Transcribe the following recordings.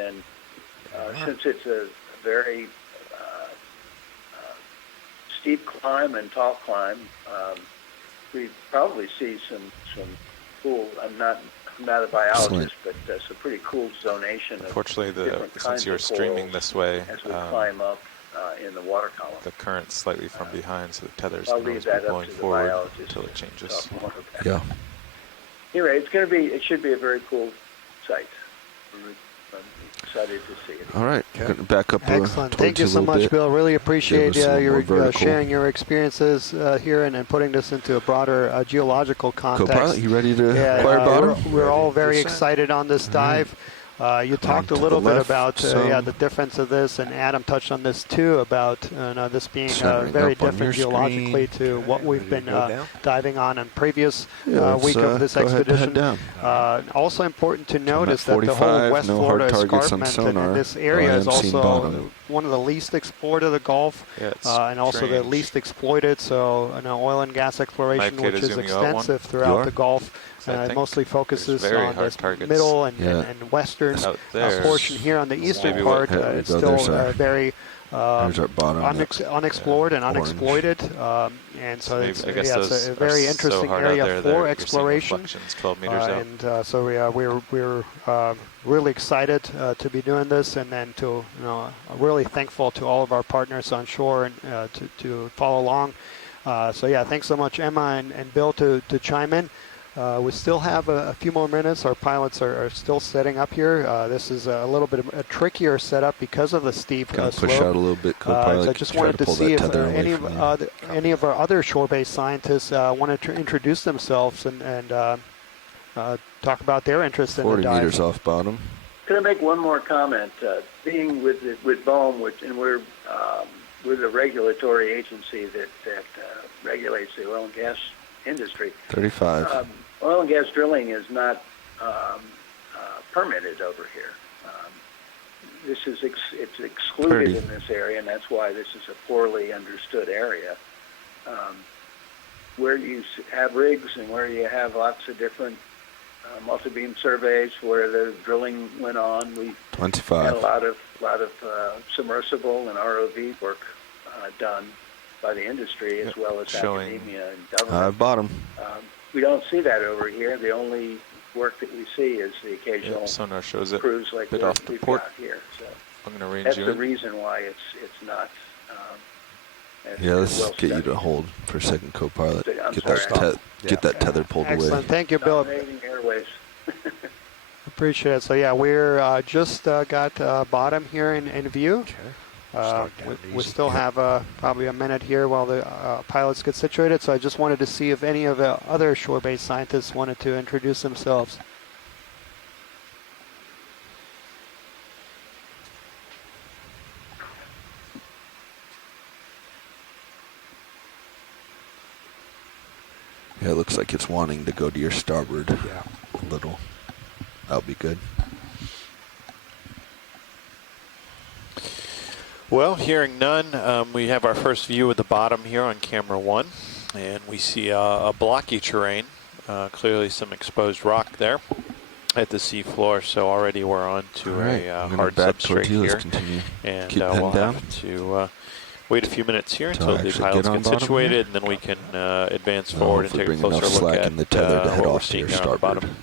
then since it's a very steep climb and tall climb, we probably see some cool. I'm not a biologist, but some pretty cool zonation. Unfortunately, since you're streaming this way, as we climb up in the water column, the current's slightly from behind, so the tethers I'll can always leave be that up blowing to the forward biologist until it changes. Yeah. Anyway, it should be a very cool site. I'm excited to see it. All right, Okay. back up. Excellent. Thank you so much, Bill. Really appreciate your sharing your experiences here and putting this into a broader geological context. Co-pilot, you ready to acquire bottom? We're all very excited on this dive. You talked a little bit about the difference of this, and Adam touched on this too, about this being very different geologically to what we've been diving on previous week of this expedition. Also important to note is that the whole West Florida escarpment in this area is also one of the least explored of the Gulf, and also the least exploited. So oil and gas exploration, which is extensive throughout the Gulf. It mostly focuses on this middle and western portion here on the eastern part. It's still very unexplored and unexploited, and so it's a very interesting area for exploration. So we're really excited to be doing this, and then to really thankful to all of our partners on shore and to follow along. So yeah, thanks so much, Emma and Bill, to chime in. We still have a few more minutes. Our pilots are still setting up here. This is a little bit of a trickier setup because of the steep slope. Push out a little bit, co-pilot. So I just wanted to see if any of our other shore-based scientists wanted to introduce themselves and talk about their interest in the dive. 40 meters off bottom. Can I make one more comment? Being with BOEM, and we're the regulatory agency that regulates the oil and gas industry. 35. Oil and gas drilling is not permitted over here. It's excluded 30. in this area, and that's why this is a poorly understood area. Where you have rigs and where you have lots of different multi-beam surveys where the drilling went on, we 25. had a lot of submersible and ROV work done by the industry as well as academia and government. Bottom. We don't see that over here. The only work that we see is the occasional sonar shows it cruise like bit off the we've port. got here. So I'm going to range that's you the in. reason why it's not. Let's well get you to studied. hold for a second, co-pilot. I'm Get sorry. that tether pulled Excellent. away. Thank you, Bill. Dominating airways. Appreciate it. So yeah, we're just got bottom here in view. We still have probably a minute here while the pilots get situated. So I just wanted to see if any of the other shore-based scientists wanted to introduce themselves. Yeah, it looks like it's wanting to go to your starboard a little. That'll be good. Well, hearing none, we have our first view of the bottom here on camera 1, and we see a blocky terrain, clearly some exposed rock there at the seafloor, so already we're on to a hard substrate here, and we'll have to wait a few minutes here until the pilots get situated, and then we can advance forward and take a closer look at the tether to head what we're off to seeing your there on the starboard. bottom.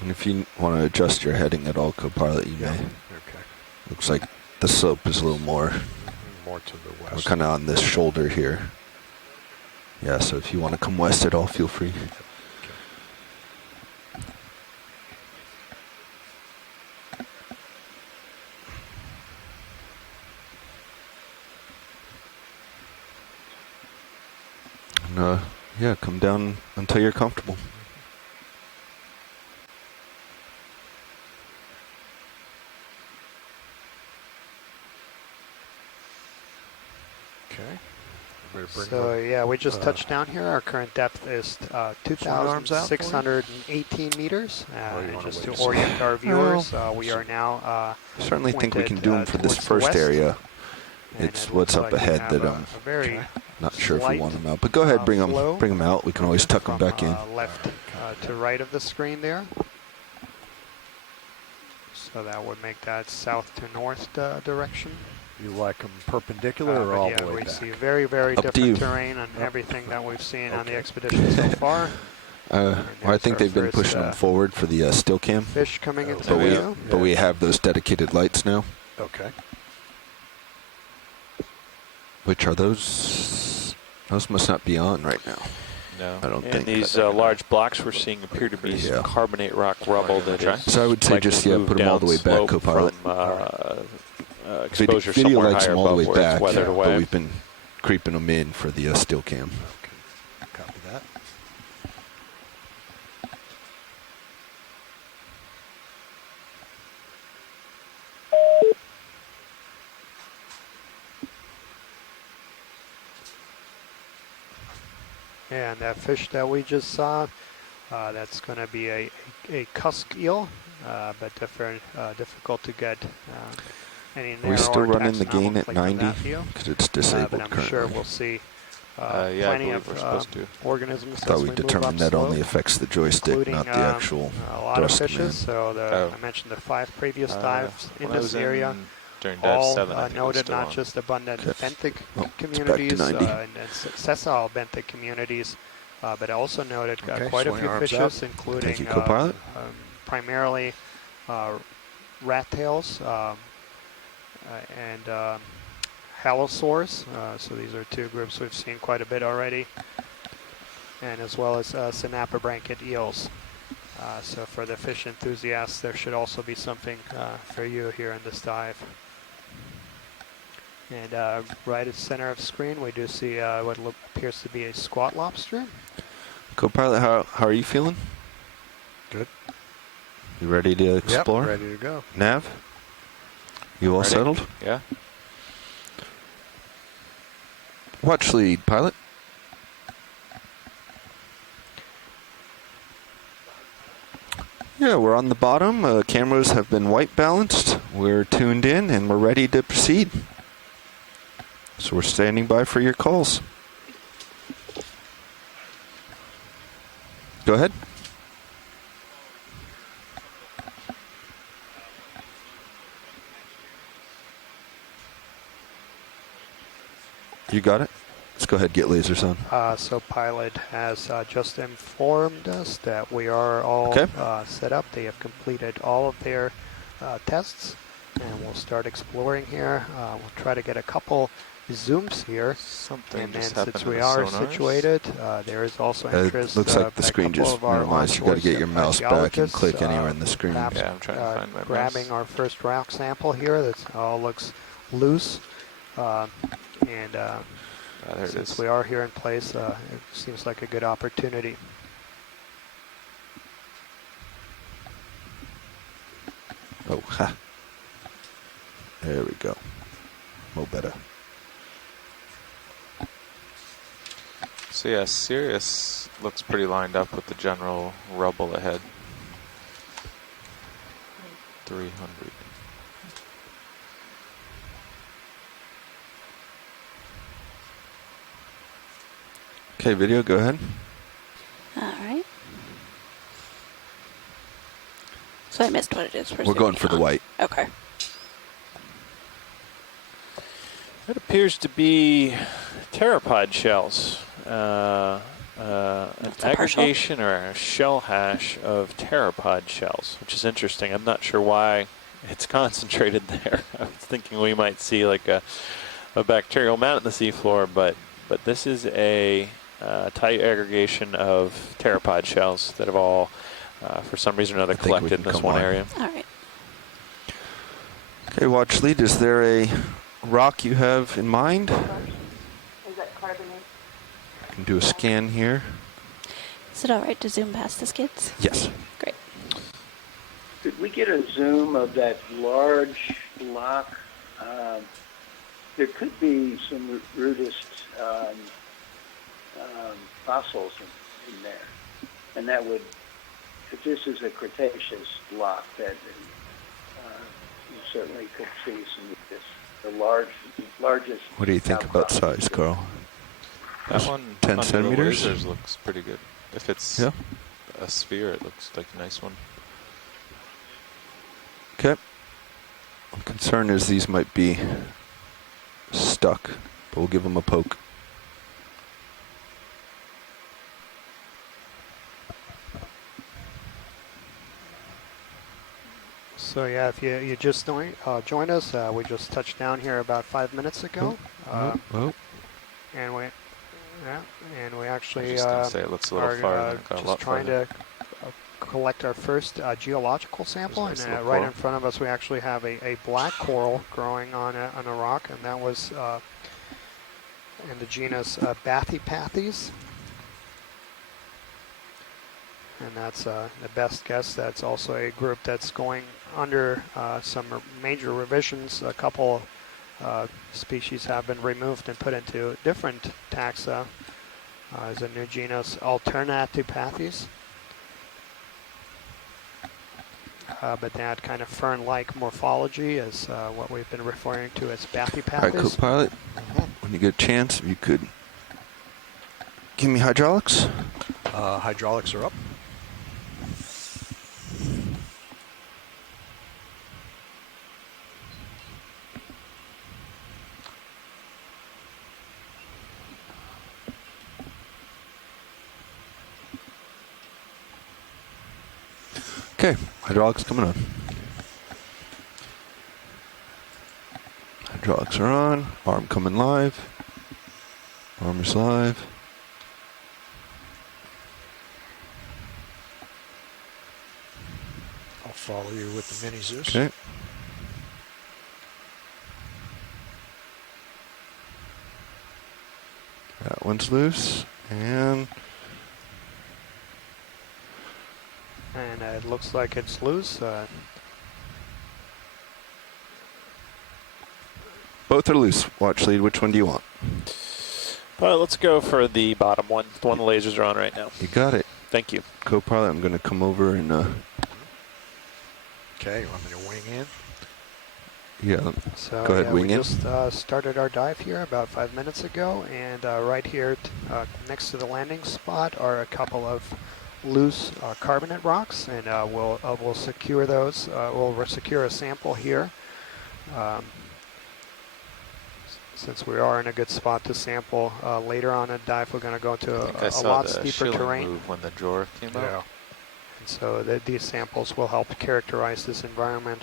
And if you want to adjust your heading at all, co-pilot, you may. Okay. Looks like the slope is a little more To the west. we're kind of on this shoulder here. Yeah, so if you want to come west at all, feel free. And, come down until you're comfortable. Okay. Everybody bring So their, yeah, we just touched down here. Our current depth is arms out for you? 2,618 meters. Or you And wanna just wait to a orient our viewers, we are now I certainly think we can pointed, do them for this towards the first west. area. And It's it what's looks up like we ahead have that a I'm very not sure if we slight, want them out. But go ahead, bring flow them out. We can always tuck them from back in. left to right of the screen there. So that would make that south to north direction. you like them perpendicular or all yeah, the way we back? see very, very Up to you. different terrain and Yep. everything that we've seen on the Okay. expedition so far. Well, I there's think our they've been first, pushing them forward for the still cam. Fish coming into But we, view. but we have those dedicated lights now. Okay. Which are those? Those must not be on right now. No. I don't And think. these large blocks we're seeing appear to be Yeah. some carbonate rock rubble that try? is So I would say likely just, yeah, moved put 'em all the way down back, slope co-pilot. from exposure Video somewhere lights higher them all the above way where back, it's weathered but away. we've been creeping them in for the still cam. Okay. Copy that. And that fish that we just saw, that's going to be a cusk eel, but difficult to get any Are we narrow still or running the gain at taxonomically from 90? that view. Because it's disabled But I'm currently. sure we'll see Yeah, I plenty believe of we're supposed to. organisms I thought as we move determined that upslope, only affects the joystick, including not the actual a lot of thrust fishes. command. So I mentioned the 5 previous dives in When I this was area. during dive All 7, I think it was noted still not on. just abundant Okay. benthic Oh, it's back to communities 90. and sessile benthic communities, but also noted Okay, quite a swing few arms fishes, out. including Thank you, co-pilot. primarily rat tails and halosaurs. So these are 2 groups we've seen quite a bit already, and as well as synapobranchid eels. So for the fish enthusiasts, there should also be something for you here in this dive. And right at the center of the screen, we do see what appears to be a squat lobster. Co-pilot, how are you feeling? Good. You ready to explore? Yep, ready to go. Nav? You all Ready? settled? Yeah. Watch lead, pilot. Yeah, we're on the bottom. Cameras have been white balanced. We're tuned in and we're ready to proceed. So we're standing by for your calls. Go ahead. You got it? Let's go ahead and get lasers on. So pilot has just informed us that we are all Okay. set up. They have completed all of their tests, and we'll start exploring here. We'll try to get a couple zooms here. Something And then just happened since to we the are sonars. situated, there is also interest. It looks like the by a screen couple just of our minimized. You got to get your onboard mouse back and geologists, click anywhere in the screen. perhaps, Yeah, I'm trying to find my grabbing mouse. our first rock sample here. That all looks loose. And There it since is. we are here in place, it seems like a good opportunity. Oh, ha. There we go. Mo better. So yeah, Sirius looks pretty lined up with the general rubble ahead. 300. Okay, video, go ahead. All right. So I missed what it is. We're going for the white. Okay. It appears to be pteropod shells. An That's a partial. aggregation or a shell hash of pteropod shells, which is interesting. I'm not sure why it's concentrated there. I was thinking we might see like a bacterial mound in the seafloor, but this is a tight aggregation of pteropod shells that have all, for some reason or another, I think we collected in can this come one on. area. All right. Okay, watch lead. Is there a rock you have in mind? Is that carbonate? I can do a scan here. Is it all right to zoom past the skids? Yes. Great. Could we get a zoom of that large block there could be some rudist fossils in there, and that would, if this is a Cretaceous block, that you certainly could see some of this, the largest. What do you think about size, Carl? That one 10 under centimeters? the lasers looks pretty good. If it's Yeah. a sphere, it looks like a nice one. Okay. My concern is these might be stuck, but we'll give them a poke. So yeah, if you just joined us, we just touched down here about 5 minutes ago, Oh. and we actually I was just gonna say it looks a little are farther. Than it got a just lot trying farther. to collect our first geological sample, Nice and little right coral. in front of us we actually have a black coral growing on a rock, and that was in the genus Bathypathes. And that's the best guess. That's also a group that's going under some major revisions. A couple species have been removed and put into different taxa. There's a new genus Alternatipathes. But that kind of fern-like morphology is what we've been referring to as All right, Bathypathes. co-pilot, when you get a chance, if you could give me hydraulics. Hydraulics are up. Okay, hydraulics coming on. Hydraulics are on. Arm coming live. Arm is live. I'll follow you with the mini Zeus. Okay. That one's loose, and It looks like it's loose. both are loose. Watch lead. Which one do you want? Let's go for the bottom one, the one the lasers are on right now. You got it. Thank you. Co-pilot, I'm going to come over and Okay, you want me to wing in? yeah. So Go ahead, yeah, wing we in. just started our dive here about 5 minutes ago, and right here next to the landing spot are a couple of loose carbonate rocks, and we'll secure those. We'll secure a sample here. Since we are in a good spot to sample later on in dive, we're going to go into I think I a saw lot the steeper shilling terrain. move when the drawer came Yeah. out. And so these samples will help characterize this environment.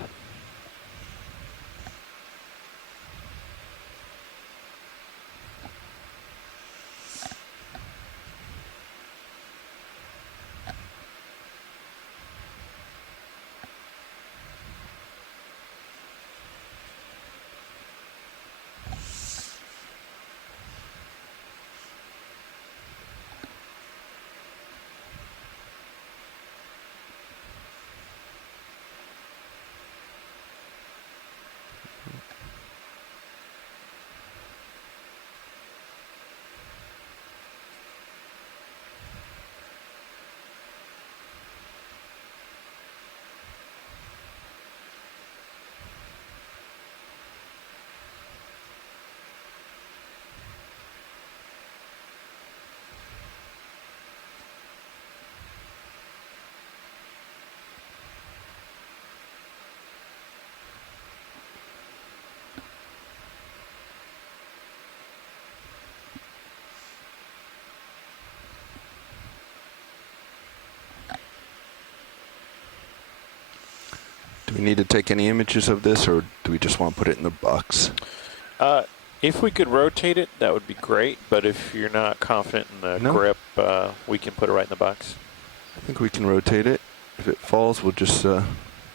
Do we need to take any images of this, or do we just want to put it in the box? If we could rotate it, that would be great. But if you're not confident in the No. grip, we can put it right in the box. I think we can rotate it. If it falls, we'll just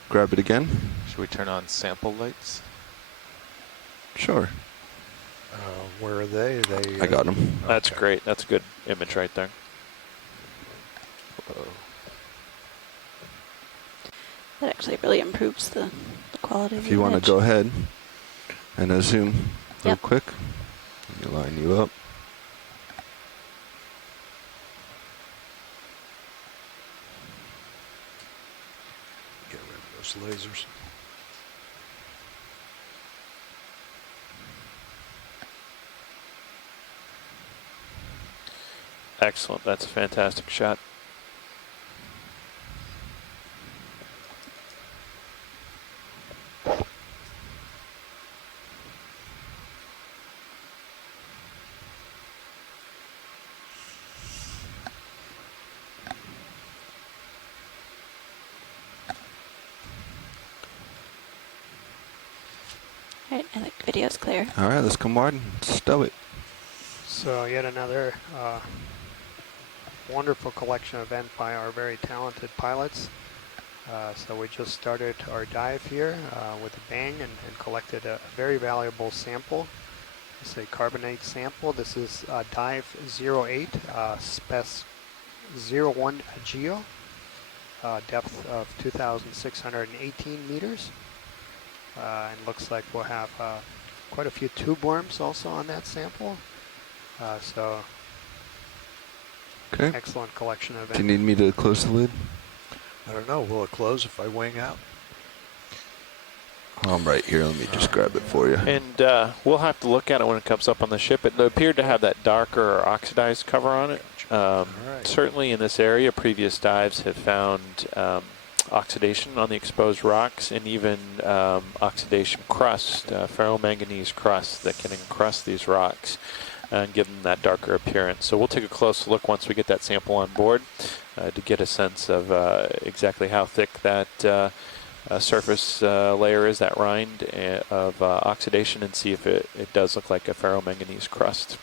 grab it again. Should we turn on sample lights? Sure. Where are they? I got them. That's Okay. great. That's a good image right there. Whoa. That actually really improves the quality of If the you want to image. go ahead and zoom real Yep. quick. Let me line you up. Get rid of those lasers. Excellent. That's a fantastic shot. All right, and the video's clear. All right, let's come wide and stow it. So yet another wonderful collection event by our very talented pilots. So we just started our dive here with a bang and collected a very valuable sample. It's a carbonate sample. This is dive 08, spec 01 geo, depth of 2,618 meters. And looks like we'll have quite a few tube worms also on that sample. So Okay. excellent collection of Do you need me to close the lid? I don't know. Will it close if I wing out? I'm right here. Let me just grab it for you. And we'll have to look at it when it comes up on the ship. It appeared to have that darker or oxidized cover on it. Right. Certainly in this area, previous dives have found oxidation on the exposed rocks and even oxidation crust, ferromanganese crust that can encrust these rocks and give them that darker appearance. So we'll take a close look once we get that sample on board to get a sense of exactly how thick that surface layer is, that rind of oxidation, and see if it does look like a ferromanganese crust.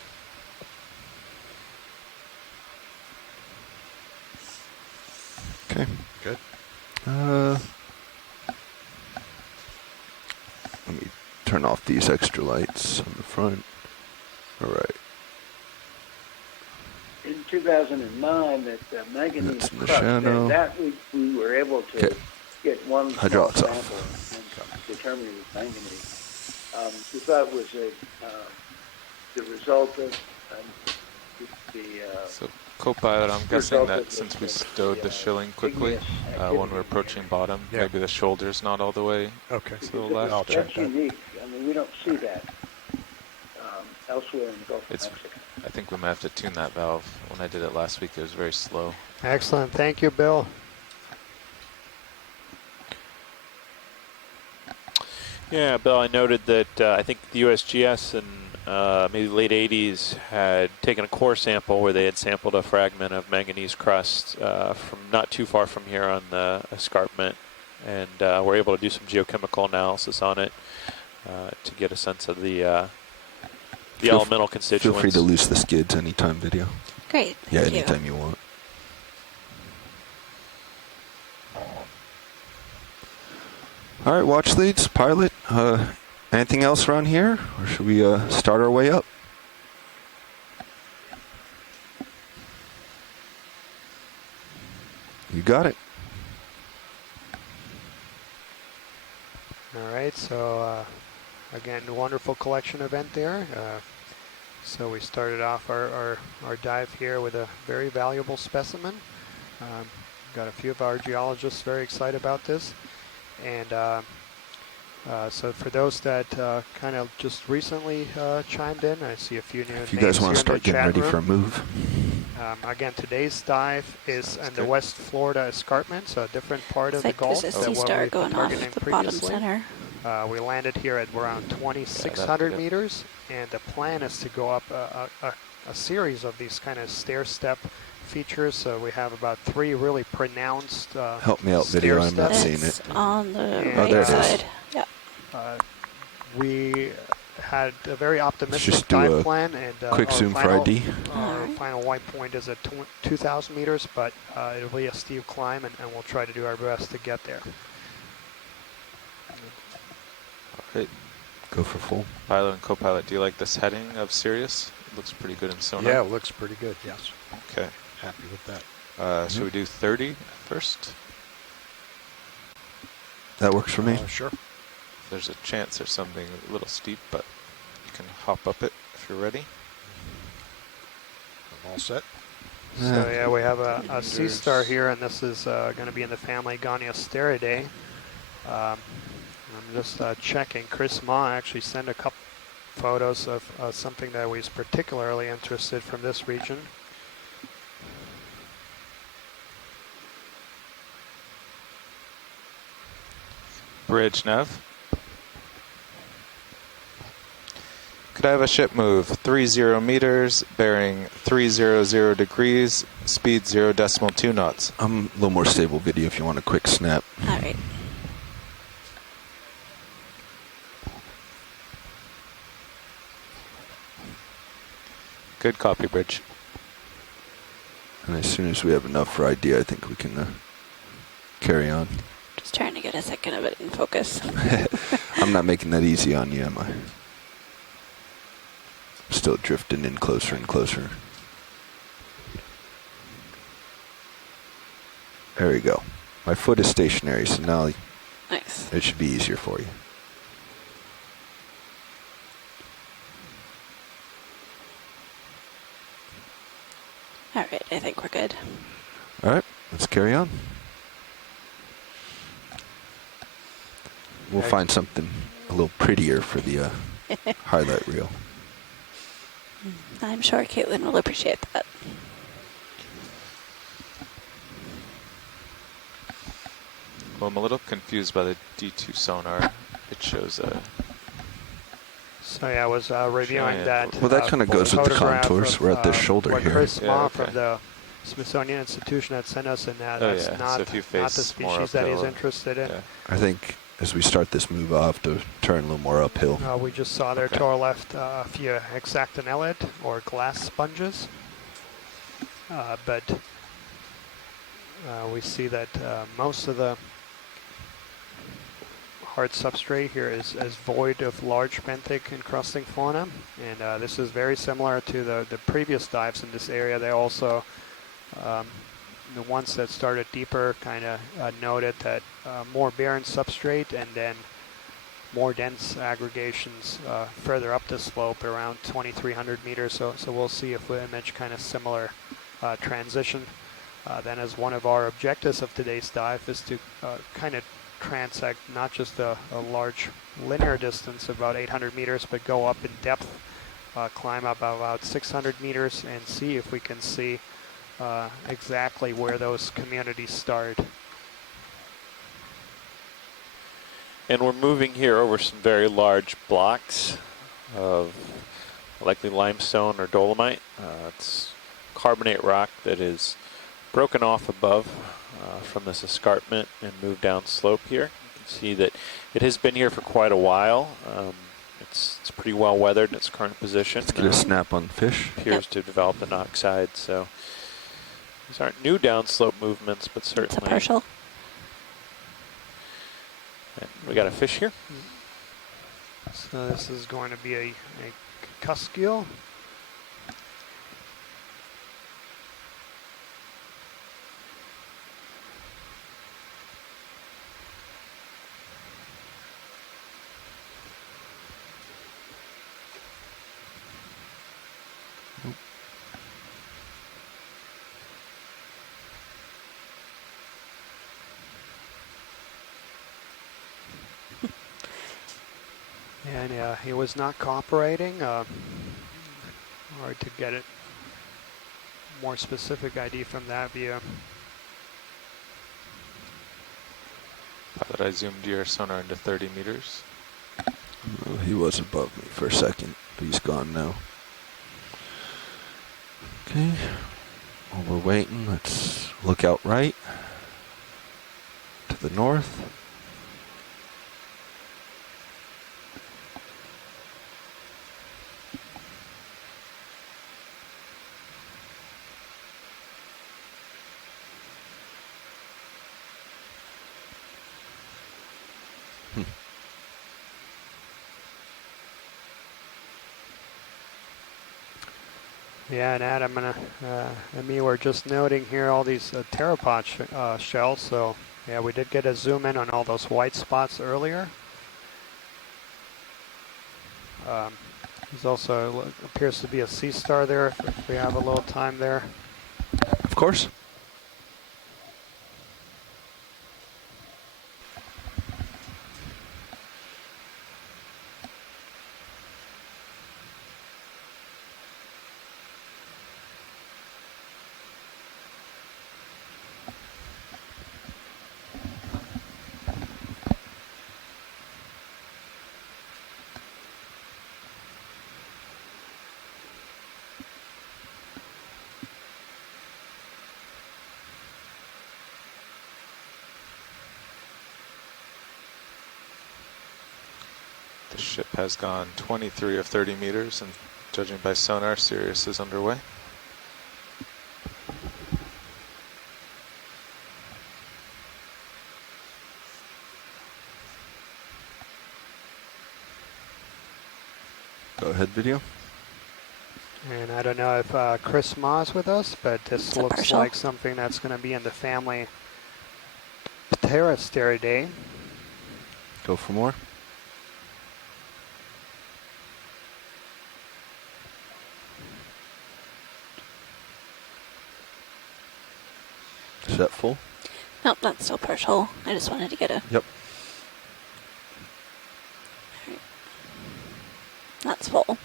Okay. Good. Let me turn off these extra lights on the front. All right. In 2009, that manganese That's in the crust, shadow. that we were able to Okay. get one small Hydraulics sample off. and determine it was manganese. We thought it was the result of the So, co-pilot, I'm guessing result that of since we the, stowed the shilling quickly, igneous when activity. we're approaching bottom, Yeah. maybe the shoulder's not all the way Okay. to the Because left. I'll check that's that. unique. I mean, we don't see that elsewhere in the Gulf of It's- Mexico. I think we might have to tune that valve. When I did it last week, it was very slow. Excellent. Thank you, Bill. Yeah, Bill, I noted that I think the USGS in maybe the late 80s had taken a core sample where they had sampled a fragment of manganese crust from not too far from here on the escarpment, and were able to do some geochemical analysis on it to get a sense of the elemental constituents. Feel free to loose the skids anytime, video. Great. Yeah, Thank you. anytime you want. All right, watch leads, pilot. Anything else around here, or should we start our way up? You got it. All right, so again, a wonderful collection event there. So we started off our dive here with a very valuable specimen. Got a few of our geologists very excited about this. And so for those that kind of just recently chimed in, I see a few new If you names guys want to here in start the getting chat ready room. for a move. Again, today's dive is Sounds in the good. West Florida escarpment, so a different part It's of the like Gulf there's a than sea what star we've been going off targeting the bottom previously. center. We landed here at around Yeah, 2,600 that's meters, and the plan is to go up a series of these kind of stair-step features. So we have about 3 really pronounced Help me out, video. I'm not stair-steps. seeing It's it. on the Oh, right there it is. side. Yeah. We had a very optimistic just do dive a plan, and quick our zoom for final, ID. Our Alright. final white point is at 2,000 meters, but it'll be a steep climb, and we'll try to do our best to get there. Right. Go for full. Pilot and co-pilot, do you like this heading of Sirius? It looks pretty good in sonar. Yeah, it looks pretty good. Yes. Okay. Happy with that. Should we do 30 first? That works for me. Sure. There's a chance there's something a little steep, but you can hop up it if you're ready. I'm all set. So yeah, we have a sea star here, and this is going to be in the family Goniosteridae. I'm just checking. Chris Ma actually sent a couple photos of something that was particularly interested from this region. Bridge nav. Could I have a ship move 30 meters, bearing 300 degrees, speed 0.2 knots? A little more stable video if you want a quick snap. All right. Good copy, Bridge. And as soon as we have enough for idea, I think we can carry on. Just trying to get a second of it in focus. I'm not making that easy on you, am I? Still drifting in closer and closer. There we go. My foot is stationary, so now Nice. it should be easier for you. All right, I think we're good. All right, let's carry on. We'll find something a little prettier for the highlight reel. I'm sure Caitlin will appreciate that. Well, I'm a little confused by the D2 sonar. It shows a... So yeah, I was reviewing Giant. that. Well, that kind of goes with the photograph contours. of, We're at the shoulder what here. Chris Ma Yeah, okay. from the Smithsonian Institution had sent us, and Oh, that's yeah. not, So if you not the face more species that he's uphill, interested in. yeah. I think as we start this move, I'll have to turn a little more uphill. We just saw there Okay. to our left a few hexactinellid or glass sponges, but we see that most of the hard substrate here is void of large benthic encrusting fauna, and this is very similar to the previous dives in this area. They also, the ones that started deeper, kind of noted that more barren substrate and then more dense aggregations further up the slope around 2,300 meters. So we'll see if we image kind of similar transition. Then as one of our objectives of today's dive is to kind of transect not just a large linear distance, about 800 meters, but go up in depth, climb up about 600 meters and see if we can see exactly where those communities start. And we're moving here over some very large blocks of likely limestone or dolomite. It's carbonate rock that is broken off above from this escarpment and moved down slope here. You can see that it has been here for quite a while. It's pretty well weathered in its current position. Let's get a snap on fish. Appears to have developed an oxide, so these aren't new downslope movements, but certainly. It's a partial. And we got a fish here. So this is going to be a cuskeel. And he was not cooperating. Hard to get it more specific ID from that view. How that I zoomed your sonar into 30 meters. Oh, he was above me for a second, but he's gone now. Okay. While we're waiting, let's look out right to the north. Yeah, and Adam and me were just noting here all these pteropod shells. So yeah, we did get a zoom in on all those white spots earlier. There's also appears to be a sea star there if we have a little time there. Of course. The ship has gone 23 of 30 meters, and judging by sonar, Sirius is underway. Go ahead, video. And I don't know if Chris Ma is with us, but this looks partial. like something that's going to be in the family Pterosteridae. Go for more. Is that full? Nope, that's still partial. I just wanted to get a... Yep. Alright. That's full.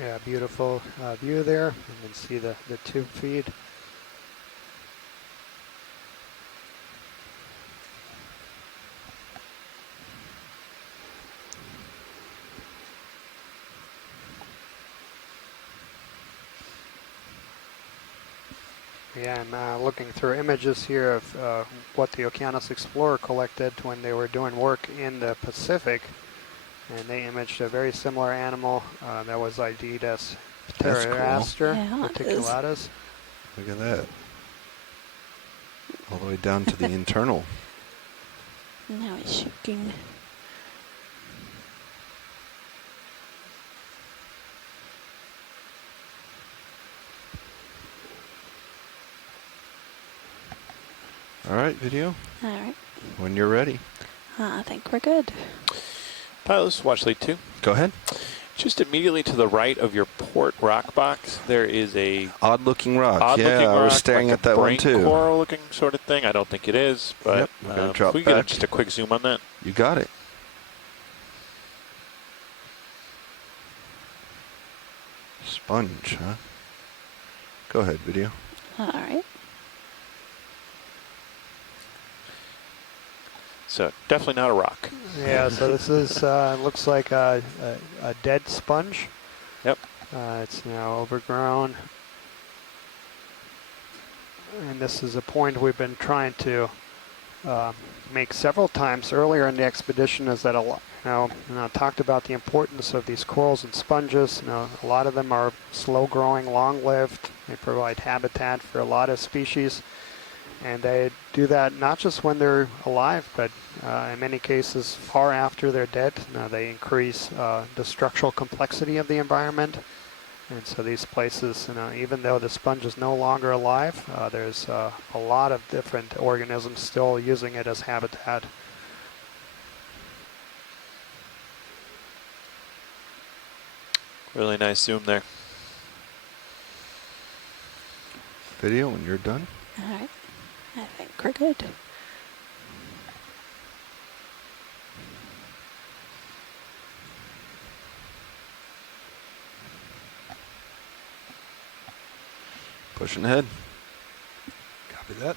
Yeah, beautiful view there. You can see the tube feed. Yeah, I'm looking through images here of what the Okeanos Explorer collected when they were doing work in the Pacific. And they imaged a very similar animal that was ID'd as That's cool. Pteroraster Yeah, it is. reticulatus. Look at that. All the way down to the internal. Now he's shaking. All right, video. Alright. When you're ready. I think we're good. Pilots, watch lead 2. Go ahead. Just immediately to the right of your port rock box, there is a Odd looking rock. odd-looking Yeah, I rock, was staring like at that one brain too. coral-looking sort of thing. I don't think it is, but Yep, we're gonna drop if we get back. just a quick zoom on that. You got it. Sponge, huh? Go ahead, video. Alright. So definitely not a rock. Yeah, so this is looks like a dead sponge. Yep. It's now overgrown. And this is a point we've been trying to make several times earlier in the expedition, is that I talked about the importance of these corals and sponges. A lot of them are slow growing, long lived. They provide habitat for a lot of species. And they do that not just when they're alive, but in many cases far after they're dead. They increase the structural complexity of the environment. And so these places, even though the sponge is no longer alive, there's a lot of different organisms still using it as habitat. Really nice zoom there. Video when you're done. Alright. I think we're good. Pushing ahead. Copy that.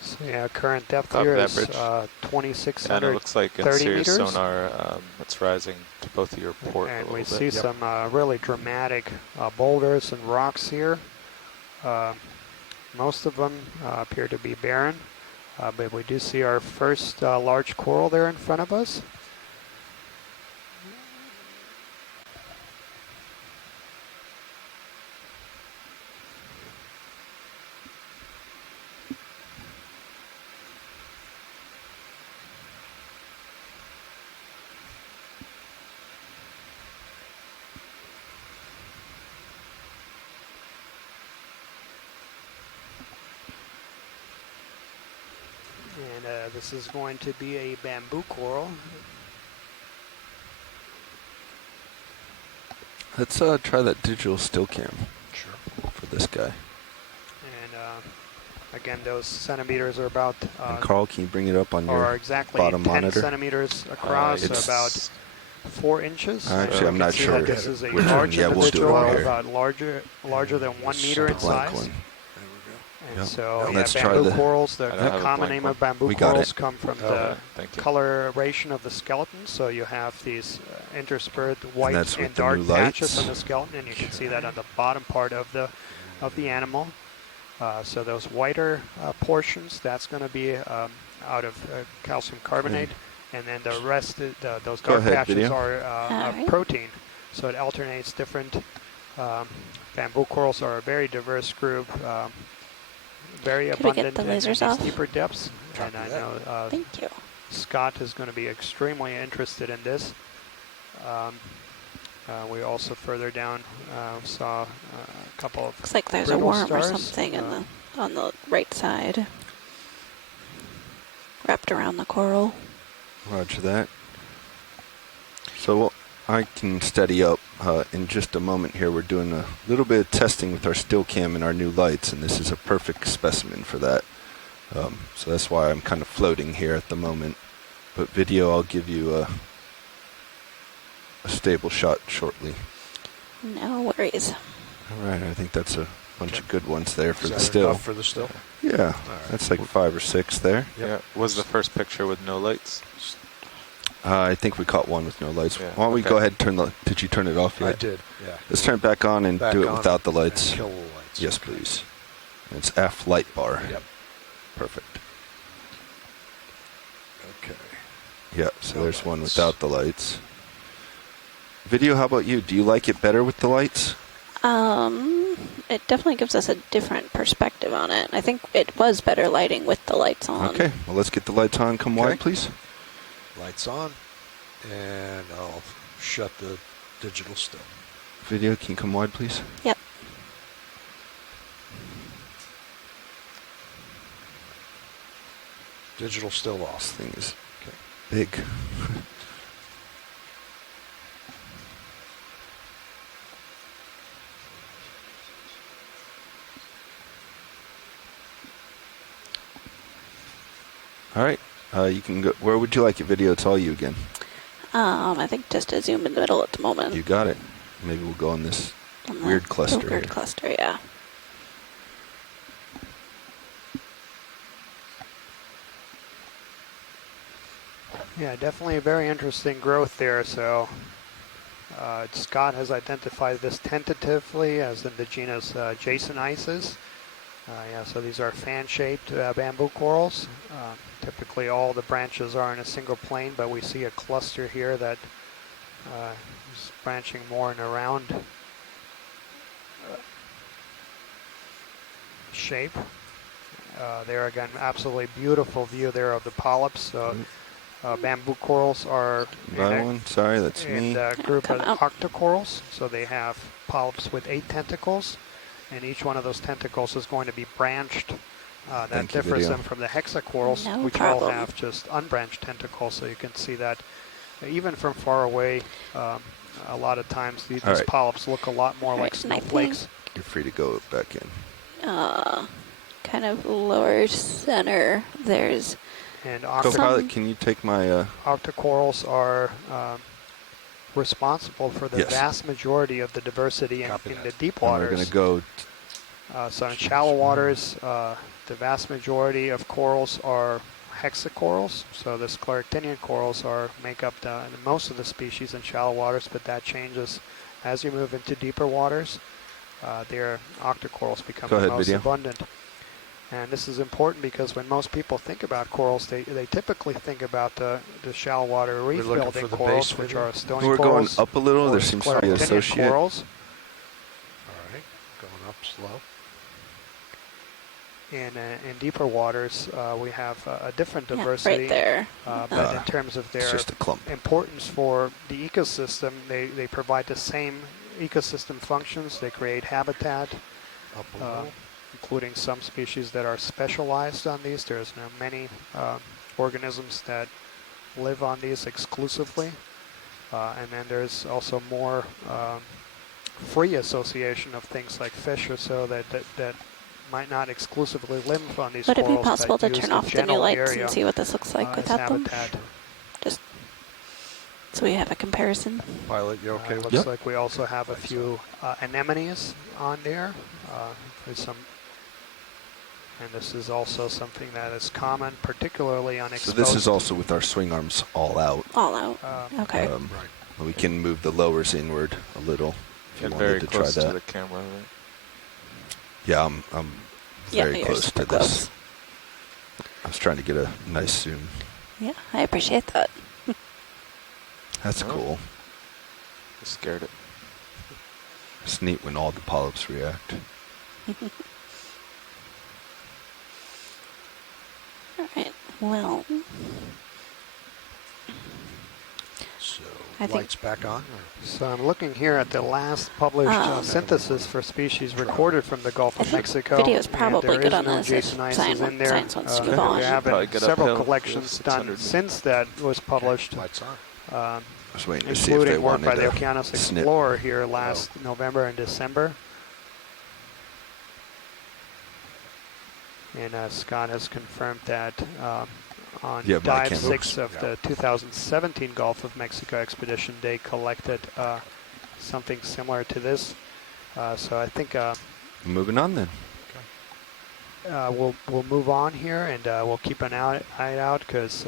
So yeah, current depth Above here that is bridge. 2,630 And it looks like in Sirius meters. sonar, it's rising to both of your port And a we little see bit. some really dramatic boulders and rocks here. Most of them appear to be barren, but we do see our first large coral there in front of us. this is going to be a bamboo coral. Let's try that digital still cam Sure. for this guy. And again, those centimeters are about And Carl, can you bring it up on are your exactly bottom 10 monitor? centimeters across, so It's- about 4 inches. Actually, You I'm can not see sure that this is a which one. large Yeah, we'll do it individual, right here. about larger than 1 meter in blank size. one. There we go. And Yep. so, Yep. yeah, Let's try bamboo the- corals, I the don't have a common blank name one. of bamboo We got corals it. come from Oh, the thank you. coloration of the skeleton. So you have these interspersed white that's and with the dark new patches lights. on the skeleton, and you can see that on the bottom part of the animal. So those whiter portions, that's going to be out of calcium carbonate, and then the rest, those Go dark ahead, patches video. are Alright. protein. So it alternates different. Bamboo corals are a very diverse group, very Could we get abundant the in lasers these off? deeper depths. And Copy I that. know Thank you. Scott is going to be extremely interested in this. We also further down saw a couple of Looks like there's a brittle worm or stars. something on the right side, wrapped around the coral. Roger that. So I can steady up in just a moment here. We're doing a little bit of testing with our still cam and our new lights, and this is a perfect specimen for that. So that's why I'm kind of floating here at the moment. But video, I'll give you a stable shot shortly. No worries. All right, I think that's a bunch of good ones there for Is the that still. enough for the still? Yeah, right. that's like 5 or 6 there. Yep. Yeah. Was the first picture with no lights? I think we caught one with no lights. Yeah, Why don't we okay. go ahead and turn the... Did you turn it off yet? I did, yeah. Let's turn it back on and Back do it on without the and lights. kill the lights. Yes, please. It's F light bar. Yep. Perfect. Okay. Yep, so No there's one lights. without the lights. Video, how about you? Do you like it better with the lights? It definitely gives us a different perspective on it. I think it was better lighting with the lights on. Okay, well, let's get the lights on. Come Okay. wide, please. Lights on, and I'll shut the digital still. Video, can you come wide, please? Yep. Digital still This off. thing is Okay. big. All right, you can go. Where would you like your video? It's all you again. I think just to zoom in the middle at the moment. You got it. Maybe we'll go on this On the- weird cluster the weird here. cluster, yeah. Yeah, definitely a very interesting growth there. So Scott has identified this tentatively as in the genus Jasonisis. Yeah, so these are fan-shaped bamboo corals. Typically all the branches are in a single plane, but we see a cluster here that is branching more in a round shape. There again, absolutely beautiful view there of the polyps. So bamboo corals are That one? Sorry, that's in me. the group come of out. octocorals. So they have polyps with 8 tentacles, and each one of those tentacles is going to be branched. That Thank you, differs video. them from the hexacorals, No which all problem. have just unbranched tentacles. So you can see that even from far away, a lot of times these All right. polyps look a lot more like Right, and I snowflakes. You're free to go back in. Kind of lower center, there's And Co-pilot, can you take my... octocorals are responsible for the Yes. vast majority of the diversity in Copy the that. deep We're waters. going to go... So in shallow waters, the vast majority of corals are hexacorals. So the scleractinian corals make up most of the species in shallow waters, but that changes as you move into deeper waters. Their octocorals become Go the ahead, most video. abundant. And this is important because when most people think about corals, they typically think about the shallow water reef looking building for the corals, base which video? are stony We're going corals. up a little. or There seems to be an scleractinian associate. corals. All right, going up slow. In deeper waters, we have a different yeah, diversity. right there. But in terms of It's their just a clump. importance for the ecosystem, they provide the same ecosystem functions. They create habitat, Up a little. including some species that are specialized on these. There's many organisms that live on these exclusively. And then there's also more free association of things like fish or so that might not exclusively live on these Would it corals. be possible to use turn the off the new general lights area and see what this looks like as without them? habitat. Just so we have a comparison. Pilot, you okay with Looks like we also have a few anemones on there. There's some, and this is also something that is common, particularly on So exposed. this is also with our swing arms all out. All out. Okay. Right. We can move the lowers inward a little if you Get wanted very to close try to that. the camera, right? Yeah, I'm Yeah, very you're close super to this. close. I was trying to get a nice zoom. Yeah, I appreciate that. That's Oh. cool. Just scared it. It's neat when all the polyps react. All right. Well, So I think- lights back on? Or? So I'm looking here at the last published synthesis for species recorded from the Gulf I of think Mexico. video is and probably there good is on no this if Jason Ices science in there. wants to keep on. There have Probably been get several uphill. collections done 600. since that was published, Lights on. I was waiting to see if they including work by wanted the a Okeanos snip. Explorer here last November and December. And Scott has confirmed that on Yeah, my dive camera. 6 of the 2017 Gulf of Mexico expedition, they collected something similar to this. So I think Moving on then. we'll move on here, and we'll keep an eye out, because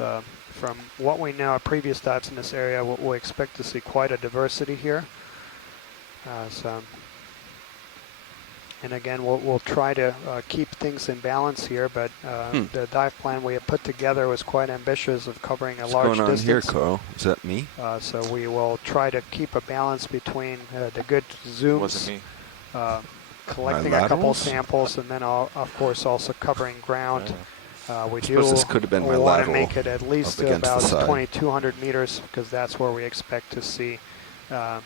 from what we know of previous dives in this area, we expect to see quite a diversity here. And again, we'll try to keep things in balance here, but the dive plan we have put together was quite ambitious, of covering a What's large going on here, distance. Carl? Is that me? So we will try to keep a balance between the good zooms, Wasn't me. collecting My a couple laterals? samples, and then of course also covering ground. We do Suppose this could have been my want to lateral make it at least up against the about side. 2,200 meters, because that's where we expect to see the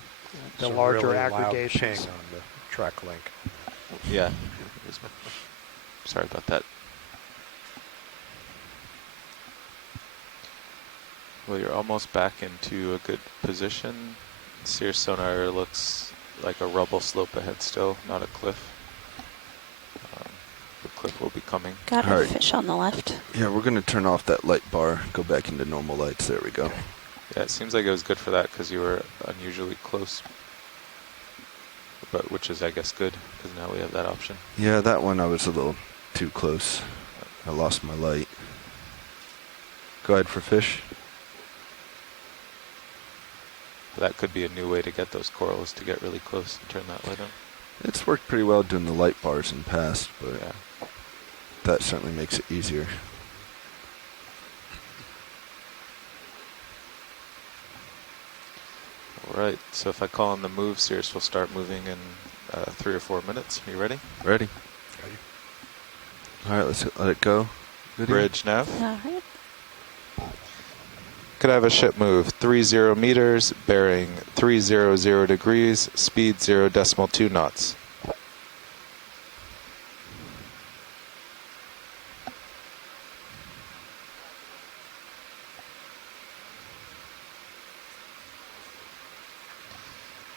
It's a larger really loud aggregations. ping on the track link. Yeah. Sorry about that. Well, you're almost back into a good position. Sear sonar looks like a rubble slope ahead still, not a cliff. The cliff will be coming. Got All a right. fish on the left. Yeah, we're going to turn off that light bar, go back into normal lights. There we go. Yeah, it seems like it was good for that because you were unusually close. But which is, I guess, good because now we have that option. Yeah, that one I was a little too close. I lost my light. Go ahead for fish. That could be a new way to get those corals, to get really close and turn that light on. It's worked pretty well doing the light bars in the past, but Yeah. that certainly makes it easier. All right, so if I call on the move, Cirrus will start moving in 3 or 4 minutes. Are you ready? Ready? Ready. All right, let's let it go. Video. Bridge nav. All right. Could I have a ship move 30 meters, bearing 300 degrees, speed 0.2 knots.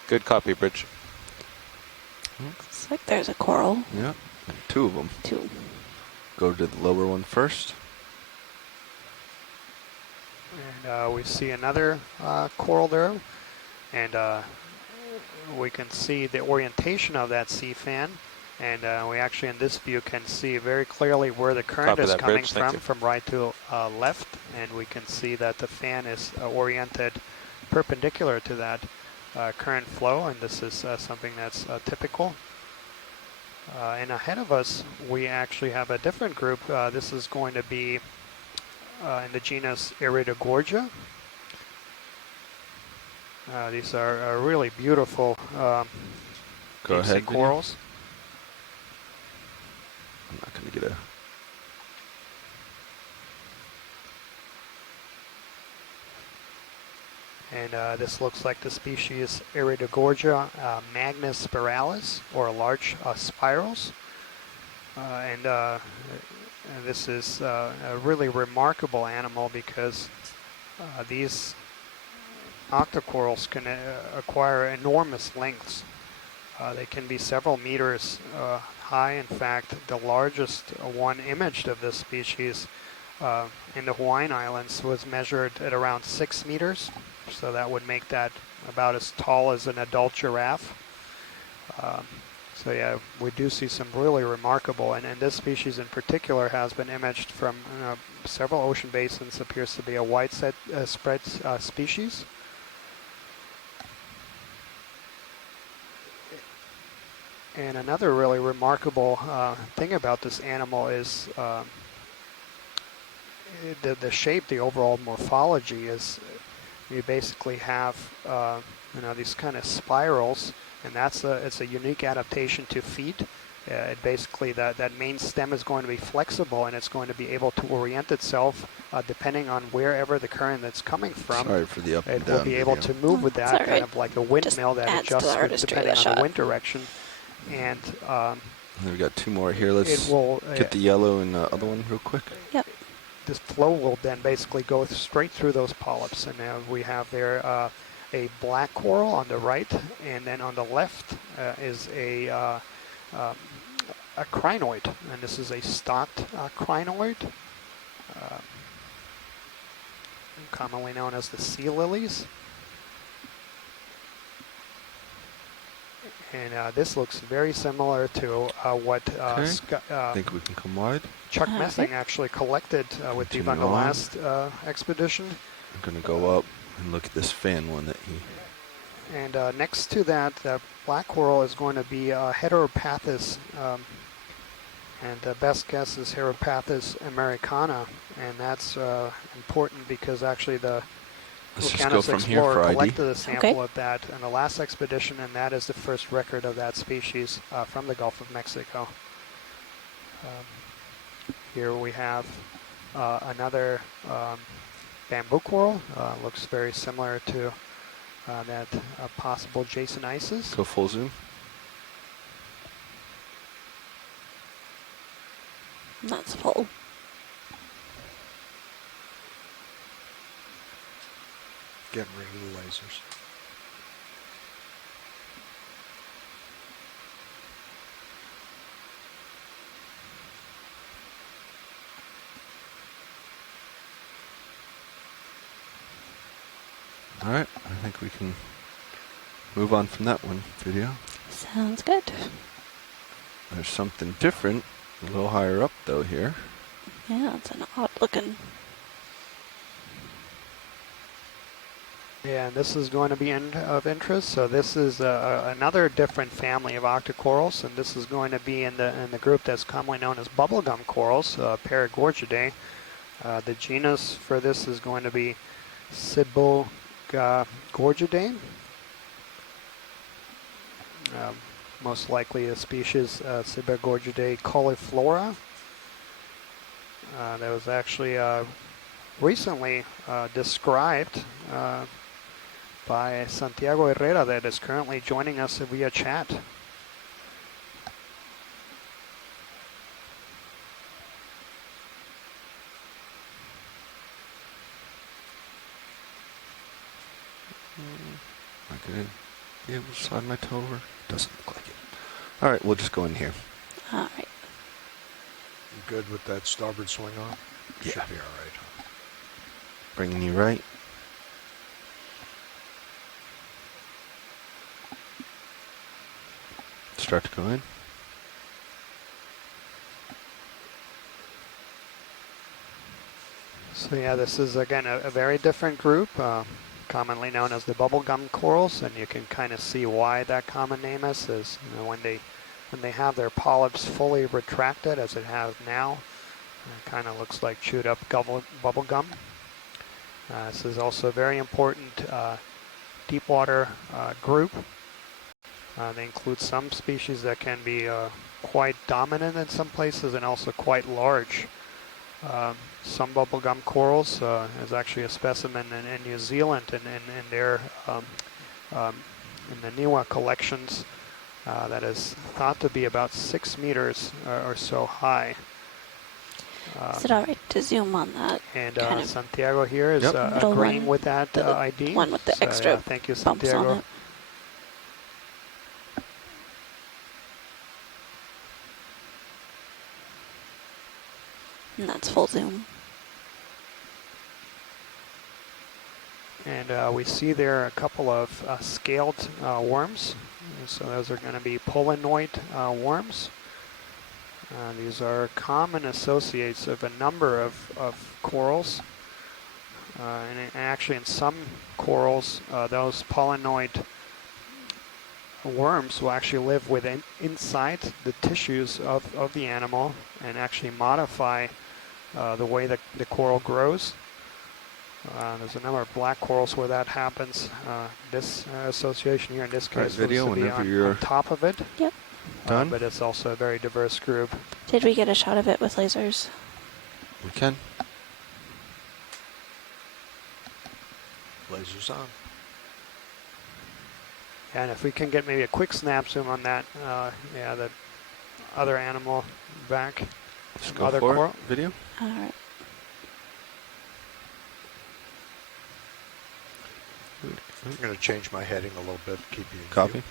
Good copy, Bridge. Looks like there's a coral, Yeah, two of them. too. Go to the lower one first. And we see another coral there, and we can see the orientation of that sea fan, and we actually in this view can see very clearly where the current Copy is that, coming Bridge. Thank you. from right to left, and we can see that the fan is oriented perpendicular to that current flow, and this is something that's typical. And ahead of us, we actually have a different group. This is going to be in the genus Iridogorgia. These are really beautiful Go deep sea ahead, video. corals. I'm not going to get a... And this looks like the species Iridogorgia magnispiralis, or large spirals. And this is a really remarkable animal because these octocorals can acquire enormous lengths. They can be several meters high. In fact, the largest one imaged of this species in the Hawaiian Islands was measured at around 6 meters. So that would make that about as tall as an adult giraffe. So yeah, we do see some really remarkable, and this species in particular has been imaged from several ocean basins, appears to be a widespread species. And another really remarkable thing about this animal is the shape, the overall morphology is you basically have these kind of spirals, and it's a unique adaptation to feet. It basically that main stem is going to be flexible, and it's going to be able to orient itself depending on wherever the current that's coming from. Sorry for the up and It down will be able to move with that, kind of like a windmill that adjusts depending on the wind direction. And we got two more here. Let's get the yellow and the other one real quick. Yep. This flow will then basically go straight through those polyps. And now we have there a black coral on the right, and then on the left is a crinoid, and this is a stocked crinoid, commonly known as the sea lilies. And this looks very similar to what I think we can come wide. Chuck Messing actually collected with Steve on the last expedition. I'm going to go up and look at this fan one that he... And next to that, the black coral is going to be Heteropathis, and the best guess is Heteropathis americana, and that's important because actually the Okeanos explorer collected a sample of that in the last expedition, and that is the first record of that species from the Gulf of Mexico. Here we have another bamboo coral. Looks very similar to that possible Jason Isis. Go full zoom. That's full. Getting rid of the lasers. All right, I think we can move on from that one video. Sounds good. There's something different, a little higher up though here. Yeah, it's an odd looking. Yeah, and this is going to be of interest. So this is another different family of octocorals, and this is going to be in the group that's commonly known as bubblegum corals, Paragorgidae. The genus for this is going to be Gorgidae. Most likely a species Gorgidae cauliflora. That was actually recently described by Santiago Herrera, that is currently joining us via chat. Okay. Yeah, we'll slide my toe over. Doesn't look like it. All right, we'll just go in here. All right. You good with that starboard swing on? Yeah. Should be all right. Bringing you right. Start to go in. So yeah, this is again a very different group, commonly known as the bubblegum corals, and you can kind of see why that common name is when they have their polyps fully retracted, as it has now, it kind of looks like chewed up bubble gum. This is also a very important deep water group. They include some species that can be quite dominant in some places and also quite large. Some bubblegum corals is actually a specimen in New Zealand and in their in the Niwa collections that is thought to be about 6 meters or so high. Is it all right to zoom on that? And kind of Santiago here is middle agreeing one, with that the ID. one with the So, extra yeah, thank you, bumps on Santiago. it. And that's full zoom. And we see there a couple of scaled worms. So those are going to be polanoid worms. These are common associates of a number of corals. And actually in some corals, those polanoid worms will actually live within inside the tissues of the animal and actually modify the way that the coral grows. There's a number of black corals where that happens. This association here in this case video looks to be whenever you're on top of it. Yep. done. But it's also a very diverse group. Did we get a shot of it with lasers? We can. Lasers on. And if we can get maybe a quick snap zoom on that, yeah, the other animal back. Let's go Other for coral. it. Video. All right. I'm going to change my heading a little bit, keep you in Copy. view.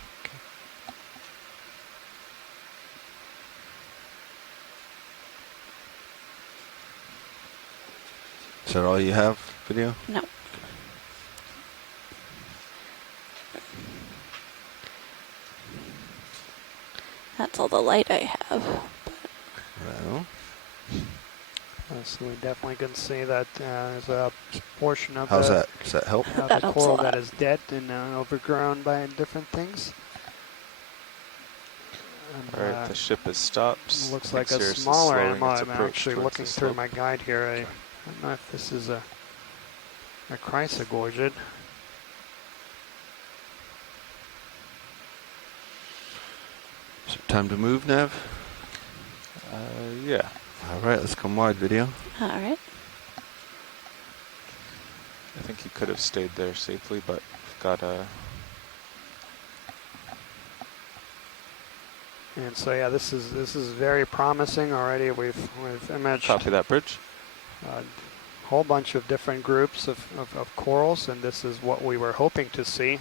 Is that all you have? Video. No. That's all the light I have. Well, So we definitely can see that there's a portion of how's the, that? Does that help? of That the helps a coral lot. that is dead and overgrown by different things. And, All right, the ship has stopped. looks I like think a Cirrus is smaller slowing animal. its I'm approach actually towards looking the through slope. my guide here. I don't know if this is a chrysogorgid. Is it time to move, Nav? Yeah. All right, let's come wide. Video. All right. I think he could have stayed there safely, but we've got a... And so yeah, this is very promising already. We've imaged Copy that, bridge. a whole bunch of different groups of corals, and this is what we were hoping to see.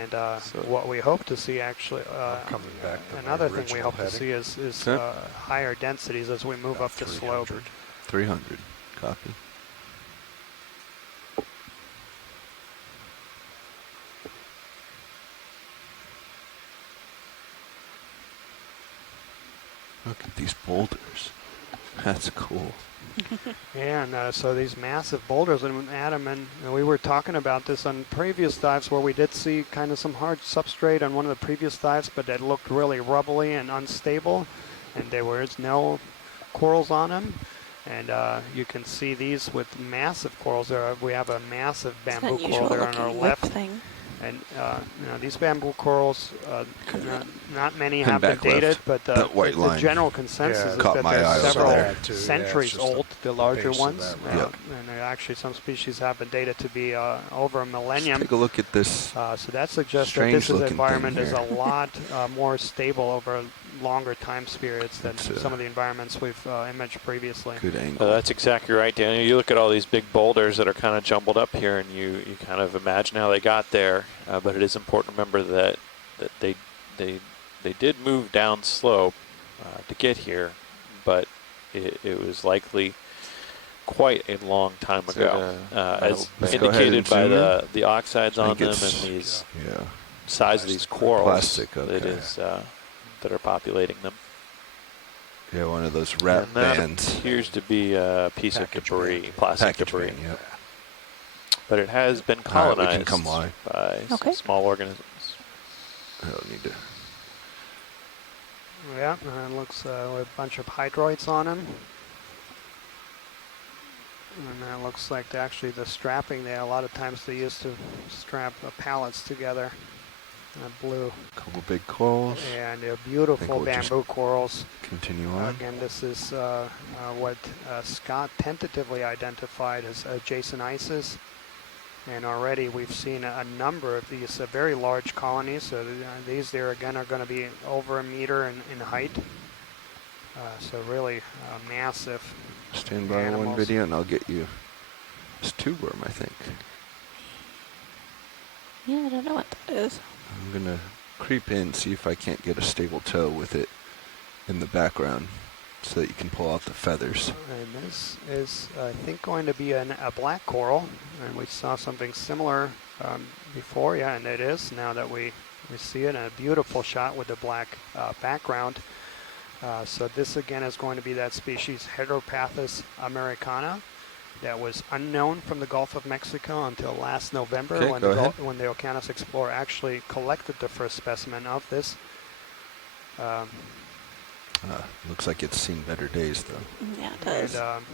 And So- what we hope to see actually, coming back to my another thing we original hope to heading. see is Okay. higher densities as we move About up the slope. 300. 300. Copy. Look at these boulders. That's cool. And so these massive boulders, and Adam and we were talking about this on previous dives where we did see kind of some hard substrate on one of the previous dives, but it looked really rubbly and unstable, and there was no corals on them. And you can see these with massive corals. We have a massive It's an bamboo unusual coral there on our looking lip left. thing. And these bamboo corals, not many have been back left. dated, but That white the line general consensus is caught that my they're eye over several there. Too, yeah, it's centuries just old, the larger base of ones. that rock. And actually some species have been dated to be over a millennium. Take a look at this. So that suggests that strange this looking environment thing is a here. lot more stable over longer time periods than It's, some of the environments we've imaged previously. Good angle. That's exactly right, Daniel. You look at all these big boulders that are kind of jumbled up here, and you kind of imagine how they got there. But it is important to remember that they did move down slope to get here, but it was likely quite a long time Is ago, it as let's go ahead indicated and by zoom in. the oxides I on think them and it's- these Yeah. size of these corals Plastic, that okay. is that are populating them. Yeah, one of those wrap And that bands. appears to be a piece of Package debris, band. plastic Package debris. band, yeah. But it has been All right, we colonized can come wide. by some Okay. small organisms. I don't need to. Yeah, it looks with a bunch of hydroids on them. And that looks like actually the strapping there, a lot of times they used to strap pallets together. Blue. Couple big corals. And they're beautiful we'll just bamboo corals. Continue on. Again, this is what Scott tentatively identified as adjacent ices. And already we've seen a number of these very large colonies. So these there again are going to be over a meter in height. So really massive. Stand by animals. one video and I'll get you this tube worm, I think. Yeah, I don't know what that is. I'm going to creep in, see if I can't get a stable toe with it in the background so that you can pull out the feathers. And this is, I think, going to be a black coral. And we saw something similar before. Yeah, and it is now that we see it in a beautiful shot with the black background. So this again is going to be that species Heteropathus americana that was unknown from the Gulf of Mexico until last November when the Okeanos explorer actually collected the first specimen of this. Looks like it's seen better days, though. Yeah, it does. And,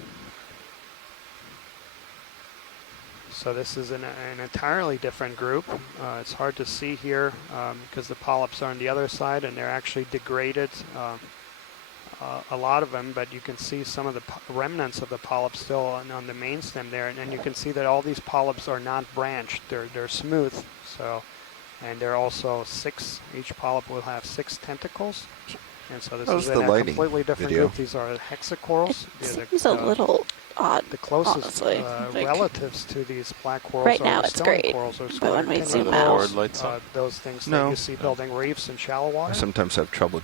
so this is an entirely different group. It's hard to see here because the polyps are on the other side and they're actually degraded. A lot of them, but you can see some of the remnants of the polyps still on the main stem there, and you can see that all these polyps are not branched; they're smooth. So, and they're also 6. Each polyp will have 6 tentacles, and so this is a completely different group. These are hexacorals. It seems a little odd. The closest honestly, relatives to these black corals right now are it's stone great, corals or but when we zoom out, out, those things that you see building reefs in shallow water. I sometimes have trouble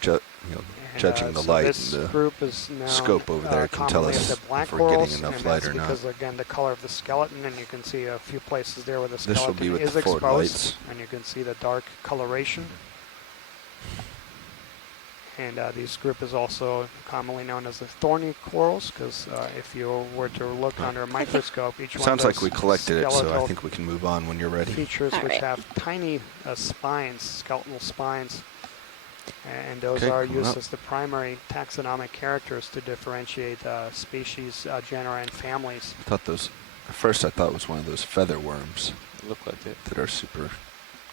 judging the so light this and the group is now, scope over there can tell commonly us as the black if we're getting corals, enough and light that's or not. because again the color of the skeleton, and you can see a few places there where the This will skeleton be with is the forward exposed, lights. and you can see the dark coloration. And this group is also commonly known as the thorny corals, because if you were to look under a microscope, each one Sounds of like we collected it, so I skeletal think we can move on when you're ready. features All which right. have tiny spines, skeletal spines, and those Okay, are coming used up. as the primary taxonomic characters to differentiate species, genera, and families. I thought those, at first I thought it was one of those feather worms It looked like it. that are super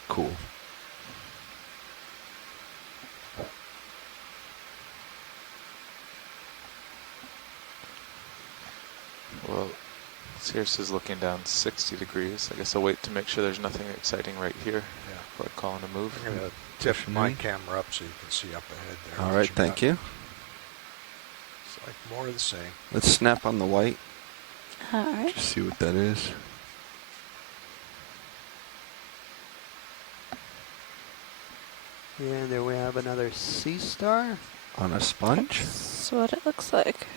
cool. Well, Sirius is looking down 60 degrees. I guess I'll wait to make sure there's nothing exciting right here before I call in a move. I'm going to tip my camera up so you can see up ahead there. All what right, you thank got. you. It's like more of the same. Let's snap on the white, all right. just see what that is. Yeah, and there we have another sea star. On a sponge? That's what it looks like.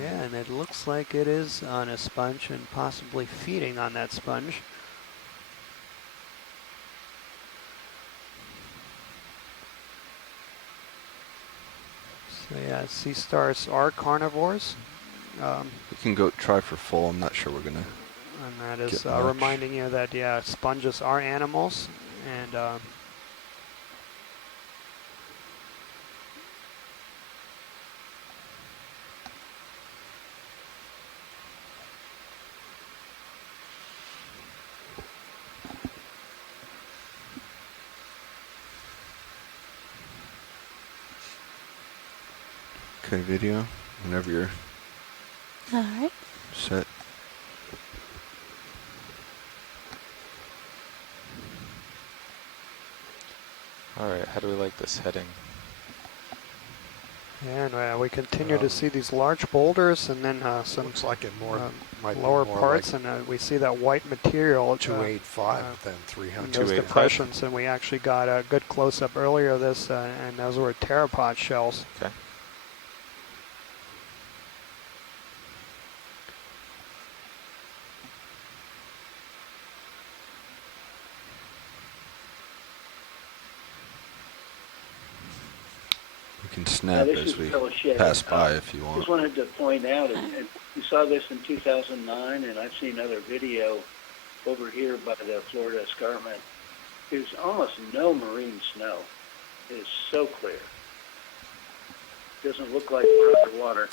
Yeah, and it looks like it is on a sponge and possibly feeding on that sponge. So yeah, sea stars are carnivores. We can go try for full. I'm not sure we're going to. And that is Get much. reminding you that, yeah, sponges are animals. And Okay, video, whenever you're All right. set. All right, how do we like this heading? and we continue to see these large boulders and then some Looks like it might be lower more parts, like and we see that white material. 285 than in 300. those 285. depressions, and we actually got a good close-up earlier of this, and those were pteropod shells. Okay. We can snap this as is we Phil Shea. pass by if you Just want. wanted to point out, and we saw this in 2009, and I've seen other video over here by the Florida Escarpment. There's almost no marine snow. It is so clear. Doesn't look like water.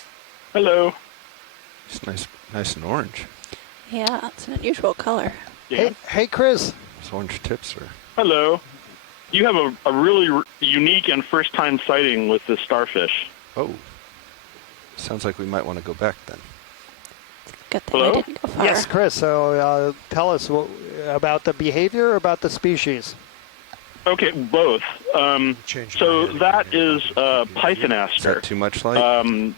Hello. It's nice and orange. Yeah, it's an unusual color. Yeah. Hey, Chris. Those orange tips are. Hello. You have a really unique and first-time sighting with this starfish. Oh. Sounds like we might want to go back then. Good thing Hello? we didn't go far. Yes, Chris. So tell us about the behavior, about the species. Okay, both. Changing So my head that again. is Pythonaster. Is that too much light?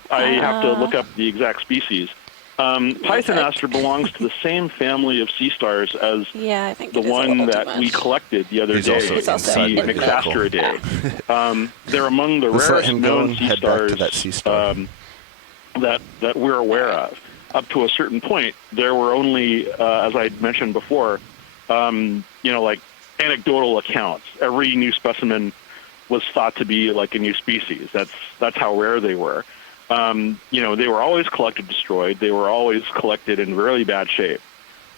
I have to look up the exact species. Pythonaster belongs to the same family of sea stars as Yeah, I think the it is a one little too that we much. collected the other He's day, also He's also inside the my vehicle. Mixastridae. They're among the Let's let rarest him go known and sea head back to stars that sea star. that we're aware of. Up to a certain point, there were only, as I mentioned before, like anecdotal accounts. Every new specimen was thought to be like a new species. That's how rare they were. They were always collected, destroyed. They were always collected in really bad shape.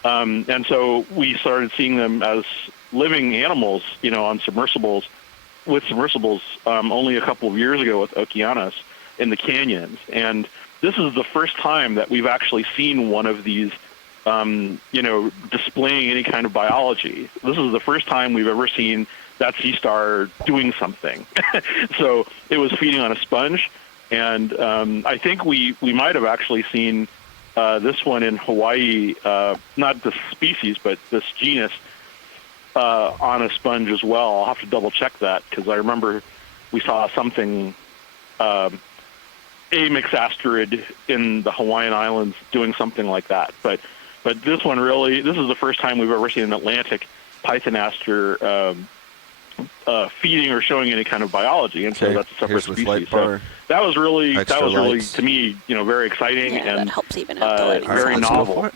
And so we started seeing them as living animals, on submersibles, only a couple of years ago with Okeanos in the canyons. And this is the first time that we've actually seen one of these, displaying any kind of biology. This is the first time we've ever seen that sea star doing something. So it was feeding on a sponge. And I think we might have actually seen this one in Hawaii, not this species, but this genus, on a sponge as well. I'll have to double check that because I remember we saw something, a mixasterid in the Hawaiian Islands doing something like that. But this one this is the first time we've ever seen an Atlantic Pythonaster feeding or showing any kind of biology, and so that's a separate species. So that was really to me, very exciting and that helps even out the lighting very sound. novel.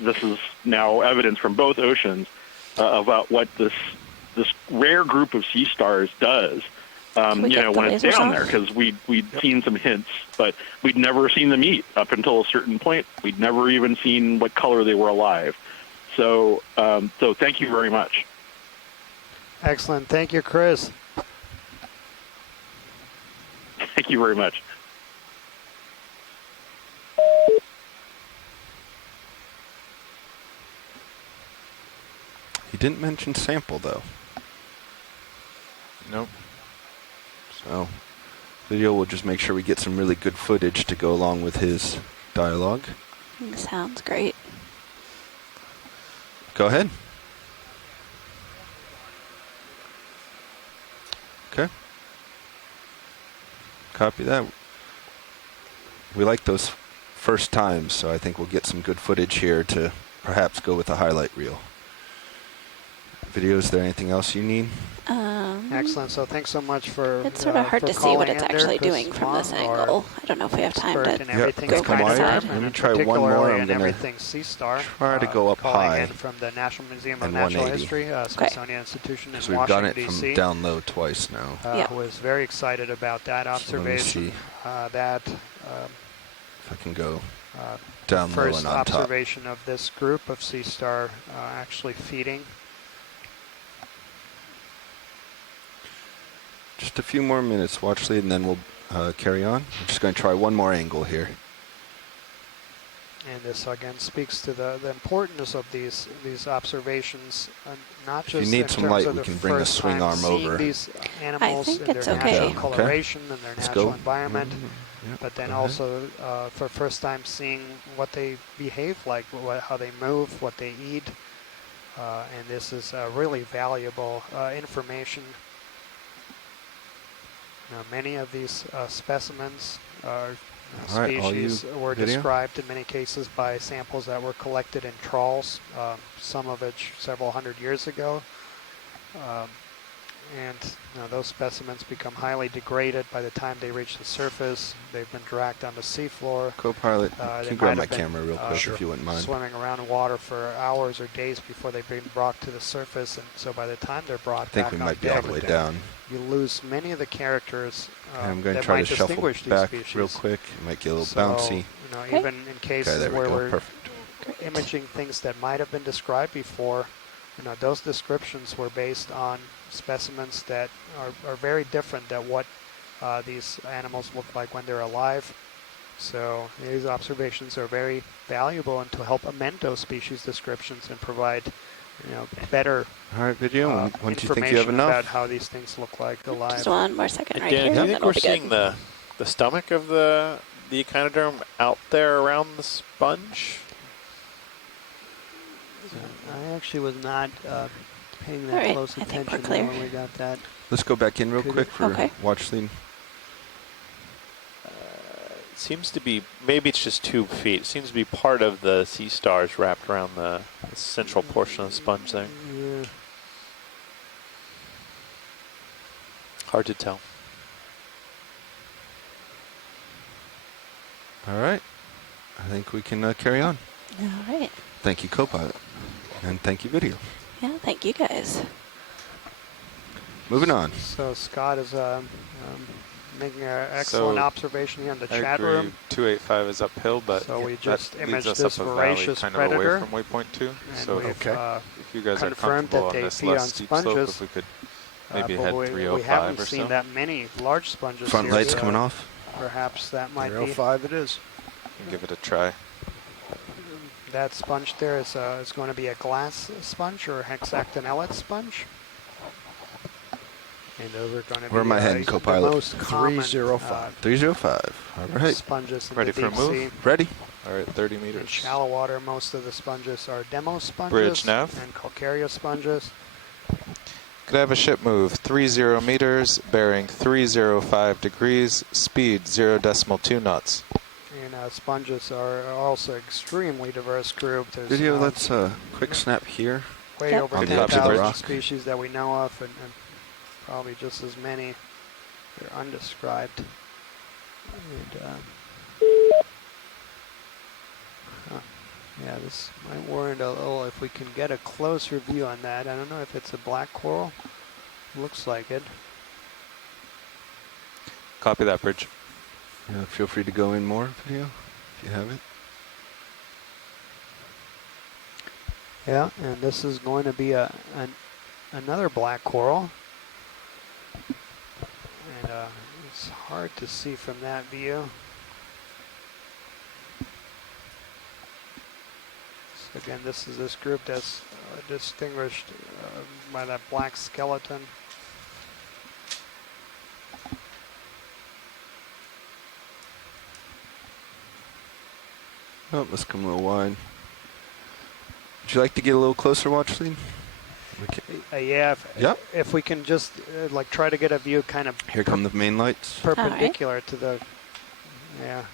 This is now evidence from both oceans about what this rare group of sea stars does. When it's down there, because we'd seen some hints, but we'd never seen them eat up until a certain point. We'd never even seen what color they were alive. So thank you very much. Excellent. Thank you, Chris. Thank you very much. He didn't mention sample, though. Nope. So, video will just make sure we get some really good footage to go along with his dialogue. Sounds great. Go ahead. Okay. Copy that. We like those first times, so I think we'll get some good footage here to perhaps go with a highlight reel. Video, is there anything else you need? Excellent. So thanks so much for. It's sort of hard to see what it's actually doing from this angle. I don't know if we have time to go come wide. side. Let me try one more. I'm going to sea star. Try to go up high. From the National Museum of and Natural 180. History, Smithsonian Institution in So we've Washington, done it D.C. from down low twice now. Was very excited about that observation. If I can go down low first and on top. observation of this group of sea star actually feeding. Just a few more minutes, watch lead, and then we'll carry on. I'm just going to try one more angle here. And this again speaks to the importance of these observations, not just if you need some light, we can bring a swing arm over. These animals I think in it's their okay. natural coloration and their natural environment, Yep, but then also for first time seeing what they behave like, how they move, what they eat, and this is really valuable information. Now, many of these specimens are species were described in many cases by samples that were collected in trawls, some of which several hundred years ago. And those specimens become highly degraded by the time they reach the surface. They've been dragged on the seafloor. Co-pilot, can you grab my camera real quick if you wouldn't mind? Swimming around in water for hours or days before they've been brought to the surface, and so by the time they're brought back I think we might be all the way down. You lose many of the characters I'm going to that try might to shuffle distinguish these back species. real quick. It might get a little bouncy. Even in cases there we where go. we're Perfect. imaging things that might have been described before, those descriptions were based on specimens that are very different than what these animals look like when they're alive. So these observations are very valuable and to help amend those species descriptions and provide better All right, video. Once you think you have information enough, about how these things look like alive. Just one more second right Dan, here. do you and think then we're we'll be seeing good. the stomach of the echinoderm out there around the sponge? I actually was not paying All that right, close I think attention we're clear. when we got that. Let's go back in real Could quick it- for Okay. watch lead. Seems to be, maybe it's just 2 feet. It seems to be part of the sea stars wrapped around the central portion of the sponge there. Yeah. Hard to tell. All right. I think we can carry on. All right. Thank you, co-pilot. And thank you, video. Yeah, thank you guys. Moving on. So Scott is making an excellent observation here in the chat room. 285 is uphill, but So we that just leads imaged us this up a valley, voracious kind predator. of away from waypoint 2. And So we've if you guys are confirmed comfortable that on they this feed on less steep slope, sponges. if we could maybe but head we 305 haven't or seen so. that many large sponges Front here, lights so coming off. Perhaps that might be. 05 it is. And give it a try. That sponge there is going to be a glass sponge or a hexactinellate sponge. And those are going to Where be am I heading, the co-pilot? most common 305. 305. All right. sponges in Ready the for a deep move? sea. Ready? All right, 30 In meters. shallow water, most of the sponges are demo sponges Bridge nav. and calcareous sponges. Could I have a ship move 30 meters, bearing 305 degrees, speed 0.2 knots. And sponges are also extremely diverse group. There's Video, let's quick snap here. way Yep. over On the edge of the 10,000 rock. species that we know of, and probably just as many that are undescribed. And, yeah, this might warrant a little, if we can get a closer view on that. I don't know if it's a black coral. Looks like it. Copy that, Bridge. Yeah, feel free to go in more, video, if you have it. Yeah, and this is going to be another black coral. And it's hard to see from that view. So again, this is this group that's distinguished by that black skeleton. Oh, let's come a little wide. Would you like to get a little closer, watch lead? Yeah, Yep. if we can just like try to get a view kind of Here come the main lights. perpendicular to the, yeah.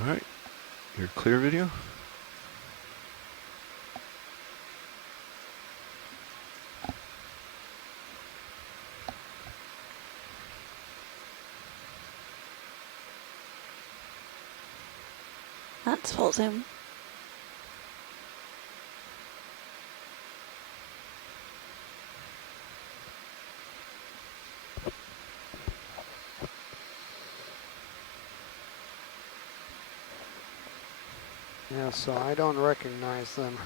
All right. You're clear, video? That's full zoom. Yeah, so I don't recognize them.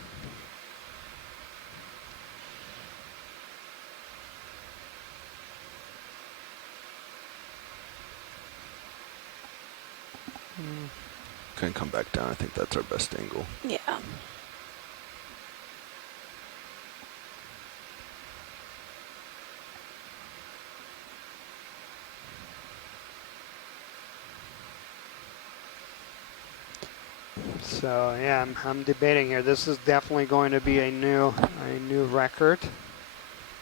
Can come back down. I think that's our best angle. Yeah. So yeah, I'm debating here. This is definitely going to be a new record,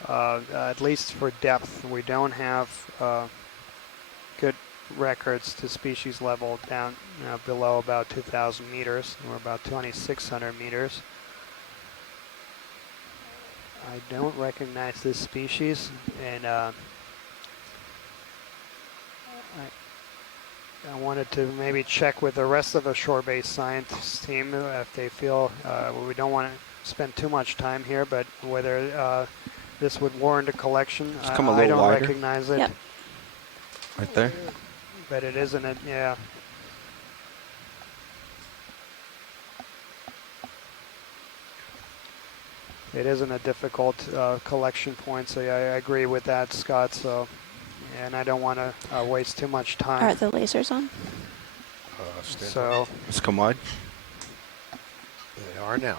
at least for depth. We don't have good records to species level down below about 2,000 meters. We're about 2,600 meters. I don't recognize this species, and I wanted to maybe check with the rest of the shore-based science team if they feel we don't want to spend too much time here, but whether this would warrant a collection. Just come a I little don't wider. recognize it. Yep. Right there. But it isn't it, yeah. It isn't a difficult collection point, so yeah, I agree with that, Scott. So, and I don't want to waste too much time. Are the lasers on? So, Let's come wide. They are now.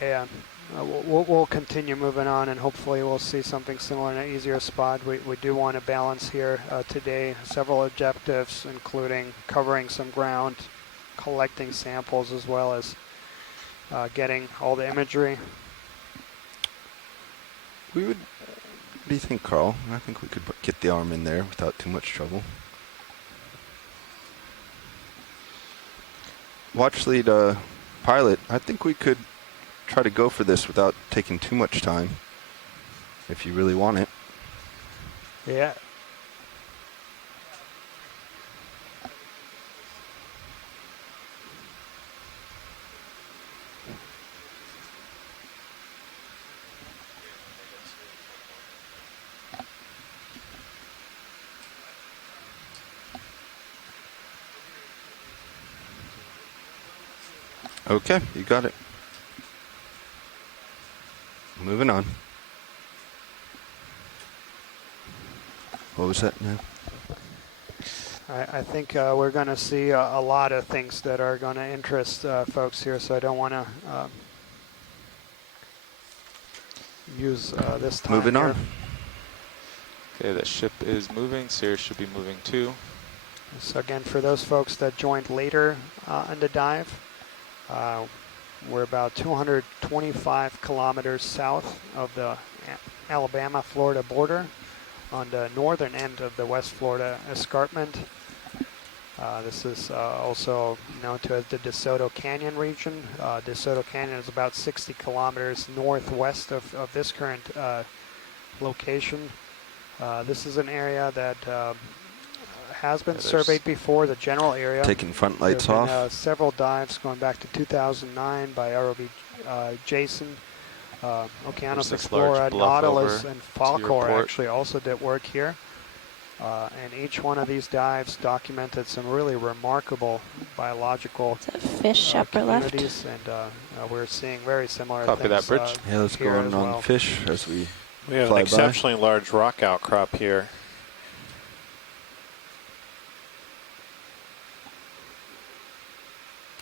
yeah, we'll continue moving on, and hopefully we'll see something similar in an easier spot. We do want to balance here today several objectives, including covering some ground, collecting samples, as well as getting all the imagery. We would. What do you think, Carl? I think we could get the arm in there without too much trouble. Watch lead pilot, I think we could try to go for this without taking too much time, if you really want it. Yeah. Okay, you got it. Moving on. What was that now? I think we're going to see a lot of things that are going to interest folks here, so I don't want to use this time Moving on. Okay, the ship is moving. Sirius should be moving too. So again, for those folks that joined later in the dive, we're about 225 kilometers south of the Alabama-Florida border on the northern end of the West Florida Escarpment. This is also known to as the DeSoto Canyon region. DeSoto Canyon is about 60 kilometers northwest of this current location. This is an area that has been surveyed before, the general area. Taking front lights There have off. been, several dives going back to 2009 by ROV Jason. Okeanos Explorer, Nautilus, and Falcor actually also did work here. And each one of these dives documented some really remarkable biological fish upper left. communities, and we're seeing very similar Copy things. that bridge. Yeah, let's go on well. fish as we have fly an by. exceptionally large rock outcrop here.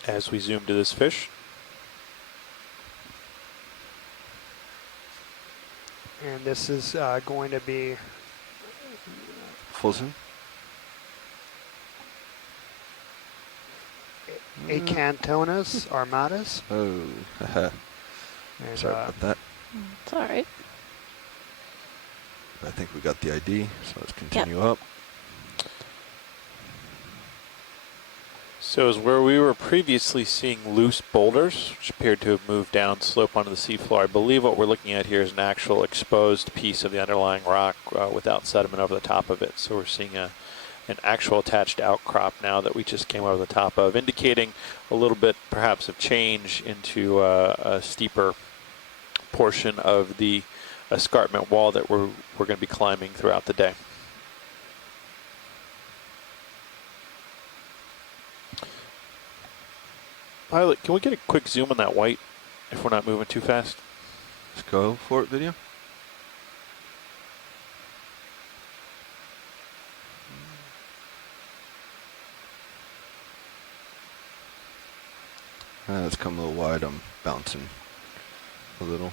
As we zoom to this fish. And this is going to be Full zoom. Acanthonus armatus. Oh, haha. And, Sorry about that. It's all right. I think we got the ID, so let's continue up. So is where we were previously seeing loose boulders, which appeared to have moved down slope onto the seafloor. I believe what we're looking at here is an actual exposed piece of the underlying rock without sediment over the top of it. So we're seeing an actual attached outcrop now that we just came over the top of, indicating a little bit perhaps of change into a steeper portion of the escarpment wall that we're going to be climbing throughout the day. Pilot, can we get a quick zoom on that white if we're not moving too fast? Let's go for it, video. Let's come a little wide. I'm bouncing a little.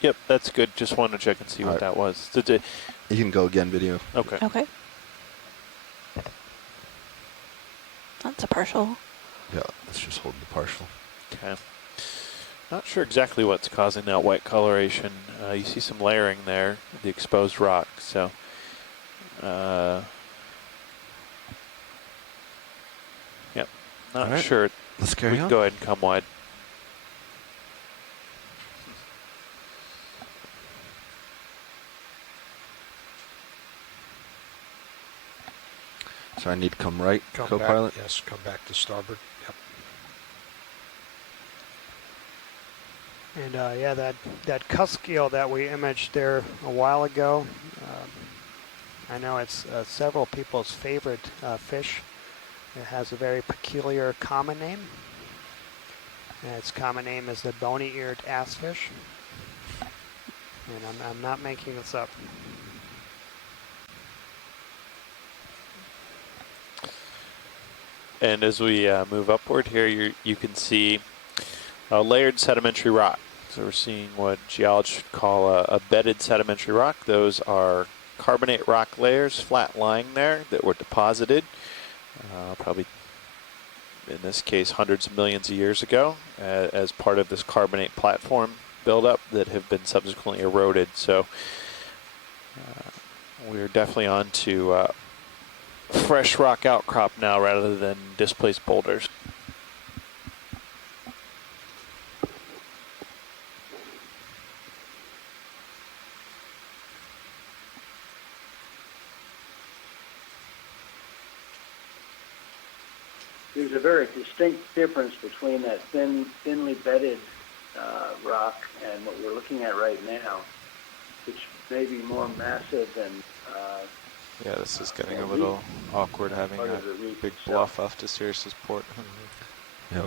Yep, that's good. Just wanted to check and see what that was. You can go again, video. Okay. Okay. That's a partial. Yeah, let's just hold the partial. Okay. Not sure exactly what's causing that white coloration. You see some layering there, the exposed rock. So, yep. Not sure. Let's carry on. Go ahead and come wide. So I need to come right, Come co-pilot? back, yes, come back to starboard. Yep. And yeah, that cusk eel that we imaged there a while ago, I know it's several people's favorite fish. It has a very peculiar common name. And its common name is the bony-eared assfish. And I'm not making this up. And as we move upward here, you can see layered sedimentary rock. So we're seeing what geologists would call a bedded sedimentary rock. Those are carbonate rock layers flat lying there that were deposited probably in this case hundreds of millions of years ago as part of this carbonate platform buildup that have been subsequently eroded. So we're definitely on to fresh rock outcrop now rather than displaced boulders. There's a very distinct difference between that thinly bedded rock and what we're looking at right now, which may be more massive than. Yeah, this is getting a little awkward having a big bluff off to Sirius's port. Yeah.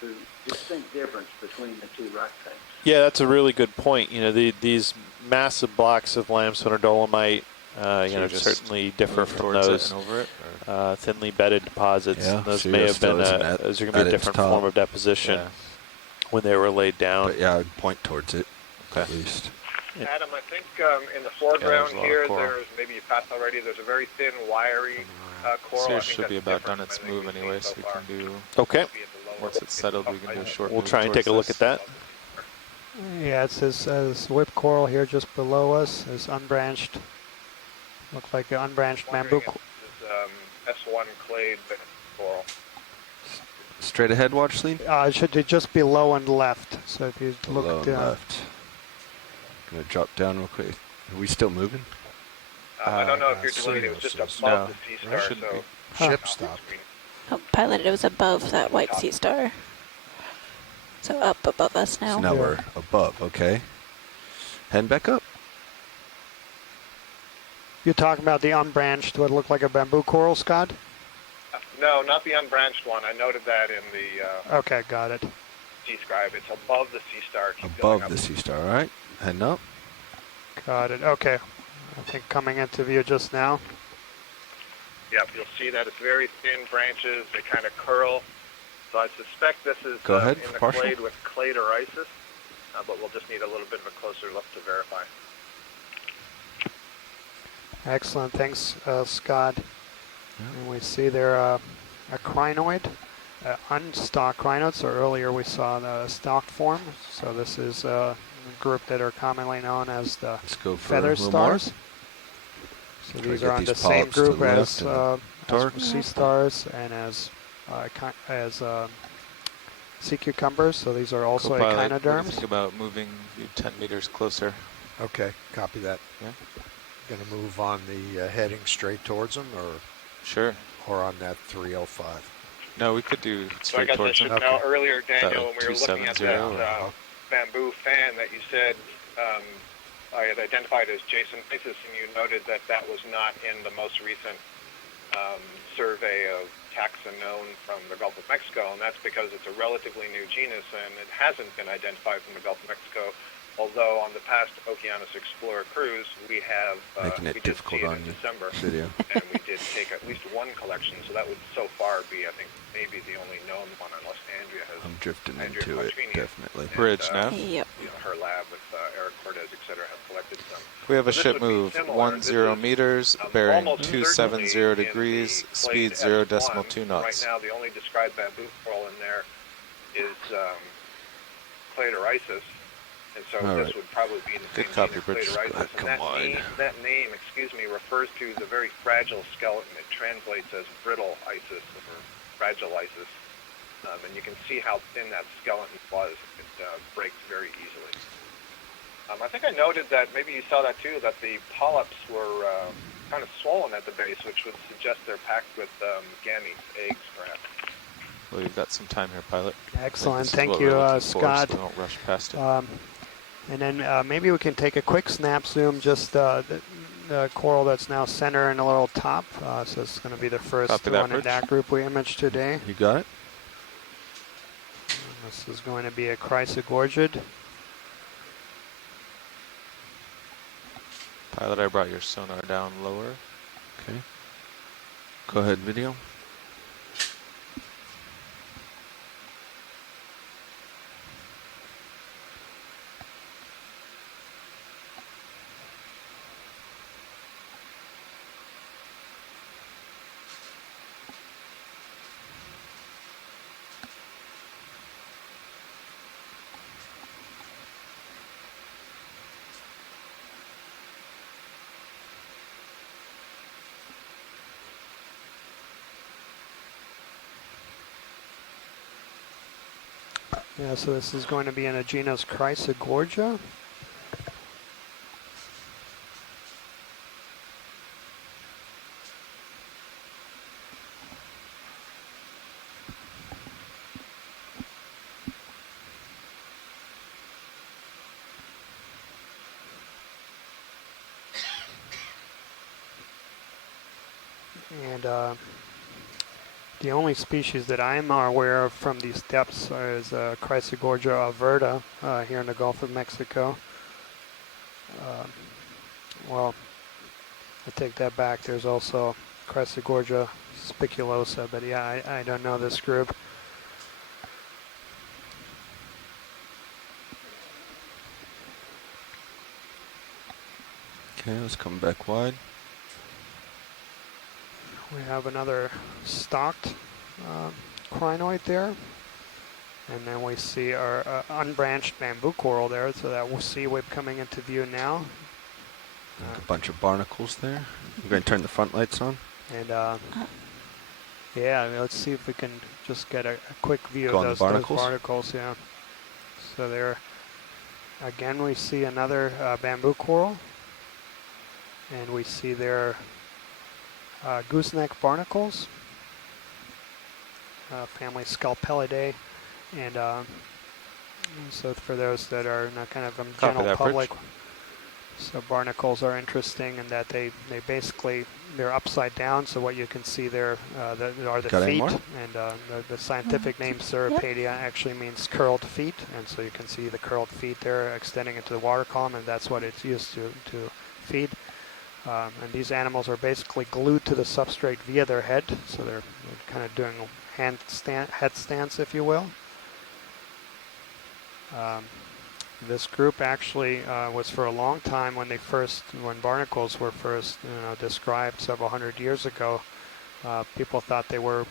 There's a distinct difference between the two rock types. Yeah, that's a really good point. You know, these massive blocks of limestone or dolomite, certainly differ from those thinly bedded deposits. Yeah, those may have been those are going to be a different form of deposition when they were laid down. But yeah, I'd point towards it at least. Adam, I think in the foreground here, there's, maybe you passed already, there's a very thin, wiry coral. Sirius should be about done its move anyway, so we can do, once it's settled, we can do a short We'll move try and take a look at that. Yeah, it says whip coral here just below us is unbranched. Looks like an unbranched bamboo. This is S1 clade coral. Straight ahead, watch lead? It should just be low and left. So if you look low and left. Gonna drop down real quick. Are we still moving? I don't know if you're doing it. It was just above the sea star. So ship stopped. Oh, pilot, it was above that white sea star. So up above us now. So now we're above, okay. Heading back up. You're talking about the unbranched, what looked like a bamboo coral, Scott? No, not the unbranched one. I noted that in the okay, got it. sea scribe. It's above the sea star. Above the sea star, all right. Heading up. Got it. Okay. I think coming into view just now. Yep, you'll see that it's very thin branches. They kind of curl. So I suspect this is Go ahead, in the partial. clade with claderisis, but we'll just need a little bit of a closer look to verify. Excellent. Thanks, Scott. And we see there a crinoid, unstalked crinoid. So earlier we saw the stalked form. So this is a group that are commonly known as the feather stars. So these are on the same group as sea stars and as sea cucumbers. So these are also echinoderms. What do you think about moving you 10 meters closer? Okay, copy that. Yeah. Going to move on the heading straight towards them, or Sure. or on that 305. No, we could do So I straight got towards this them. now earlier, Daniel, when we were looking at 270 that bamboo fan that you said I had identified as Jason Isis, and you noted that that was not in the most recent survey of taxa known from the Gulf of Mexico, and that's because it's a relatively new genus and it hasn't been identified from the Gulf of Mexico. Although on the past Okeanos Explorer cruise, we have making it difficult on in you. December, Video. and we did take at least one collection. So that would so far be, I think, maybe the only known one, unless Andrea has. I'm drifting Andrea into it, Martini definitely. and, Bridge now. Yep. her lab with Eric Cortez, et cetera, have collected some. We have a So this ship would be move, similar. 10 meters, bearing almost 270 certainly degrees, in the speed clade 0.2 S1. knots. Right now, the only described bamboo coral in there is claderisis. And so this would probably be in the Good same copy, genus, Bridge. claderisis. Come And on. that name, refers to the very fragile skeleton. It translates as brittle isis or fragile isis. And you can see how thin that skeleton was. It breaks very easily. I think I noted that, maybe you saw that too, that the polyps were kind of swollen at the base, which would suggest they're packed with gametes, eggs perhaps. Well, you've got some time here, pilot. Excellent. This is Thank what you, we're looking for, Scott. So we don't rush past it. And then maybe we can take a quick snap zoom, just the coral that's now center and a little top. So it's going to be the first Copy that, one in Bridge. that group we imaged today. You got it? And this is going to be a chrysogorgid. Pilot, I brought your sonar down lower. Okay. Go ahead, video. Yeah, so this is going to be in a genus Chrysogorgia. And the only species that I'm aware of from these depths is Chrysogorgia averta here in the Gulf of Mexico. Well, I take that back. There's also Chrysogorgia spiculosa, but yeah, I don't know this group. Okay, let's come back wide. We have another stalked crinoid there. And then we see our unbranched bamboo coral there, so that sea whip coming into view now. A bunch of barnacles there. We're going to turn the front lights on. And yeah, let's see if we can just get a quick view Go of on those barnacles. Yeah. So there, again, we see another bamboo coral. And we see there gooseneck barnacles, family Scalpellidae, and so for those that are not kind of from general public, so barnacles are interesting in that they basically, they're upside down, so what you can see there are the feet, and the scientific name Cirripedia actually means curled feet, and so you can see the curled feet there extending into the water column, and that's what it's used to feed. And these animals are basically glued to the substrate via their head, so they're kind of doing a headstands, if you will. This group actually was for a long time when barnacles were first described several hundred years ago. People thought they were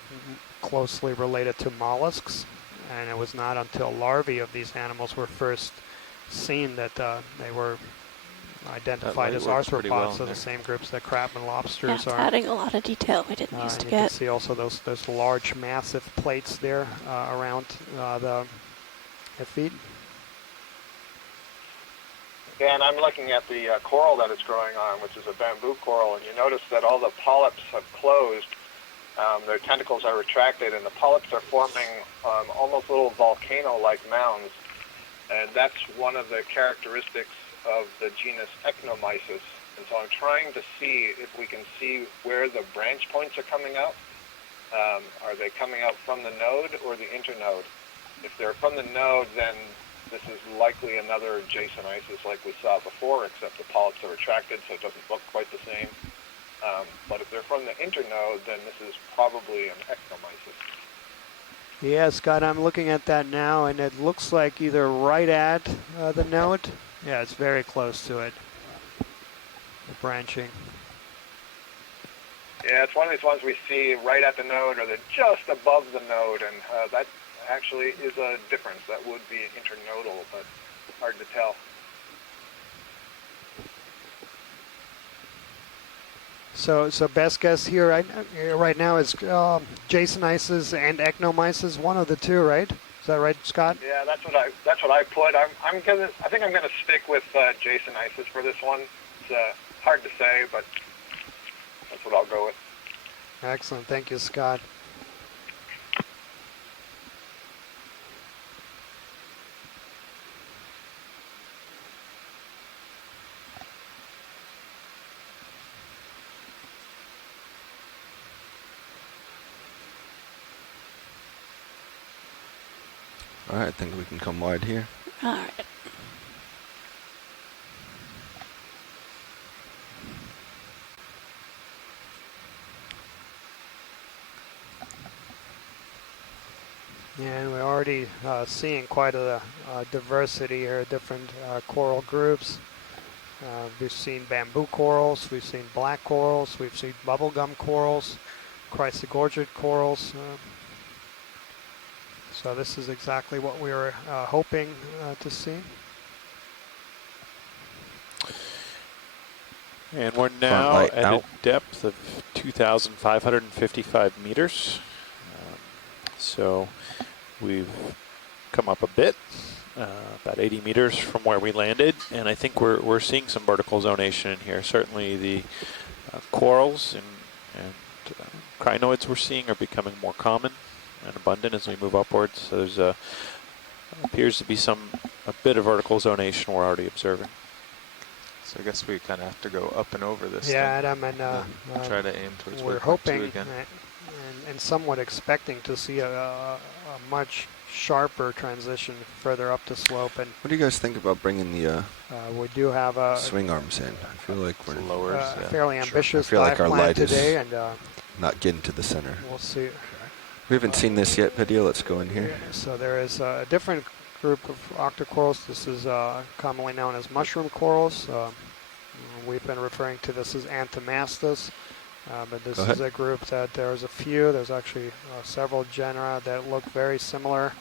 closely related to mollusks, and it was not until larvae of these animals were first seen that they were identified as arthropods, well, so the same groups that crab and lobsters are. Adding a lot of detail we didn't used to get. You can see also those large, massive plates there around the feet. Yeah, and I'm looking at the coral that it's growing on, which is a bamboo coral, and you notice that all the polyps have closed. Their tentacles are retracted, and the polyps are forming almost little volcano-like mounds. And that's one of the characteristics of the genus Ecnomyces. And so I'm trying to see if we can see where the branch points are coming out. Are they coming out from the node or the internode? If they're from the node, then this is likely another Jasonisis like we saw before, except the polyps are retracted, so it doesn't look quite the same. But if they're from the internode, then this is probably an Ecnomyces. Yeah, Scott, I'm looking at that now, and it looks like either right at the node. Yeah, it's very close to it, the branching. Yeah, it's one of these ones we see right at the node, or they're just above the node, and that actually is a difference. That would be internodal, but hard to tell. So best guess here right now is Jasonisis and Ecnomyces, one of the two, right? Is that right, Scott? Yeah, that's what I put. I think I'm gonna stick with Jasonisis for this one. It's hard to say, but that's what I'll go with. Excellent, thank you, Scott. All right, I think we can come wide here. All right. And we're already seeing quite a diversity here, different coral groups. We've seen bamboo corals, we've seen black corals, we've seen bubblegum corals, chrysogorgid corals. So this is exactly what we were hoping to see. And we're now at a depth of 2,555 meters. So we've come up a bit, about 80 meters from where we landed, and I think we're seeing some vertical zonation in here. Certainly the corals and crinoids we're seeing are becoming more common and abundant as we move upwards. So there's appears to be a bit of vertical zonation we're already observing. So I guess we kind of have to go up and over this. Yeah, thing, Adam, and try to aim towards we're waypoint hoping 2 again. and somewhat expecting to see a much sharper transition further up the slope. And What do you guys think about bringing the we do have a swing arms in? I feel like we're Lower. fairly ambitious I feel like dive our plan light is today, and not getting to the center. we'll see. We haven't seen this yet, video. Let's go in here. So there is a different group of octocorals. This is commonly known as mushroom corals. We've been referring to this as Anthomastus, but this is a group that there's a few. There's actually several genera that look very similar.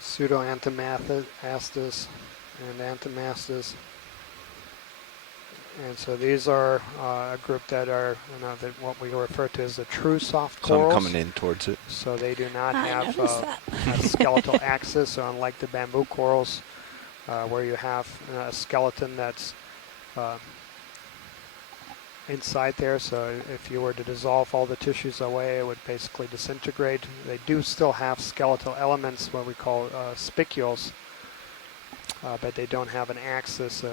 Pseudo-Anthomastus and Anthomastus. And so these are a group that are what we refer to as the true soft corals. So I'm coming in towards it. So they do not I have noticed a skeletal axis, so unlike the bamboo corals, where you have a skeleton that's inside there. So if you were to dissolve all the tissues away, it would basically disintegrate. They do still have skeletal elements, what we call spicules. But they don't have an axis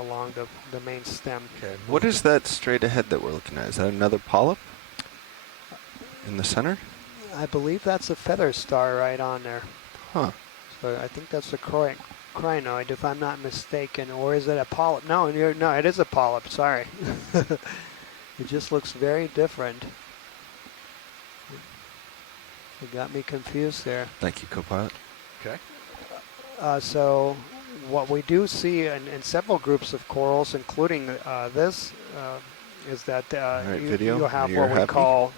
along the main stem. Okay. What is that straight ahead that we're looking at? Is that another polyp in the center? I believe that's a feather star right on there. Huh. So I think that's a crinoid, if I'm not mistaken. Or is it a polyp? No, it is a polyp. Sorry. It just looks very different. You got me confused there. Thank you, co-pilot. Okay. So what we do see in several groups of corals, including this, is that you have what we call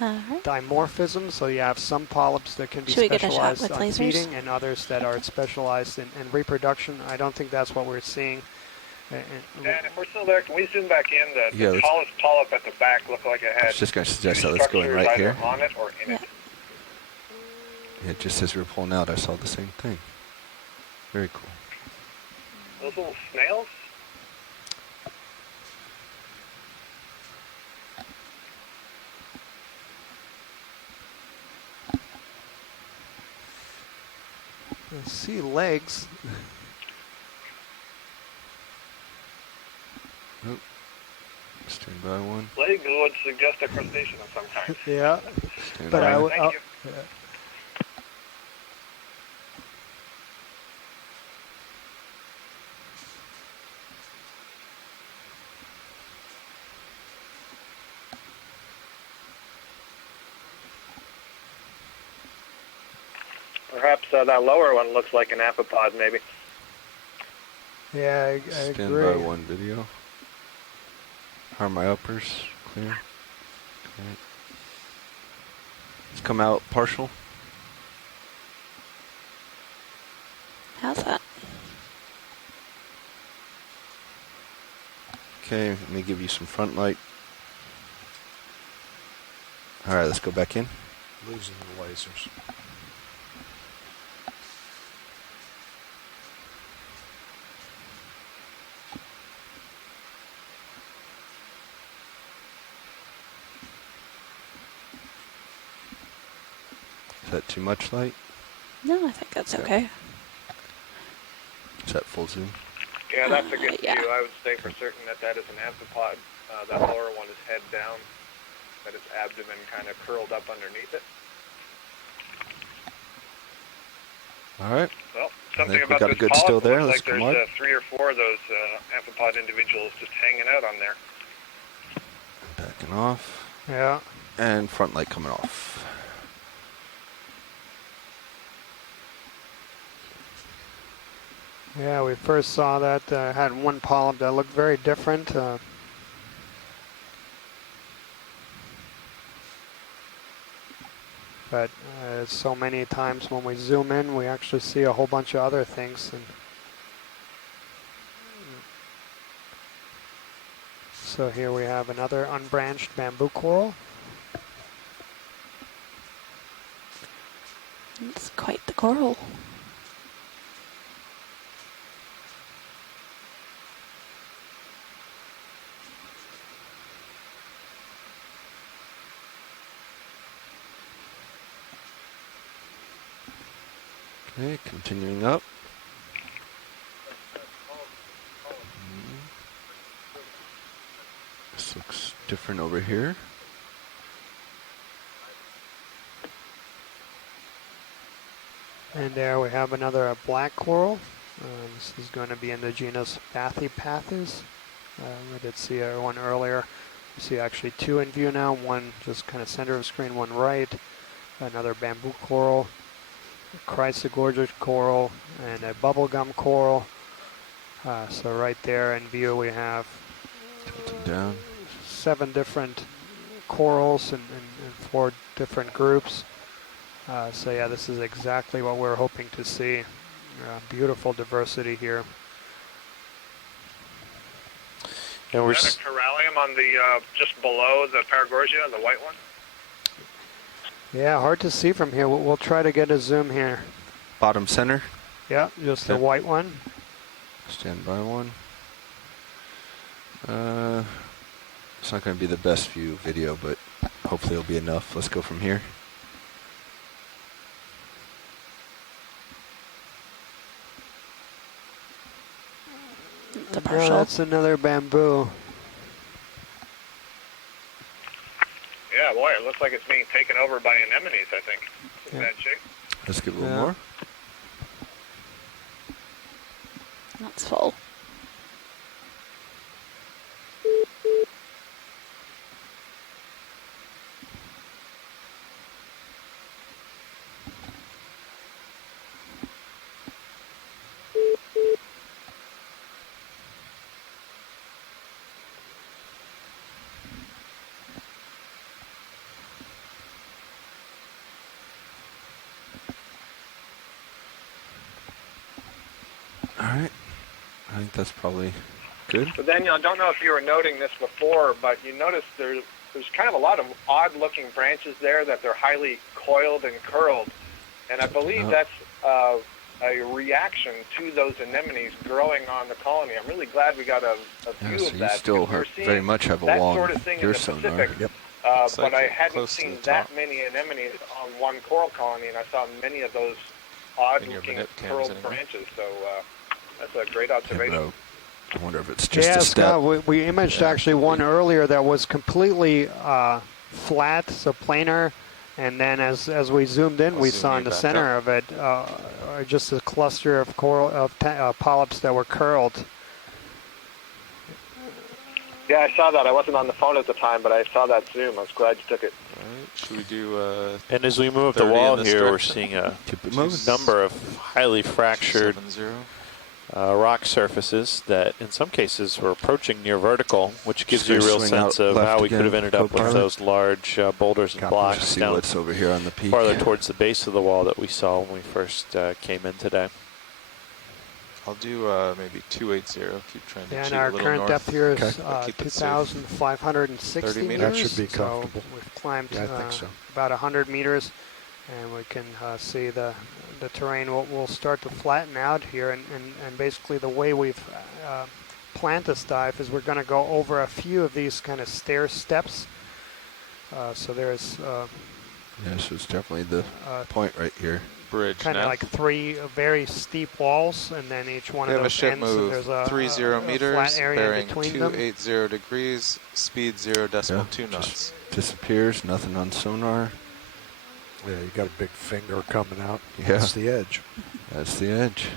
dimorphism. So you have some polyps that can be specialized on feeding and others that are specialized in reproduction. I don't think that's what we're seeing. And if we're still there, can we zoom back in? The tallest polyp at the back looked like it had. I was just going to suggest that. Let's go in right here. On it or in it. Yeah, just as we were pulling out, I saw the same thing. Very cool. Those little snails? I see legs. Oh, stand by one. Legs would suggest a crustacean of some kind. Yeah. Stand But by. Thank you. Perhaps that lower one looks like an amphipod, maybe. Yeah, I Stand agree. by one video. How are my uppers? Clear. Okay. Let's come out partial. How's that? Okay, let me give you some front light. All right, let's go back in. Losing the lasers. Is that too much light? No, I think that's okay. Is that full zoom? Yeah, that's a good yeah. view. I would say for certain that is an amphipod. That lower one is head down, that its abdomen kind of curled up underneath it. All right. Well, I something think we about got a this good polyp, still it there. looks Let's like come there's on. 3 or 4 of those amphipod individuals just hanging out on there. Backing off. Yeah. And front light coming off. Yeah, we first saw that, had one polyp that looked very different. But so many times when we zoom in, we actually see a whole bunch of other things. And so here we have another unbranched bamboo coral. coral. Okay, continuing up. This looks different over here. And there we have another black coral. This is going to be in the genus Bathypathys. We did see one earlier. You see actually two in view now, one just kind of center of screen, one right. Another bamboo coral, a chrysogorgic coral, and a bubblegum coral. So right there in view we have Down. 7 different corals and 4 different groups. So yeah, this is exactly what we're hoping to see. Beautiful diversity here. And we're Is that a corallium on the just below the Paragorgia, the white one? Yeah, hard to see from here. We'll try to get a zoom here. Bottom center. Yeah, just the white one. Stand by one. It's not going to be the best view video, but hopefully it'll be enough. Let's go from here. The Yeah, partial. that's another bamboo. Yeah, boy, it looks like it's being taken over by anemones, I think. It's in Yeah. bad shape. Let's give a little Yeah. more. That's full. All right. I think that's probably good. But Daniel, I don't know if you were noting this before, but you notice there's kind of a lot of odd-looking branches there that they're highly coiled and curled, and I believe that's a reaction to those anemones growing on the colony. I'm really glad we got a view So of you that. still because we're very seeing much have a that long sort of thing in ear the sonar. Pacific. Yep. But like I it hadn't close to seen the that top. many anemones on one coral colony, and I saw many of those In your odd-looking manip cams curled anyway. branches. So that's a great Yeah, observation. bro. I wonder if it's just Yeah, a step. Scott, we imaged Yeah, actually one earlier that was completely flat, so planar, and then as we zoomed in, I'll we zoom saw you in the back center of it just a cluster of polyps that were curled. Yeah, I saw that. I wasn't on the phone at the time, but I saw that zoom. I was glad you took it. All right. Should we do And as we move up the 30 in wall this here, we're direction? seeing a Keep it moving. number of highly fractured 270? rock surfaces that in some cases were approaching near vertical, which gives Just you a gonna real swing sense out of left how we could have again, ended up with co-pilot. those large boulders and Copy. blocks See down what's over here on the peak. farther towards the base of the wall that we saw when we first came in today. I'll do maybe 280. Keep trying to And cheat a our little current north. depth here is But keep it safe. 2,560 30 meters. meters? That should be comfortable. So we've climbed Yeah, I think so. about 100 meters, and we can see the terrain will start to flatten out here, and basically the way we've planned this dive is we're going to go over a few of these kind of stair steps. So there's Yeah, so it's definitely the point right here. Bridge kind of now. like 3 very steep walls, and then each one We of have a those ship ends, and move there's a 30 a meters, flat area in bearing between them. 280 degrees, speed 0.2 Yeah, knots. just disappears, nothing on sonar. Yeah, you got a big finger coming out. Yeah. That's the edge. That's the edge.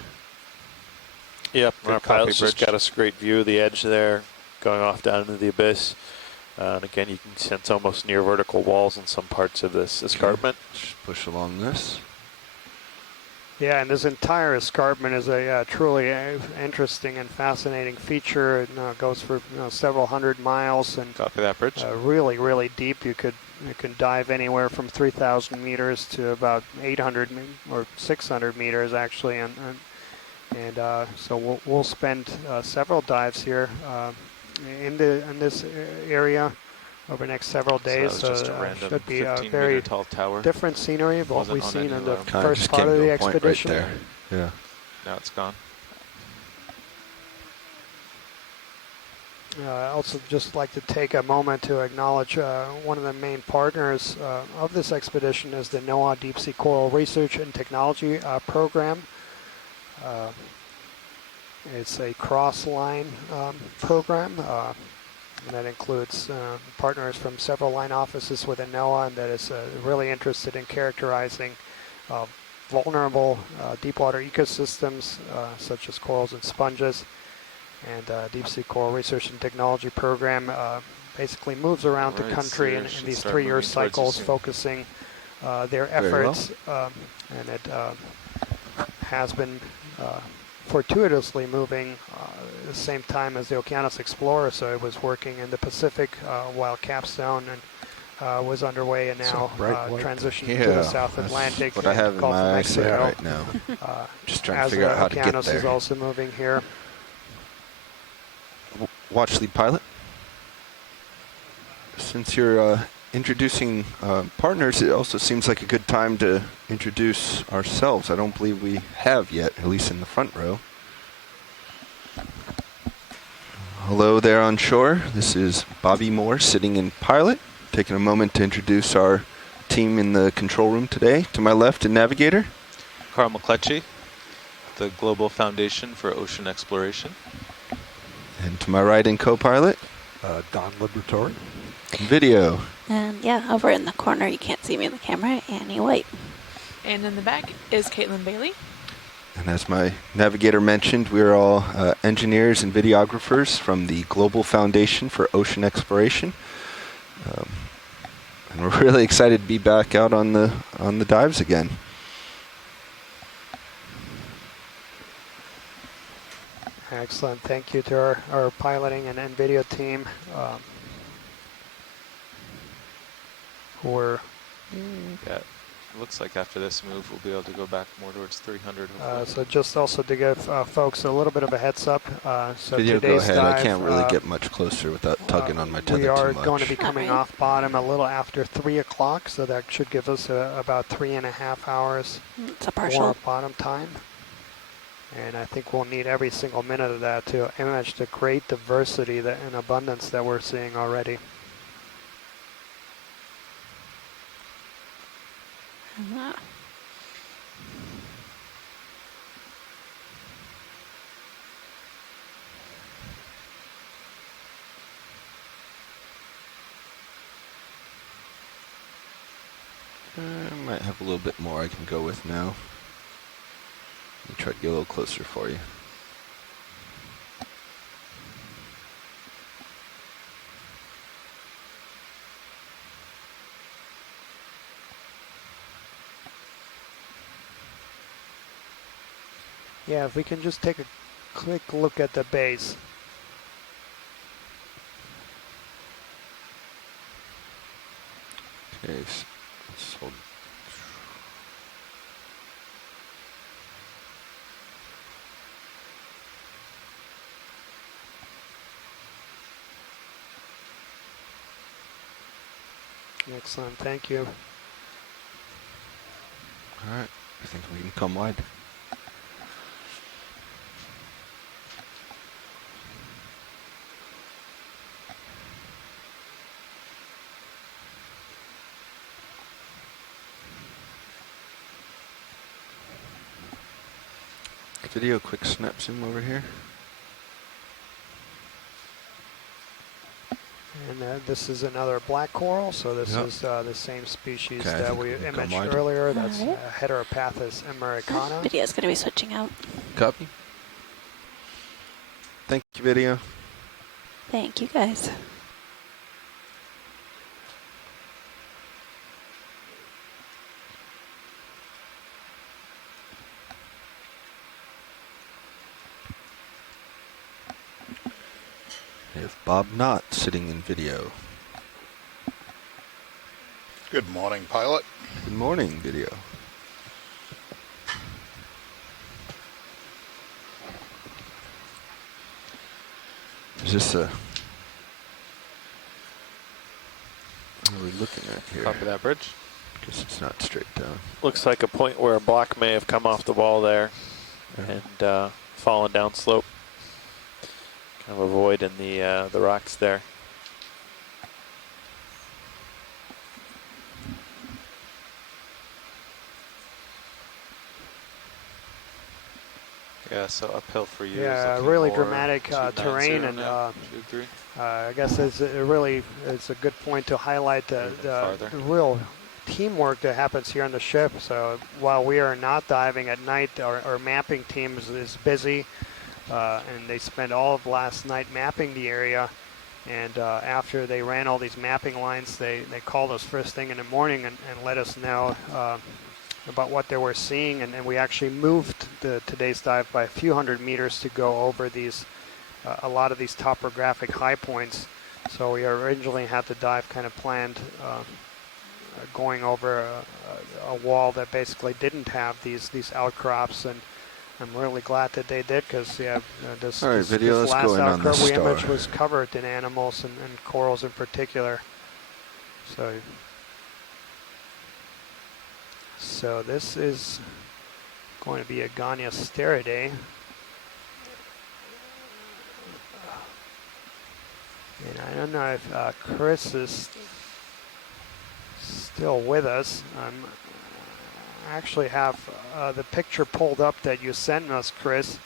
Yep, Good our copy, pilots just Bridge. got us a great view of the edge there, going off down into the abyss. And again, you can sense almost near vertical walls in some parts of this escarpment. Just push along this. Yeah, and this entire escarpment is a truly interesting and fascinating feature. It goes for several hundred miles, and Copy that, Bridge. really, really deep. You can dive anywhere from 3,000 meters to about 800 or 600 meters actually, and so we'll spend several dives here in this area. over the next several So days. that was just a random should be a 15 very meter tall tower. different scenery of what Wasn't we've on seen any in the alarm. Kinda first just part came of to the a point expedition. right there. Yeah. Now it's gone. Also just like to take a moment to acknowledge one of the main partners of this expedition is the NOAA Deep Sea Coral Research and Technology Program. It's a cross-line program that includes partners from several line offices within NOAA and that is really interested in characterizing vulnerable deep water ecosystems such as corals and sponges. And Deep Sea Coral Research and Technology Program basically moves around the country in these 3-year cycles, focusing their efforts, and it has been fortuitously moving at the same time as the Okeanos Explorer. So it was working in the Pacific while Capstone and was underway and now transitioning to the South Atlantic. What I have in Gulf my of eyesight Mexico. right now. Just trying to figure out how to get Okeanos there. is also moving here. Watch lead pilot. Since you're introducing partners, it also seems like a good time to introduce ourselves. I don't believe we have yet, at least in the front row. Hello there on shore. This is Bobby Moore sitting in pilot, taking a moment to introduce our team in the control room today. To my left in navigator, Carl McCletchy, the Global Foundation for Ocean Exploration. and to my right in co-pilot, Don Liberatore. video. And yeah, over in the corner, you can't see me in the camera, Annie White. And in the back is Caitlin Bailey. And as my navigator mentioned, we're all engineers and videographers from the Global Foundation for Ocean Exploration. And we're really excited to be back out on the dives again. Excellent. Thank you to our piloting and video team who were Yeah, it looks like after this move, we'll be able to go back more towards 300. so just also to give folks a little bit of a heads up. So Video, go today's ahead. dive, I can't really get much closer without tugging on my tether we are too much. going to be coming off bottom a little after 3 o'clock, so that should give us about 3.5 hours It's a partial. more bottom time. And I think we'll need every single minute of that to image the great diversity and abundance that we're seeing already. I might have a little bit more I can go with now. Let me try to get a little closer for you. Yeah, if we can just take a quick look at the base. Okay, let's hold. Excellent, thank you. All right, I think we can come wide. Video, quick snap zoom over here. And this is another black coral, so this is the same species that we imaged earlier. That's Heteropathus americana. Video is going to be switching out. Copy. Thank you, video. Thank you, guys. We have Bob Knott sitting in video. Good morning, pilot. Good morning, video. Is this a looking at here? Top of that bridge. Guess it's not straight down. Looks like a point where a block may have come off the wall there and fallen down slope. Kind of a void in the rocks there. Yeah, so uphill for you. Yeah, is really more dramatic 290 terrain, and now, 2-3. I guess it's a good point to highlight the real teamwork that happens here on the ship. So while we are not diving at night, our mapping team is busy, and they spent all of last night mapping the area. And after they ran all these mapping lines, they called us first thing in the morning and let us know about what they were seeing, and we actually moved today's dive by a few hundred meters to go over these a lot of these topographic high points. So we originally had the dive kind of planned going over a wall that basically didn't have these outcrops, and I'm really glad that they did, because this last outcrop image was covered in animals and corals in particular. So this is going to be a Goniosteridae. And I don't know if Chris is still with us. I actually have the picture pulled up that you sent us, Chris,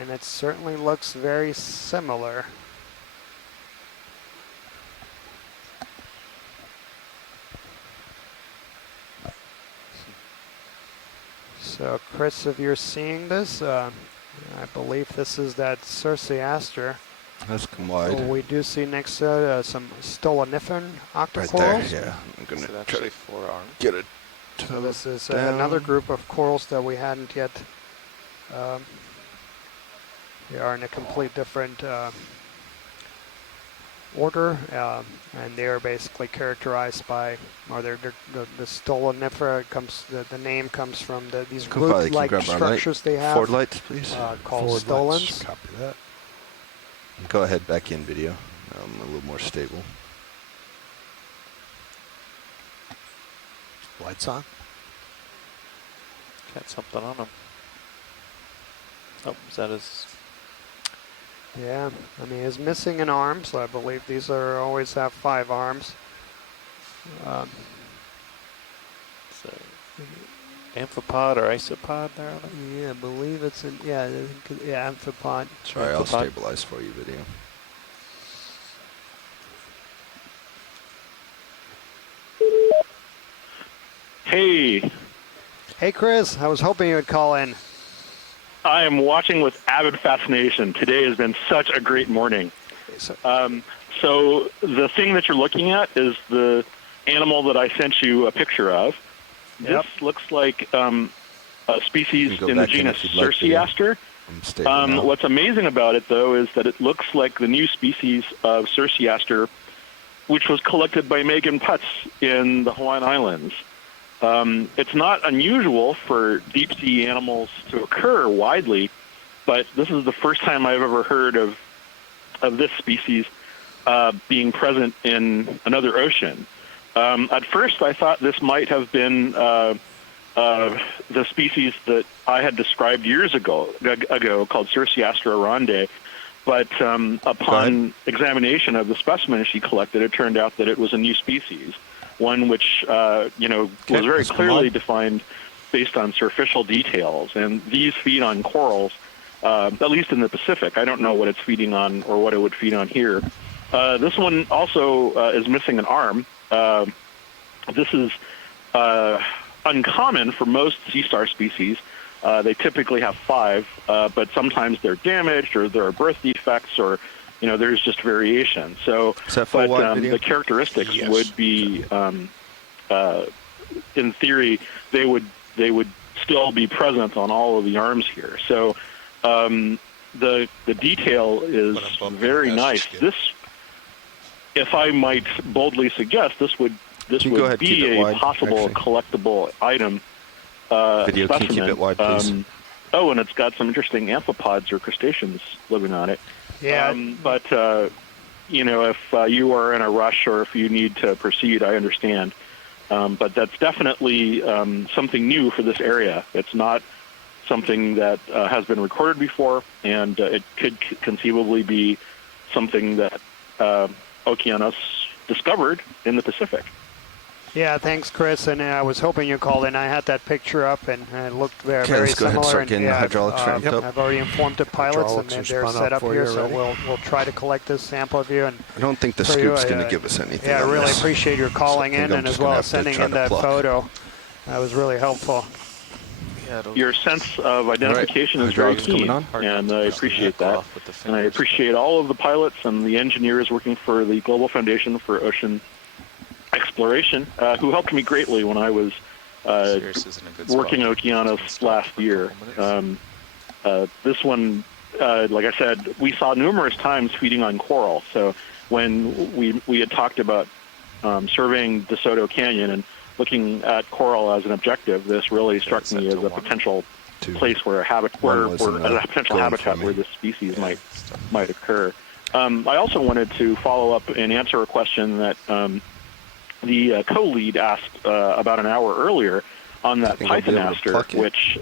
and it certainly looks very similar. So, Chris, if you're seeing this, I believe this is that Circeaster. Let's come wide. We do see next to some Stolonifern octocorals. Right there, yeah. I'm going to try to get it. So this is another group of corals that we hadn't yet. They are in a complete different order, and they are basically characterized by, or the Stolonifera comes. The name comes from these root-like structures they have. Forward lights, please. Called stolons. Copy that. Go ahead, back in video. A little more stable. Lights on. Got something on him. Oh, is that his? Yeah, I mean, he's missing an arm, so I believe these always have 5 arms. So, amphipod or isopod there on it? Yeah, I believe it's amphipod. Sorry, I'll stabilize for you, video. Hey. Hey, Chris. I was hoping you would call in. I am watching with avid fascination. Today has been such a great morning. So the thing that you're looking at is the animal that I sent you a picture of. Yep. This looks like a species in the genus Circeaster. What's amazing about it, though, is that it looks like the new species of Circeaster, which was collected by Megan Putz in the Hawaiian Islands. It's not unusual for deep-sea animals to occur widely, but this is the first time I've ever heard of this species being present in another ocean. At first, I thought this might have been the species that I had described years ago called Circeaster aronde, but upon examination of the specimen she collected, it turned out that it was a new species. One which, was very clearly defined based on superficial details. And these feed on corals, at least in the Pacific. I don't know what it's feeding on or what it would feed on here. This one also is missing an arm. This is uncommon for most sea star species. They typically have 5, but sometimes they're damaged or there are birth defects or there's just variation. So, the characteristics would be, in theory, they would still be present on all of the arms here. So, the detail is very nice. This, if I might boldly suggest, this would be a possible collectible item. Video, can you keep it wide, please? And it's got some interesting amphipods or crustaceans living on it. Yeah. if you are in a rush or if you need to proceed, I understand. But that's definitely something new for this area. It's not something that has been recorded before, and it could conceivably be something that Okeanos discovered in the Pacific. Yeah, thanks, Chris. And I was hoping you called in. I had that picture up, and it looked very, Okay, very let's go ahead and similar. start getting the hydraulics ramped up. I've already informed the pilots, and Hydraulics are they're spun set up up for here. you So already? we'll try to collect this sample of you. And I don't think the for scoop's you, going to give us anything. Yeah, I on really this. appreciate your calling So I think in, I'm and as just gonna well have as to sending try in to that pluck. photo. That was really helpful. Your sense of identification is very Hydraulics keen, coming on. and I appreciate that. And I appreciate all of the pilots and the engineers working for the Global Foundation for Ocean Exploration, who helped me greatly when I was working Okeanos last year. This one, like I said, we saw numerous times feeding on coral. So when we had talked about surveying the Soto Canyon and looking at coral as an objective, this really struck me as a potential place where a potential habitat where this species might occur. I also wanted to follow up and answer a question that the co-lead asked about an hour earlier on that pythonaster, which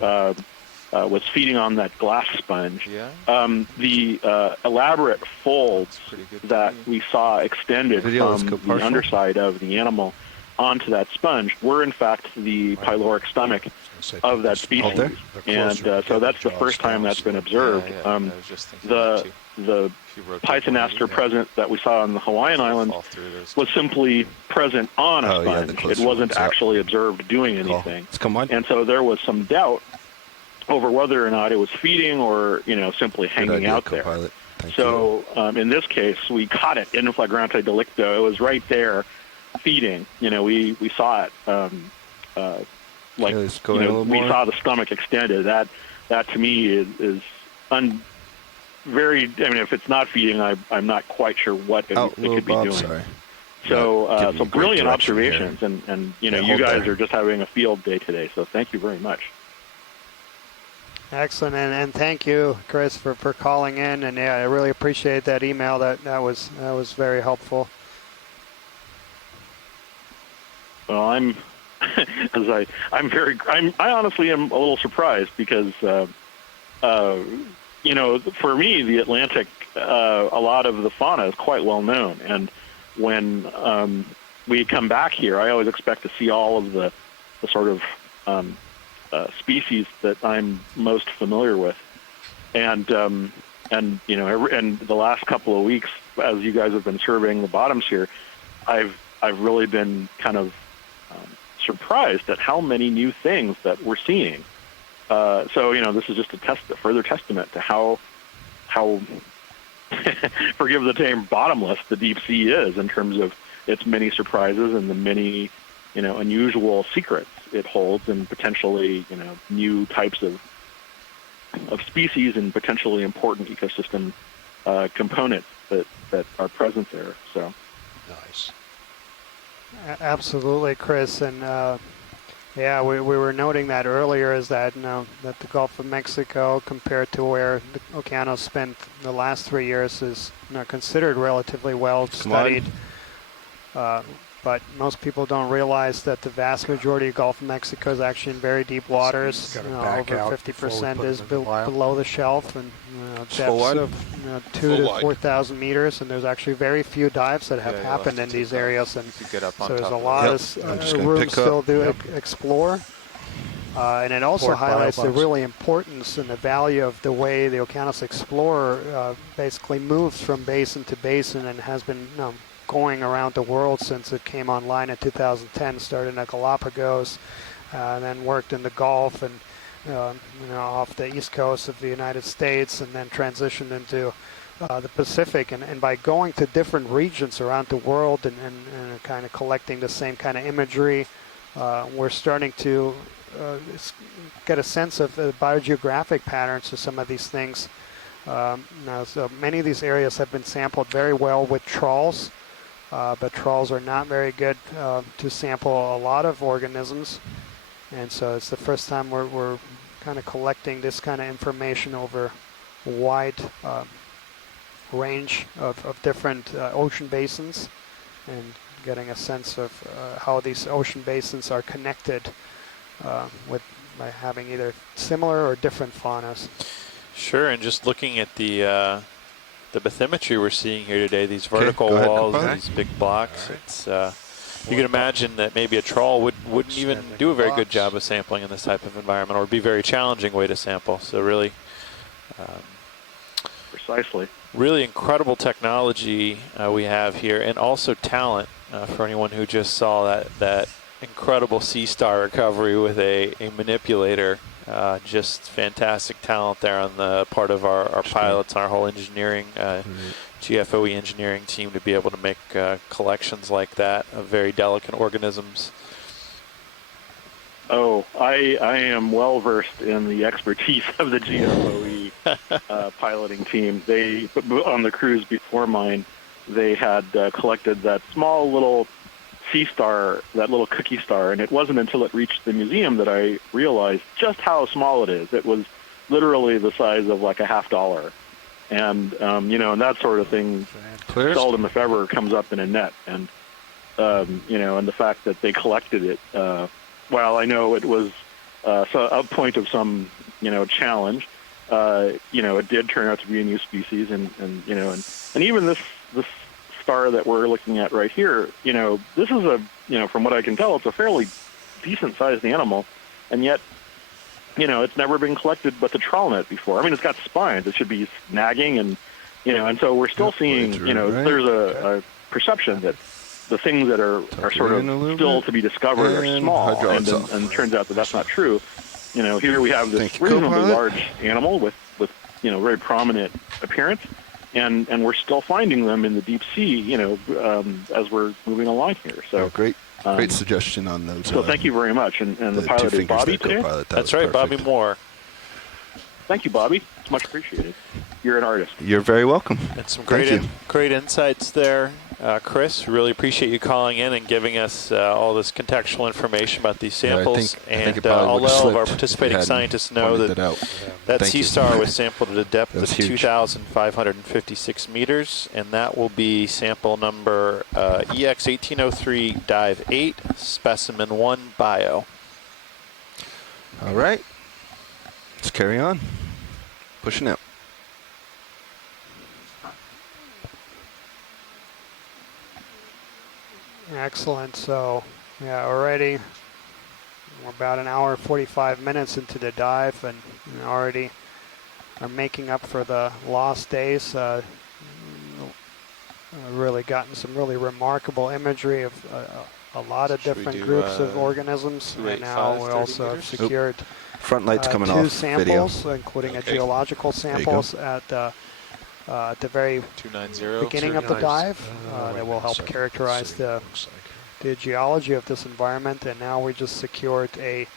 was feeding on that glass sponge. The elaborate folds that we saw extended from the underside of the animal onto that sponge were in fact the pyloric stomach of that species. And so that's the first time that's been observed. The pythonaster present that we saw on the Hawaiian Islands was simply present on a sponge. It wasn't actually observed doing anything. And so there was some doubt over whether or not it was feeding or, simply hanging out there. So in this case, we caught it in flagrante delicto. It was right there feeding. We saw it. We saw the stomach extended. That to me is if it's not feeding, I'm not quite sure what it could be doing. Sorry. So brilliant observations, and you guys are just having a field day today. So thank you very much. Excellent, and thank you, Chris, for calling in. And yeah, I really appreciate that email. That was very helpful. Well, I honestly am a little surprised because. For me, the Atlantic, a lot of the fauna is quite well known. And when we come back here, I always expect to see all of the sort of species that I'm most familiar with. And the last couple of weeks, as you guys have been surveying the bottoms here, I've really been kind of surprised at how many new things that we're seeing. So this is just a further testament to how forgive the term, bottomless the deep sea is in terms of its many surprises and the many unusual secrets it holds, and potentially new types of species and potentially important ecosystem components that are present there. So nice. Absolutely, Chris, and. Yeah, we were noting that earlier, is that that the Gulf of Mexico, compared to where the Okeanos spent the last 3 years, is considered relatively well studied. But most people don't realize that the vast majority of Gulf of Mexico is actually in very deep waters. Over 50% is below the shelf, and depths of 2,000 to 4,000 meters. And there's actually very few dives that have happened in these areas, and so there's a lot of room still to explore. And it also highlights the really importance and the value of the way the Okeanos Explorer basically moves from basin to basin and has been going around the world since it came online in 2010. Started in the Galapagos, and then worked in the Gulf and off the east coast of the United States, and then transitioned into the Pacific. And by going to different regions around the world and kind of collecting the same kind of imagery, we're starting to get a sense of the biogeographic patterns of some of these things. So many of these areas have been sampled very well with trawls. But trawls are not very good to sample a lot of organisms, and so it's the first time we're kind of collecting this kind of information over wide range of different ocean basins and getting a sense of how these ocean basins are connected by having either similar or different faunas. Sure, and just looking at the bathymetry we're seeing here today, these vertical go ahead, walls, Kappa. these big blocks, it's you can imagine that maybe a trawl wouldn't even do a very good job of sampling in this type of environment, or be a very challenging way to sample. So really, Precisely. really incredible technology we have here, and also talent for anyone who just saw that incredible sea star recovery with a manipulator. Just fantastic talent there on the part of our pilots and our whole engineering, GFOE engineering team, to be able to make collections like that of very delicate organisms. Oh, I am well versed in the expertise of the GFOE piloting team. They, on the cruise before mine, they had collected that small little sea star, that little cookie star, and it wasn't until it reached the museum that I realized just how small it is. It was literally the size of like a $50, and and that sort of thing seldom if ever comes up in a net. And and the fact that they collected it, while I know it was a point of some challenge, it did turn out to be a new species, and even this star that we're looking at right here, this is from what I can tell, it's a fairly decent-sized animal, and yet, it's never been collected but the trawl net before. I mean, it's got spines. It should be snagging, and so we're still seeing, there's a perception that the things that are sort of still to be discovered are small, and it turns out that that's not true. Here we have this reasonably large animal with very prominent appearance, and we're still finding them in the deep sea, as we're moving along here. So great suggestion on those. So thank you very much. And the pilot is Bobby today? That's right, Bobby Moore. Thank you, Bobby. It's much appreciated. You're an artist. You're very welcome. And some great insights there, Chris. Really appreciate you calling in and giving us all this contextual information about these samples. I'll let all of our participating scientists know that sea star was sampled at a depth of 2,556 meters, and that will be sample number EX1803 Dive 8, Specimen 1 Bio. All right. Let's carry on. Pushing it. Excellent. So, already we're about an hour and 45 minutes into the dive, and already are making up for the lost days. Really gotten some really remarkable imagery of a lot of different groups of organisms, and now we also have secured front lights coming two off samples, video. including a geological samples at the very beginning of the dive that will help characterize the geology of this environment. And now we just secured a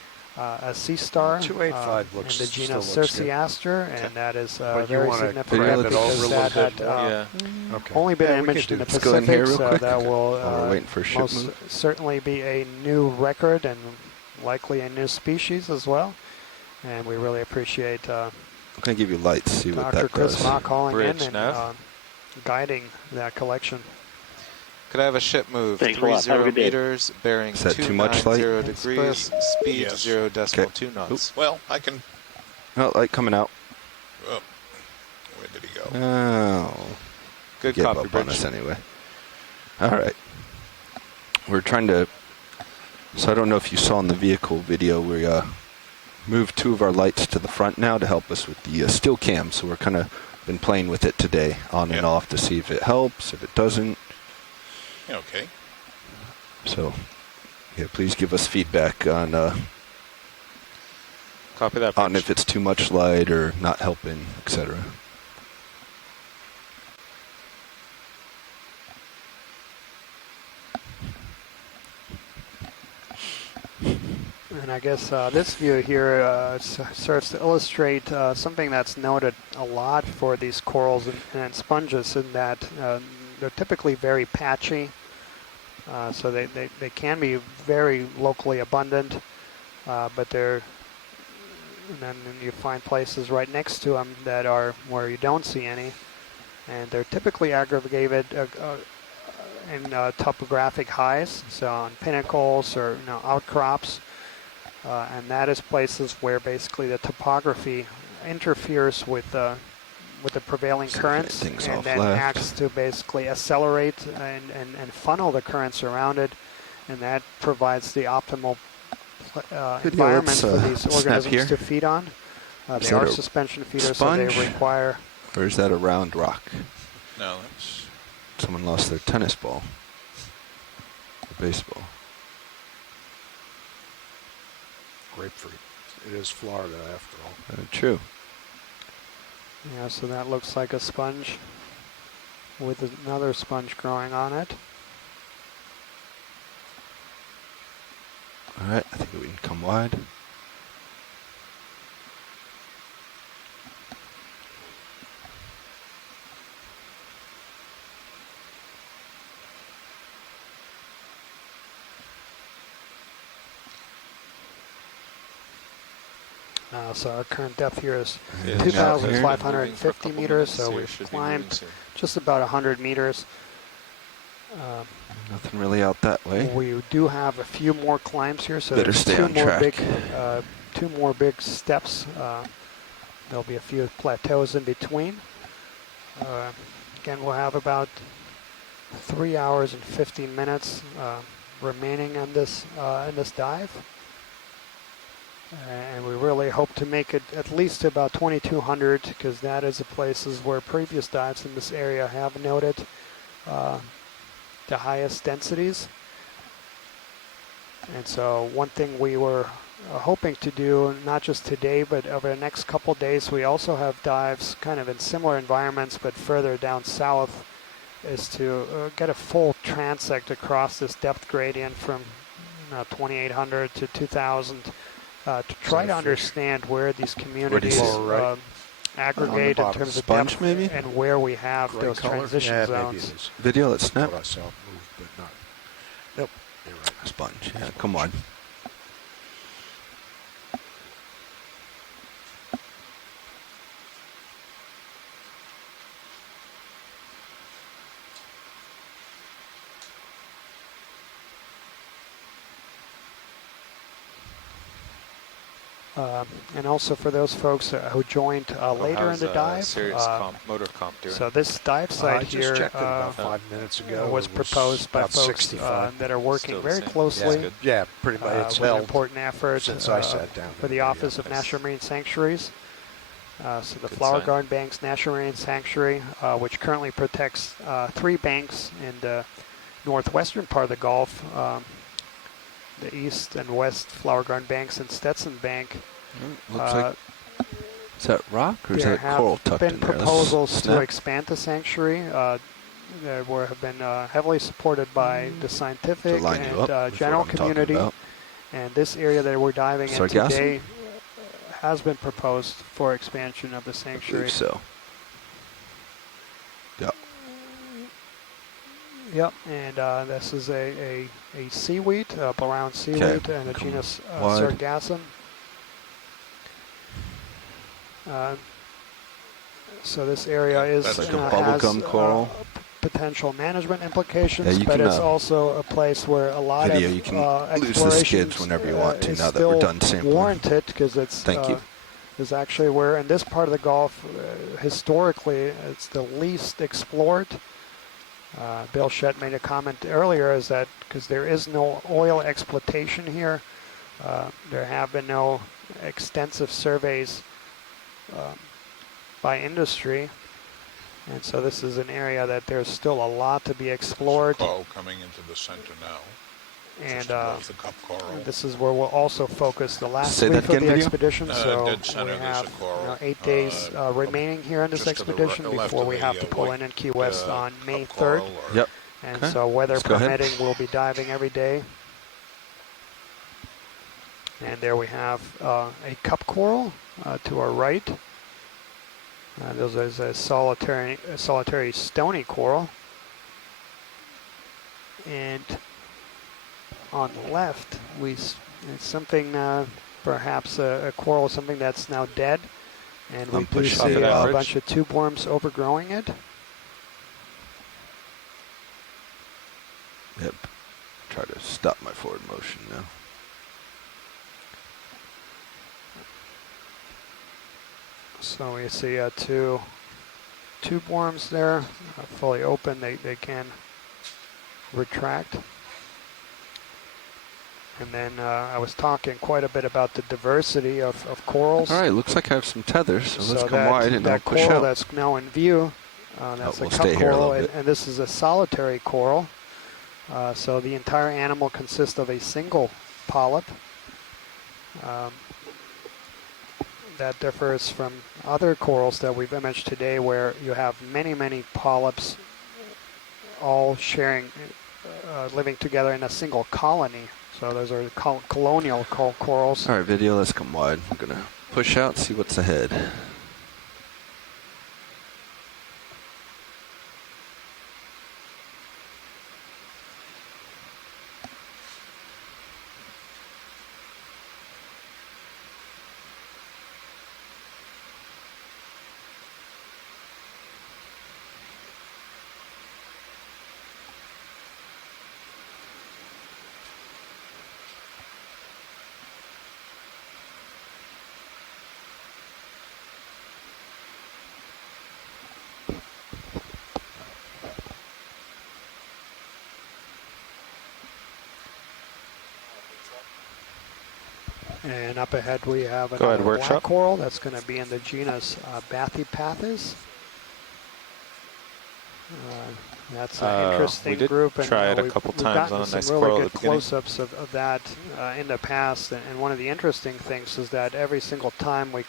sea star in the genus Circeaster, and that is very significant because that had only been imaged in the Pacific, so that will most certainly be a new record and likely a new species as well. And we really appreciate I'm going to give you lights, see what Dr. that Chris does. Ma calling in and guiding that collection. Could I have a ship move? Thanks a lot. 30 meters, bearing Is that too much light? 290 degrees, speed Yes. 0.2 knots. Well, I can. Oh, light coming out. Oh, where did he go? Oh. Good Give copy, up on Bridge. us anyway. All right. We're trying to. So I don't know if you saw in the vehicle video, we moved two of our lights to the front now to help us with the still cam. So we're kind of been playing with it today, on and off, to see if it helps, if it doesn't. Okay. So, please give us feedback on Copy that, on Bridge. if it's too much light or not helping, etc. And I guess this view here serves to illustrate something that's noted a lot for these corals and sponges, in that they're typically very patchy. So they can be very locally abundant, but and then you find places right next to them that are where you don't see any. And they're typically aggregated in topographic highs, so on pinnacles or outcrops. And that is places where basically the topography interferes with the prevailing currents and then acts to basically accelerate and funnel the currents around it, and that provides the optimal environment for these organisms to feed on. They are suspension feeders, so they require... Or is that a round rock? No, that's... Someone lost their tennis ball. Or baseball. Grapefruit. It is Florida, after all. True. Yeah, so that looks like a sponge with another sponge growing on it. All right, I think we can come wide. So our current depth here is 2,550 meters, so we've climbed just about 100 meters. Nothing really out that way. We do have a few more climbs here, so better there's stay on track. Two more big steps. There'll be a few plateaus in between. Again, we'll have about 3 hours and 15 minutes remaining on this in this dive. And we really hope to make it at least to about 2,200, because that is the places where previous dives in this area have noted the highest densities. And so one thing we were hoping to do, not just today, but over the next couple days, we also have dives kind of in similar environments, but further down south, is to get a full transect across this depth gradient from 2,800 to 2,000. To try to understand where these communities aggregate in terms of depth and where we have those transition zones. Video, let's snap. I saw it move, but not. Nope. You're right. Sponge. Yeah, come on. And also for those folks who joined later in the dive, motor comp doing? So this dive site here about 5 minutes ago was proposed by folks that are working very closely. Yeah, pretty much. It's with held important effort since I sat down for the Office of National Marine Sanctuaries. So the Flower Garden Banks National Marine Sanctuary, which currently protects 3 banks in the northwestern part of the Gulf, the east and west Flower Garden Banks and Stetson Bank. Looks like, is that rock or is that coral tucked in there? There have been proposals to expand the sanctuary. They have been heavily supported by the scientific and general community. And this area that we're diving in today has been proposed for expansion of the sanctuary. I believe so. Yep. Yep, and this is a seaweed, brown seaweed, and a genus Sargassum. So this area is like a bubblegum coral. Potential management implications, but it's also a place where a lot of you can lose the skids whenever you want to. Now that we're done sampling, warranted because it's is actually where in this part of the Gulf historically it's the least explored. Bill Shett made a comment earlier is that because there is no oil exploitation here, there have been no extensive surveys by industry, and so this is an area that there's still a lot to be explored. Coral coming into the center now. And the cup coral. This is where we'll also focus the last week of the expedition. So we have 8 days remaining here on this expedition before we have to pull in Key West on May 3rd. Yep. And so weather permitting, we'll be diving every day. And there we have a cup coral to our right. This is a solitary stony coral. And on the left, it's something, perhaps a coral, something that's now dead. And we do see a bunch of tube worms overgrowing it. Yep. Try to stop my forward motion now. So we see two tube worms there, fully open. They can retract. And then I was talking quite a bit about the diversity of corals. All right, looks like I have some tethers, so let's come that, wide and I'll that push coral out. that's now in view, that's we'll a cup stay here a coral, little bit. and this is a solitary coral. So the entire animal consists of a single polyp. That differs from other corals that we've imaged today, where you have many, many polyps all sharing, living together in a single colony. So those are colonial corals. All right, video, let's come wide. I'm going to push out, see what's ahead. And up ahead we have Go ahead, another black workshop. coral that's going to be in the genus Bathypathis. That's an interesting we did group, and try it a we've couple we've times gotten on a some nice really coral at good the beginning. close-ups of that in the past. And one of the interesting things is that every single time we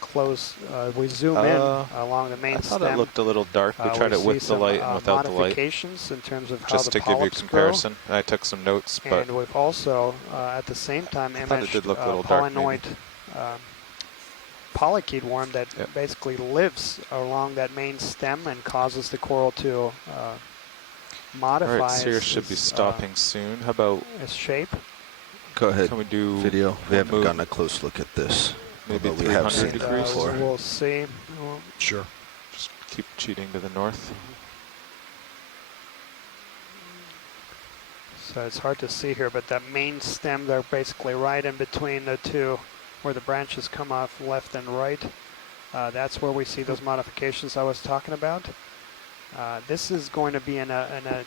zoom in along the main I thought stem, it looked a little dark. We tried we it with see the some, light and without the light. modifications in terms of how Just the to give you a polyps comparison. I took some notes, grow. but And we've also, at the same time, I thought it imaged did look a little dark, polynoid polychaete worm that Yep. basically lives along that main stem and causes the coral to modify all right, Sears its, should be stopping soon. How about its shape. Go ahead. Can we do video? We haven't move? gotten a close look at this. Maybe although we have 300 seen it degrees? before. We'll see. Sure. Just keep cheating to the north? So it's hard to see here, but that main stem, they're basically right in between the two, where the branches come off left and right. That's where we see those modifications I was talking about. This is going to be in a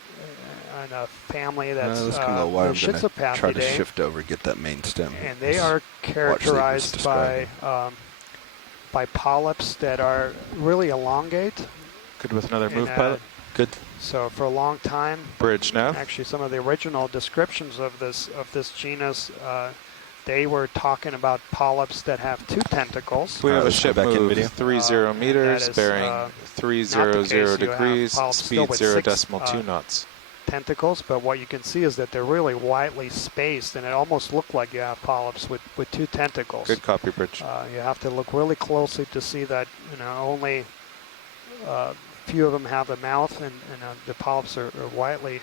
family that's let's come a little wide. I'm going to try to Schizopathidae, shift over, get that main stem. and they are characterized by polyps that are really elongate. Good with another move, And, pilot? Good. So for a long time, Bridge now. actually some of the original descriptions of this genus, they were talking about polyps that have two tentacles. We have a let's go ship back in move, video. 30 and meters, that is, bearing not 300 the case. You have degrees, polyps still speed with 0.2 six, knots. Tentacles, but what you can see is that they're really widely spaced, and it almost looked like you have polyps with two tentacles. Good copy, Bridge. You have to look really closely to see that only few of them have a mouth, and the polyps are widely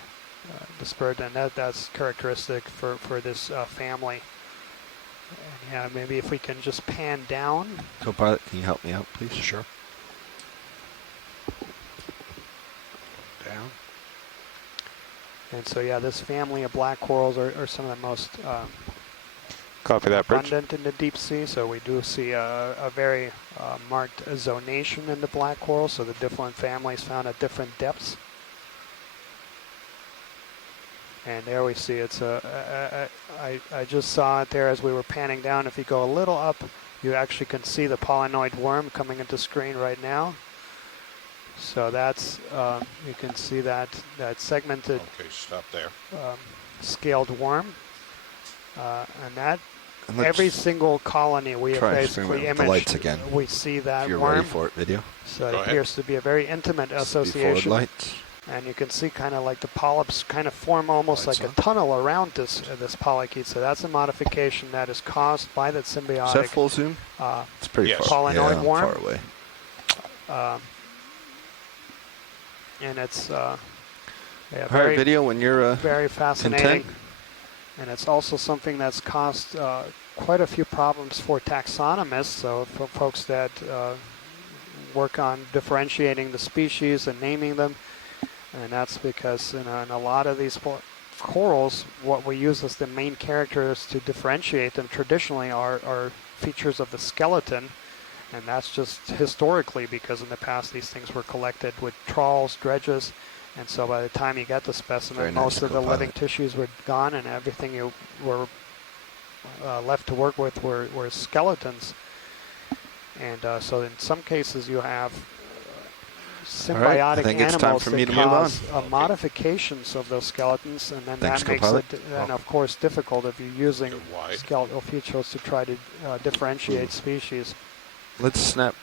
dispersed, and that's characteristic for this family. And yeah, maybe if we can just pan down. Co-pilot, can you help me out, please? Sure. Down. And so yeah, this family of black corals are some of the most Copy that, Bridge. abundant in the deep sea. So we do see a very marked zonation in the black coral, so the different families found at different depths. And there we see it's I just saw it there as we were panning down. If you go a little up, you actually can see the polynoid worm coming into screen right now. So that's, you can see that segmented Okay, stop there. scaled worm. And that, And let's every single colony we have try basically experimenting with the lights imaged, again. we see that If you're worm. ready for it, video. So Go it ahead. appears to be a very intimate Speed forward association. lights. And you can see kind of like the polyps kind of form almost Lights like on. a tunnel around this polychaete. So that's a modification that is caused by that Is that symbiotic full zoom? It's pretty Yes. far. Polynoid Yeah, I'm worm. far away. and it's yeah, All right, very, video when you're very fascinating. content. And it's also something that's caused quite a few problems for taxonomists, so for folks that work on differentiating the species and naming them. And that's because in a lot of these corals, what we use as the main characters to differentiate them traditionally are features of the skeleton, and that's just historically because in the past these things were collected with trawls, dredges, and so by the time you get the specimen, most of the living tissues were gone, and everything you were left to work with were skeletons. And so in some cases you have symbiotic animals that cause modifications of those skeletons, and then that makes it, and of course, difficult if you're using skeletal features to try to differentiate species. Let's snap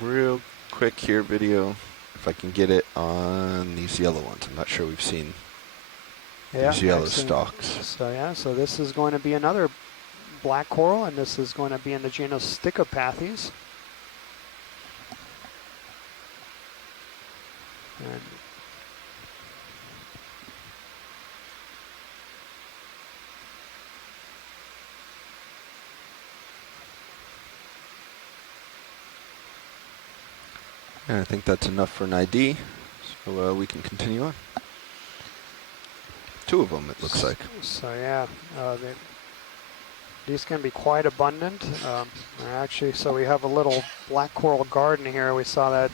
real quick here video, if I can get it on these yellow ones. I'm not sure we've seen these yellow stalks. So this is going to be another black coral, and this is going to be in the genus Stichopathes. And I think that's enough for an ID, so we can continue on. Two of them, it looks like. So yeah, these can be quite abundant. Actually, so we have a little black coral garden here. We saw that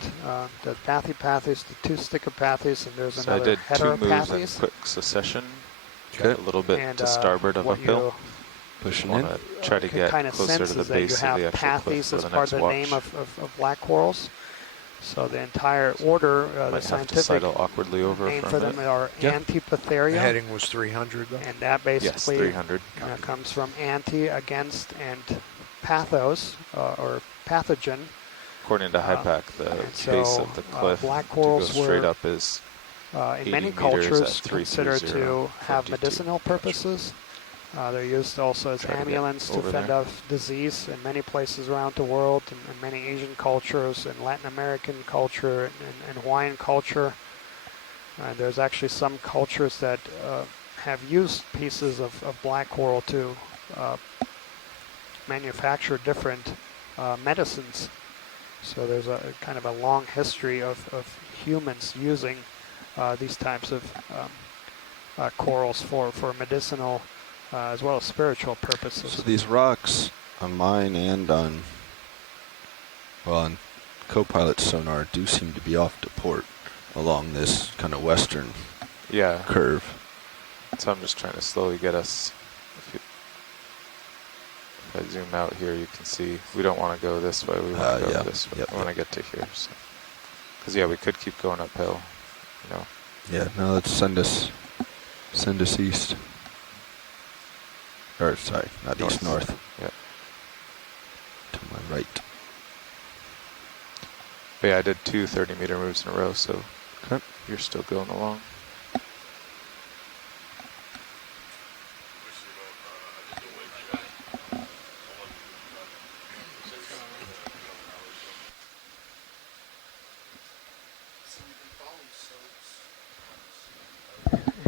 the Bathypathes, the two Stichopathes, and there's so another I did 2 moves in Heteropathes. quick succession. Okay. A little bit to starboard of uphill. Pushing in. Try to get kind of closer to the base of the actual cliff as for the part next of the watch. name of black corals. So the entire order, the scientific awkwardly over name for for them are Antipatheria. The heading was 300, though. And that basically 300. Comes from anti, against, and pathos, or pathogen. According to HIPAC, the base of the cliff black corals to go straight up is in many cultures considered to have medicinal purposes. They're used also as amulets to fend off disease in many places around the world, in many Asian cultures, in Latin American culture, and Hawaiian culture. There's actually some cultures that have used pieces of black coral to manufacture different medicines. So there's a kind of a long history of humans using these types of corals for medicinal as well as spiritual purposes. So these rocks on mine and on Copilot sonar do seem to be off to port along this kind of western curve. So I'm just trying to slowly get us. If I zoom out here, you can see we don't want to go this way. We want to go this way. We want to get to here. Because we could keep going uphill. Yeah. Now let's send us east. Or sorry, not east, north. Yep. To my right. But I did 2 30-meter moves in a row, so you're still going along.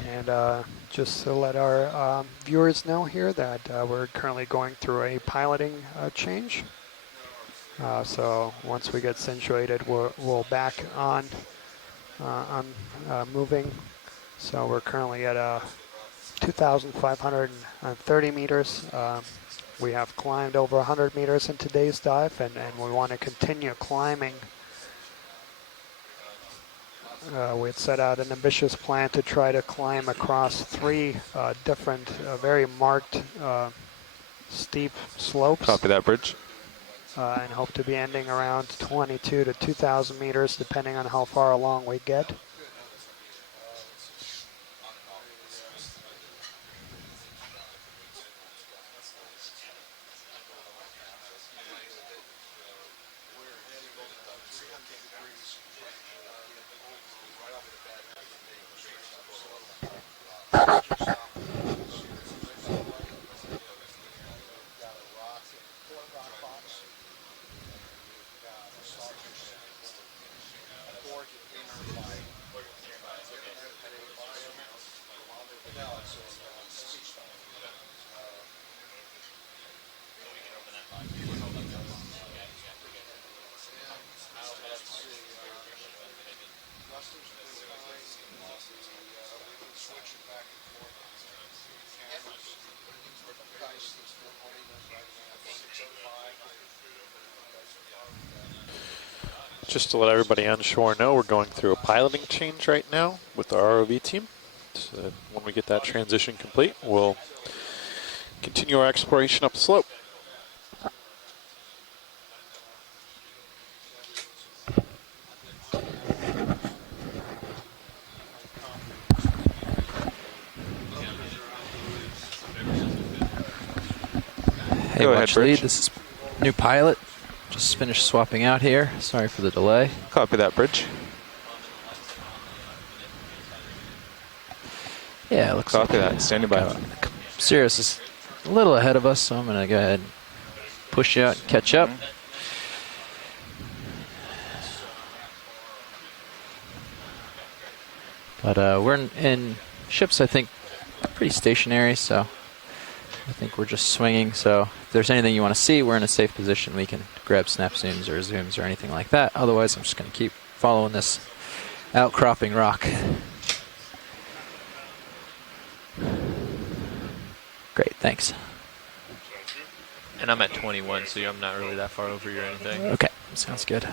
And just to let our viewers know here that we're currently going through a piloting change. So once we get situated, we'll back on moving. So we're currently at 2,530 meters. We have climbed over 100 meters in today's dive, and we want to continue climbing. We had set out an ambitious plan to try to climb across 3 different, very marked, steep slopes. Copy that, Bridge. And hope to be ending around 22 to 2,000 meters, depending on how far along we get. just to let everybody on shore know, we're going through a piloting change right now with our ROV team. So that when we get that transition complete, we'll continue our exploration up the slope. Hey, Go ahead, Watch Lead. Bridge. This is new pilot. Just finished swapping out here. Sorry for the delay. Copy that, Bridge. Yeah, it looks Copy like that. Standing by. Sirius is a little ahead of us, so I'm going to go ahead and push you out and catch up. But we're in ships, I think, pretty stationary, so I think we're just swinging. So if there's anything you want to see, we're in a safe position. We can grab snap zooms or zooms or anything like that. Otherwise, I'm just going to keep following this outcropping rock. Great, thanks. And I'm at 21, so I'm not really that far over you or anything. Okay, sounds good.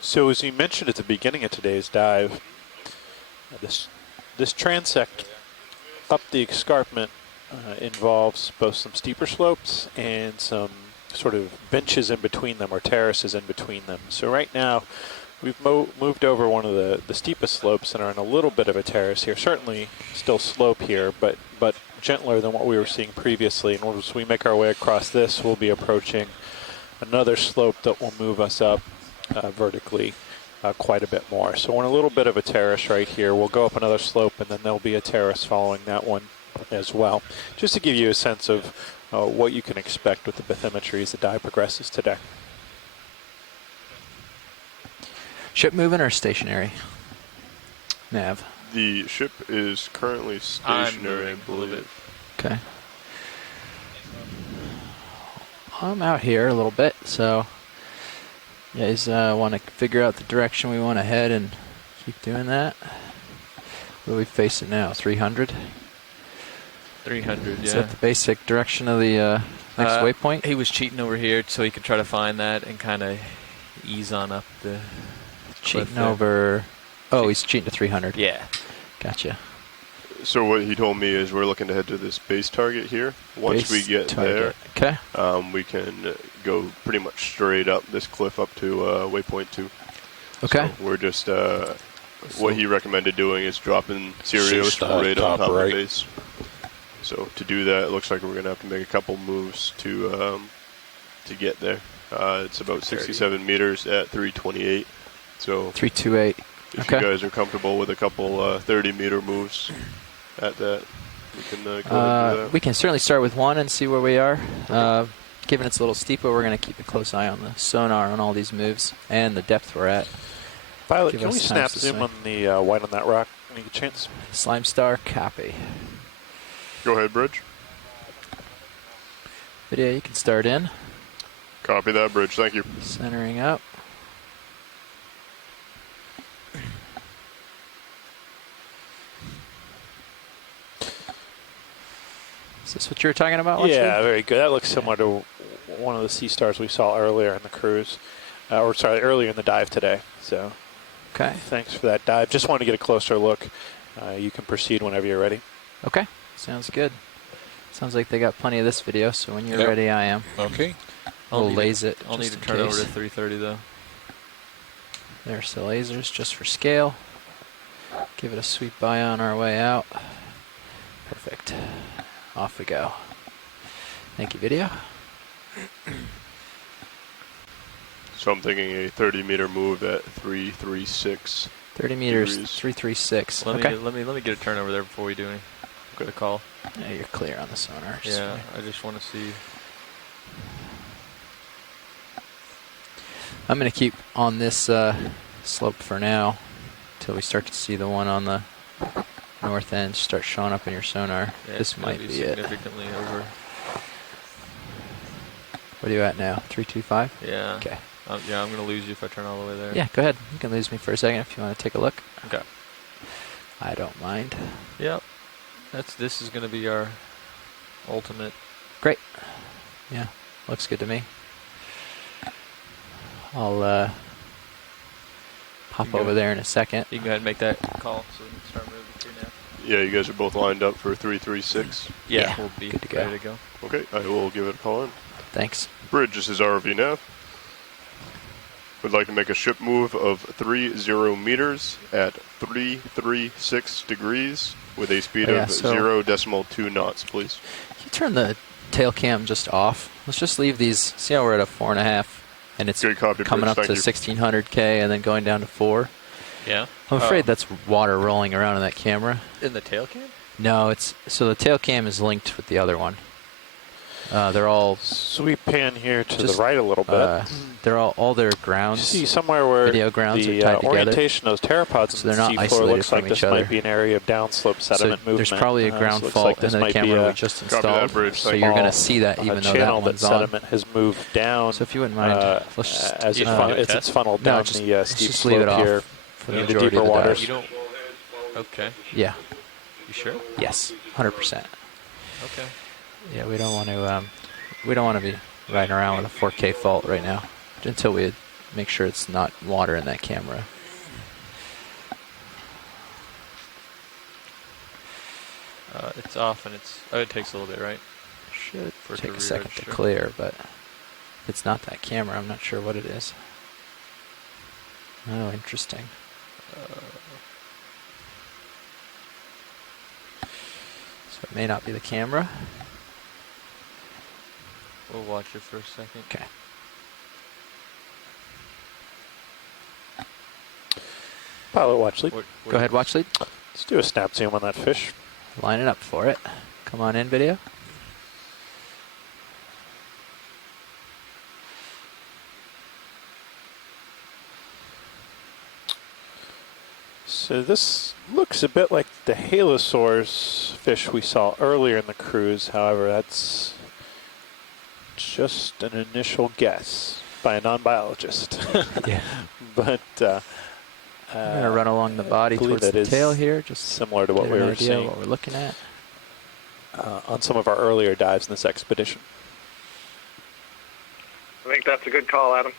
So as we mentioned at the beginning of today's dive, this transect up the escarpment involves both some steeper slopes and some sort of benches in between them or terraces in between them. So right now we've moved over one of the steepest slopes and are in a little bit of a terrace here. Certainly still slope here, but gentler than what we were seeing previously. And as we make our way across this, we'll be approaching another slope that will move us up vertically quite a bit more. So we're in a little bit of a terrace right here. We'll go up another slope and then there'll be a terrace following that one as well. Just to give you a sense of what you can expect with the bathymetry as the dive progresses today. Ship moving or stationary? Nav. The ship is currently stationary, I believe. Okay. I'm out here a little bit, so you guys want to figure out the direction we want to head and keep doing that. Where are we facing now? 300? 300, yeah. Is that the basic direction of the next waypoint? He was cheating over here so he could try to find that and kind of ease on up the cheating over. Oh, he's cheating to 300. Yeah. Gotcha. So what he told me is we're looking to head to this base target here. Once we get there, okay, we can go pretty much straight up this cliff up to waypoint 2. Okay. So we're just what he recommended doing is dropping Sirius right on top of the base. So to do that, it looks like we're going to have to make a couple moves to get there. It's about 67 meters at 328. So 328. If you guys are comfortable with a couple 30-meter moves at that, we can go ahead and do that. We can certainly start with one and see where we are. Given it's a little steeper, we're going to keep a close eye on the sonar on all these moves and the depth we're at. Pilot, can we snap zoom on the white on that rock? Any chance? Slime Star, copy. Go ahead, Bridge. Video, you can start in. Copy that, Bridge. Thank you. Centering up. Is this what you were talking about? Yeah, very good. That looks similar to one of the sea stars we saw earlier in the cruise, earlier in the dive today. So, okay. Thanks for that dive. Just wanted to get a closer look. You can proceed whenever you're ready. Okay, sounds good. Sounds like they got plenty of this video, so when you're ready, I am. Okay. We'll laze it. I'll need to turn over to 330 though. There's the lasers just for scale. Give it a sweep by on our way out. Perfect. Off we go. Thank you, video. So I'm thinking a 30-meter move at 336. 30 meters, degrees. 336. Let okay. me get a turn over there before we do any the call. Yeah, you're clear on the sonar. Yeah, I just want to see. I'm going to keep on this slope for now until we start to see the one on the north end start showing up in your sonar. Yeah, this might be significantly over. What are you at now? 325? Yeah. Okay. Yeah, I'm going to lose you if I turn all the way there. Yeah, go ahead. You can lose me for a second if you want to take a look. Okay. I don't mind. Yep. This is going to be our ultimate Great. Yeah, looks good to me. I'll pop over there in a second. You can go ahead and make that call so we can start moving through now. Yeah, you guys are both lined up for 336. Yeah, we'll be good to ready to go. Okay, I will give it a call in. Thanks. Bridge, this is ROV nav. Would like to make a ship move of 30 meters at 336 degrees with a speed of 0.2 knots, please. Can you turn the tail cam just off? Let's just leave these. See how we're at a 4.5, and it's coming up to 1600K and then going down to 4. Yeah. I'm afraid that's water rolling around in that camera. In the tail cam? No, so the tail cam is linked with the other one. They're all. Sweep pan here to the right a little bit. They're all their grounds. See somewhere where video grounds the are tied together. orientation of those pteropods So they're not in the seafloor isolated looks from like this each other. might be an area of downslope sediment movement. There's probably a ground so it looks fault like this in the might be camera a we just Copy that, installed. Bridge. So Thank you're you. going to see that even though that channel one's that on. sediment has moved down. So if you wouldn't mind, let's just as it's funneled down the steep just leave it slope off here for the into majority deeper of the waters. dive. You don't. Okay. Yeah. You sure? Yes, 100%. Okay. Yeah, we don't want to be riding around with a 4K fault right now until we make sure it's not water in that camera. It's off and it's. Oh, it takes a little bit, right? Should For it take to a second to re-register. clear, but if it's not that camera, I'm not sure what it is. Oh, interesting. So it may not be the camera. We'll watch it for a second. Okay. Pilot watch lead. Go ahead, watch lead. Let's do a snap zoom on that fish. Line it up for it. Come on in, video. So this looks a bit like the halosaurs fish we saw earlier in the cruise. However, that's just an initial guess by a non-biologist. Yeah. But I'm going to run along the body believe towards that the is tail here, just similar to what get we an were idea seeing what we're looking at. on some of our earlier dives in this expedition. I think that's a good call, Adam.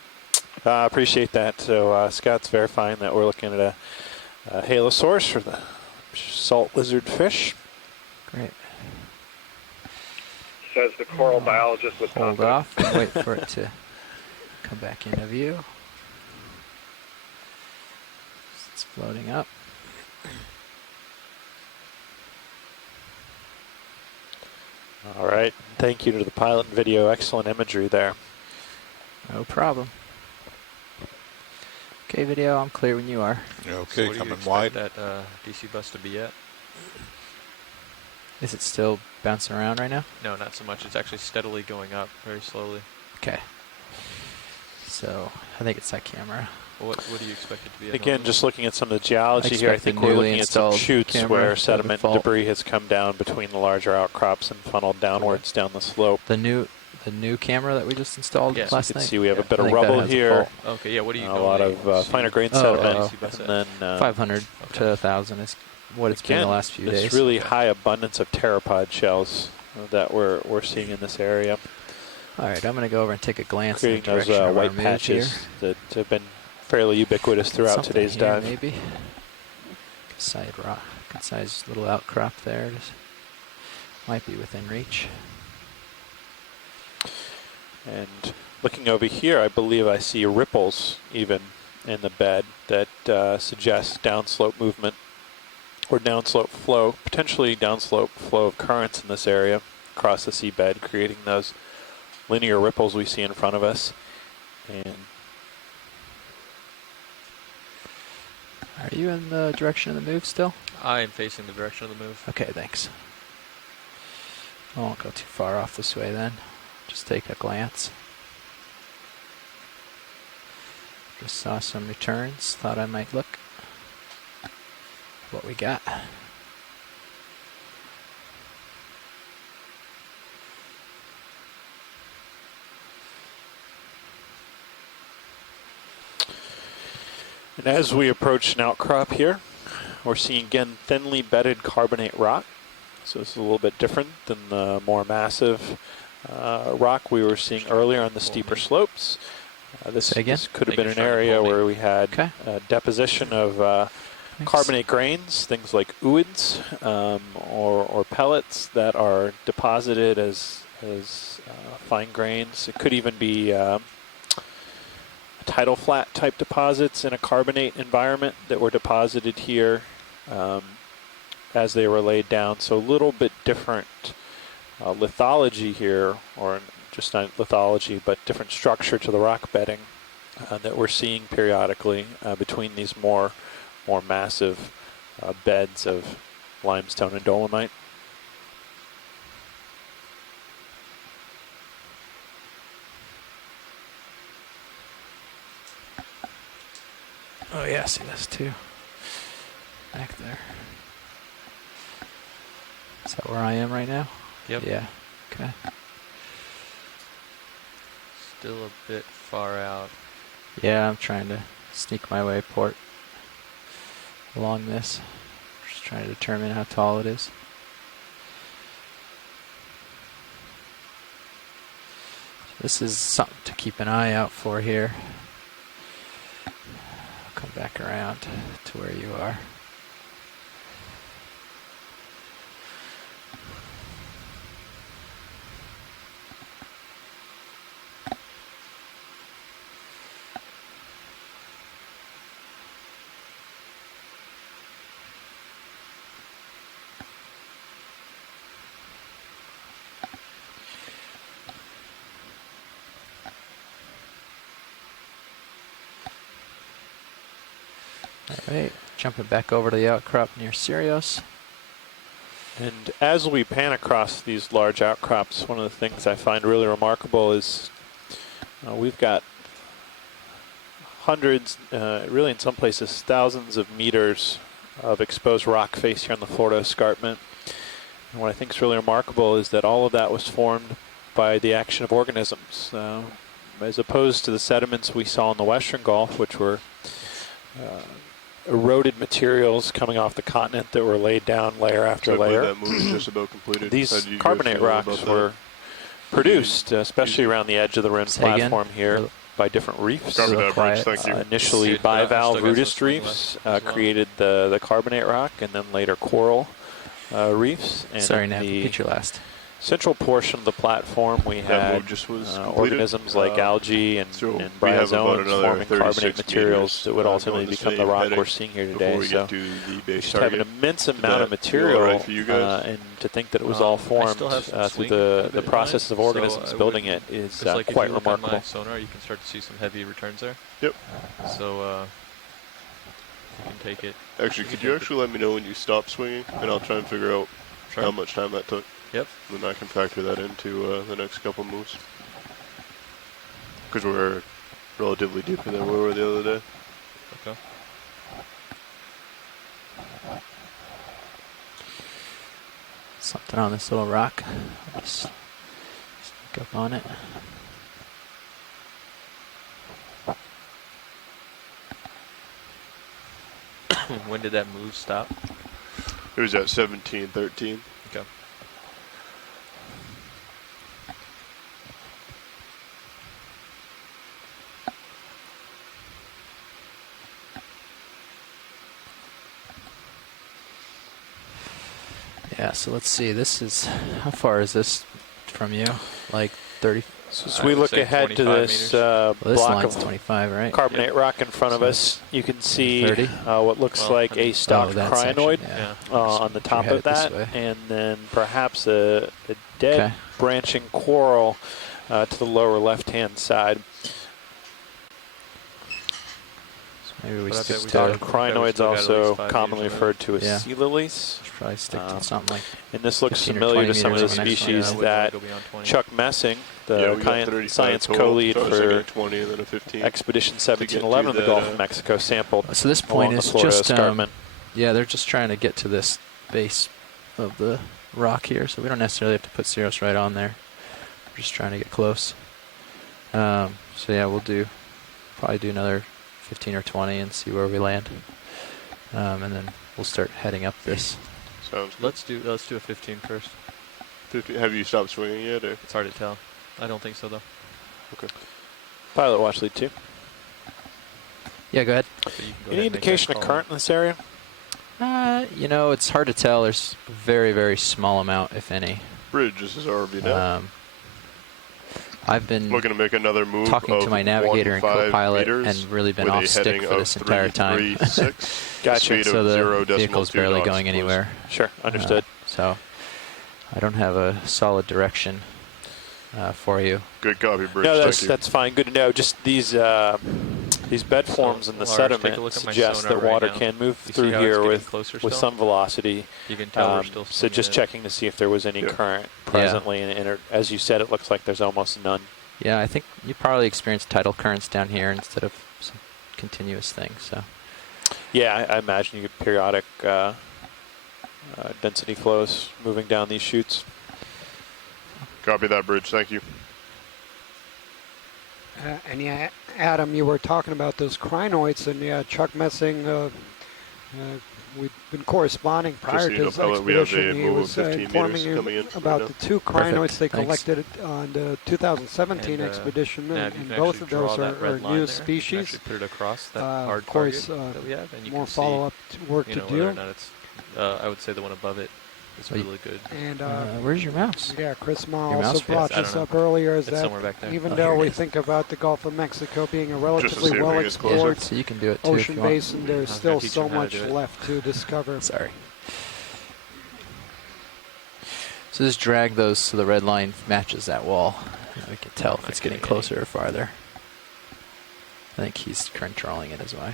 Appreciate that. So Scott's verifying that we're looking at a halosaurus, or the salt lizard fish. Great. Says the coral biologist with Hold confidence. off and wait for it to come back into view. It's floating up. All right. Thank you to the pilot and video. Excellent imagery there. No problem. Okay, video, I'm clear when you are. Okay, So what do you coming expect wide. that DC bus to be at? Is it still bouncing around right now? No, not so much. It's actually steadily going up very slowly. Okay. So, I think it's that camera. What do you expect it to be at? Again, normally? just looking at some of the geology I here, I expect think the we're newly looking at some installed chutes camera where to have a sediment and fault. debris has come down between the larger outcrops and funneled downwards down the slope. The new camera that we just installed Yes, last You can night. see we have a bit I of think that rubble has a here. fault. Okay, yeah. What do you A lot of finer grain sediment, and then 500 to 1,000 is what it's been again, the last few this days. really high abundance of pteropod shells that we're seeing in this area, All right, I'm going to go over and take a glance in the creating those direction of our white move patches here. that have been fairly ubiquitous throughout Something today's here, dive. Maybe. Side rock, good sized little outcrop there. Just might be within reach. And looking over here, I believe I see ripples even in the bed that suggest downslope movement or downslope flow, potentially downslope flow of currents in this area across the seabed, creating those linear ripples we see in front of us. And Are you in the direction of the move still? I am facing the direction of the move. Okay, thanks. I won't go too far off this way then. Just take a glance. Just saw some returns. Thought I might look what we got. And as we approach an outcrop here, we're seeing again thinly bedded carbonate rock. So this is a little bit different than the more massive rock we were seeing earlier on the steeper slopes. This could have been an area where we had deposition of carbonate grains, things like ooids or pellets that are deposited as fine grains. It could even be tidal flat type deposits in a carbonate environment that were deposited here as they were laid down. So a little bit different lithology here, or just not lithology, but different structure to the rock bedding that we're seeing periodically between these more massive beds of limestone and dolomite. Oh yeah, I see this too. Back there. Is that where I am right now? Yep. Yeah. Okay. Still a bit far out. Yeah, I'm trying to sneak my way port along this. Just trying to determine how tall it is. This is something to keep an eye out for here. I'll come back around to where you are. Alright, jumping back over to the outcrop near Sirius. And as we pan across these large outcrops, one of the things I find really remarkable is we've got hundreds, really in some places thousands of meters of exposed rock face here on the Florida Escarpment. And what I think is really remarkable is that all of that was formed by the action of organisms, as opposed to the sediments we saw in the Western Gulf, which were eroded materials coming off the continent that were laid down layer after layer. That move is just about completed. These carbonate rocks were produced, especially around the edge of the rim platform here, by different reefs. Initially bivalve rudist reefs created the carbonate rock, and then later coral reefs. And sorry, Nat, repeat your last. Central portion of the platform, we had organisms like algae and bryozoans forming carbonate materials that would ultimately become the rock we're seeing here today. So we just have an immense amount of material, and to think that it was all formed through the process of organisms building it is quite remarkable. Sonar, you can start to see some heavy returns there. Yep. So you can take it. Actually, could you actually let me know when you stop swinging, and I'll try and figure out how much time that took. Yep. Then I can factor that into the next couple moves. Because we're relatively deeper than we were the other day. Okay. Something on this little rock. I'll just sneak up on it. When did that move stop? It was at 17:13. Okay. Yeah, so let's see. This is, how far is this from you? Like 30? So as we look ahead to this block of 25, right? carbonate rock in front of us, you can see what looks like a stalked crinoid on the top of that, and then perhaps a dead branching coral to the lower left-hand side. Maybe we stick to stalked crinoids, also commonly referred to as sea lilies. Should probably stick to something like. And this looks familiar to some of the species that Chuck Messing, the science co-lead for Expedition 1711 of the Gulf of Mexico, sampled. So this point is just, yeah, they're just trying to get to this base of the rock here, so we don't necessarily have to put Cirrus right on there. We're just trying to get close. So yeah, we'll probably do another 15 or 20 and see where we land, and then we'll start heading up this. Sounds good. Let's do a 15 first. 50. Have you stopped swinging yet? Or? It's hard to tell. I don't think so, though. Okay. Pilot watch lead 2. Yeah, go ahead. So you can go Any ahead and make indication that of call. current in this area? You know, it's hard to tell. There's a very, very small amount, if any. Bridge, this is RV now. I've been looking to make another move talking to my navigator and co-pilot and really been off stick for this entire time. Gotcha. So the vehicle's barely going anywhere. Sure, understood. So I don't have a solid direction for you. Good copy, Bridge. No, that's fine. Good to know. Just these bed forms in the sediment suggest that water can move through here with some velocity. You can tell we're still so just checking to see if there was any current presently. And as you said, it looks like there's almost none. Yeah, I think you probably experienced tidal currents down here instead of some continuous things. So. Yeah, I imagine you get periodic density flows moving down these chutes. Copy that, Bridge. Thank you. And yeah, Adam, you were talking about those crinoids, and yeah, Chuck Messing, we've been corresponding prior to his expedition. He was informing you about the 2 crinoids they collected on the 2017 expedition, and both of those are new species. Put it across that hard of course, that we have, and you more can follow-up work see, to whether do. or not it's, I would say the one above it is really good. And where's your mouse? Yeah, Chris Ma Your also brought this up earlier, is that even though we think about the Gulf of Mexico being a relatively well-explored so you can do it too ocean basin, there's still so much left to discover. Sorry. So just drag those so the red line matches that wall. We can tell if it's getting closer or farther. I think he's controlling it as well.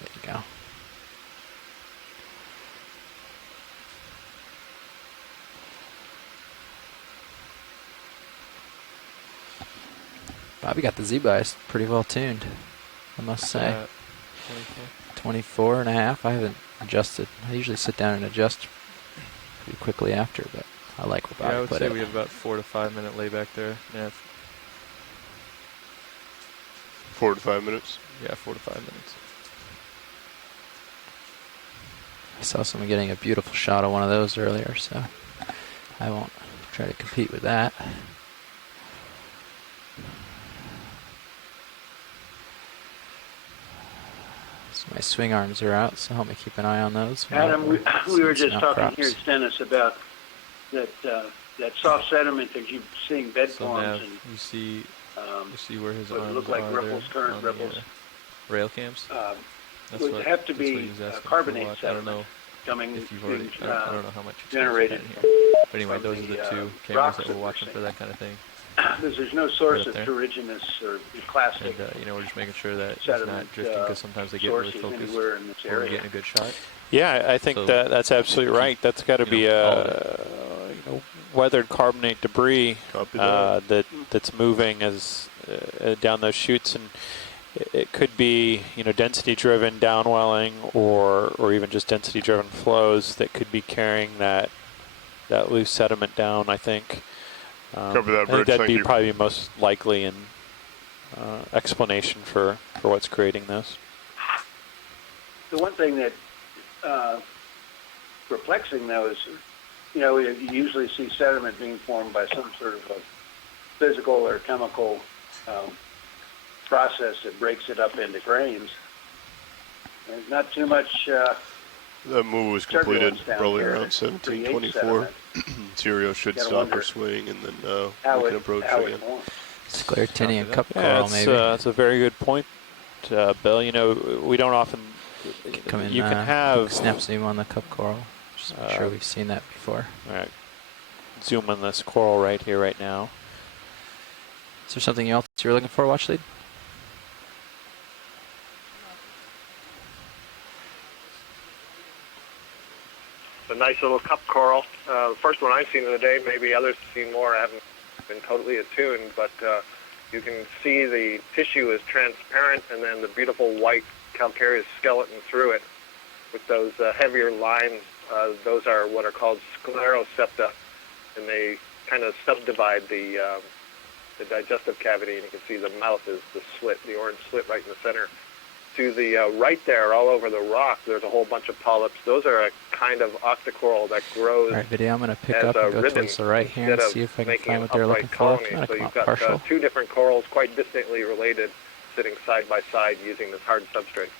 There you go. Bobby got the Z-bias pretty well tuned, I must say. 24 and a half. I haven't adjusted. I usually sit down and adjust pretty quickly after, but I like what Bobby I would put say it. we have about 4 to 5 minute layback there. Yeah. 4 to 5 minutes? Yeah, 4 to 5 minutes. I saw someone getting a beautiful shot of one of those earlier, so I won't try to compete with that. So my swing arms are out, so help me keep an eye on those. Adam, we were just talking here, Dennis, about that that soft sediment that you're seeing bed forms. Nav, and you see where his what arms look like are ripples, there current on ripples. The, rail cams. It would have to be carbonate I don't sediment know coming if you've already. I don't know how much generated. But anyway, those are the 2 cameras that we're watching for that kind of thing. Because there's no source right of ferruginous or plastic. And, we're just making sure that it's not drifting, because sometimes they get really focused in this area. we're getting a good shot. Yeah, I think that's absolutely right. That's got to be a weathered carbonate debris that's moving as down those chutes, and it could be density-driven downwelling or even just density-driven flows that could be carrying that loose sediment down. I think. Cover that, I think Bridge. that'd Thank be you. probably most likely an explanation for what's creating this. The one thing that perplexing though is, you usually see sediment being formed by some sort of a physical or chemical process that breaks it up into grains. There's not too much. That move was completed probably around 1724. Serial should stop or swing, and then we can approach again. Sclerotinian cup Yeah, coral, maybe. That's a very good point, Bill. We don't often. Come in, you can have snap zoom on the cup coral. Just make sure we've seen that before. All right. Zoom on this coral right here, right now. Is there something else you're looking for, watch lead? A nice little cup coral. The first one I've seen in the day. Maybe others have seen more. I haven't been totally attuned, but you can see the tissue is transparent, and then the beautiful white calcareous skeleton through it with those heavier lines. Those are what are called sclerosepta, and they kind of subdivide the digestive cavity, and you can see the mouth is the slit, the orange slit right in the center. To the right there, all over the rock, there's a whole bunch of polyps. Those are a kind of octocoral that grows. All right, video. I'm going to pick as up a and go ribbon towards the right here and instead of see if I can making find an what they're upright looking for. colony. I'm going So to come you've out got partial. two different corals quite distantly related, sitting side by side using this hard substrate.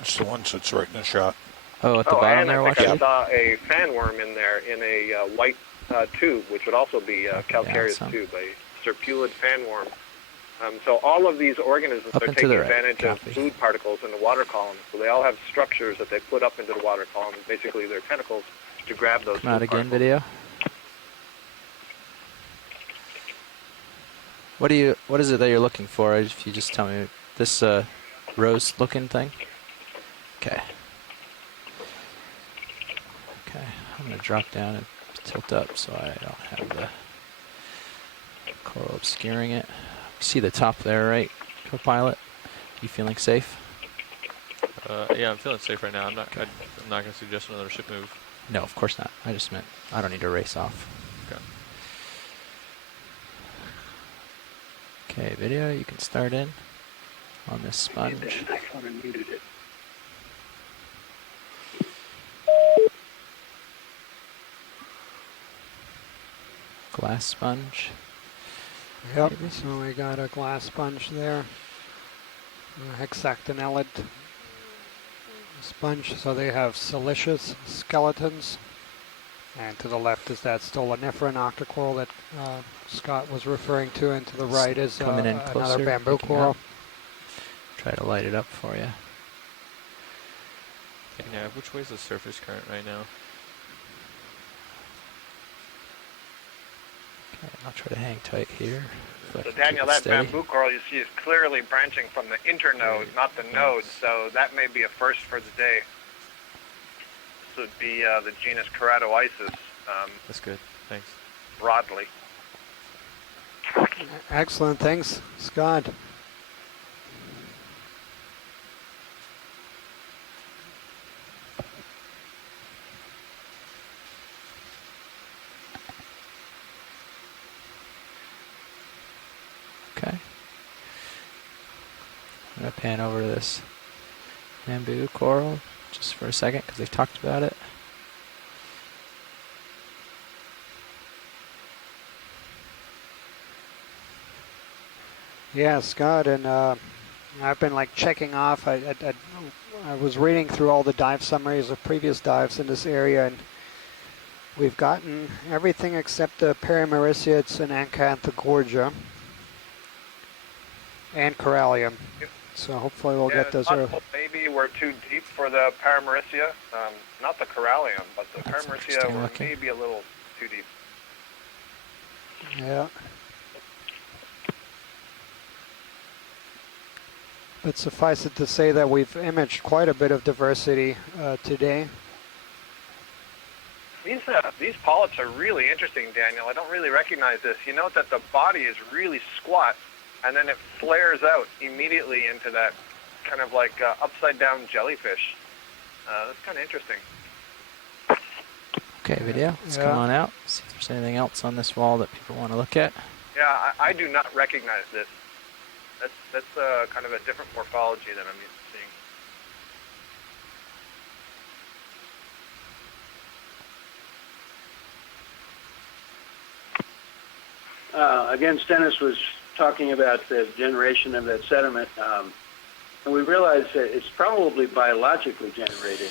It's the one that's right in the shot. Oh, at the bottom and there, I think watch I it. saw a fan worm in there in a white tube, which would also be a calcareous tube, a serpulid fan worm. So all of these organisms are taking advantage of food particles in the water column. So they all have structures that they put up into the water column, basically their tentacles, to grab those Come out food again, particles. video. What is it that you're looking for? If you just tell me this rose-looking thing. Okay. Okay. I'm gonna drop down and tilt up so I don't have the coral obscuring it. See the top there, right, co-pilot? You feeling safe? Yeah, I'm feeling safe right now. I'm not going to suggest another ship move. No, of course not. I just meant I don't need to race off. Okay. Okay, video. You can start in on this sponge. I thought I muted it. Glass sponge. Yep, so we got a glass sponge there. A hexactinellid sponge, so they have siliceous skeletons. And to the left is that stoloniferan octocoral that Scott was referring to, and to the right is Coming in another closer, bamboo picking coral. up. Try to light it up for you. Okay, now, which way is the surface current right now? Okay, I'll try to hang tight here. So Daniel, that bamboo coral you see is clearly branching from the internode, not the node, so that may be a first for the day. This would be the genus Keratoisis. That's good, thanks. Broadly. Excellent, thanks, Scott. Okay. I'm going to pan over to this bamboo coral just for a second because they've talked about it. Yeah, Scott, and I've been like checking off. I was reading through all the dive summaries of previous dives in this area, and we've gotten everything except the Paramericiates and Acanthogorgia and Corallium. So hopefully we'll get those. Maybe we're too deep for the Paramaricia. Not the Corallium, but the Paramaricia were maybe a little too deep. Yeah. But suffice it to say that we've imaged quite a bit of diversity today. These polyps are really interesting, Daniel. I don't really recognize this. You note that the body is really squat, and then it flares out immediately into that kind of like upside-down jellyfish. That's kind of interesting. Okay, video. Let's come on out. See if there's anything else on this wall that people want to look at. Yeah, I do not recognize this. That's kind of a different morphology than I'm used to seeing. Again, Stennis was talking about the generation of that sediment, and we realized that it's probably biologically generated.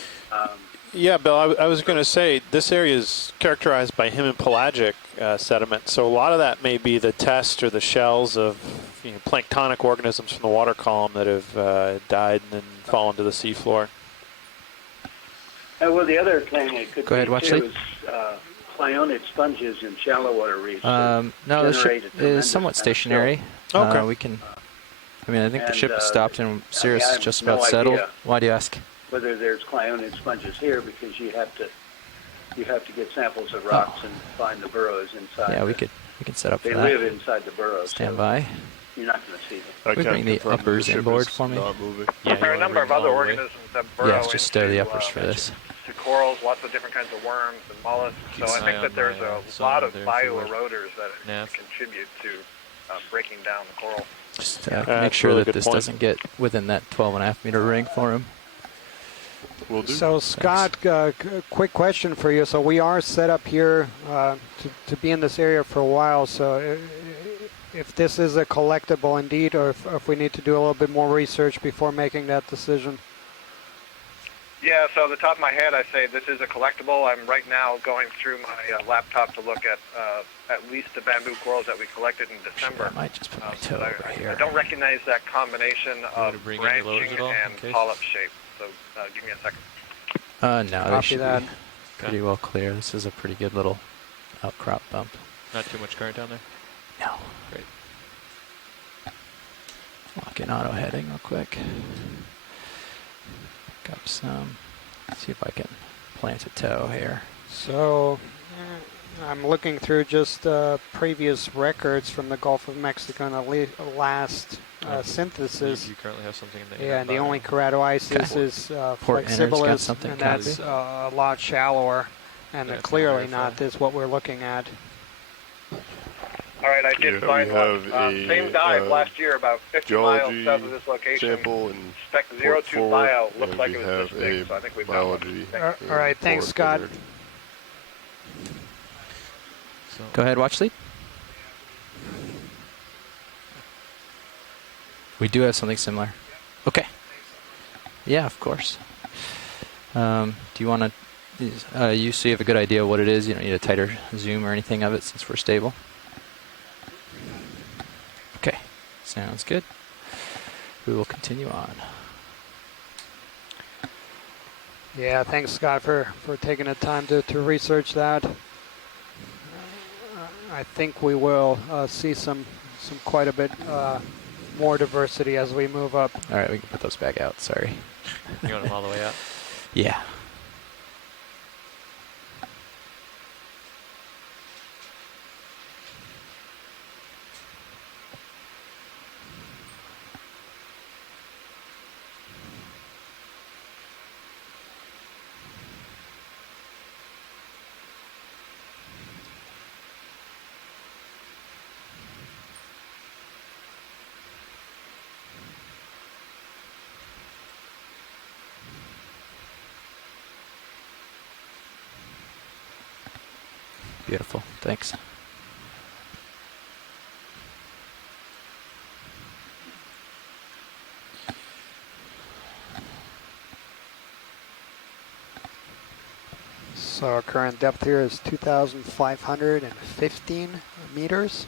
Yeah, Bill, I was going to say this area is characterized by hemipelagic sediment, so a lot of that may be the test or the shells of planktonic organisms from the water column that have died and then fallen to the seafloor. Well, the other thing it could Go ahead, be watch too is clionid sponges in shallow water reefs. No, the ship is somewhat stationary. Okay. We can. I mean, I think the ship has stopped and I Cirrus is have just no about settled. idea Why do you ask? Whether there's clionid sponges here, because you have to get samples of rocks and find the burrows inside. Yeah, we can set up for they that. They live inside the burrows. Stand by. You're not going to see them. Can we bring the uppers inboard for me? Yeah, there are a number of other organisms that burrow into just the uppers for this. To corals, lots of different kinds of worms and mollusks. So I think that there's a lot of bioeroders that contribute to breaking down the coral. Just make sure that this doesn't get within that 12.5 meter ring for him. Will do. So Scott, quick question for you. So we are set up here to be in this area for a while. So if this is a collectible indeed, or if we need to do a little bit more research before making that decision. Yeah, so at the top of my head, I say this is a collectible. I'm right now going through my laptop to look at least the bamboo corals that we collected in December. I might just put my toe over here. I don't recognize that combination of branching and polyp shape. So give me a second. No, they should be pretty well clear. This is a pretty good little outcrop bump. Not too much current down there? No. Great. Lock in auto heading real quick. Back up some. See if I can plant a toe here. So I'm looking through just previous records from the Gulf of Mexico and the last synthesis. You currently have something in the Yeah, and the only keratoisis is flexibilis, and that's a lot shallower, and clearly not this what we're looking at. All right, I did find one. Same dive last year, about 50 miles south of this location. Sample and Spec 02 bio looks like it was this big, so I think we found one. All right, thanks, Scott. Go ahead, watch lead. We do have something similar. Okay. Yeah, of course. Do you want to, you so you have a good idea of what it is? You don't need a tighter zoom or anything of it since we're stable. Okay, sounds good. We will continue on. Yeah, thanks, Scott, for taking the time to research that. I think we will see some quite a bit more diversity as we move up. All right, we can put those back out. Sorry. You want them all the way out? Yeah. Beautiful. Thanks. So our current depth here is 2,515 meters.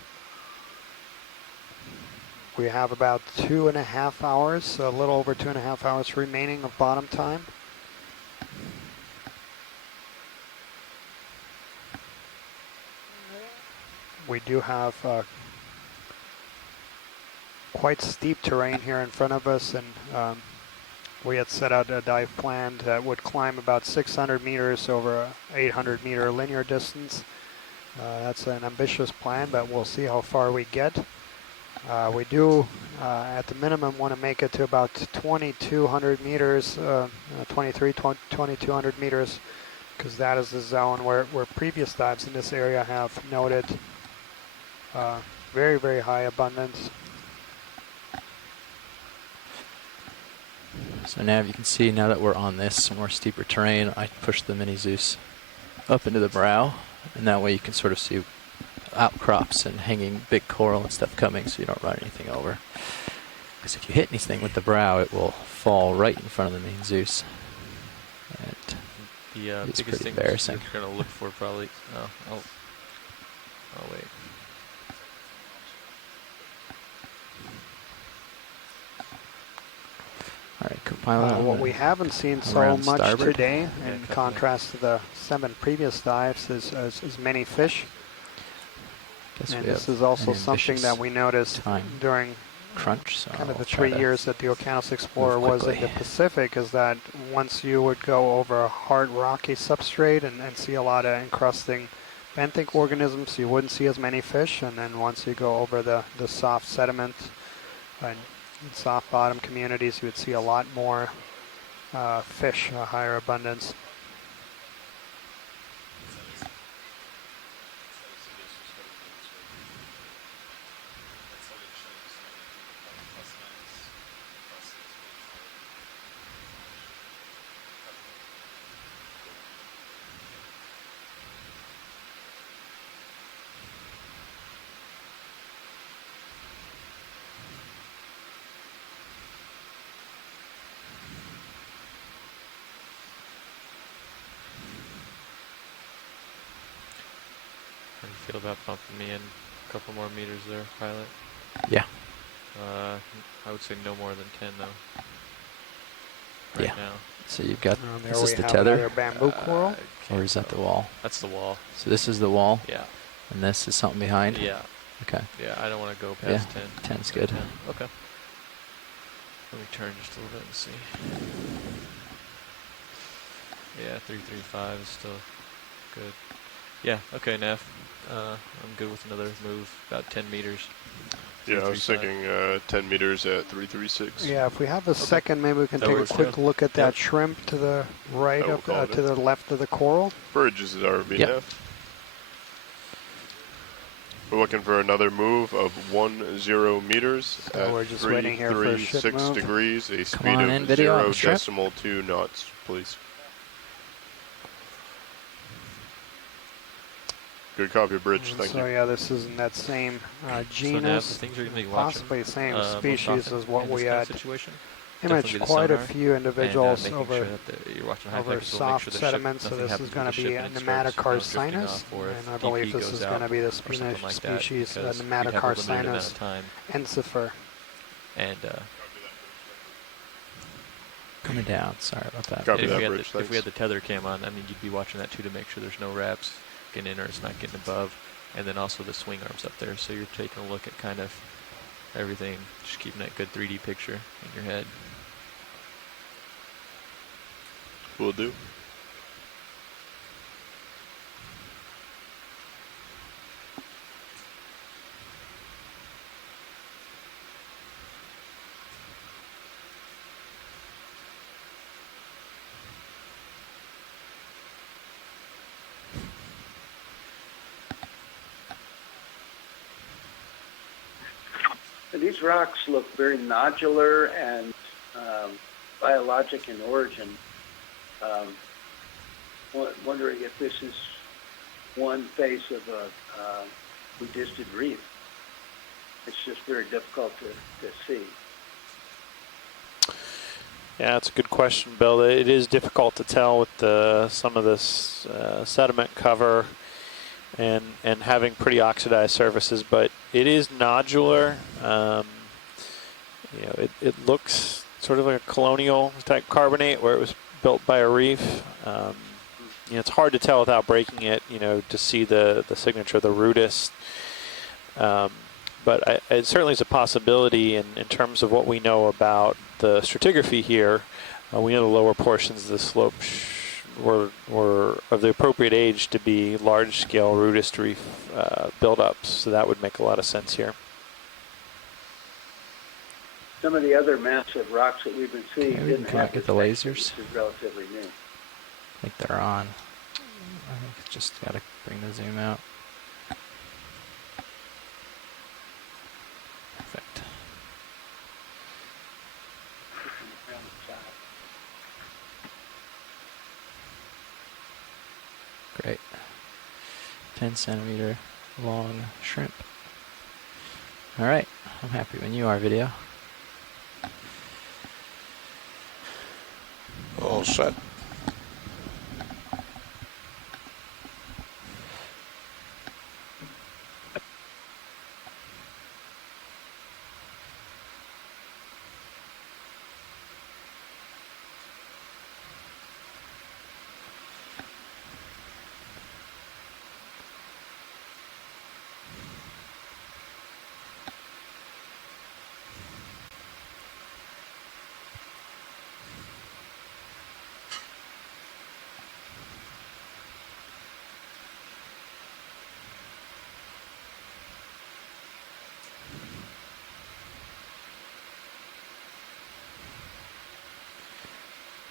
We have about 2.5 hours, so a little over 2.5 hours remaining of bottom time. We do have quite steep terrain here in front of us, and we had set out a dive plan that would climb about 600 meters over a 800 meter linear distance. That's an ambitious plan, but we'll see how far we get. We do, at the minimum, want to make it to about 2,200 meters, 2,200 meters, because that is the zone where previous dives in this area have noted very, very high abundance. So now you can see, now that we're on this more steeper terrain, I push the Mini Zeus up into the brow, and that way you can sort of see outcrops and hanging big coral and stuff coming, so you don't run anything over. Because if you hit anything with the brow, it will fall right in front of the main Zeus. And the it's biggest pretty thing embarrassing. you're going to look for probably... Oh, wait. All right, Copilot. What we haven't seen so much starboard. today, in contrast to the 7 previous dives, is many fish. And this is also something that we noticed during crunch, so kind of the I'll try 3 to years that the Okeanos Explorer was in the quickly. Pacific, is that once you would go over a hard rocky substrate and see a lot of encrusting benthic organisms, you wouldn't see as many fish. And then once you go over the soft sediment and soft bottom communities, you would see a lot more fish, a higher abundance. feel about bumping me in a couple more meters there, pilot? Yeah. I would say no more than 10 though. Right now. So you've got, There is this we the have tether? another bamboo coral. Or is that the wall? That's the wall. So this is the wall? Yeah. And this is something behind? Yeah. Okay. Yeah, I don't want to go past 10. 10's good. 10. Okay. Let me turn just a little bit and see. Yeah, 335 is still good. Yeah, okay, Neff. I'm good with another move, about 10 meters. Yeah, I was thinking 10 meters at 336. Yeah, if we have a second, maybe we can That take a works, quick yeah. look at that shrimp to the right, I will call it to the left of the coral. Bridge is RV Neff. We're looking for another move of 10 meters at we're just waiting here for a ship 336 move. degrees, a Come speed on in, of video on the ship. 0.2 knots, please. Good copy, Bridge. Thank So you. yeah, this is in that same So now genus, the things you're going to be watching, possibly same most species often as what in this we kind of had situation, imaged definitely the quite a sonar, few individuals and, over, sure that you're watching high over pixels, we'll make soft sure the sediments, ship, so nothing this is happens going with to the be ship a and it starts, nematocarcinus, drifting off, or if and I DP believe this goes is going to out be the or something like that, species, because we'd have a limited nematocarcinus amount of time. ensifer. And Coming down. Sorry about that. Copy if, that, we Bridge. if we had the tether cam on, I mean, you'd be watching that too to make sure there's no wraps getting in or it's not getting above. And then also the swing arms up there, so you're taking a look at kind of everything, just keeping that good 3D picture in your head. Will do. And these rocks look very nodular and biologic in origin. Wondering if this is one face of a rudisted reef. It's just very difficult to see. Yeah, that's a good question, Bill. It is difficult to tell with some of this sediment cover and having pretty oxidized surfaces, but it is nodular. You know, it looks sort of like a colonial type carbonate where it was built by a reef. You know, it's hard to tell without breaking it, you know, to see the signature, the rudist. But it certainly is a possibility in terms of what we know about the stratigraphy here. We know the lower portions of the slope were of the appropriate age to be large-scale rudist reef buildups, so that would make a lot of sense here. Some of the other massive rocks that we've been seeing didn't Can I have get the this lasers? This is relatively new. I think they're on. I think just got to bring the zoom out. Perfect. Great. 10 centimeter long shrimp. All right, I'm happy when you are, video. All set.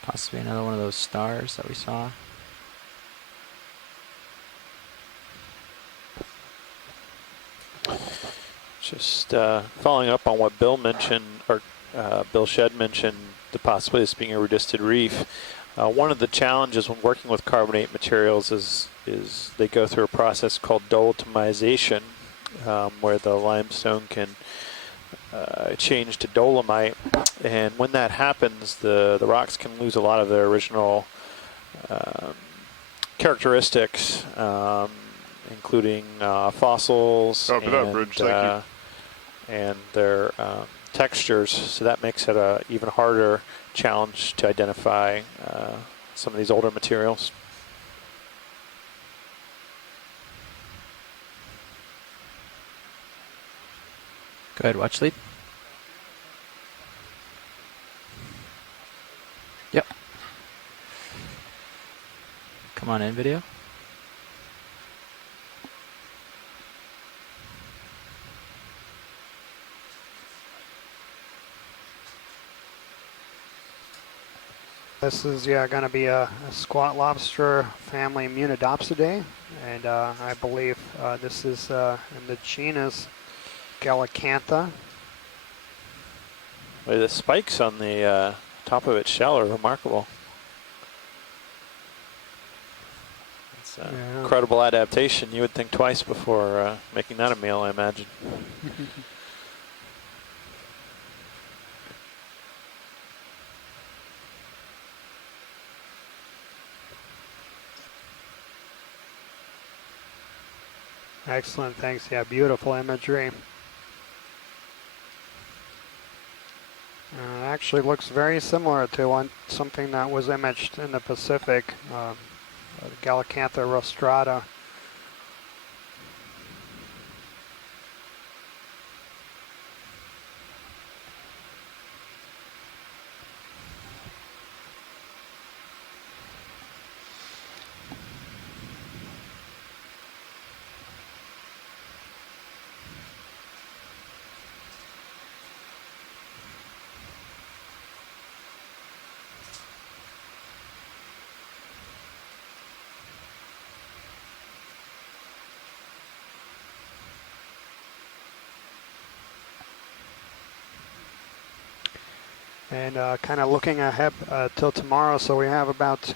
Possibly another one of those stars that we saw. Just following up on what Bill mentioned, or Bill Shedd mentioned, the possibility of this being a rudisted reef. One of the challenges when working with carbonate materials is they go through a process called dolotomization, where the limestone can change to dolomite, and when that happens, the rocks can lose a lot of their original characteristics, including fossils Copy that, Bridge. Thank and their textures. So that makes it a even harder challenge to identify some of these older materials. Go ahead, watch lead. Yep. Come on in, video. This is going to be a squat lobster family Munidopsidae, and I believe this is in the genus Gallicantha. Well, the spikes on the top of its shell are remarkable. It's an incredible adaptation. You would think twice before making that a meal, I imagine. Excellent, thanks. Yeah, beautiful imagery. It actually looks very similar to something that was imaged in the Pacific, Gallicantha rostrata. And kind of looking ahead till tomorrow, so we have about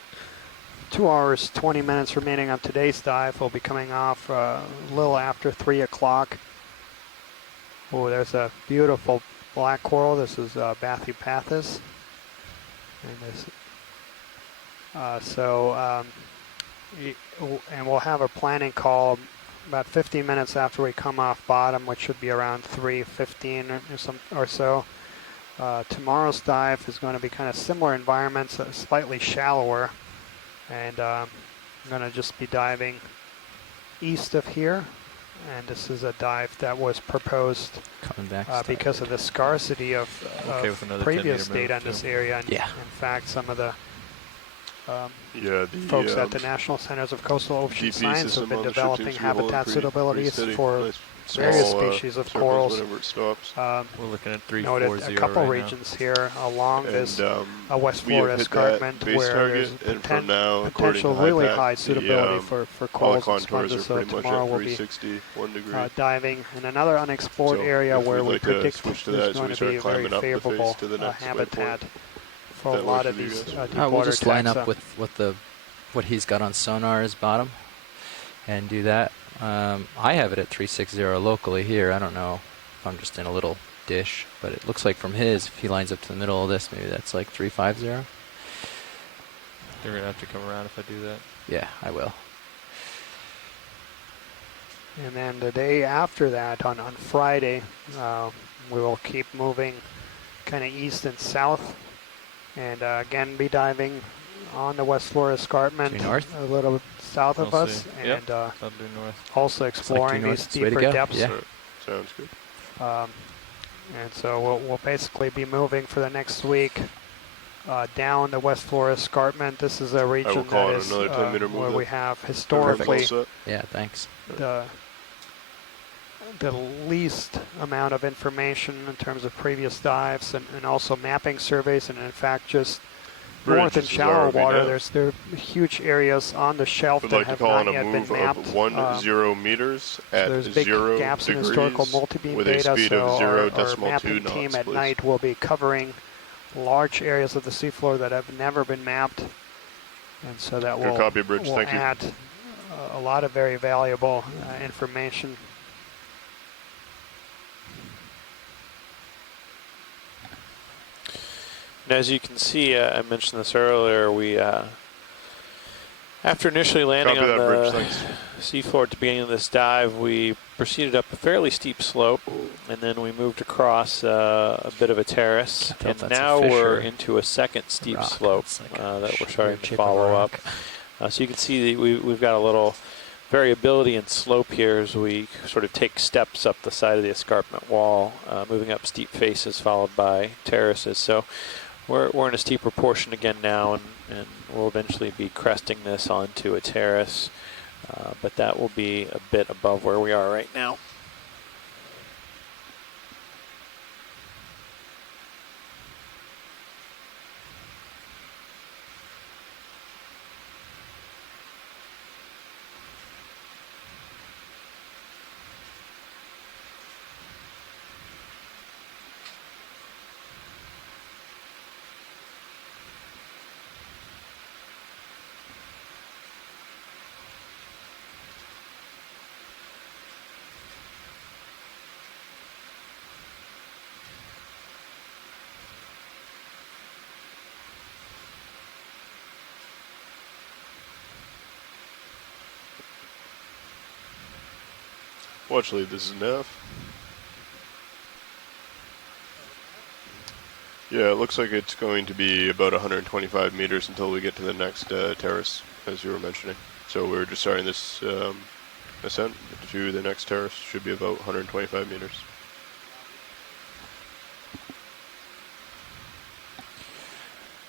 2 hours, 20 minutes remaining on today's dive. We'll be coming off a little after 3 o'clock. Oh, there's a beautiful black coral. This is Bathypathis. And this, and we'll have a planning call about 15 minutes after we come off bottom, which should be around 3:15 or so. Tomorrow's dive is going to be kind of similar environments, slightly shallower, and I'm going to just be diving east of here, and this is a dive that was proposed because of the scarcity of previous data in this area, and in fact some of the folks at the National Centers of Coastal Ocean Science have been developing habitat suitabilities for various species of corals. We're looking at 340 noted a couple right regions here along this West Florida escarpment where there's potential really high suitability for corals and sponges. So tomorrow we'll be diving in another unexplored area where we predict there's going to be a very favorable habitat for a lot of these deep we'll water just line taxa. up with what he's got on sonar as bottom and do that. I have it at 360 locally here. I don't know if I'm just in a little dish, but it looks like from his, if he lines up to the middle of this, maybe that's like 350. You're going to have to come around if I do that. Yeah, I will. And then the day after that, on Friday, we will keep moving kind of east and south, and again be diving on the West Florida escarpment, a little south of us, and also exploring these deeper depths. Yeah. Sounds good. And so we'll basically be moving for the next week down the West Florida escarpment. This is a region that is where we have historically the least amount of information in terms of previous dives and also mapping surveys, and in fact just north and shallow water, there are huge areas on the shelf that have not yet been mapped. Of 10 meters at so there's big 0 gaps in degrees historical multi-beam with data, a speed so of our mapping 0.2 knots, team at please. night will be covering large areas of the seafloor that have never been mapped, and so that will add a lot of very valuable information. And as you can see, I mentioned this earlier, we, after initially landing on seafloor at the beginning of this dive, we proceeded up a fairly steep slope, and then we moved across a bit of a terrace, and now we're into a second steep slope that we're starting to follow up. So you can see that we've got a little variability in slope here as we sort of take steps up the side of the escarpment wall, moving up steep faces followed by terraces. So we're in a steeper portion again now, and we'll eventually be cresting this onto a terrace, but that will be a bit above where we are right now. Fortunately, this is enough. Yeah, it looks like it's going to be about 125 meters until we get to the next terrace, as you were mentioning. So we're just starting this ascent to the next terrace. Should be about 125 meters.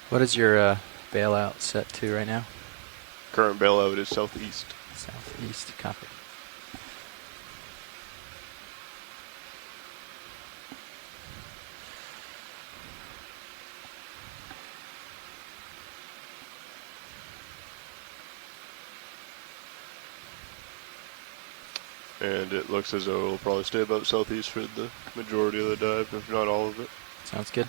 What is your bailout set to right now? Current bailout is southeast. Southeast, copy. And it looks as though it'll probably stay about southeast for the majority of the dive, if not all of it. Sounds good.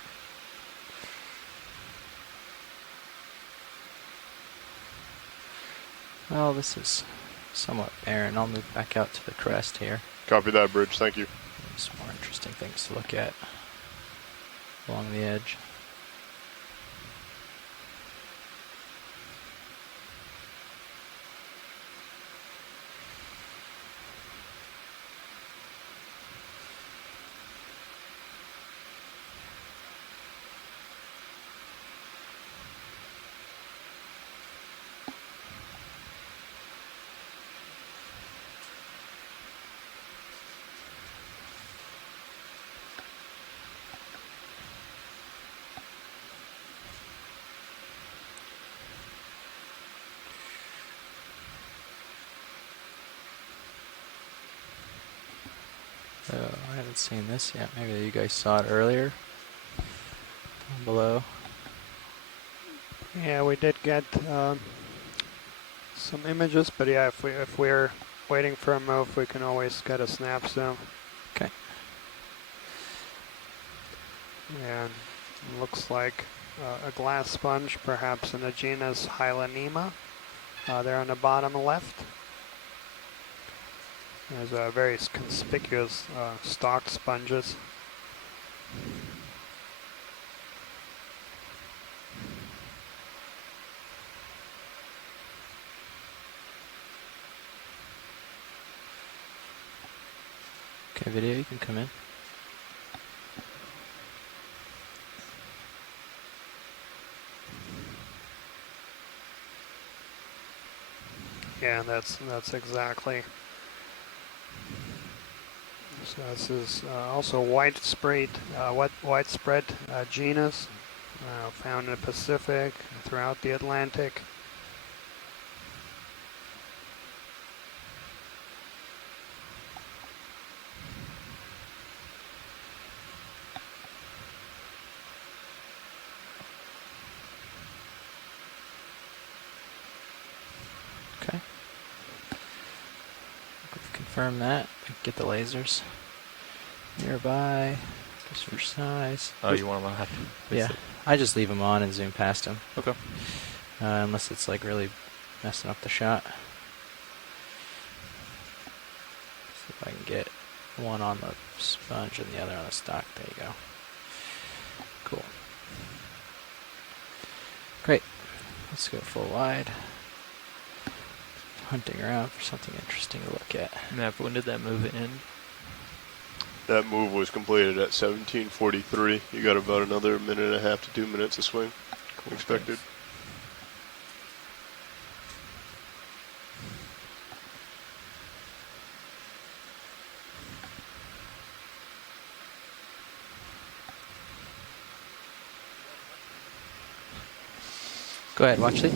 Well, this is somewhat barren. I'll move back out to the crest here. Copy that, Bridge. Thank you. Some more interesting things to look at along the edge. I haven't seen this yet. Maybe you guys saw it earlier. Down below. Yeah, we did get some images, but yeah, if we're waiting for a move, we can always get a snap zoom. Okay. And it looks like a glass sponge, perhaps in the genus Hylanema. There on the bottom left. There's very conspicuous stalked sponges. Okay, video, you can come in. Yeah, that's exactly. So this is also widespread genus found in the Pacific, throughout the Atlantic. Okay. Confirm that. Get the lasers nearby, just for size. Oh, you want them on? Yeah, I just leave them on and zoom past them. Okay. Unless it's like really messing up the shot. See if I can get one on the sponge and the other on the stock. There you go. Cool. Great. Let's go full wide. hunting around for something interesting to look at. Matt, when did that move end? That move was completed at 17:43. You got about another minute and a half to 2 minutes of swing expected. Thanks. Go ahead, watch Lee.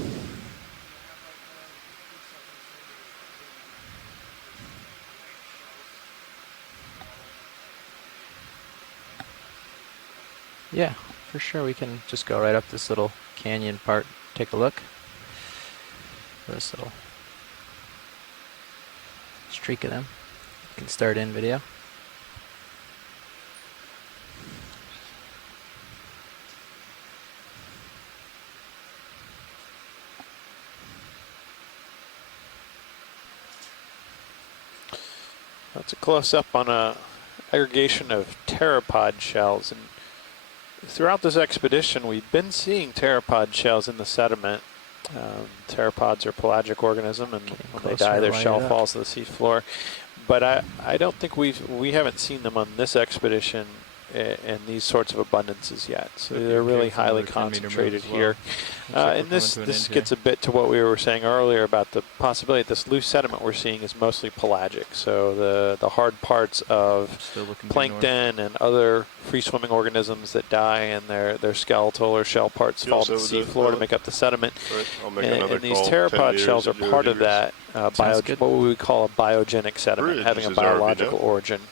Yeah, for sure. We can just go right up this little canyon part, take a look. This little streak of them. You can start in video. That's a close-up on a aggregation of pteropod shells, and throughout this expedition we've been seeing pteropod shells in the sediment. Pteropods are pelagic organism, and when they die their shell falls to the seafloor. But I don't think we haven't seen them on this expedition in these sorts of abundances yet. So they're really highly concentrated here. And this gets a bit to what we were saying earlier about the possibility that this loose sediment we're seeing is mostly pelagic. So the hard parts of plankton and other free-swimming organisms that die and their skeletal or shell parts fall to the seafloor to make up the sediment. Right. And these pteropod shells are part of that, what we would call a biogenic sediment, having a biological origin.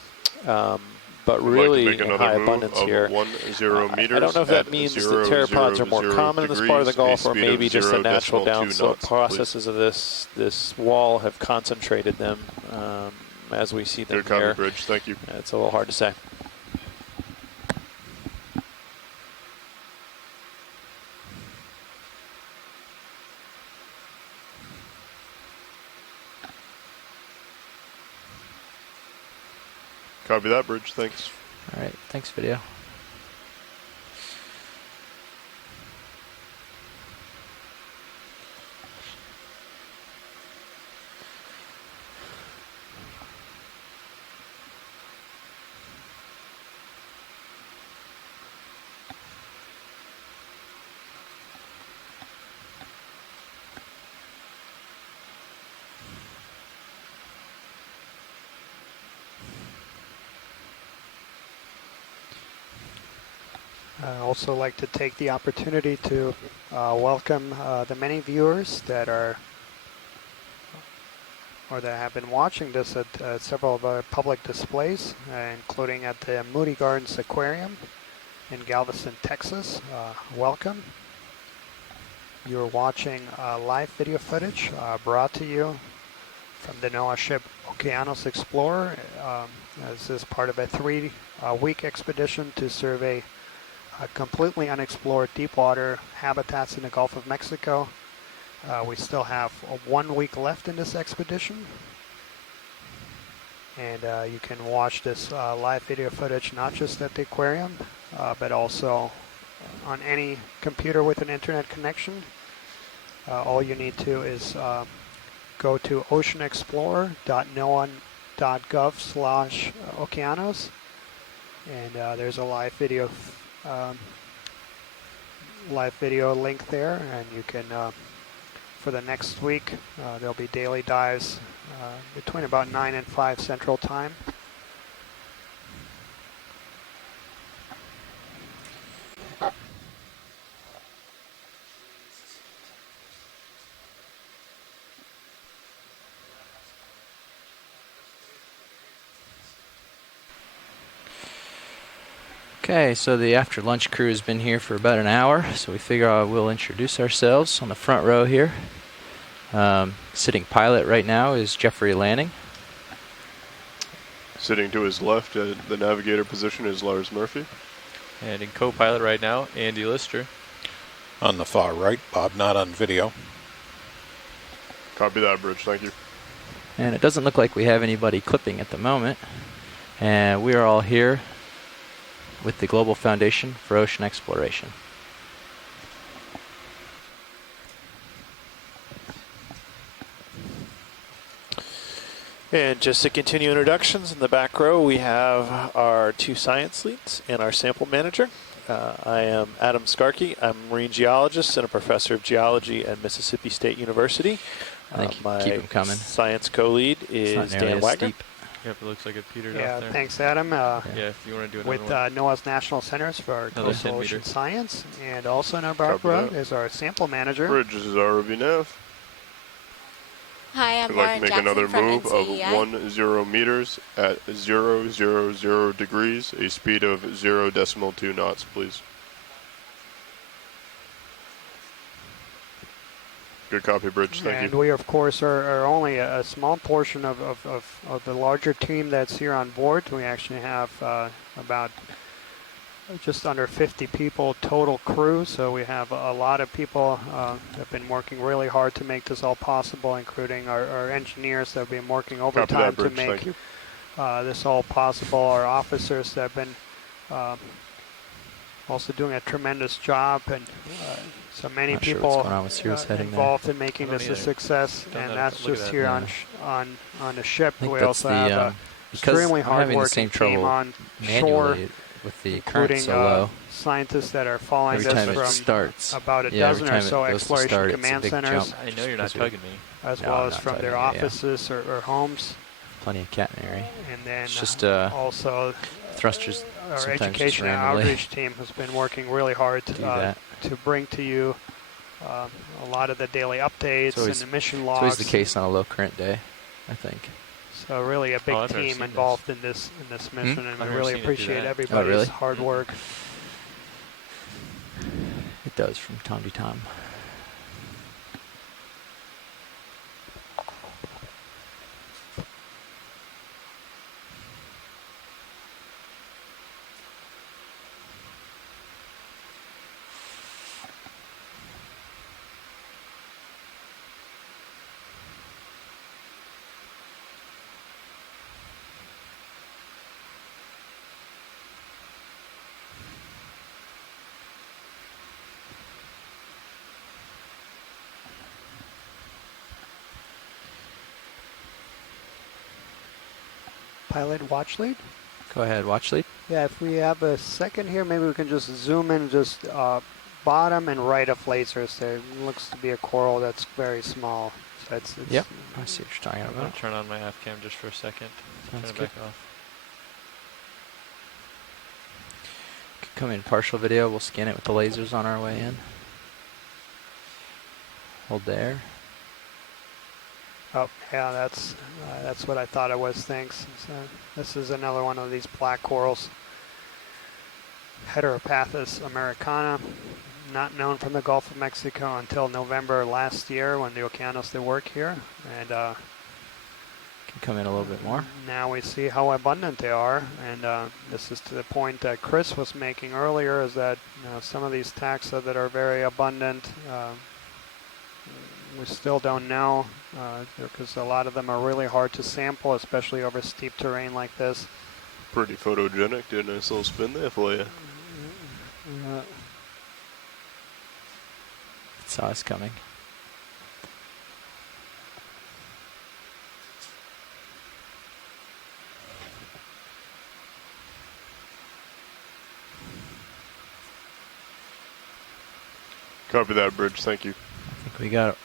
But really in high abundance here. I don't know if that means that pteropods are more common in this part of the Gulf, or maybe just the natural downslope processes of this wall have concentrated them as we see them here. Bridge. Thank you. It's a little hard to say. Copy that, Bridge. Thanks. All right. Thanks, video. I also like to take the opportunity to welcome the many viewers that are or that have been watching this at several of our public displays, including at the Moody Gardens Aquarium in Galveston, Texas. Welcome. You're watching live video footage brought to you from the NOAA ship Okeanos Explorer as is part of a 3-week expedition to survey completely unexplored deep water habitats in the Gulf of Mexico. We still have 1 week left in this expedition, and you can watch this live video footage not just at the aquarium but also on any computer with an internet connection. All you need to is go to oceanexplorer.noaa.gov/Okeanos, and there's a live video link there, and you can for the next week there'll be daily dives between about 9 and 5 Central Time. Okay, so the after lunch crew has been here for about an hour, so we figure we'll introduce ourselves on the front row here. Sitting pilot right now is Jeffrey Lanning. Sitting to his left at the navigator position is Lars Murphy. And in co-pilot right now, Andy Lister. On the far right, Bob, not on video. Copy that, Bridge. Thank you. And it doesn't look like we have anybody clipping at the moment. And we are all here with the Global Foundation for Ocean Exploration. And just to continue introductions, in the back row we have our 2 science leads and our sample manager. I am Adam Skarke. I'm a marine geologist and a professor of geology at Mississippi State University. My keep 'em coming. science co-lead is Dan Wagner. Yep, it looks like it petered Yeah, off there. thanks, Adam. Yeah, if you want to do another With one. NOAA's National Centers for Another Coastal 10 Ocean meter. Science, and also in our back row is our sample manager. Bridge, this is ROV Nav. Hi, I'm I'd like Lauren to make Jackson another from move NCEI. of 10 meters at 000 degrees, a speed of 0.2 knots, please. Good copy, Bridge. Thank And you. we, of course, are only a small portion of the larger team that's here on board. We actually have about just under 50 people total crew, so we have a lot of people that have been working really hard to make this all possible, including our engineers that have been working overtime to make this all possible, our officers that have been also doing a tremendous job, and so many Not sure people what's going on with Sirius heading involved there. in making I don't this a either. success, Don't and know. that's Look at just that. here Yeah. on the ship. I think We that's also the, have a because extremely I'm having the hard-working same team trouble on manually shore, with the current including so low. scientists that are following Every this time it from starts. about a Yeah, every dozen or time it so goes to exploration start, it's a command big centers, jump. I know you're not Because we- tugging me. as No, well I'm as not from their tugging you, yeah. offices or homes. Plenty of catenary. And then It's just also thrusters our sometimes just education and randomly outreach team has been working really hard do that. to bring to you a lot of the daily updates and the mission logs. It's always the case on a low current day, I think. So really a big I've never team seen involved in this mission, and I've we never really seen it do appreciate that. everybody's really? hard work. It does from time to time. Pilot watch lead? Go ahead, watch lead. Yeah, if we have a second here, maybe we can just zoom in just bottom and right of lasers. There looks to be a coral that's very small. So it's Yep, I see what you're talking I'm going about. to turn on my half cam just for a second. Sounds Turn it good. back off. Could come in partial video. We'll scan it with the lasers on our way in. Hold there. Oh, yeah, that's what I thought it was. Thanks. So this is another one of these black corals. Heteropathus americana, not known from the Gulf of Mexico until November last year when the Okeanos did work here, and Can come in a little bit more. now we see how abundant they are. And this is to the point that Chris was making earlier, is that some of these taxa that are very abundant, we still don't know, because a lot of them are really hard to sample, especially over steep terrain like this. Pretty photogenic. Did a nice little spin there for you. It saw us coming. Copy that, Bridge. Thank you. I think we got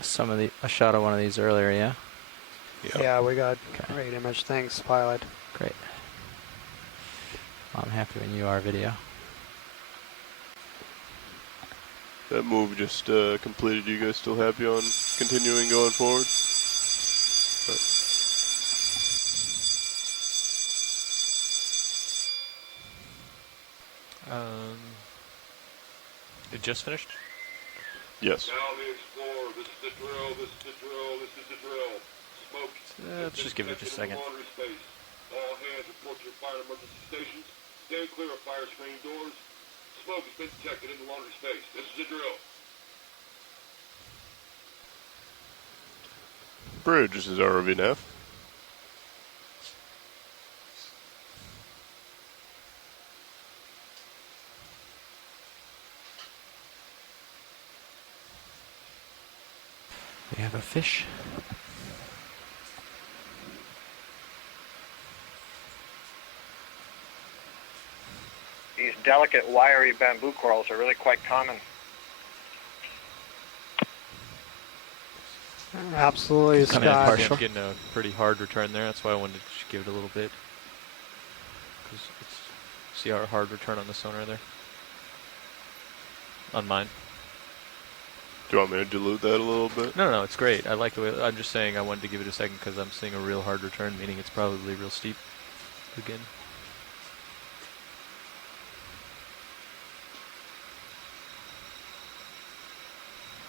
a shot of one of these earlier, yeah? Yeah, we got great image. Thanks, pilot. Great. I'm happy when you are video. That move just completed. You guys still happy on continuing going forward? It just finished? Yes. Now the Explorer, this is the drill, this is the drill, this is the drill. Smoke. Let's just give it just a second. Laundry space. All hands report to your fire and emergency stations. Stand clear of fire screen doors. Smoke has been detected in the laundry space. This is the drill. Bridge, this is ROV-NAV. We have a fish. delicate, wiry bamboo corals are really quite common. Absolutely, Coming in Scott. partial. Getting a pretty hard return there. That's why I wanted to just give it a little bit. Because see our hard return on the sonar there? On mine. Do you want me to dilute that a little bit? No, it's great. I like the way. I'm just saying I wanted to give it a second because I'm seeing a real hard return, meaning it's probably real steep again.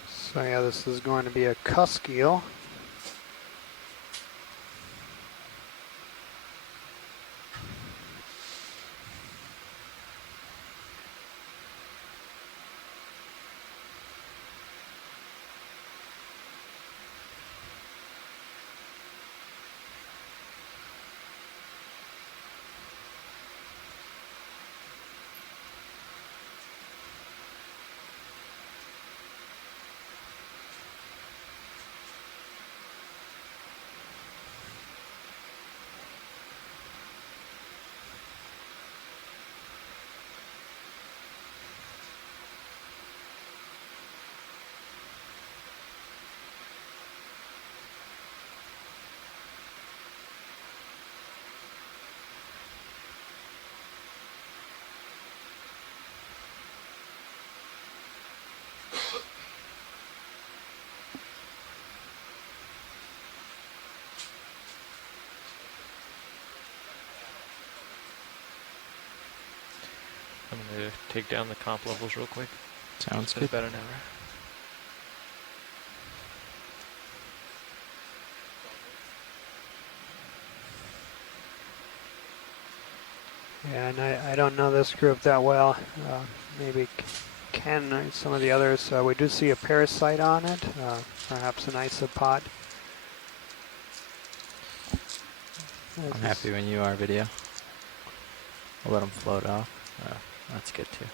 So yeah, this is going to be a cusk eel. I'm going to take down the comp levels real quick. Sounds good. About an hour. Yeah, and I don't know this group that well. Maybe Ken and some of the others. We do see a parasite on it, perhaps an isopod. I'm happy when you are, video. I'll let them float off. That's good too.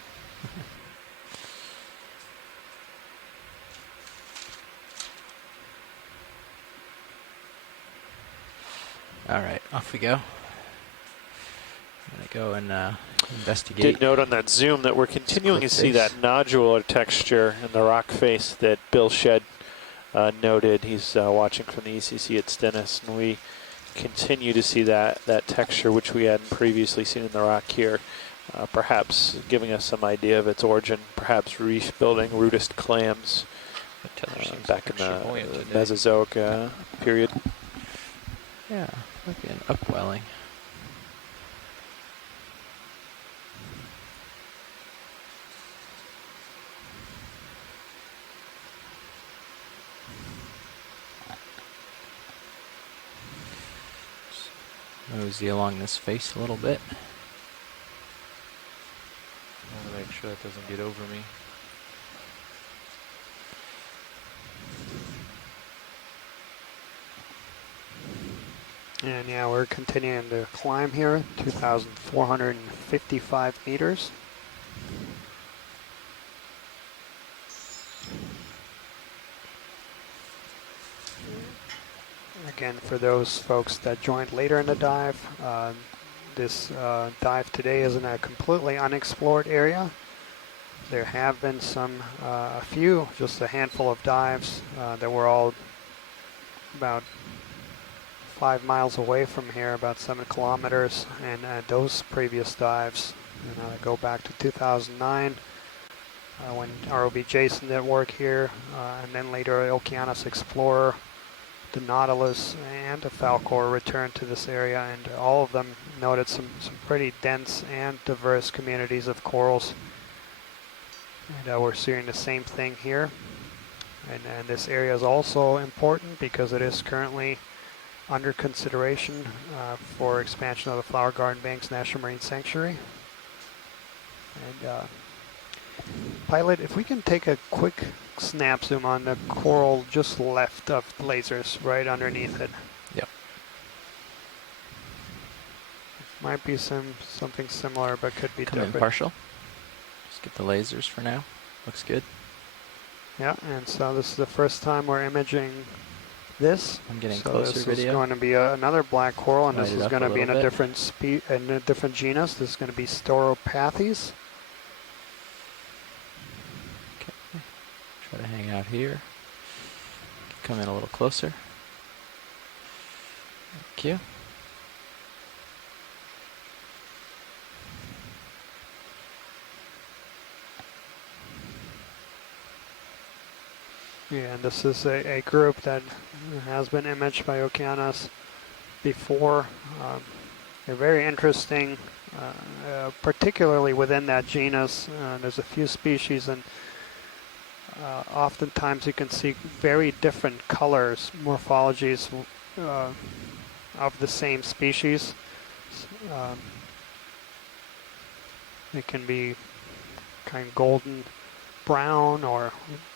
All right, off we go. I'm gonna go and investigate. Did note on that zoom that we're continuing to see that nodular texture in the rock face that Bill Shedd noted. He's watching from the ECC at Stennis, and we continue to see that texture which we hadn't previously seen in the rock here, perhaps giving us some idea of its origin, perhaps reef building rudist clams back in the Mesozoic period. Yeah, might be an upwelling. Mosey along this face a little bit. I want to make sure that doesn't get over me. And yeah, we're continuing to climb here, 2,455 meters. Again, for those folks that joined later in the dive, this dive today is in a completely unexplored area. There have been a few, just a handful of dives that were all about 5 miles away from here, about 7 kilometers, and those previous dives go back to 2009 when ROV Jason did work here, and then later Okeanos Explorer, the Nautilus, and the Falcor returned to this area, and all of them noted some pretty dense and diverse communities of corals. And we're seeing the same thing here. And this area is also important because it is currently under consideration for expansion of the Flower Garden Banks National Marine Sanctuary. And Pilot, if we can take a quick snap zoom on the coral just left of lasers, right underneath it. Yep. Might be something similar, but could be Come different. in partial. Just get the lasers for now. Looks good. Yeah, and so this is the first time we're imaging this. I'm getting so closer this video. is going to be another black coral, and Light this it is up going a to be in little a bit. different genus. This is going to be Stauropathes. Try to hang out here. Come in a little closer. Thank you. Yeah, and this is a group that has been imaged by Okeanos before. They're very interesting, particularly within that genus. There's a few species, and oftentimes you can see very different colors, morphologies of the same species. It can be kind of golden brown or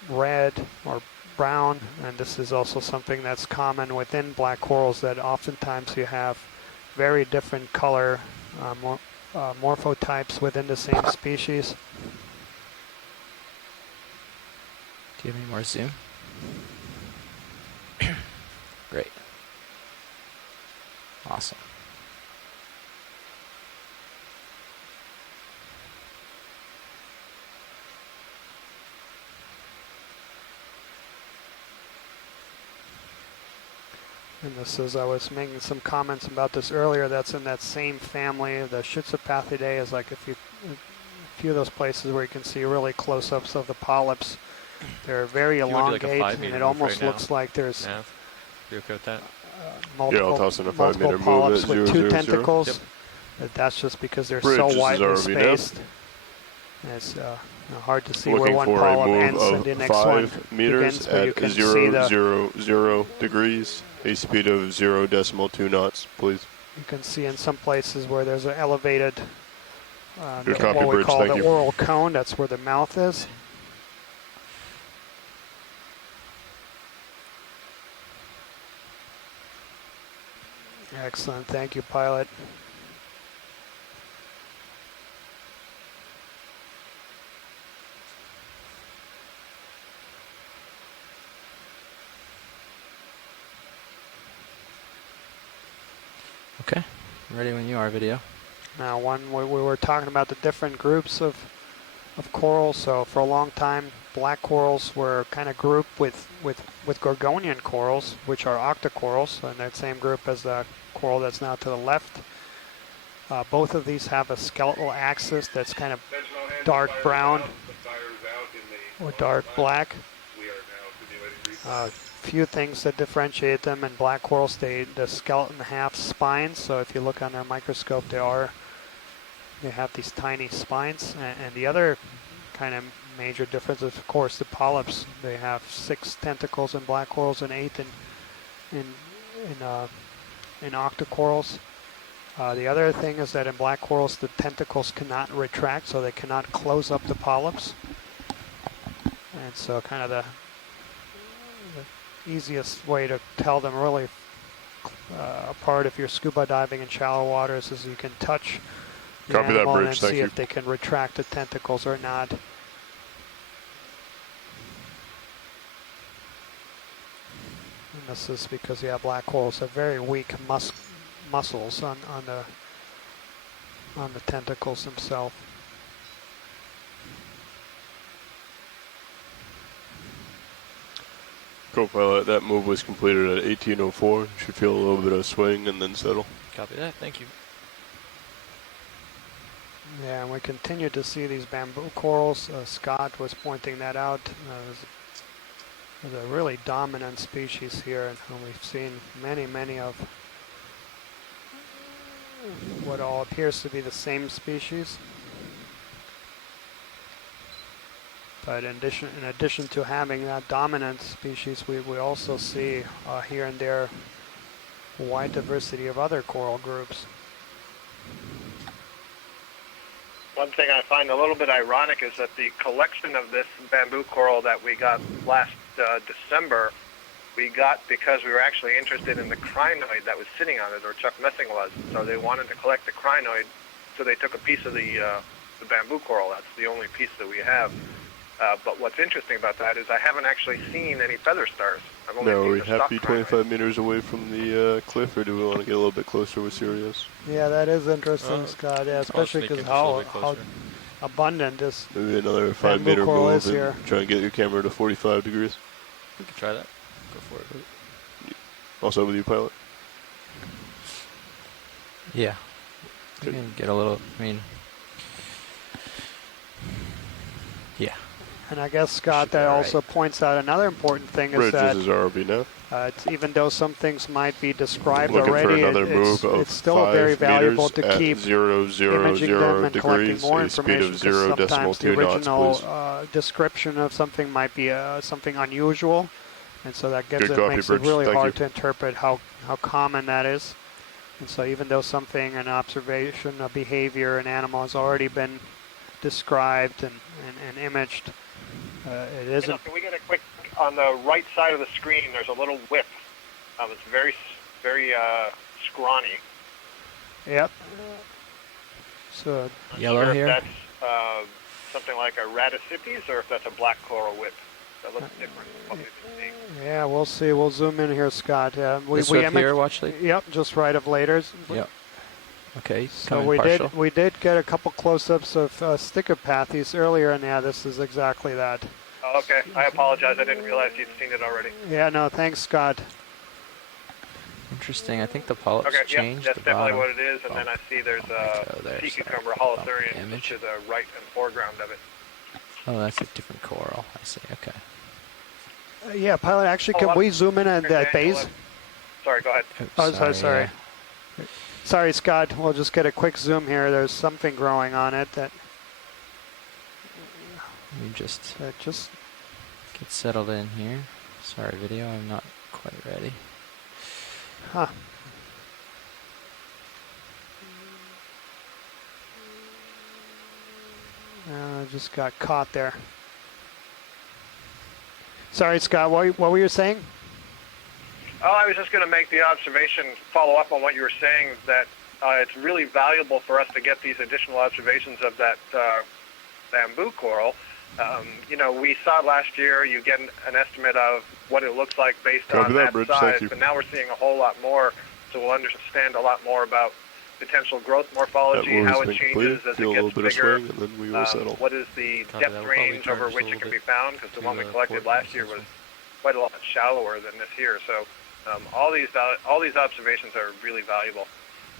red or brown, and this is also something that's common within black corals, that oftentimes you have very different color morphotypes within the same species. Do you have any more zoom? Great. Awesome. And this is, I was making some comments about this earlier, that's in that same family. The Schützapathidae is like a few of those places where you can see really close-ups of the polyps. They're very elongate, and it almost looks like there's you okay with that? multiple polyps with two tentacles. Yep. That's just because they're so widely spaced. It's hard to see where one polyp ends and the next one begins, but you can see the 0 degrees, a speed of 0.2 knots, please. You can see in some places where there's an elevated, Good copy, what we Bridge, call thank the you. oral cone. That's where the mouth is. Excellent, thank you, pilot. Okay, ready when you are, video. Now, we were talking about the different groups of corals. So for a long time, black corals were kind of grouped with Gorgonian corals, which are octocorals, in that same group as the coral that's now to the left. Both of these have a skeletal axis that's kind of dark brown or dark black. Few things that differentiate them. In black corals, the skeleton have spines. So if you look on their microscope, they have these tiny spines. And the other kind of major difference is, of course, the polyps. They have 6 tentacles in black corals and 8 in octocorals. The other thing is that in black corals, the tentacles cannot retract, so they cannot close up the polyps. And so kind of the easiest way to tell them really apart if you're scuba diving in shallow waters is you can touch the animal and see if they can retract the tentacles or not. And this is because black corals have very weak muscles on the tentacles themselves. Co-pilot, that move was completed at 1804. Should feel a little bit of swing and then settle. Copy that, thank you. Yeah, and we continue to see these bamboo corals. Scott was pointing that out. There's a really dominant species here, and we've seen many of what all appears to be the same species. But in addition to having that dominant species, we also see here and there a wide diversity of other coral groups. One thing I find a little bit ironic is that the collection of this bamboo coral that we got last December, we got because we were actually interested in the crinoid that was sitting on it, or Chuck Messing was. So they wanted to collect the crinoid, so they took a piece of the bamboo coral. That's the only piece that we have. But what's interesting about that is I haven't actually seen any feather stars. I've only seen we the have to be stock 25 meters away from the cliff, or do we want to get a little bit closer with Sirius? Yeah, that is interesting, Scott. Yeah, especially because how abundant this Maybe another bamboo 5-meter coral move is and here. try and get your camera to 45 degrees. We could try that. Go for it. Also with you, pilot. Yeah. You can get a little, I mean, yeah. And I guess, Scott, that also points out another important thing is Bridge that is ROV now. it's, even though some things might be described Looking already, for another move of it's still very 5 valuable meters to at keep 0, 0, imaging 0 them and collecting degrees, more a speed information, of 'cause 0.2 sometimes the knots, original please. description of something might be something unusual, and so that Good copy, makes Bridge. it really Thank hard you. to interpret how common that is. And so even though something, an observation, a behavior, an animal has already been described and imaged, it isn't. Can we get a quick, on the right side of the screen, there's a little whip. It's very scrawny. Yep. So yellow sure here? If that's something like a Radicipes or if that's a black coral whip. That looks different from what we've been seeing. yeah, we'll see. We'll zoom in here, Scott. This up here, watch like. Yep, just right of later. Yep. Okay. So we did get a couple close-ups of Stichopathes earlier, and yeah, this is exactly that. Oh, okay. I apologize. I didn't realize you'd seen it already. Yeah, no, thanks, Scott. Interesting. I think the polyps Okay, yeah, changed. that's the definitely bottom. what it is. And then I see there's a sea cucumber holothurian to the right and foreground of it. Oh, that's a different coral. I see. Okay. Yeah, pilot, actually, can we zoom in at that base? Sorry, go ahead. Oh, sorry. Sorry, Scott. We'll just get a quick zoom here. There's something growing on it that. You just just get settled in here. Sorry, video. I'm not quite ready. Huh. Just got caught there. Sorry, Scott. What were you saying? Oh, I was just going to make the observation, follow up on what you were saying, that it's really valuable for us to get these additional observations of that bamboo coral. You know, we saw it last year. You get an estimate of what it looks like based on that Bridge. size, Thank you. but now we're seeing a whole lot more, so we'll understand a lot more about potential growth morphology, how it changes as it gets bigger, and then we will settle. what is the depth range over which it can be found, because the one we collected last year was quite a lot shallower than this here. So all these observations are really valuable.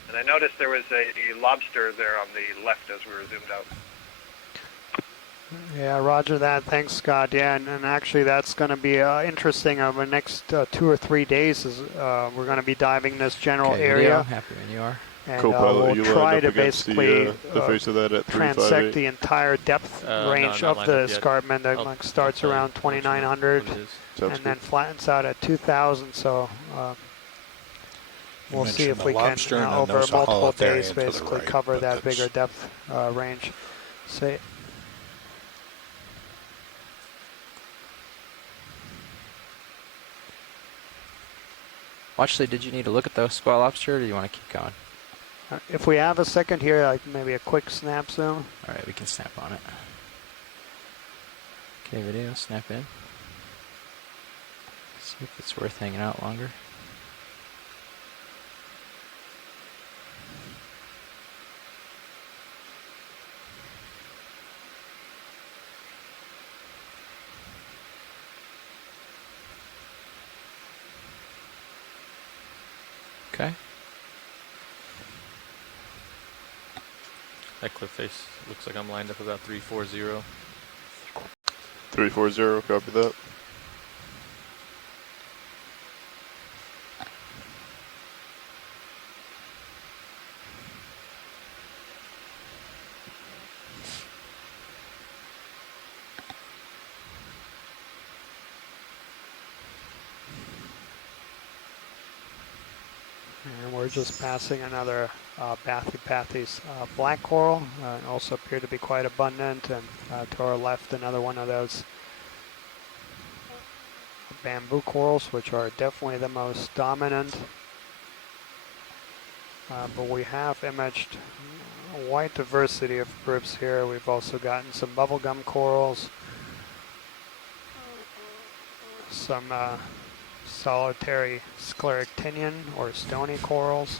And I noticed there was a lobster there on the left as we were zoomed out. Yeah, roger that. Thanks, Scott. Yeah, and actually that's going to be interesting over the next 2 or 3 days. We're going to be diving this general area. Video. Happy when you are. And Co-pilot, we'll try to basically the face of that at transect the entire depth range of the escarpment that starts around 2,900 and then flattens out at 2,000. So we'll see if we can, over multiple days, basically cover that bigger depth range. So, Watchley, did you need to look at the squall lobster, or do you want to keep going? if we have a second here, like maybe a quick snap zoom. All right, we can snap on it. Okay, video, snap in. See if it's worth hanging out longer. Okay. That cliff face looks like I'm lined up about 340. 340, copy that. And we're just passing another Bathypathes black coral, also appear to be quite abundant, and to our left another one of those bamboo corals, which are definitely the most dominant. But we have imaged a wide diversity of groups here. We've also gotten some bubblegum corals, some solitary scleractinian or stony corals.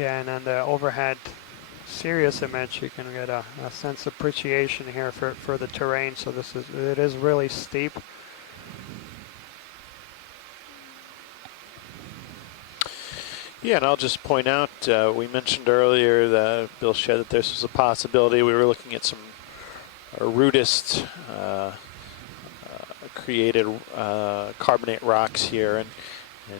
Yeah, and on the overhead Sirius image, you can get a sense of appreciation here for the terrain. So it is really steep. Yeah, and I'll just point out, we mentioned earlier that Bill Shedd that this was a possibility. We were looking at some rudist created carbonate rocks here, and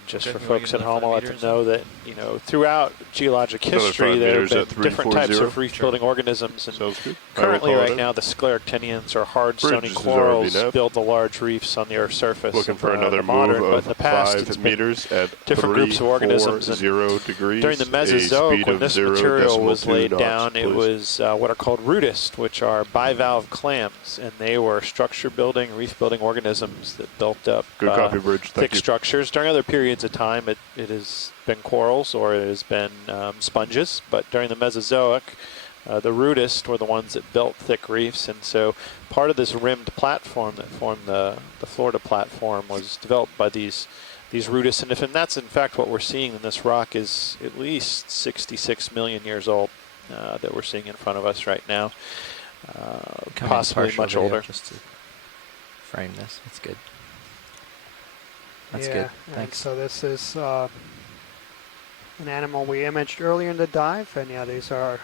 just for folks at home, I'll let them know that, you know, throughout geologic history, there have been different types of reef-building organisms. And currently, right now, the scleractinians, or hard stony corals, build the large reefs on the Earth's surface. Looking for another move of but in the past, 5 meters at different groups of organisms. 0 degrees. During the Mesozoic, when this material was laid down, it was what are called rudist, which are bivalve clams, and they were structure-building, reef-building organisms that built up thick structures. During other periods of time, it has been corals or it has been sponges, but during the Mesozoic, the rudist were the ones that built thick reefs, and so part of this rimmed platform that formed the Florida platform was developed by these rudists, and that's in fact what we're seeing in this rock is at least 66 million years old that we're seeing in front of us right now, possibly much older. Just to frame this, that's good. That's yeah, good. Thanks. So this is an animal we imaged earlier in the dive, and yeah, these are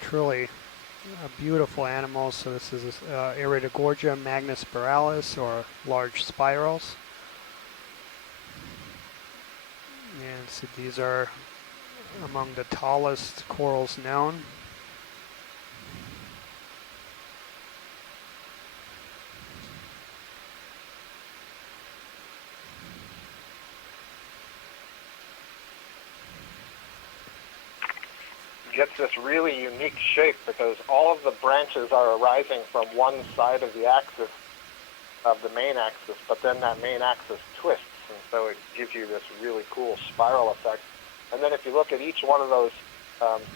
truly beautiful animals. So this is Iridogorgia magnispiralis, or large spirals. And so these are among the tallest corals known. Gets this really unique shape because all of the branches are arising from one side of the axis, of the main axis, but then that main axis twists, and so it gives you this really cool spiral effect. And then if you look at each one of those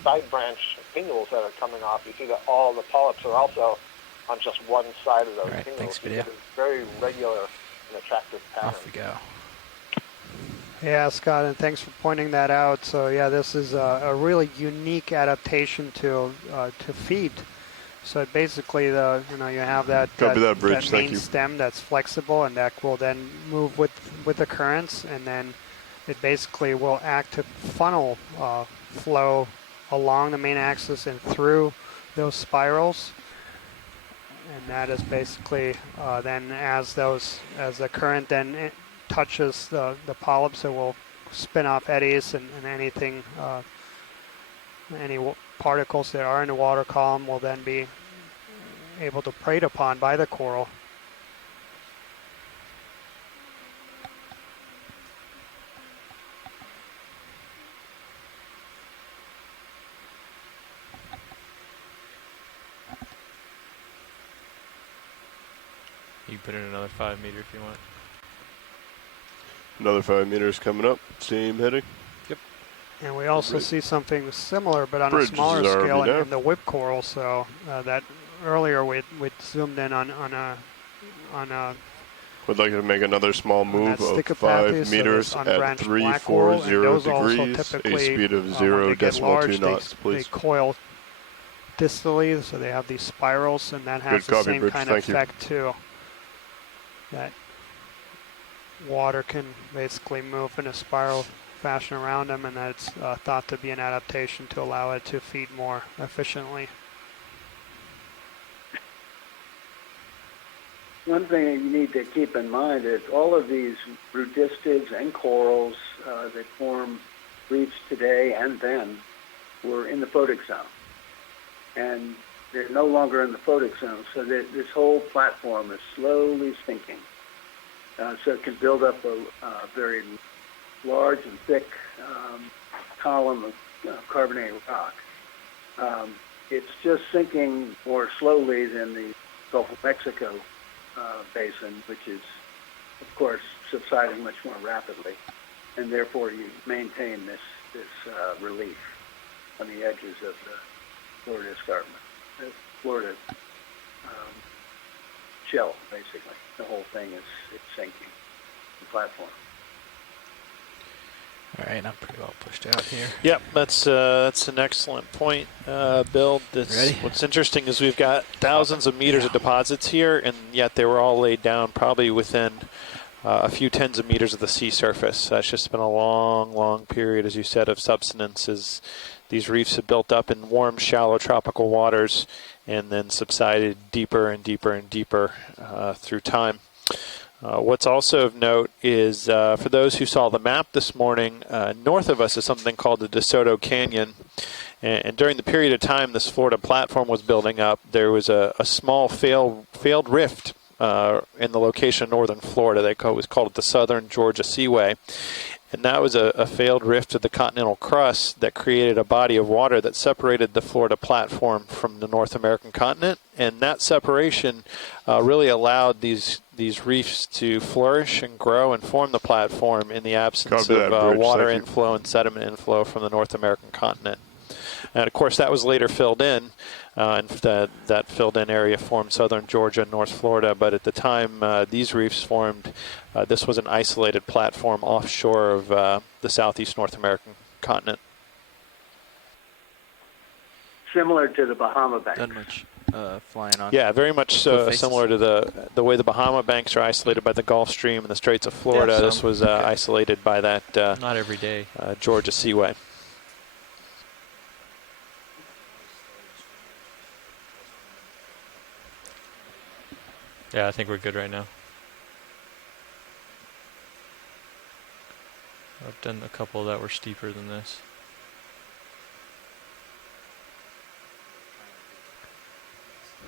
side branch pinnules that are coming off, you see that all the polyps are also on just one side of those pinnules. Thanks, video. It's a very regular and attractive pattern. Off we go. Yeah, Scott, and thanks for pointing that out. So yeah, this is a really unique adaptation to feed. So basically, you have that main stem that's flexible, and that will then move with the currents, and then it basically will act to funnel flow along the main axis and through those spirals. And that is basically then as the current then touches the polyps, it will spin off eddies, and anything, any particles that are in the water column will then be able to preyed upon by the coral. You can put in another 5 meter if you want. Another 5 meters coming up, same heading. Yep. And we also see something similar, but on a smaller scale in the whip coral. So that earlier we zoomed in on a. Would like to make another small move of 5 meters at 340 degrees, a speed of 0.2 knots, please. They coil distally, so they have these spirals, and that has the same kind of effect too. That water can basically move in a spiral fashion around them, and that's thought to be an adaptation to allow it to feed more efficiently. One thing you need to keep in mind is all of these rudistids and corals that form reefs today and then were in the photic zone. And they're no longer in the photic zone, so that this whole platform is slowly sinking. So it can build up a very large and thick column of carbonated rock. It's just sinking more slowly than the Gulf of Mexico basin, which is, of course, subsiding much more rapidly, and therefore you maintain this relief on the edges of the Florida escarpment, the Florida shell, basically. The whole thing is sinking, the platform. All right, I'm pretty well pushed out here. Yep, that's an excellent point, Bill. Ready? What's interesting is we've got thousands of meters of deposits here, and yet they were all laid down probably within a few tens of meters of the sea surface. That's just been a long, long period, as you said, of subsidence as these reefs have built up in warm, shallow tropical waters and then subsided deeper and deeper and deeper through time. What's also of note is, for those who saw the map this morning, north of us is something called the Soto Canyon. And during the period of time this Florida platform was building up, there was a small failed rift in the location of northern Florida. They was called the Southern Georgia Seaway. And that was a failed rift of the continental crust that created a body of water that separated the Florida platform from the North American continent. And that separation really allowed these reefs to flourish and grow and form the platform in the absence of water inflow and sediment inflow from the North American continent. And of course, that was later filled in, and that filled-in area formed southern Georgia and North Florida. But at the time these reefs formed, this was an isolated platform offshore of the southeast North American continent. Similar to the Bahama Banks. Done much flying on. Yeah, very much so, similar to the way the Bahama Banks are isolated by the Gulf Stream and the Straits of Florida. Yeah, this was isolated by that not every day Georgia Seaway. Yeah, I think we're good right now. I've done a couple that were steeper than this.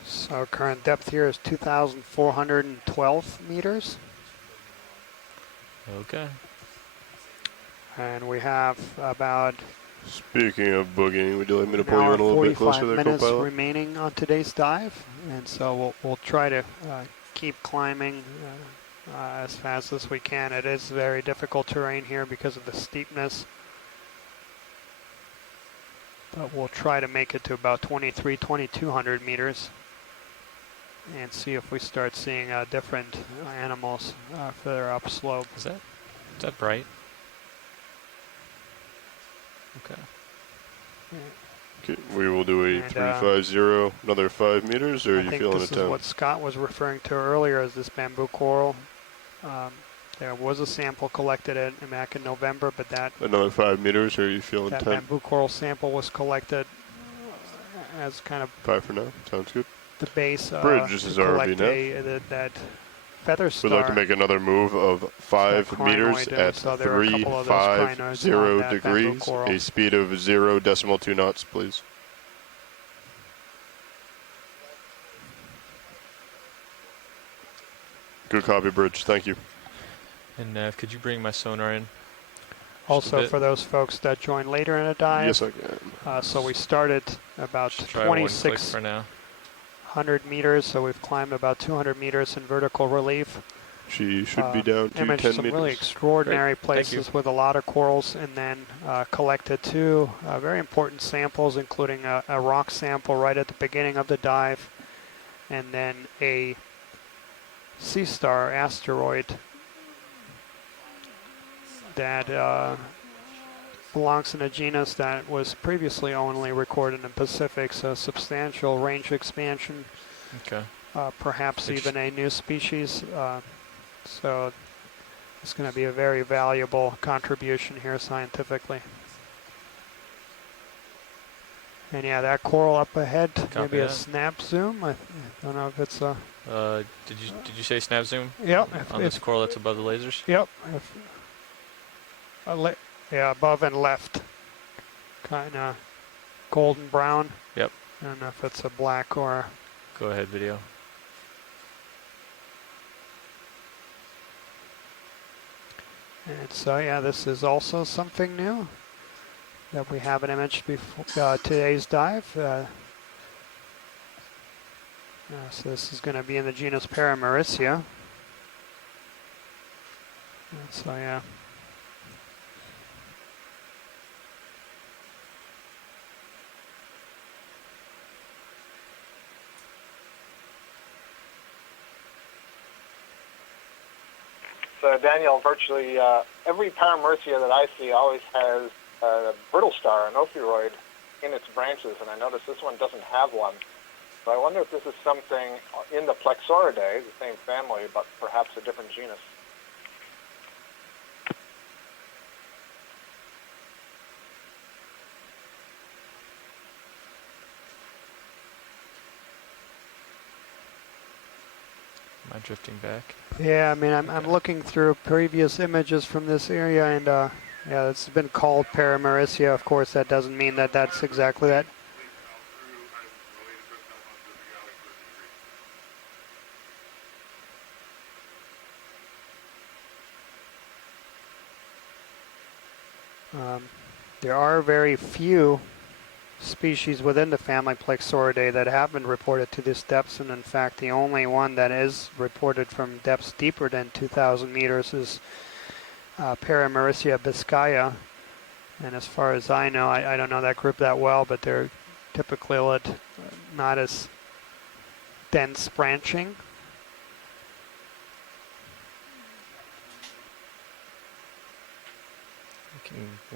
So current depth here is 2,412 meters. Okay. And we have about Speaking of boogieing, would you like me to pull an you hour in a little bit closer 45 there, minutes co-pilot? remaining on today's dive. And so we'll try to keep climbing as fast as we can. It is very difficult terrain here because of the steepness. But we'll try to make it to about 2,200 meters and see if we start seeing different animals further upslope. Is that bright? Okay. Okay, we will do a And, 350, another 5 meters, or are you feeling this it is down? what Scott was referring to earlier as this bamboo coral. There was a sample collected back in November, but that Another 5 meters, or are you feeling that 10? bamboo coral sample was collected as kind of 5 for now, sounds good. the base Bridge, this to is collect RV that feather star. We'd like to make another move of 5 meters crinoid, at so there are a couple of those crinoids on 350 that bamboo degrees, coral. a speed of 0.2 knots, please. Good copy, Bridge. Thank you. And Nav, could you bring my sonar in? Also, for those folks that join later in a dive. Yes, I can. So we started about Try one click for now. 2,600 meters, so we've climbed about 200 meters in vertical relief. She should be down to 10 some meters. really extraordinary places with a lot of corals, and then collected two very important samples, including a rock sample right at the beginning of the dive, and then a sea star asteroid that belongs in a genus that was previously only recorded in the Pacific, so substantial range expansion. Okay. Perhaps even a new species. So it's going to be a very valuable contribution here scientifically. And yeah, that coral up ahead, maybe a snap zoom. I don't know if it's a. Did you say snap zoom? Yep. On this coral that's above the lasers. Yep. Yeah, above and left, kind of golden brown. Yep. I don't know if it's a black or. Go ahead, video. And so yeah, this is also something new that we haven't imaged before today's dive. So this is going to be in the genus Paramaricia. So yeah. Daniel, virtually every Paramercia that I see always has a brittle star, an ophiuroid, in its branches, and I notice this one doesn't have one. So I wonder if this is something in the Plexauridae, the same family, but perhaps a different genus. Am I drifting back? Yeah, I mean, I'm looking through previous images from this area, and yeah, it's been called Paramercia. Of course, that doesn't mean that that's exactly that. There are very few species within the family Plexauridae that have been reported to this depths, and in fact the only one that is reported from depths deeper than 2,000 meters is Paramercia biscaya, and as far as I know, I don't know that group that well, but they're typically not as dense branching.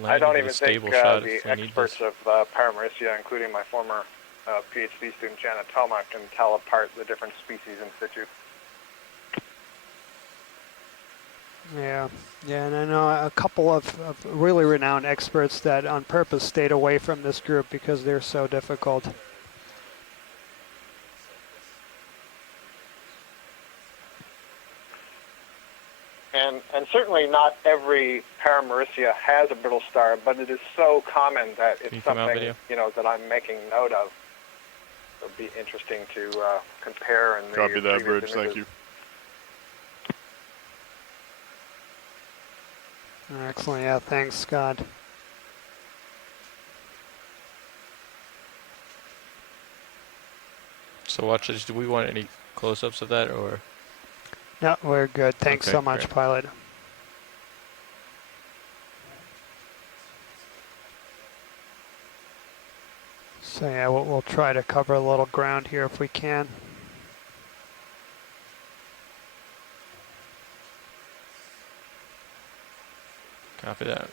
I don't even think the experts of Paramercia, including my former PhD student Janet Toma, can tell apart the different species in situ. Yeah, and I know a couple of really renowned experts that on purpose stayed away from this group because they're so difficult. And certainly not every Paramercia has a brittle star, but it is so common that it's something that I'm making note of. It would be interesting to compare. And copy that, Bridge. Thank you. Excellent. Yeah, thanks, Scott. So watch this. Do we want any close-ups of that, or? No, we're good. Thanks so much, great. Pilot. So yeah, we'll try to cover a little ground here if we can. Copy that.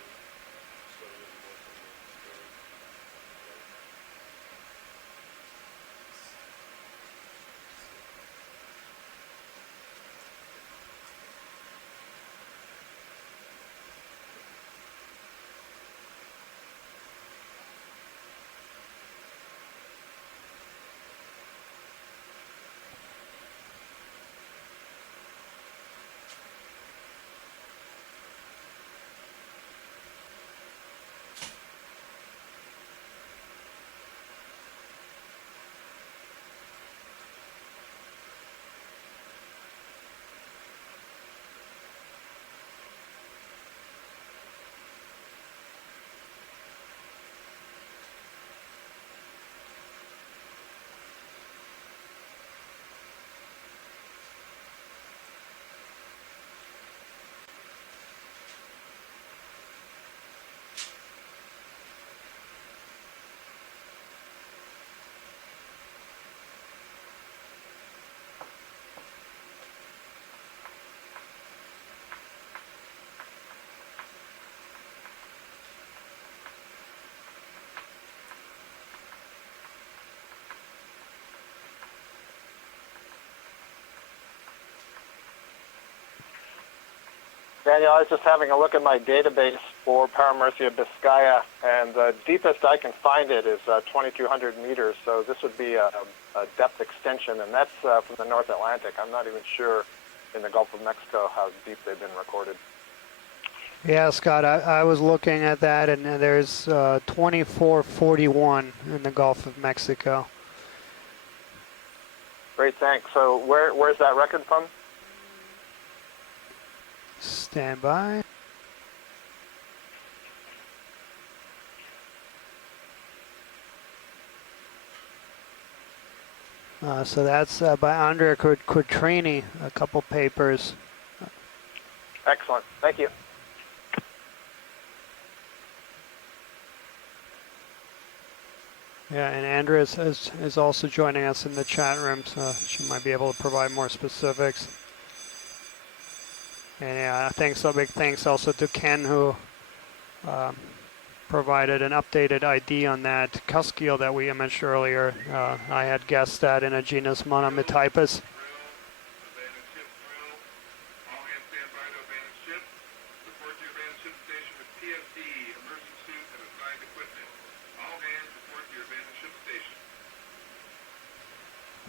Daniel, I was just having a look at my database for Paramercia biscaya, and the deepest I can find it is 2,200 meters, so this would be a depth extension, and that's from the North Atlantic. I'm not even sure in the Gulf of Mexico how deep they've been recorded. Yeah, Scott, I was looking at that, and there's 2441 in the Gulf of Mexico. Great, thanks. So where's that record from? Stand by. So that's by Andrea Quattrini, a couple papers. Excellent. Thank you. Yeah, and Andrea is also joining us in the chat room, so she might be able to provide more specifics. And big thanks also to Ken, who provided an updated ID on that cuskeel that we imaged earlier. I had guessed that in a genus Monomytypus.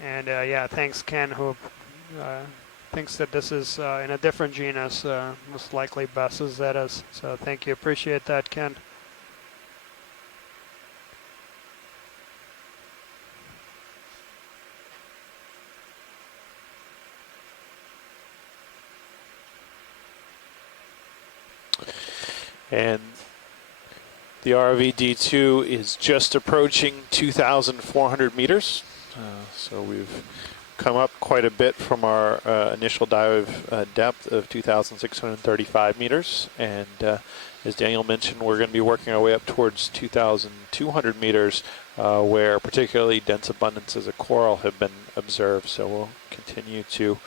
And yeah, thanks Ken, who thinks that this is in a different genus, most likely Basizetas. So thank you, appreciate that, Ken. And the RVD2 is just approaching 2,400 meters. So we've come up quite a bit from our initial dive depth of 2,635 meters. And as Daniel mentioned, we're going to be working our way up towards 2,200 meters, where particularly dense abundances of coral have been observed. So we'll continue to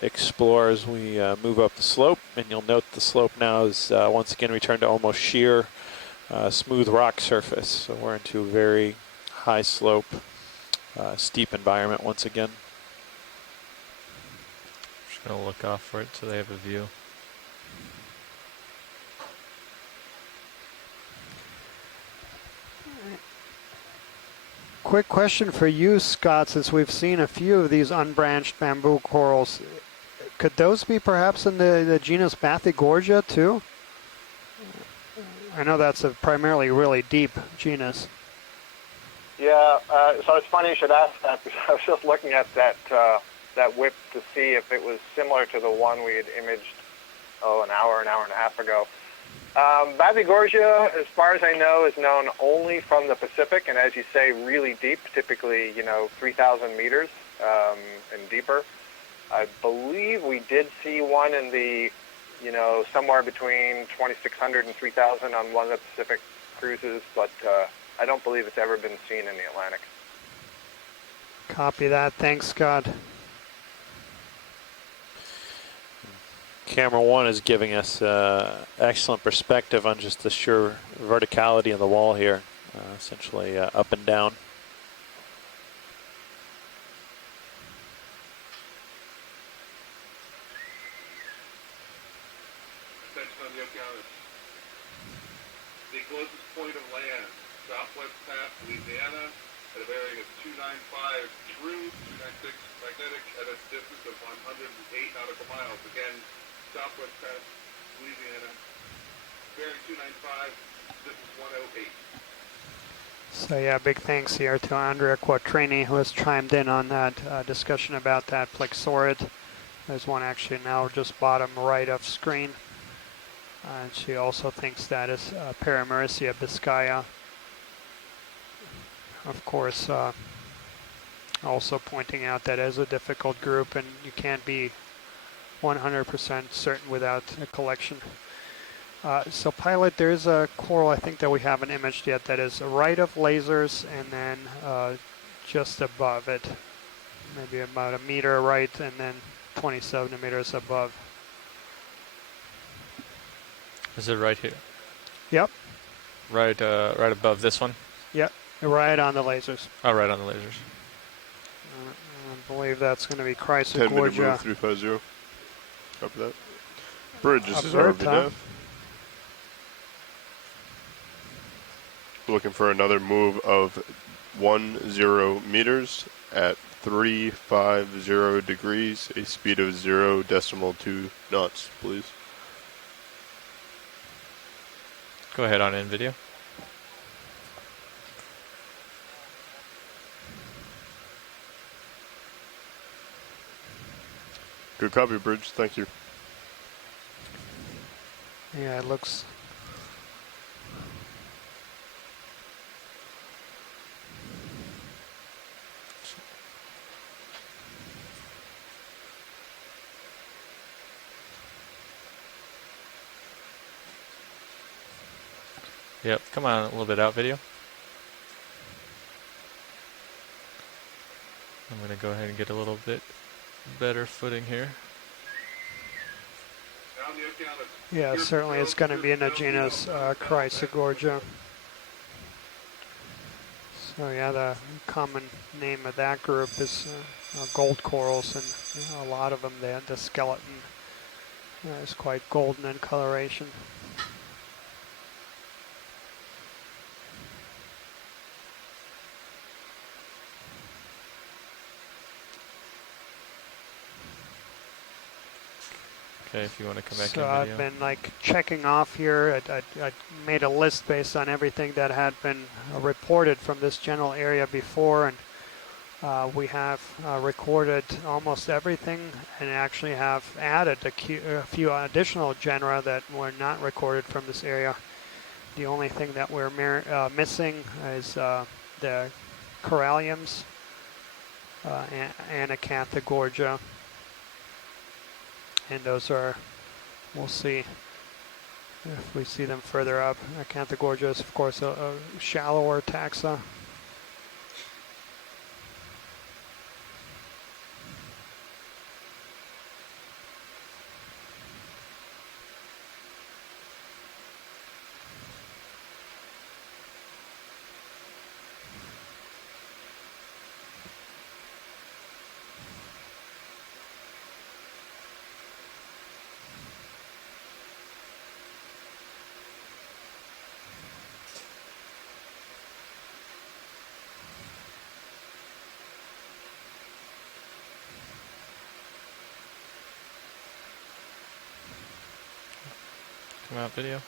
explore as we move up the slope. And you'll note the slope now is once again returned to almost sheer, smooth rock surface. So we're into a very high slope, steep environment once again. Just going to look off for it so they have a view. Quick question for you, Scott, since we've seen a few of these unbranched bamboo corals. Could those be perhaps in the genus Bathygorgia too? I know that's a primarily really deep genus. Yeah, so it's funny you should ask that, because I was just looking at that whip to see if it was similar to the one we had imaged, an hour and a half ago. Bathygorgia, as far as I know, is known only from the Pacific, and as you say, really deep, typically, 3,000 meters and deeper. I believe we did see one in the, somewhere between 2,600 and 3,000 on one of the Pacific cruises, but I don't believe it's ever been seen in the Atlantic. Copy that. Thanks, Scott. Camera 1 is giving us excellent perspective on just the sheer verticality of the wall here, essentially up and down. Attention on the Okeanos. The closest point of land, southwest pass, Louisiana, at a bearing of 295 true, 296 magnetic, at a distance of 108 nautical miles. Again, southwest pass, Louisiana, bearing 295, distance 108. So yeah, big thanks here to Andrea Quattrini, who has chimed in on that discussion about that plexaurid. There's one actually now just bottom right of screen. And she also thinks that is Paramaricia biscaya. Of course, also pointing out that is a difficult group and you can't be 100% certain without a collection. So Pilot, there's a coral I think that we haven't imaged yet that is right of lasers and then just above it. Maybe about a meter right and then 20 centimeters above. Is it right here? Yep. Right above this one? Yep, right on the lasers. Oh, right on the lasers. I believe that's going to be Chrysogorgia. 10-minute move 350. Copy that. Bridge, this is Observed, RVDF. Looking for another move of 10 meters at 350 degrees, a speed of 0.2 knots, please. Go ahead on in video. Good copy, Bridge. Thank you. Yeah, it looks... Yep, come on, a little bit out video. I'm going to go ahead and get a little bit better footing here. down the Okeanos. Yeah, certainly it's going to be in the genus Chrysogorgia. So yeah, the common name of that group is gold corals, and a lot of them, the skeleton is quite golden in coloration. Okay, if you want to come back So in video. I've been like checking off here. I made a list based on everything that had been reported from this general area before, and we have recorded almost everything, and actually have added a few additional genera that were not recorded from this area. The only thing that we're missing is the coralliums, Anacanthogorgia, and those are, we'll see if we see them further up. Acanthogorgia is, of course, a shallower taxa. Come out video.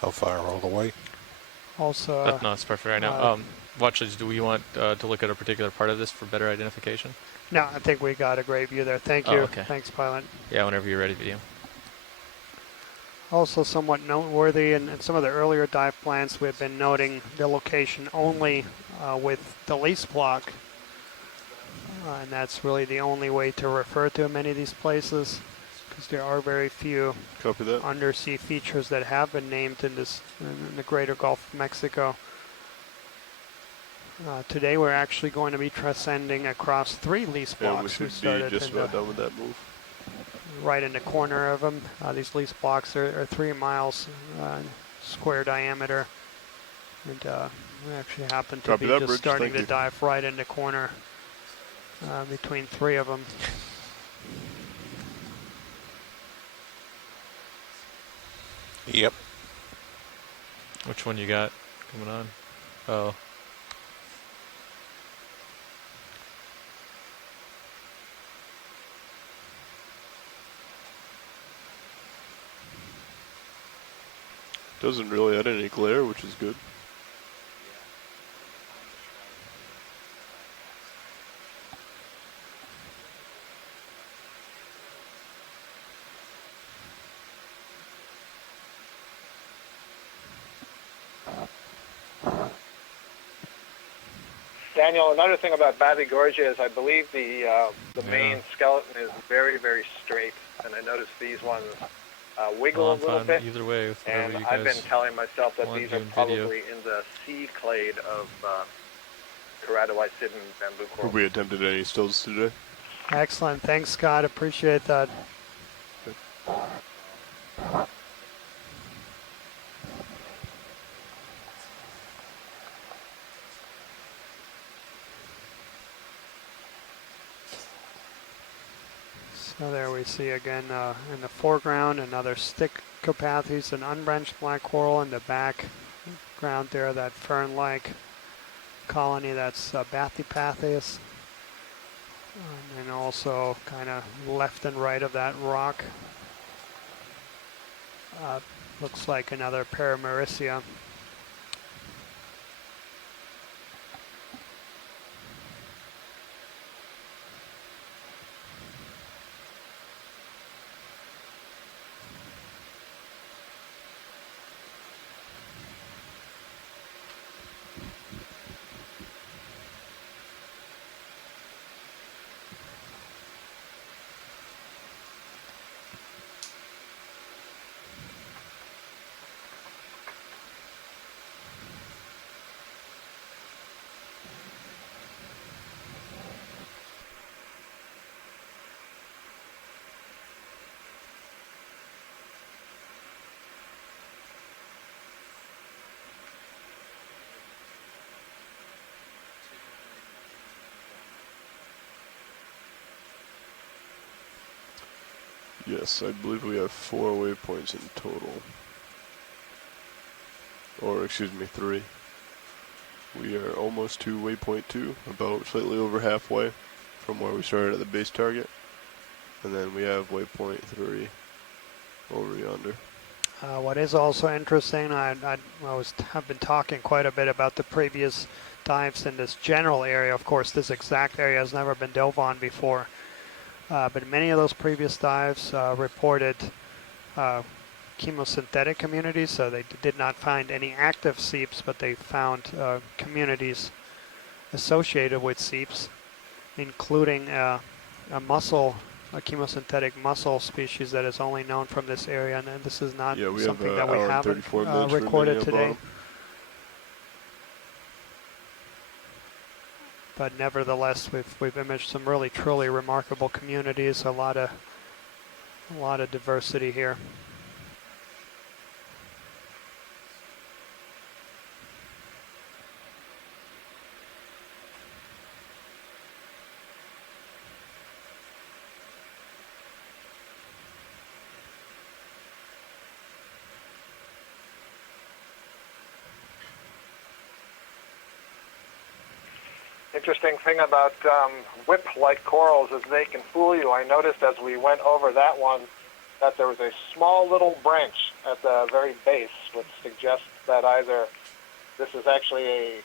How far all the way? Also, No, it's perfect right now. Watch this. Do we want to look at a particular part of this for better identification? no, I think we got a great view there. Thank you. Okay. Thanks, pilot. Yeah, whenever you're ready, video. Also somewhat noteworthy, in some of the earlier dive plans, we've been noting the location only with the lease block. And that's really the only way to refer to many of these places, because there are very few undersea features that have been named in the greater Gulf of Mexico. Today we're actually going to be transcending across 3 lease blocks. Yeah, we should be just about done with that move. Right in the corner of them. These lease blocks are 3 miles square diameter, and we actually happen to be just starting to dive right in the corner between 3 of them. Yep. Which one you got coming on? Oh. Doesn't really add any glare, which is good. Daniel, another thing about Babigorgia is I believe the main skeleton is very, very straight, and I noticed these ones wiggle a little bit. Either way, with and you I've been guys telling myself that want these are in probably video. in the sea clade of Keratoicidum bamboo coral. Have we attempted any stills today? Excellent. Thanks, Scott. Appreciate that. So there we see again in the foreground another Stichopathes, an unbranched black coral. In the background there, that fern-like colony, that's Bathypathes. And also kind of left and right of that rock looks like another Paramaricia. Yes, I believe we have 4 waypoints in total. Or, excuse me, 3. We are almost to waypoint 2, about slightly over halfway from where we started at the base target. And then we have waypoint 3 over yonder. What is also interesting, I've been talking quite a bit about the previous dives in this general area. Of course, this exact area has never been dove on before. But many of those previous dives reported chemosynthetic communities, so they did not find any active seeps, but they found communities associated with seeps, including a chemosynthetic mussel species that is only known from this area, and this is not something that we haven't recorded today. But nevertheless, we've imaged some really truly remarkable communities. A lot of diversity here. Interesting thing about whip-like corals is they can fool you. I noticed as we went over that one that there was a small little branch at the very base, which suggests that either this is actually a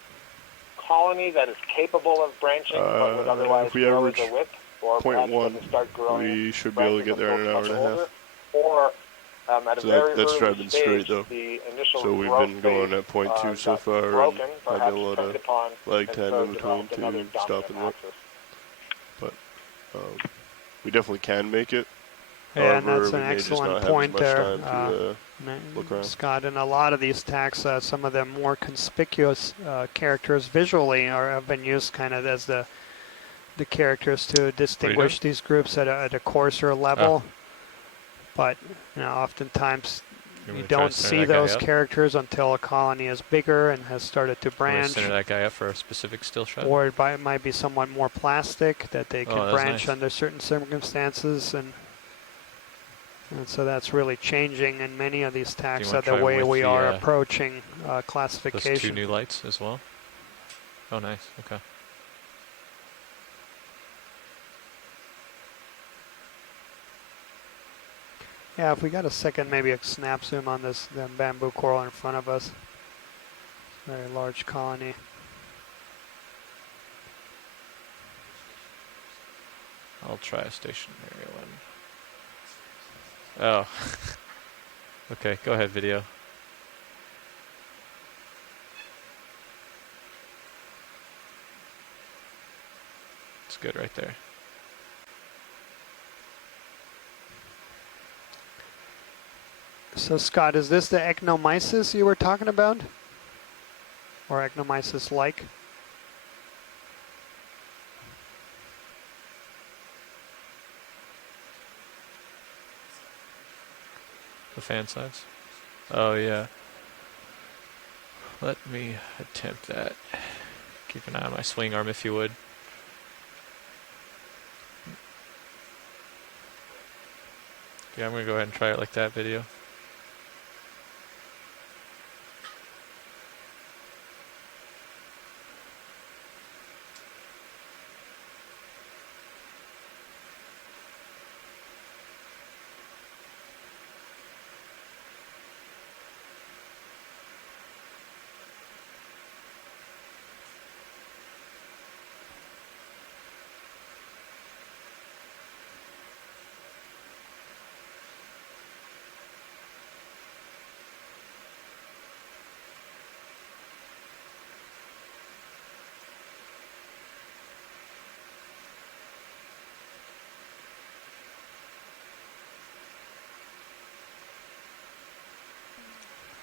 colony that is capable of branching but would otherwise grow as a whip, or perhaps doesn't start growing. We should be able to get there in an hour and a half. Or at a very that's early driving stage, straight though. the initial So we've been going at point 2 so far. Broken, I've got a lot of lag time in between to stop and look. But we definitely can make it. Yeah, However, and that's an excellent point there, look around. Scott. In a lot of these taxa, some of the more conspicuous characters visually have been used kind of as the characters to distinguish these groups at a coarser level. But oftentimes you don't see those characters until a colony is bigger and has started to branch. Center that guy up for a specific still shot. Or it might be somewhat more plastic that they can branch under certain circumstances, and so that's really changing in many of these taxa the way we are approaching classification. Those 2 new lights as well. Oh, nice. Okay. Yeah, if we got a second, maybe a snap zoom on this bamboo coral in front of us. Very large colony. I'll try a stationary one. Oh. Okay, go ahead, video. It's good right there. So Scott, is this the ecnomysis you were talking about? Or ecnomysis-like? The fan size? Oh yeah. Let me attempt that. Keep an eye on my swing arm if you would. Yeah, I'm going to go ahead and try it like that, video.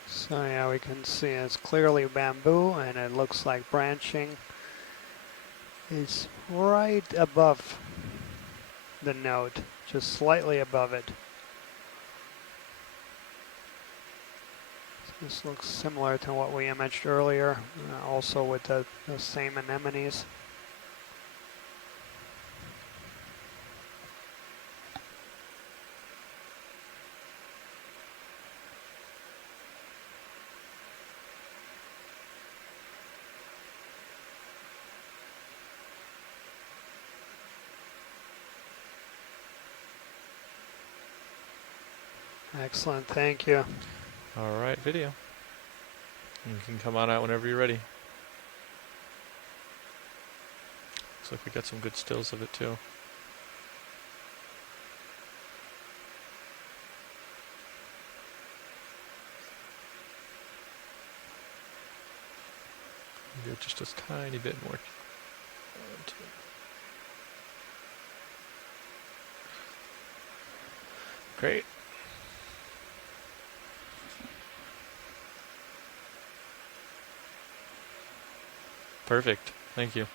So yeah, we can see it's clearly bamboo, and it looks like branching is right above the node, just slightly above it. So this looks similar to what we imaged earlier, also with the same anemones. Excellent, thank you. All right, video. You can come on out whenever you're ready. Looks like we got some good stills of it too. Get just a tiny bit more. Great. Perfect. Thank you.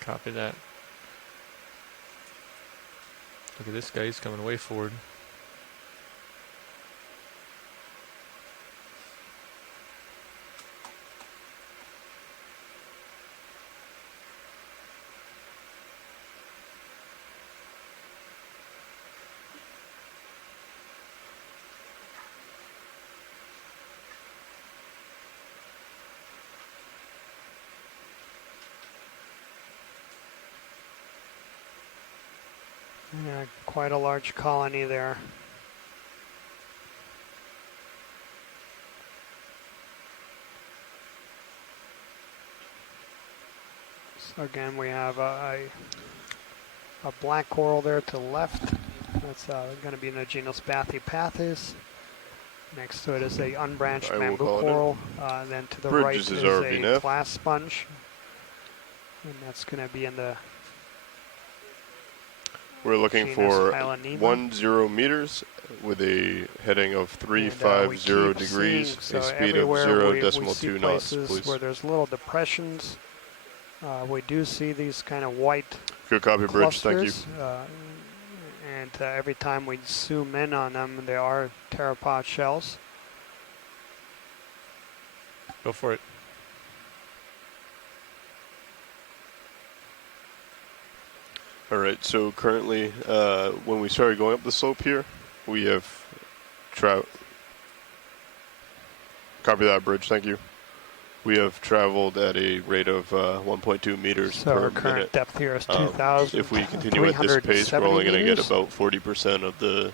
Copy that. Look at this guy, he's coming way forward. Yeah, quite a large colony there. So again, we have a black coral there to the left. That's going to be in the genus Bathypathis. Next to it is a unbranched bamboo coral. Then to the right is a glass sponge. And that's going to be in the We're looking genus for Hylanema. 10 meters with a heading of 350 degrees, a speed of 0.2 knots, please. Where there's little depressions, we do see these kind of white Good copy, Bridge. Thank you. And every time we zoom in on them, they are pteropod shells. Go for it. All right, so currently, when we started going up the slope here, we have copy that, Bridge, thank you. We have traveled at a rate of 1.2 meters so per our current minute. Depth here is 2,000. If we continue at this pace, we're only going to get about 40% of the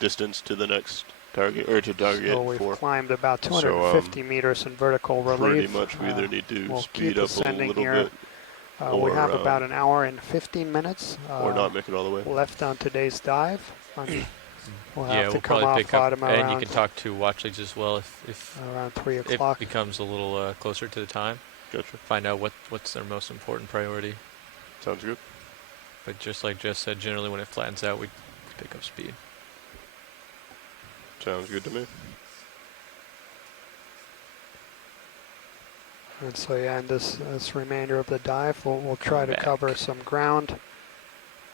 distance to the next target, or to target 4. So we've climbed about 250 meters in vertical relief. Pretty much we either need to we'll speed up a little here. bit. We have about an hour and 15 minutes or not make it all the way left on today's dive. We'll have to we'll come probably off pick up, bottom and around, you can talk to watch leads as well if around 3 o'clock. It becomes a little closer to the time. Gotcha. Find out what's their most important priority. Sounds good. But just like Jess said, generally when it flattens out, we pick up speed. Sounds good to me. And so yeah, in this remainder of the dive, we'll try to cover some ground.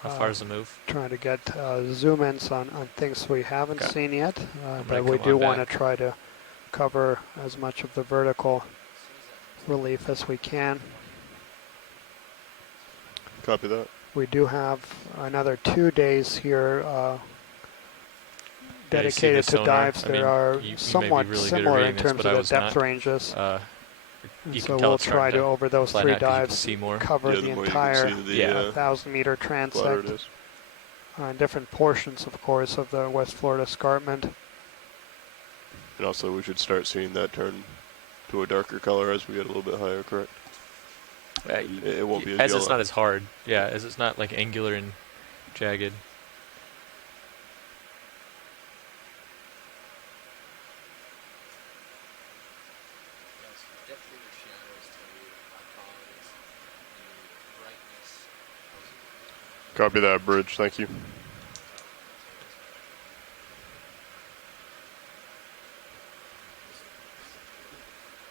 How far is the move? Trying to get zoom-ins on things we haven't seen yet, but we do want to try to cover as much of the vertical relief as we can. Copy that. We do have another 2 days here dedicated to dives that are somewhat similar in terms of the depth ranges. And so we'll try to, over those 3 dives, cover the entire 1,000-meter transect on different portions, of course, of the West Florida Escarpment. And also we should start seeing that turn to a darker color as we get a little bit higher, correct? It won't be as it's not as hard. Yeah, as it's not like angular and jagged. Copy that, Bridge. Thank you.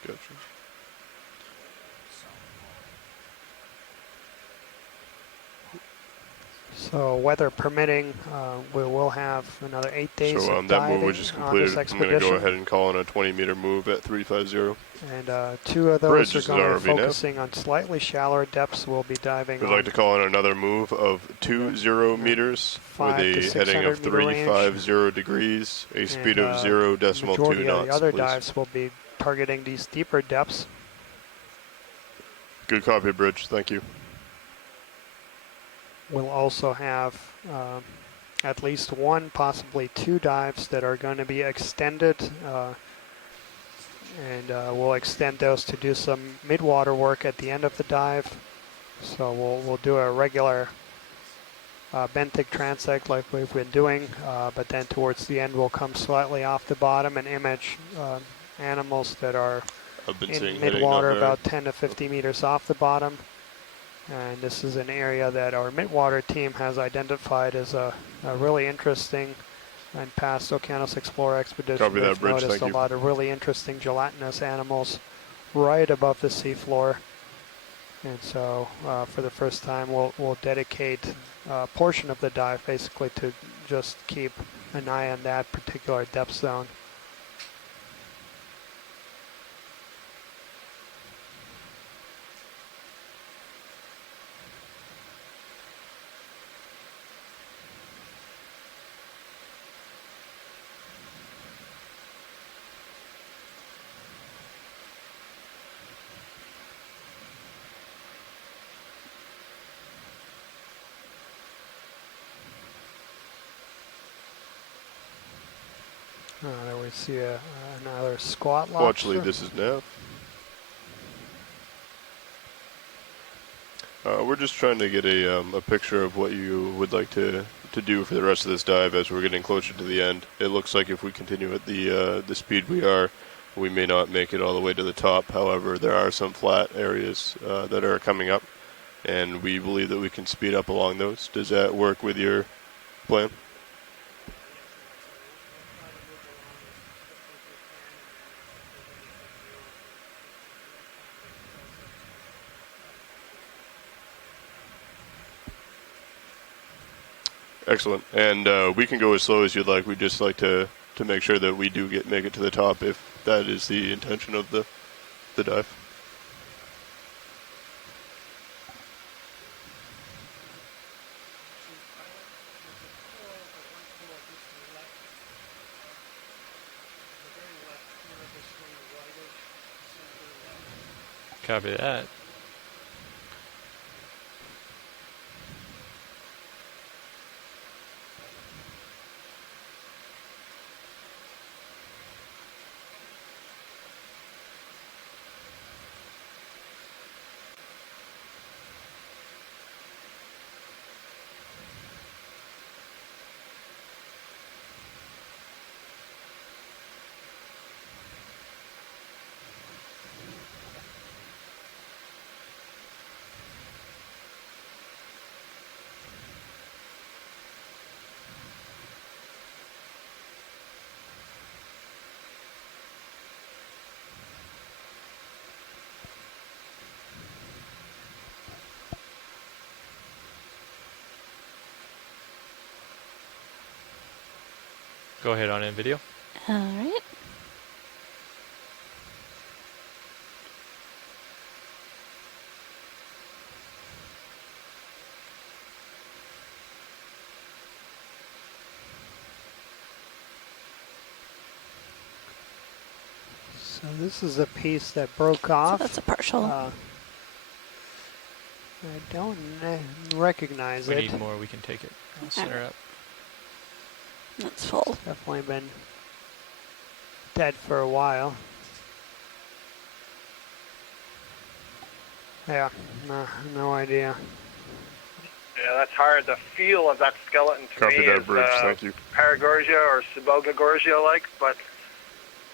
Gotcha. So weather permitting, we will have another 8 days So of that diving move was just on this completed. I'm expedition. going to go ahead and call in a 20-meter move at 350. And 2 of those Bridge, are this is going to be ROV now. focusing on slightly shallower depths. We'll be diving We'd on like to call in another move of 20 meters with 5 to a heading of 600 meter range. 350 degrees, a speed of And, 0.2 majority of knots, the other please. dives will be targeting these deeper depths. Good copy, Bridge. Thank you. We'll also have at least 1, possibly 2 dives that are going to be extended, and we'll extend those to do some mid-water work at the end of the dive. So we'll do a regular benthic transect like we've been doing, but then towards the end we'll come slightly off the bottom and image animals that are in mid-water, about 10 to 50 meters off the bottom. And this is an area that our mid-water team has identified as a really interesting, and past Okeanos Explorer expedition. Copy that, We've Bridge. noticed Thank a you. lot of really interesting gelatinous animals right above the seafloor. And so for the first time we'll dedicate a portion of the dive basically to just keep an eye on that particular depth zone. There we see another squat lobster. Well, actually, this is Nav. We're just trying to get a picture of what you would like to do for the rest of this dive as we're getting closer to the end. It looks like if we continue at the speed we are, we may not make it all the way to the top. However, there are some flat areas that are coming up, and we believe that we can speed up along those. Does that work with your plan? Excellent. And we can go as slow as you'd like. We'd just like to make sure that we do make it to the top if that is the intention of the dive. Copy that. Go ahead on in video. All right. So this is a piece that broke off. So that's a partial. I don't recognize We it. need more, we can take it. I'll center up. That's full. Definitely been dead for a while. Yeah, no idea. Yeah, that's hard. The feel of that skeleton to Copy me that, is Bruce. Thank you. Paragorgia or Sibogagorgia-like, but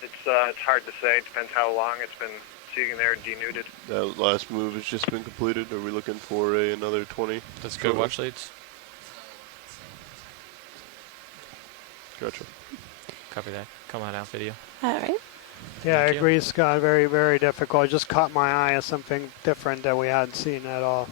it's hard to say. It depends how long it's been sitting there denuded. That last move has just been completed. Are we looking for another 20? Let's go watch leads. Gotcha. Copy that. Come on out video. All right. Yeah, I Thank you. agree, Scott. Very, very difficult. It just caught my eye as something different that we hadn't seen at all.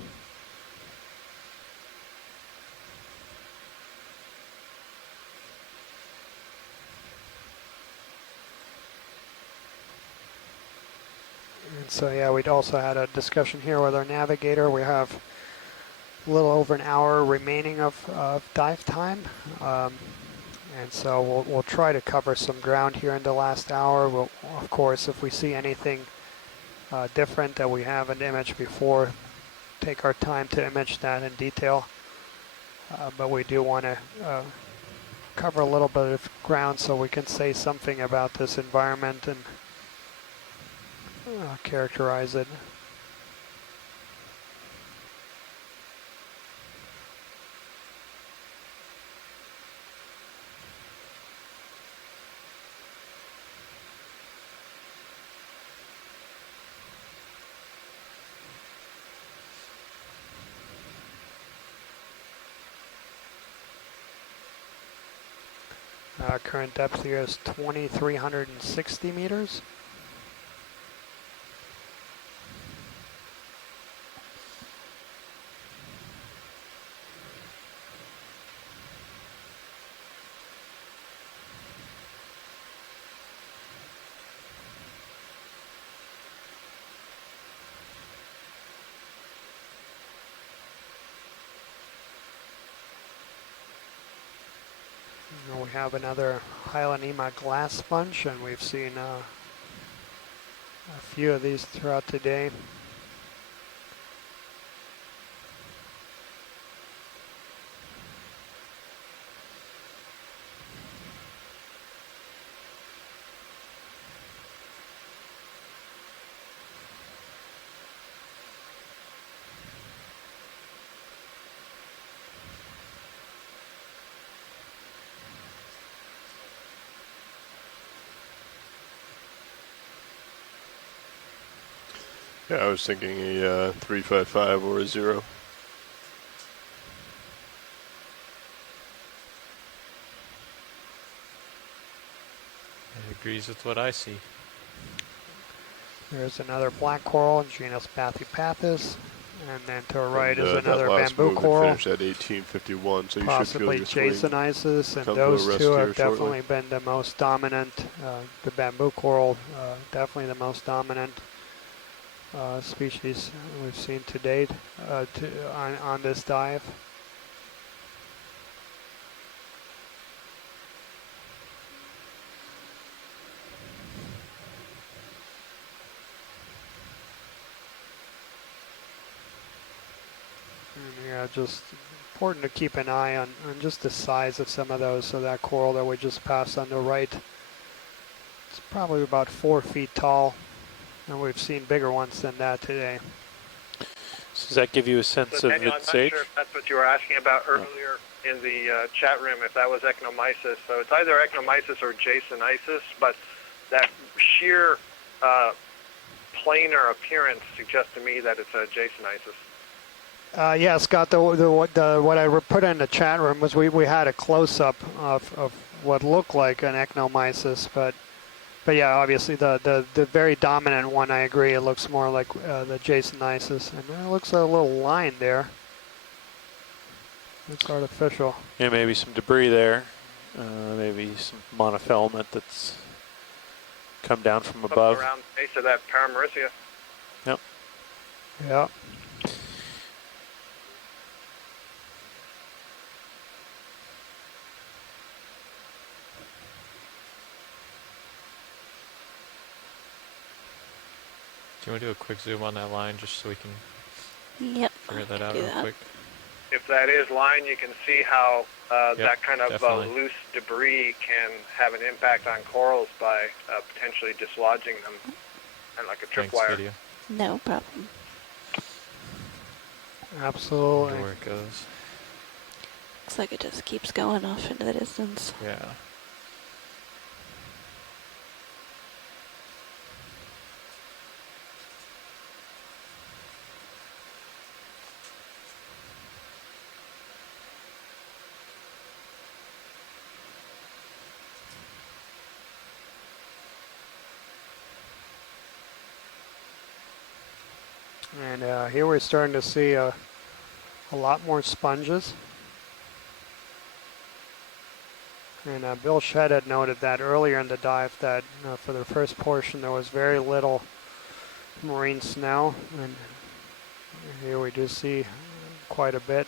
so yeah, we'd also had a discussion here with our navigator. We have a little over an hour remaining of dive time. And so we'll try to cover some ground here in the last hour. We'll, of course, if we see anything different that we haven't imaged before, take our time to image that in detail. But we do want to cover a little bit of ground so we can say something about this environment and characterize it. Current depth here is 2,360 meters. We have another Hylanema glass sponge, and we've seen a few of these throughout the day. Yeah, I was thinking a 355 or a 0. It agrees with what I see. There's another black coral, genus Bathypathis, and then to our right is that another last bamboo move coral. finished at 1851, so you Possibly should feel your swing Jasonisis, and come to a those rest two here have definitely shortly. been the most dominant. The bamboo coral, definitely the most dominant species we've seen to date on this dive. And yeah, just important to keep an eye on just the size of some of those. So that coral that we just passed on the right, it's probably about 4 feet tall, and we've seen bigger ones than that today. So does that give you a sense So of Daniel, I'm its not age? sure if that's what you were asking about earlier in the chat room, if that was ecnomysis. So it's either ecnomysis or jasonisis, but that sheer planar appearance suggests to me that it's a jasonisis. Yeah, Scott, what I put in the chat room was we had a close-up of what looked like an ecnomysis, but yeah, obviously the very dominant one, I agree, it looks more like the jasonisis, and there looks a little line there. It's artificial. Yeah, maybe some debris there, maybe some monofilament that's come down from above. Around the base of that Paramaricia. Yep. Yeah. Do you want to do a quick zoom on that line just so we can figure that out real quick? If that is line, you can see how Yep, that kind of definitely. loose debris can have an impact on corals by potentially dislodging them, and like a tripwire. Video. No problem. Absolutely. Where it goes. Looks like it just keeps going off into the distance. Yeah. And here we're starting to see a lot more sponges. And Bill Shedd had noted that earlier in the dive that for the first portion there was very little marine snow, and here we do see quite a bit.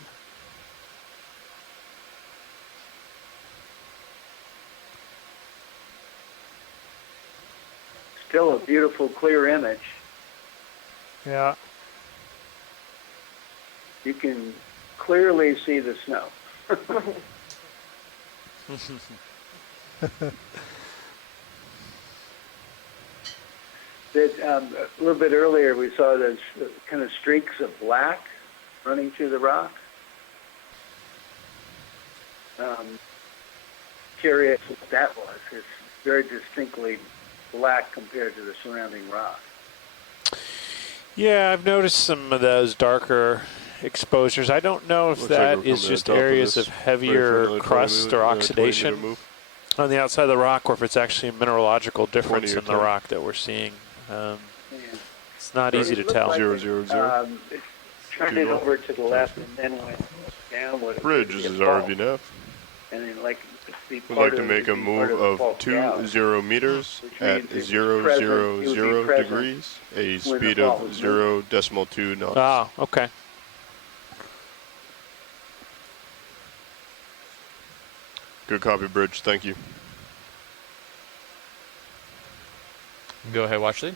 Still a beautiful, clear image. Yeah. You can clearly see the snow. A little bit earlier, we saw those kind of streaks of black running through the rock. Curious what that was. It's very distinctly black compared to the surrounding rock. Yeah, I've noticed some of those darker exposures. I don't know if that is just areas of heavier crust or oxidation on the outside of the rock, or if it's actually a mineralogical difference in the rock that we're seeing. It's not easy to tell. Like it trended over to the left and then went down. Bridge is RVNF. And then, like, we'd like to make a move of 20 meters at 000 degrees, a speed of 0.2 knots. Ah, okay. Good copy, Bridge. Thank you. Go ahead, watch lead.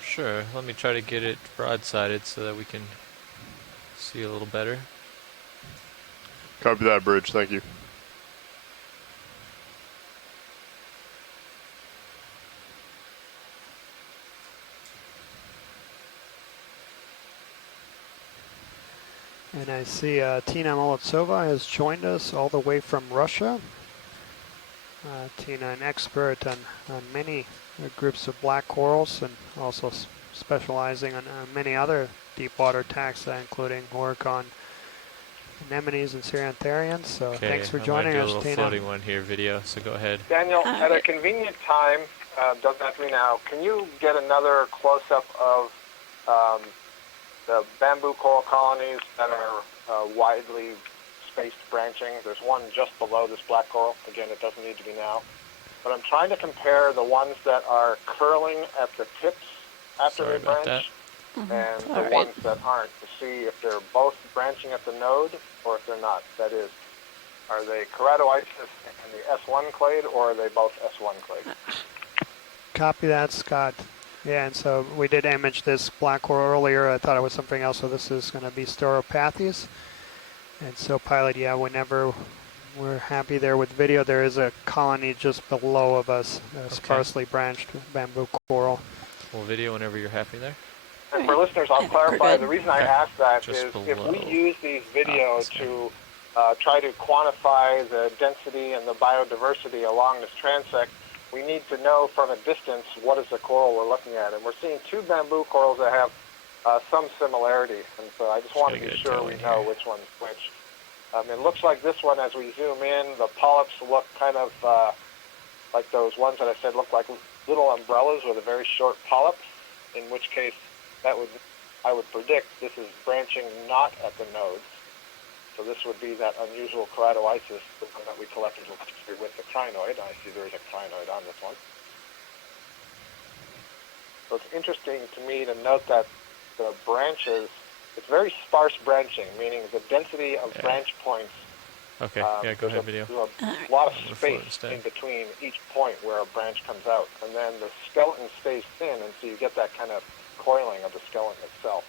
Sure, let me try to get it broadsided so that we can see a little better. Copy that, Bridge. Thank you. And I see Tina Molodtsova has joined us all the way from Russia. Tina, an expert on many groups of black corals, and also specializing on many other deep water taxa, including work on anemones and cerantharians. So thanks for joining us, Tina. Floating one here video, so go ahead. Daniel, at a convenient time, doesn't have to be now, can you get another close-up of the bamboo coral colonies that are widely spaced branching? There's one just below this black coral. Again, it doesn't need to be now. But I'm trying to compare the ones that are curling at the tips after they branch and the ones that aren't, to see if they're both branching at the node or if they're not. That is, are they keratoisis and the S1 clade, or are they both S1 clade? Copy that, Scott. Yeah, and so we did image this black coral earlier. I thought it was something else, so this is going to be Stauropathes. And so, Pilot, yeah, whenever we're happy there with video, there is a colony just below of us, sparsely branched bamboo coral. Well, video whenever you're happy there. And for listeners, I'll clarify, the reason I ask that is if we use these videos to try to quantify the density and the biodiversity along this transect, we need to know from a distance what is the coral we're looking at. And we're seeing two bamboo corals that have some similarity. And so I just want to be sure we know which one's which. It looks like this one, as we zoom in, the polyps look kind of like those ones that I said look like little umbrellas with a very short polyp, in which case I would predict this is branching not at the nodes. So this would be that unusual keratoisis, the one that we collected with the crinoid. I see there is a crinoid on this one. So it's interesting to me to note that the branches, it's very sparse branching, meaning the density of branch points. Okay, go ahead, video. There's a lot of space in between each point where a branch comes out. And then the skeleton stays thin, and so you get that kind of coiling of the skeleton itself.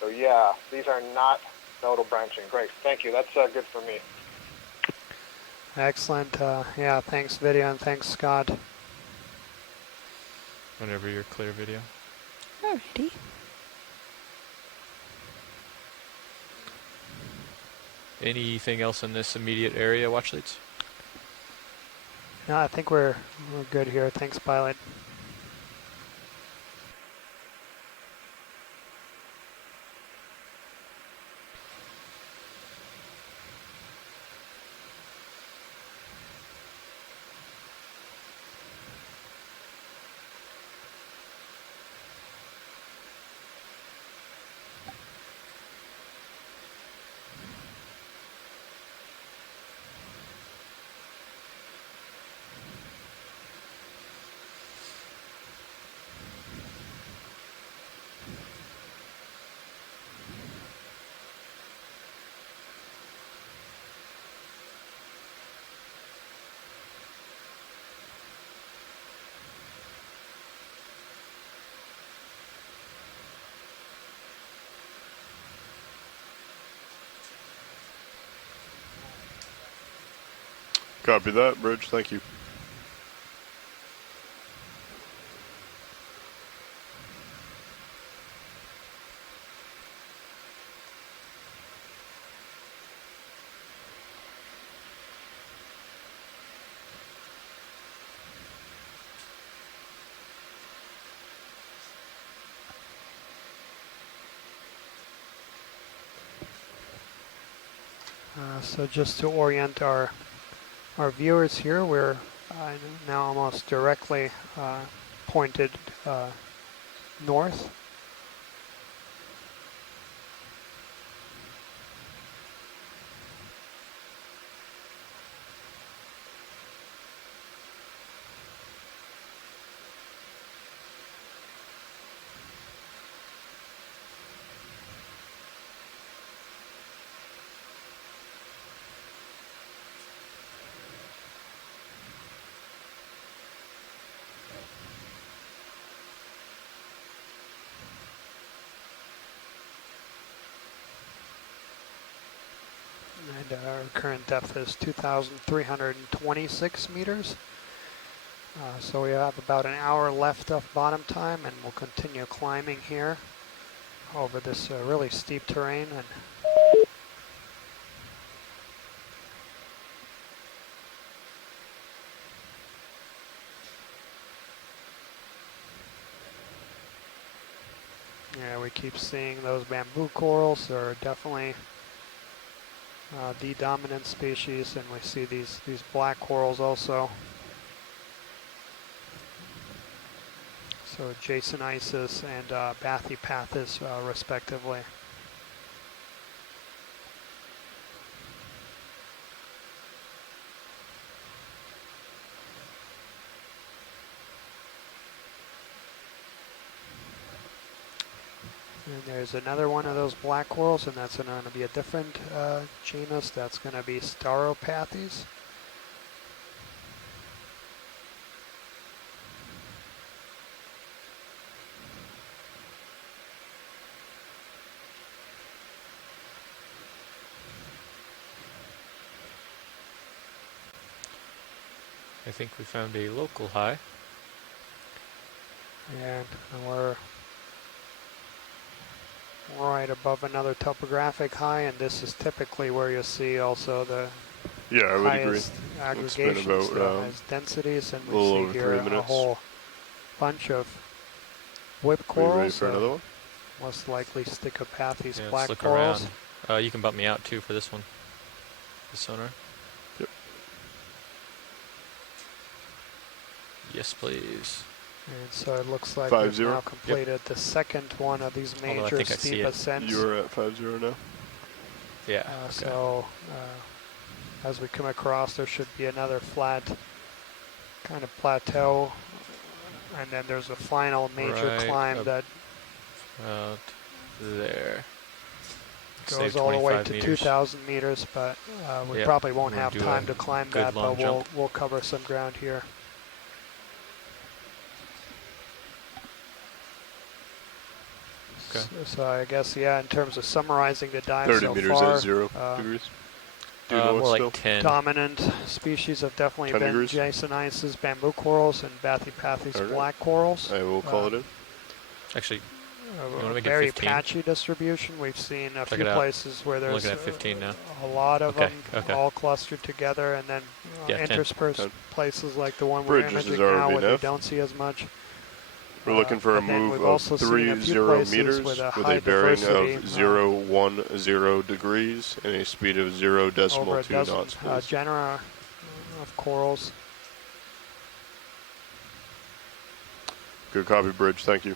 So yeah, these are not nodal branching. Great, thank you. That's good for me. Excellent. Yeah, thanks, video, and thanks, Scott. Whenever you're clear, video. Alrighty. Anything else in this immediate area, watch leads? No, I think we're good here. Thanks, Pilot. Copy that, Bridge. Thank you. So just to orient our viewers here, we're now almost directly pointed north. And our current depth is 2,326 meters. So we have about an hour left of bottom time, and we'll continue climbing here over this really steep terrain. And yeah, we keep seeing those bamboo corals. They're definitely the dominant species, and we see these black corals also. So Jasonisis and Bathypathis respectively. And there's another one of those black corals, and that's going to be a different genus. That's going to be Stauropathes. I think we found a local high. And we're right above another topographic high, and this is typically where you see also the I would highest agree. aggregations, the highest densities, and we see here a whole bunch of whip corals. Are you ready for another one? Most likely Stichopathes Yeah, black look corals. around. You can bump me out too for this one. The sonar. Yep. Yes, please. And so it looks like 5-0. we've now completed the second one of these major steep ascents. You're at 5-0 now? Yeah. Okay. So as we come across, there should be another flat kind of plateau, and then there's a final major climb that out there. Goes all the way to 2,000 meters, but we probably won't have time to climb that, but we'll cover some ground here. Okay. So I guess, in terms of summarizing the dive 30 so meters far, at 0 degrees. More like 10. Dominant species have definitely been Jasonisis, bamboo corals, and Bathypathis black corals. I will call it in. Actually, you want to make very it 15? patchy distribution. We've seen a few places where there's looking at 15 now. A lot of them all clustered together, and then 10. interspersed places like the one we're imaging now where they don't see as much. We're looking for a move of 30 meters with a bearing of 010 degrees and a speed of 0.2 knots. Genera of corals. Good copy, Bridge. Thank you.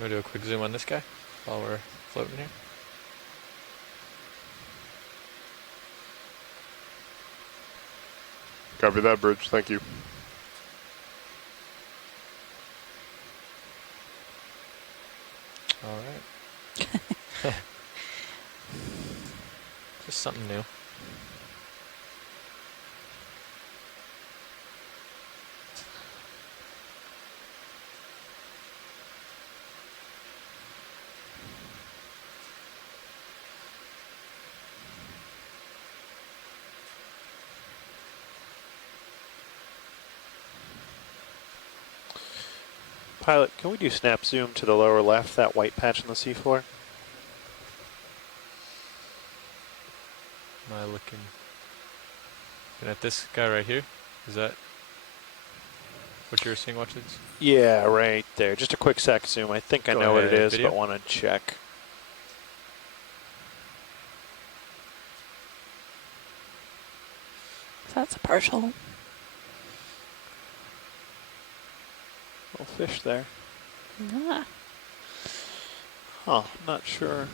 I'm going to do a quick zoom on this guy while we're floating here. Copy that, Bridge. Thank you. All right. Just something new. Pilot, can we do snap zoom to the lower left, that white patch on the seafloor? Am I looking at this guy right here? Is that what you're seeing? Watch this. Yeah, right there. Just a quick sec zoom. I think I know what it is, video. but want to check. That's a partial. Little fish there. Ah. Huh, not sure.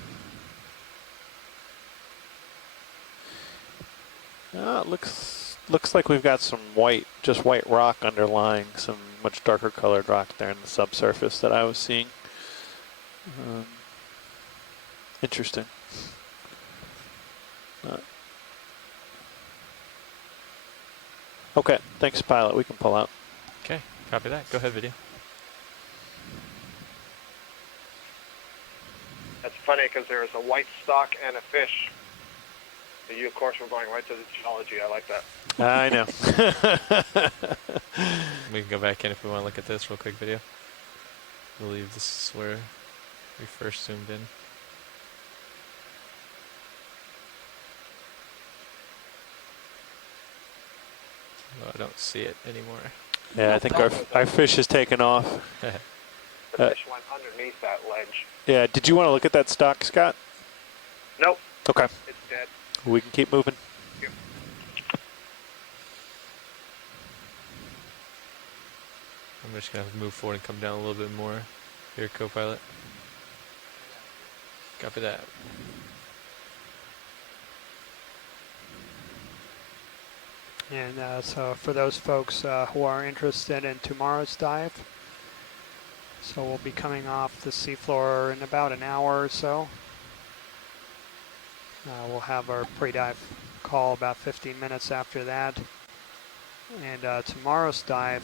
It looks like we've got some white, just white rock underlying some much darker colored rock there in the subsurface that I was seeing. Interesting. Okay, thanks, pilot. We can pull out. Okay, copy that. Go ahead, video. That's funny because there is a white stock and a fish. So you, of course, were going right to the geology. I like that. I know. We can go back in if we want to look at this real quick, video. I believe this is where we first zoomed in. Oh, I don't see it anymore. Yeah, I think our fish has taken off. The fish went underneath that ledge. Yeah, did you want to look at that stock, Scott? Nope. Okay. It's dead. We can keep moving. Yep. I'm just going to move forward and come down a little bit more here, co-pilot. Copy that. And so for those folks who are interested in tomorrow's dive, so we'll be coming off the seafloor in about an hour or so. We'll have our pre-dive call about 15 minutes after that. And tomorrow's dive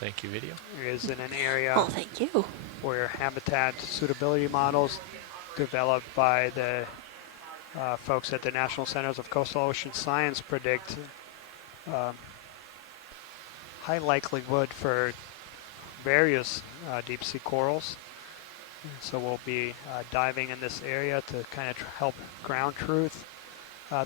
thank you, video. is in an area thank you. where habitat suitability models developed by the folks at the National Centers of Coastal Ocean Science predict high likelihood for various deep sea corals. So we'll be diving in this area to kind of help ground truth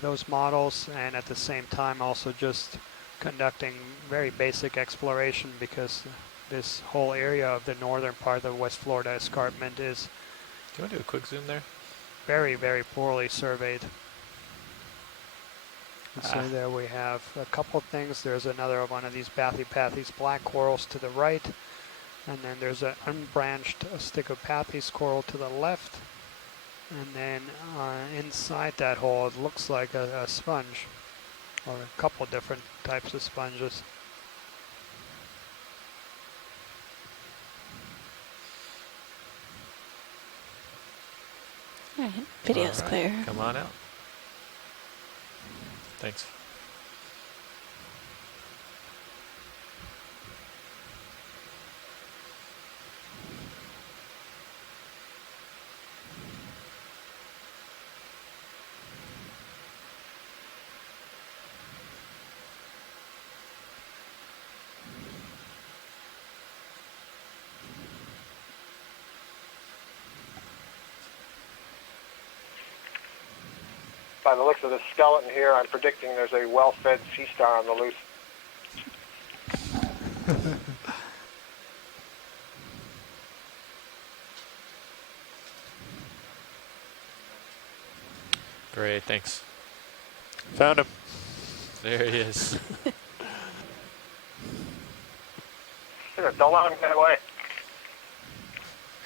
those models, and at the same time also just conducting very basic exploration, because this whole area of the northern part of the West Florida escarpment is Can we do a quick zoom there? very, very poorly surveyed. And so there we have a couple things. There's another one of these Bathypathes black corals to the right. And then there's an unbranched Stigopathes coral to the left. And then inside that hole, it looks like a sponge, or a couple different types of sponges. All right, video's clear. Come on out. Thanks. By the looks of the skeleton here, I'm predicting there's a well-fed sea star on the loose. Great, thanks. Found him. There he is. Don't let him get away.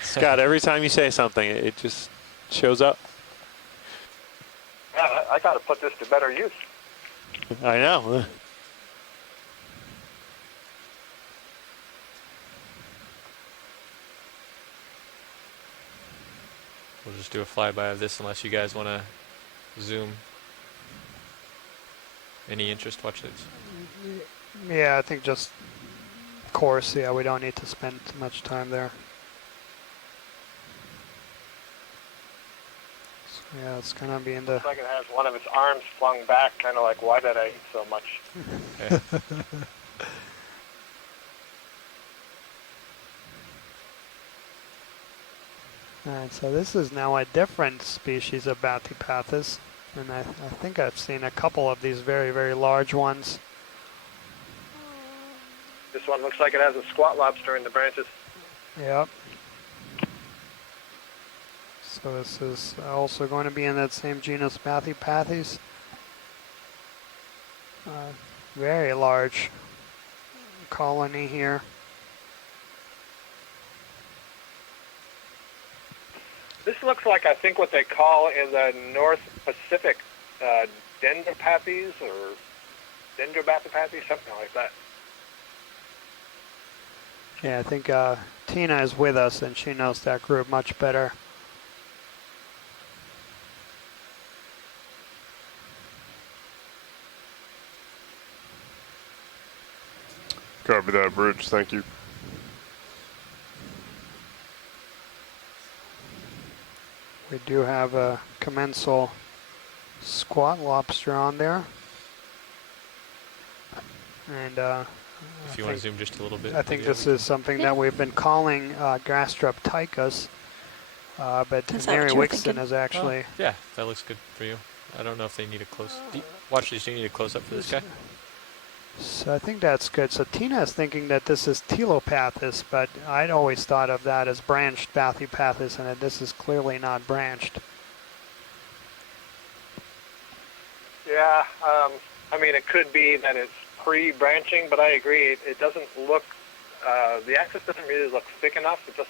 Scott, every time you say something, it just shows up. Yeah, I got to put this to better use. I know. We'll just do a flyby of this unless you guys want to zoom. Any interest? Watch this. Yeah, I think just course, yeah, we don't need to spend too much time there. So, yeah, it's gonna be in the... Looks like it has one of its arms flung back, kind of like, why did I eat so much? Okay. And so this is now a different species of Bathypathus, and I think I've seen a couple of these very, very large ones. This one looks like it has a squat lobster in the branches. Yep. So this is also going to be in that same genus Bathypathes. Very large colony here. This looks like, I think, what they call in the North Pacific dendropathes or dendrobathypathes, something like that. Yeah, I think Tina is with us and she knows that group much better. Copy that, Bridge. Thank you. We do have a commensal squat lobster on there. And if you want to zoom just a little bit. I think this is something that we've been calling Gastrop-tychus, but Mary Wixton is actually... yeah, that looks good for you. I don't know if they need a close... Watch these, do you need a close-up for this guy? So I think that's good. So Tina is thinking that this is Telopathus, but I'd always thought of that as branched Bathypathus, and that this is clearly not branched. Yeah, I mean, it could be that it's pre-branching, but I agree. It doesn't look, the axis doesn't really look thick enough. It just,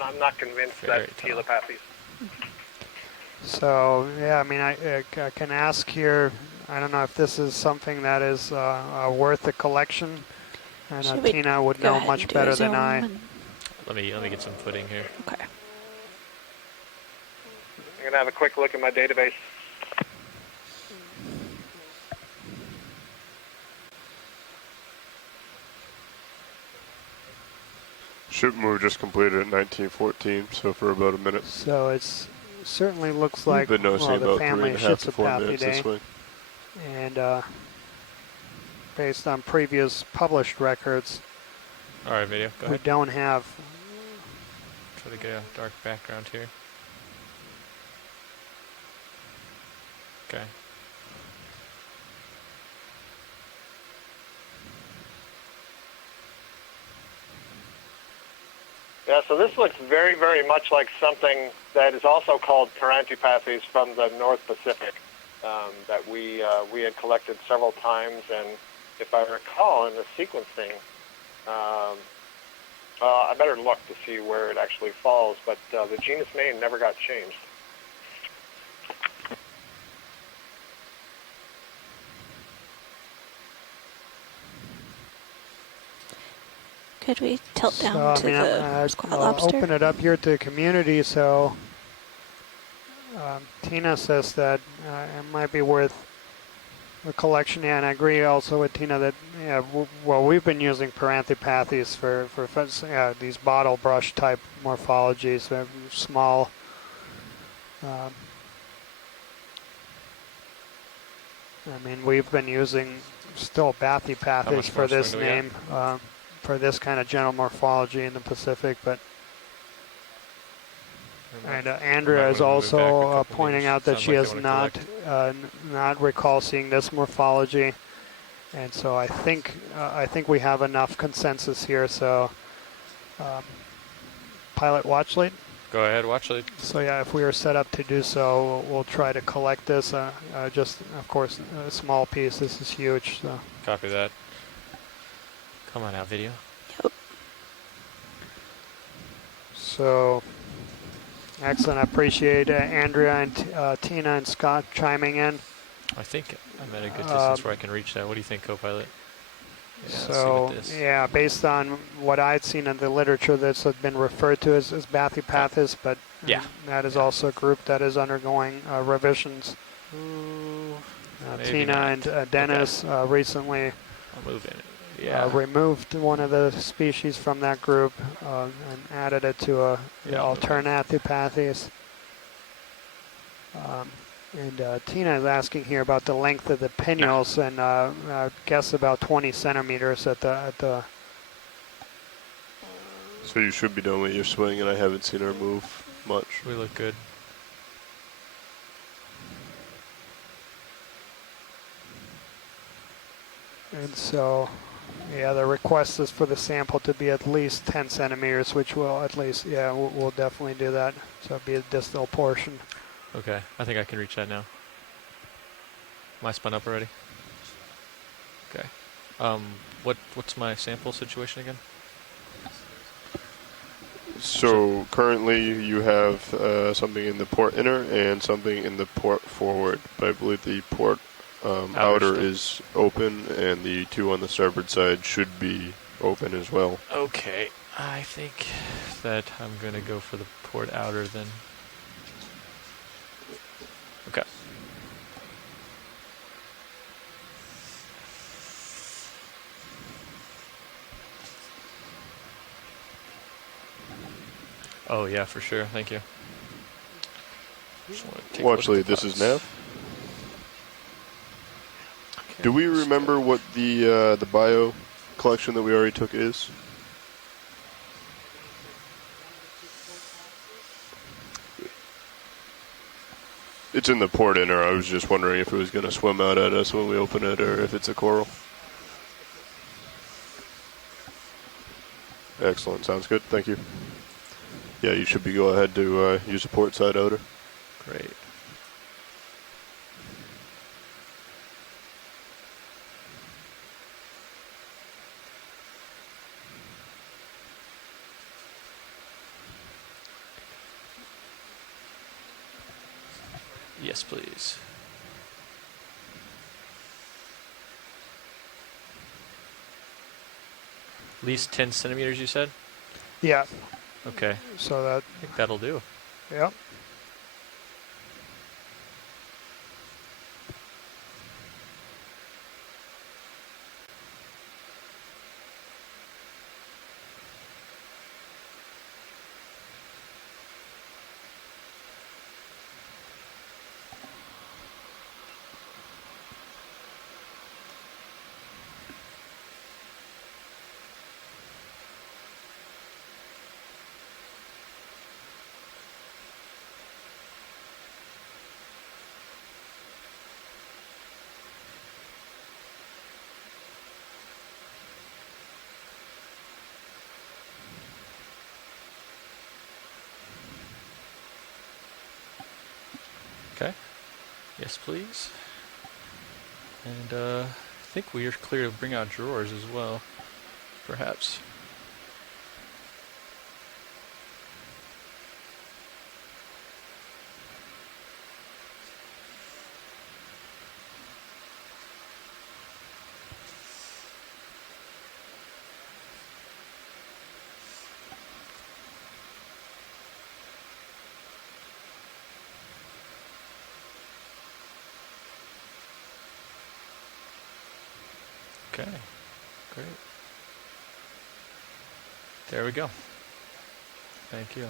I'm not convinced that's Telepathes. So, yeah, I mean, I can ask here, I don't know if this is something that is worth a collection. I know Tina would know much better than I. Let me get some footing here. Okay. I'm going to have a quick look at my database. Ship move just completed at 1914, so for about a minute. So it's certainly looks like the family Schizopathidae. And based on previous published records, all right, video, go we ahead. don't have. Try to get a dark background here. Okay. Yeah, so this looks very, very much like something that is also called Tarantipathes from the North Pacific that we had collected several times. And if I recall in the sequencing, I better look to see where it actually falls, but the genus name never got changed. Could we tilt down to the squat lobster? Open it up here to the community. So Tina says that it might be worth a collection. Yeah, and I agree also with Tina that well, we've been using Paranthropathes for these bottle brush type morphologies, small. I mean, we've been using still Bathypathis for this name. For this kind of general morphology in the Pacific, but and Andrea is also pointing out that she has not recall seeing this morphology, and so I think we have enough consensus here. So, pilot watch lead. Go ahead, watch lead. So yeah, if we are set up to do so, we'll try to collect this. Just of course a small piece. This is huge. So. Copy that. Come on out, video. Yep. So, excellent. I appreciate Andrea and Tina and Scott chiming in. I think I'm at a good distance where I can reach that. What do you think, co-pilot? Yeah, so, yeah, based on what I'd seen in the literature, this has been referred to as Bathypathis, but that is also a group that is undergoing revisions. Tina and Dennis recently. I'll move in. Removed one of the species from that group and added it to Alternatipathes. And Tina is asking here about the length of the pinnules, and I guess about 20 centimeters at the. So you should be done with your swing, and I haven't seen her move. much. We look good. And so, yeah, the request is for the sample to be at least 10 centimeters, which will at least, yeah, we'll definitely do that. So it'll be a distal portion. Okay, I think I can reach that now. Am I spun up already? Okay. What's my sample situation again? So currently you have something in the port inner and something in the port forward, but I believe the port outer is open and the two on the starboard side should be open as well. Okay, I think that I'm going to go for the port outer then. Okay. Oh yeah, for sure. Thank you. Well, actually, this is nav. Okay, Do we remember what the bio collection that we already took is? It's in the port inner. I was just wondering if it was going to swim out at us when we open it, or if it's a coral. Excellent. Sounds good. Thank you. Yeah, you should go ahead to use a port side outer. Great. Yes, please. At least 10 centimeters, you said? Yeah. Okay. So that. I think that'll do. Yep. Okay. Yes, please. And I think we are clear to bring out drawers as well, perhaps. Okay, great. There we go. Thank you.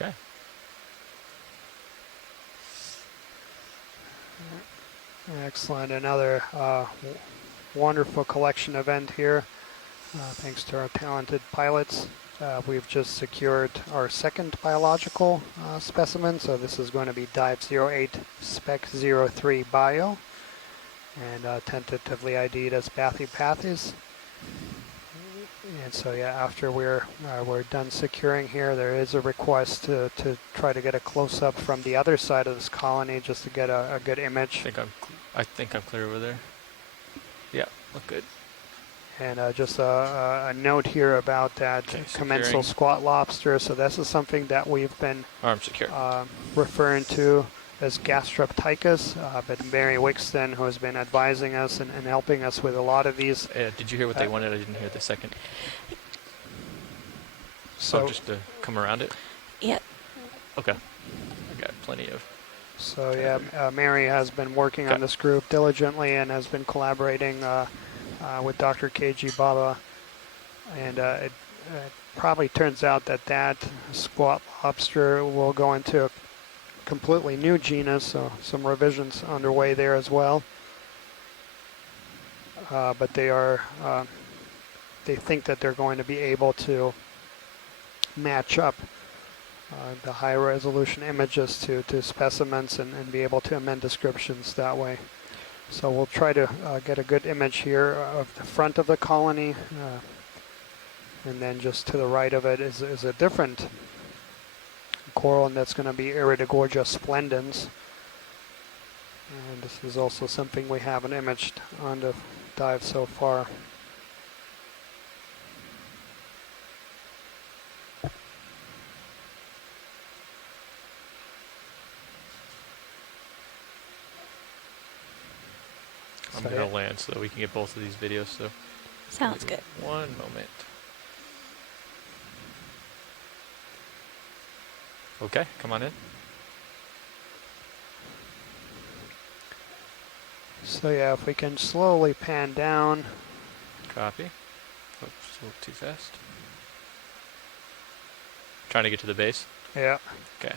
Okay. Excellent. Another wonderful collection event here. Thanks to our talented pilots. We've just secured our second biological specimen. So this is going to be Dive 08 Spec 03 Bio. And tentatively ID'd as Bathypathes. And so yeah, after we're done securing here, there is a request to try to get a close-up from the other side of this colony just to get a good image. I think I'm clear over there. Yeah, look good. And just a note here about that commensal squat lobster. So this is something that we've been referring to as Gastroptychus, but Mary Wixton, who has been advising us and helping us with a lot of these. Did you hear what they wanted? I didn't hear the second. So just to come around it? Yeah. Okay. I got plenty of. So yeah, Mary has been working on this group diligently and has been collaborating with Dr. KG Baba. And it probably turns out that squat lobster will go into a completely new genus, so some revisions underway there as well. But they think that they're going to be able to match up the high resolution images to specimens and be able to amend descriptions that way. So we'll try to get a good image here of the front of the colony, and then just to the right of it is a different coral, and that's going to be Iridogorgia splendens. And this is also something we haven't imaged on the dive so far. I'm going to land so that we can get both of these videos. So sounds good. One moment. Okay, come on in. So yeah, if we can slowly pan down. Copy. Oops, a little too fast. Trying to get to the base? Yeah. Okay.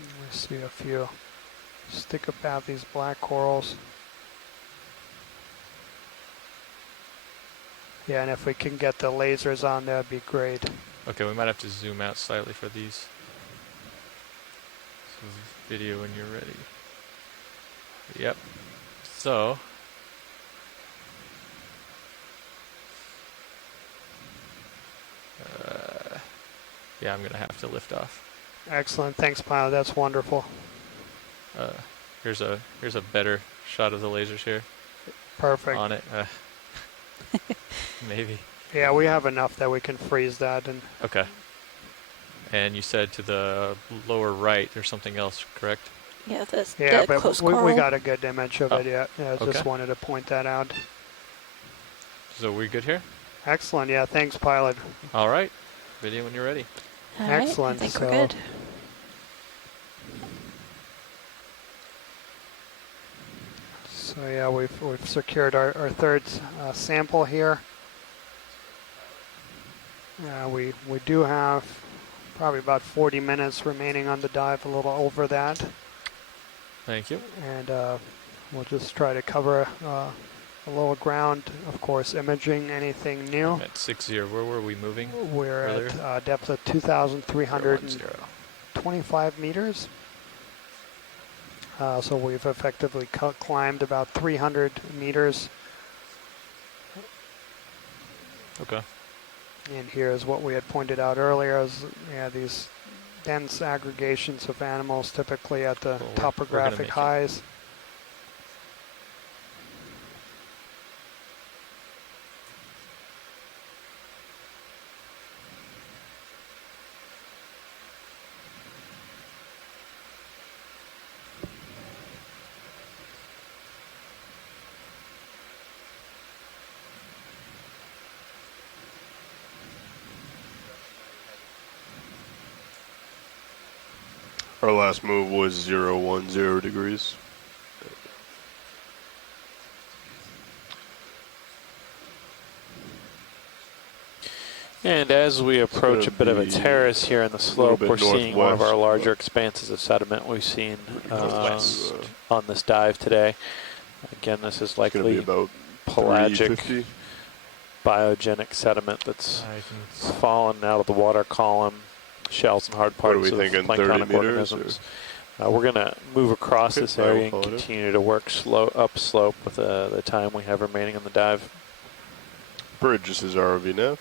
We see a few stick about these black corals. Yeah, and if we can get the lasers on, that'd be great. Okay, we might have to zoom out slightly for these. So video when you're ready. Yep. So yeah, I'm gonna have to lift off. Excellent, thanks, pilot. That's wonderful. Here's a better shot of the lasers here. Perfect. On it. Maybe. Yeah, we have enough that we can freeze that. And okay. And you said to the lower right there's something else, correct? Yeah, yeah, the but close we coral. got a good image of it. Yeah, I okay. just wanted to point that out. So we good here? Excellent. Yeah, thanks, pilot. All right. Video when you're ready. All excellent. Right, I think we're good. So yeah, we've secured our third sample here. We do have probably about 40 minutes remaining on the dive, a little over that. Thank you. And we'll just try to cover a little ground, of course, imaging anything new. At 6-0, where were we moving? We're earlier? at depth of 2,325 meters. So we've effectively climbed about 300 meters. Okay. And here is what we had pointed out earlier, is these dense aggregations of animals, typically at the topographic highs. Our last move was 010 degrees. And as we approach a bit of a terrace here in the slope, we're seeing one of our larger expanses of sediment we've seen on this dive today. Again, this is likely about pelagic biogenic sediment that's fallen out of the water column, shells and hard parts of planktonic organisms. We're going to move across this area and continue to work upslope with the time we have remaining on the dive. Bridge, this is ROV nav.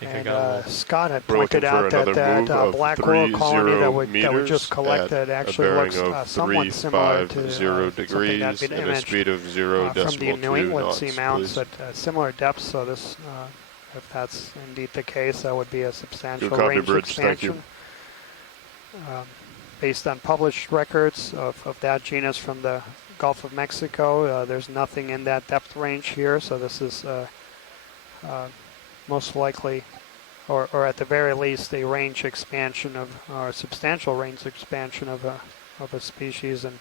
And Scott had pointed out that black coral colony that we just collected actually looks somewhat similar to something that had been imaged from the New England seamounts at similar depths. So this, if that's indeed the case, that would be a substantial range expansion. based on published records of that genus from the Gulf of Mexico. There's nothing in that depth range here, so this is most likely, or at the very least, a range expansion or substantial range expansion of a species, and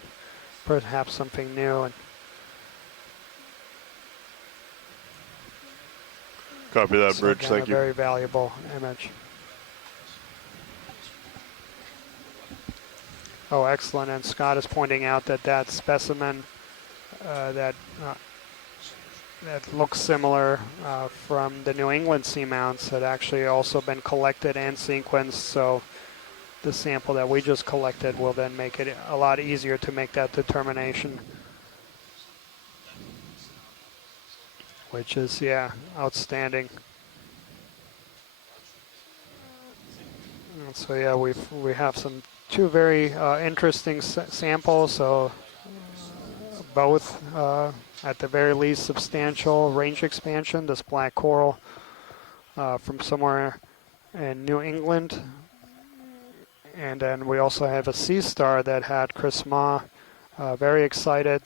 perhaps something new. And copy that, so Bridge. again, Thank you. a very valuable image. Oh, excellent. And Scott is pointing out that that specimen that looks similar from the New England seamounts had actually also been collected and sequenced. So the sample that we just collected will then make it a lot easier to make that determination. Which is, yeah, outstanding. And so yeah, we have two very interesting samples. So both at the very least substantial range expansion. This black coral from somewhere in New England, and then we also have a sea star that had Chris Ma very excited.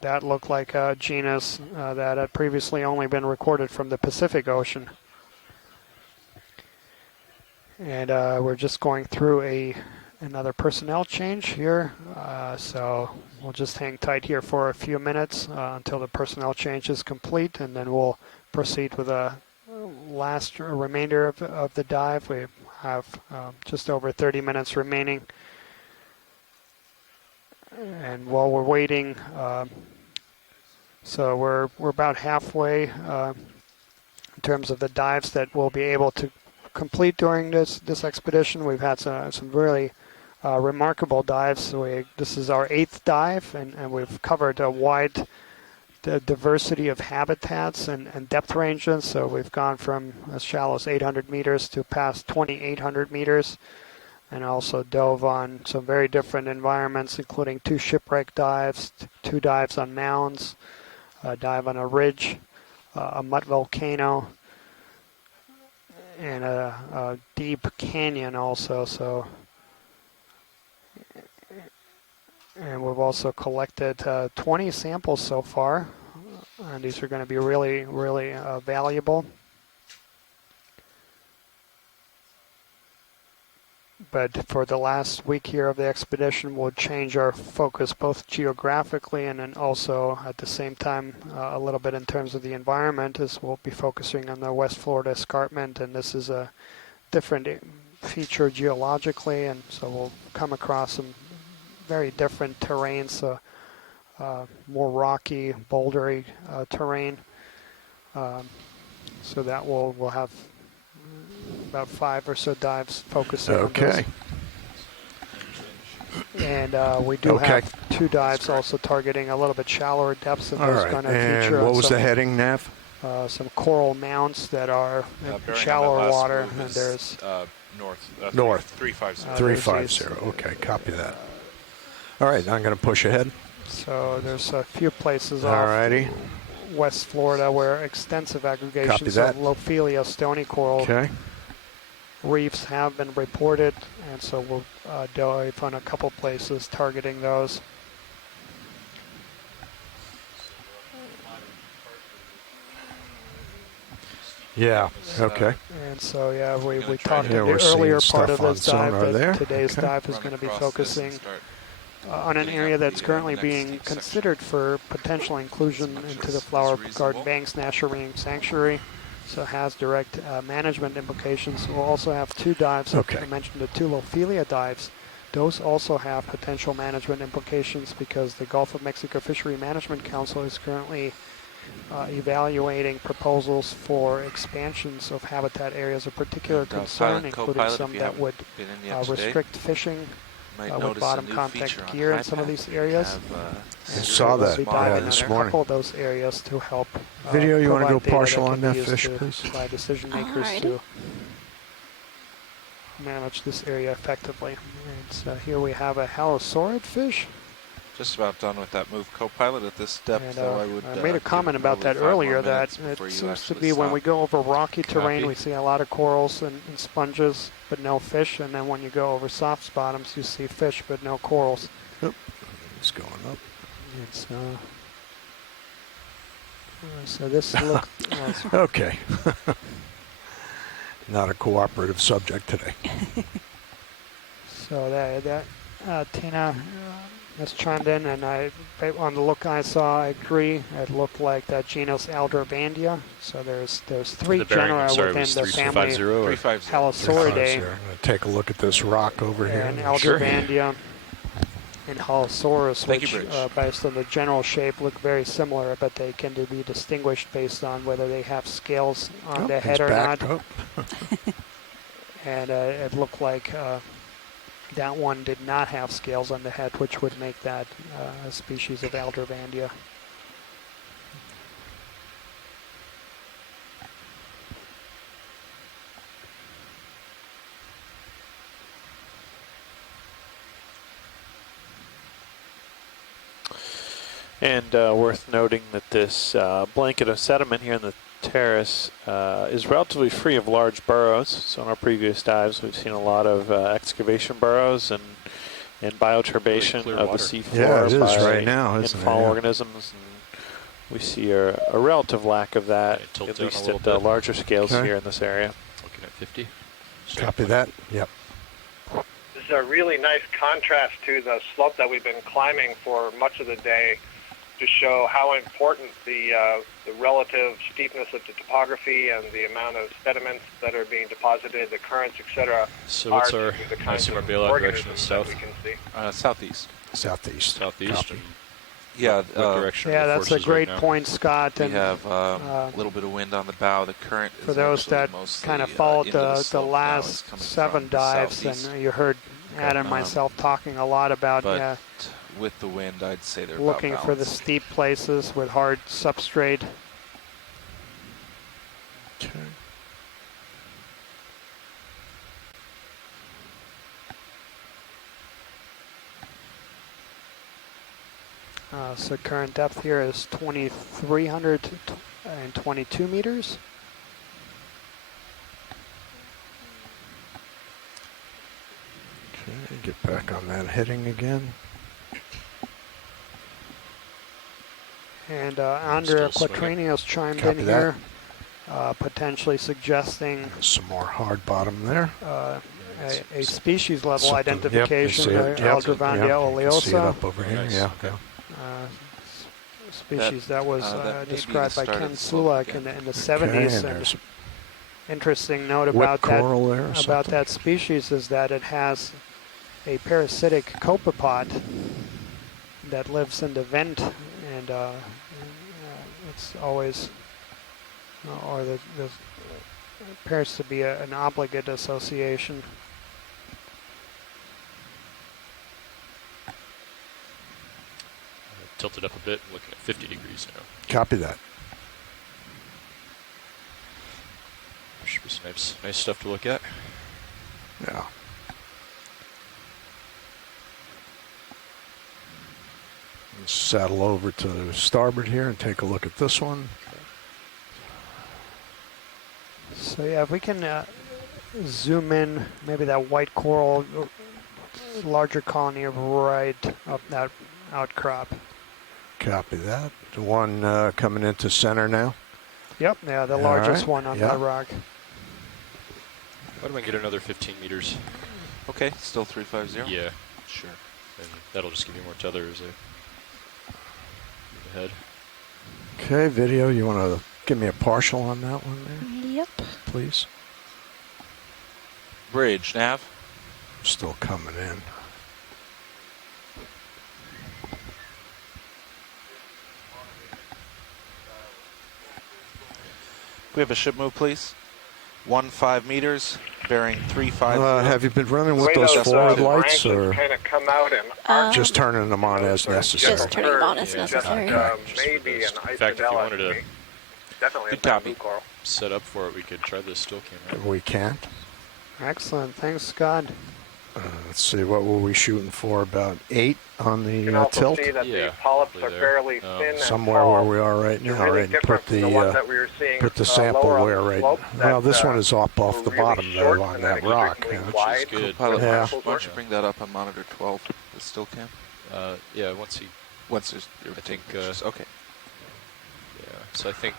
That looked like a genus that had previously only been recorded from the Pacific Ocean. And we're just going through another personnel change here. So we'll just hang tight here for a few minutes until the personnel change is complete, and then we'll proceed with the last remainder of the dive. We have just over 30 minutes remaining. And while we're waiting, so we're about halfway in terms of the dives that we'll be able to complete during this expedition. We've had some really remarkable dives. So this is our 8th dive, and we've covered a wide diversity of habitats and depth ranges. So we've gone from as shallow as 800 meters to past 2,800 meters, and also dove on some very different environments, including 2 shipwreck dives, 2 dives on mounds, a dive on a ridge, a mud volcano, and a deep canyon also. So, and we've also collected 20 samples so far, and these are going to be really, really valuable. But for the last week here of the expedition, we'll change our focus both geographically and then also at the same time a little bit in terms of the environment, as we'll be focusing on the West Florida Escarpment, and this is a different feature geologically, and so we'll come across some very different terrains, so more rocky, bouldery terrain. So that we'll have about 5 or so dives focusing on this. And we do have 2 dives also targeting a little bit shallower depths, and those going to feature. And what was the heading, Nav? Some coral mounts that are in shallower water, and there's north 350. 350. Okay, copy that. All right, I'm going to push ahead. So there's a few places off West Florida where extensive aggregations of Lophelia stony coral reefs have been reported, and so we'll dive on a couple places targeting those. Yeah, okay. And so, yeah, we talked in the earlier part of this dive that today's dive is going to be focusing on an area that's currently being considered for potential inclusion into the Flower Garden Banks National Marine Sanctuary. So it has direct management implications. We'll also have 2 dives. I mentioned the 2 Lophelia dives. Those also have potential management implications because the Gulf of Mexico Fishery Management Council is currently evaluating proposals for expansions of habitat areas of particular concern, including some that would restrict fishing with bottom contact gear in some of these areas. I saw that this morning. A couple of those areas to help. Video, you want to go partial on that fish, please? By decision makers to manage this area effectively. And so here we have a halosaurid fish. Just about done with that move, co-pilot. At this depth, And, though, I would. I made a comment about that earlier, that it seems to be when we go over rocky terrain, we see a lot of corals and sponges, but no fish. And then when you go over soft bottoms, you see fish, but no corals. Yep. It's going up. It's, so this looks... Okay. Not a cooperative subject today. So Tina has chimed in, and on the look I saw, I agree. It looked like that genus Alderbandia. So there's three genera within the family Halosauridae. I'm going to take a look at this rock over here. And Alderbandia and Halosaurus, which, based on the general shape, look very similar, but they can be distinguished based on whether they have scales on the head or not. And it looked like that one did not have scales on the head, which would make that a species of Alderbandia. And worth noting that this blanket of sediment here in the terrace is relatively free of large burrows. So in our previous dives, we've seen a lot of excavation burrows and bioturbation really of the seafloor. Yeah, it is by right now, isn't it? infall Yeah. organisms. And we see a relative lack of that, at least at the larger scales here in this area. Looking at 50. Copy that. Yep. This is a really nice contrast to the slope that we've been climbing for much of the day, to show how important the relative steepness of the topography and the amount of sediments that are being deposited, the currents, etc. So what's our, I assume our bailout direction is south? We can see. Southeast. Southeast. Southeast. Yeah, what direction yeah, are the that's a forces great right now? point, Scott. We And have a little bit of wind on the bow. The current for is those actually that mostly, kind of followed into the slope now. last It's coming 7 from the dives, southeast. and you heard Adam and myself talking a lot about But with the wind, I'd say they're looking about for the balanced. steep places with hard substrate. Okay. So current depth here is 2,322 meters. Okay, get back on that heading again. And Andrea Still swinging. Quattrinios chimed Copy in that. here, potentially suggesting some more hard bottom there. A species level Something. identification, Yep, Aldervandia you oleosa. see it up over here. Nice. Yeah. Okay. Species that was that may be described the by start Ken of the slope Sulak in again. the 70s. and And there's interesting note wet about coral there or about something. that species is that it has a parasitic copepod that lives in the vent, and it's always, or the appears to be an obligate association. Tilted up a bit, looking at 50 degrees now. Copy that. Should be some nice stuff to look at. Yeah. Let's saddle over to the starboard here and take a look at this one. So yeah, if we can zoom in, maybe that white coral, larger colony right up that outcrop. Copy that. The one coming into center now. Yep, yeah, the All largest right, one on yeah. that rock. Why don't we get another 15 meters? Okay, still 350? Yeah. Sure. And that'll just give you more tether as I move ahead. Okay, video, you want to give me a partial on that one there, Yep. please? Bridge, nav. Still coming in. We have a ship move, please. 15 meters, bearing 350. Have you been running with Way those forward lights, branches or kind of come out and just turning them on as necessary? Just turning them on as necessary. maybe an In fact, if you wanted to definitely Good a copy. blue coral. set up for it, we could try the still camera. We can't. Excellent, thanks, Scott. Let's see, what were we shooting for? About 8 on the You can also tilt? see that the polyps are fairly thin and somewhere tall. where we are right They're now, really right? And different from the ones that we were seeing put the sample lower on where the right. slope Well, that, this one is off were the really bottom short though on and then that rock. extremely Yeah. wide. Pilot, Yeah. why don't you bring that up on monitor 12, the still cam? Yeah, once there's, I think, okay. Yeah, so I think,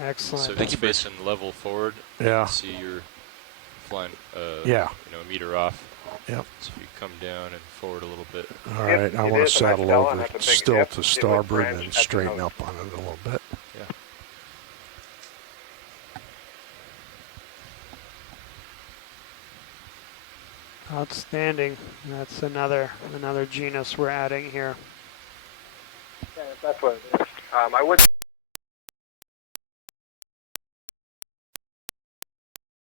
Excellent. so just based on level forward, Yeah. you can see you're flying, Yeah. a meter off. Yep. So if you come down and forward a little bit. All right, I want to saddle over still to starboard and then straighten up on it a little bit. Yeah. Outstanding. That's another genus we're adding here. Yeah, that's what it is. I would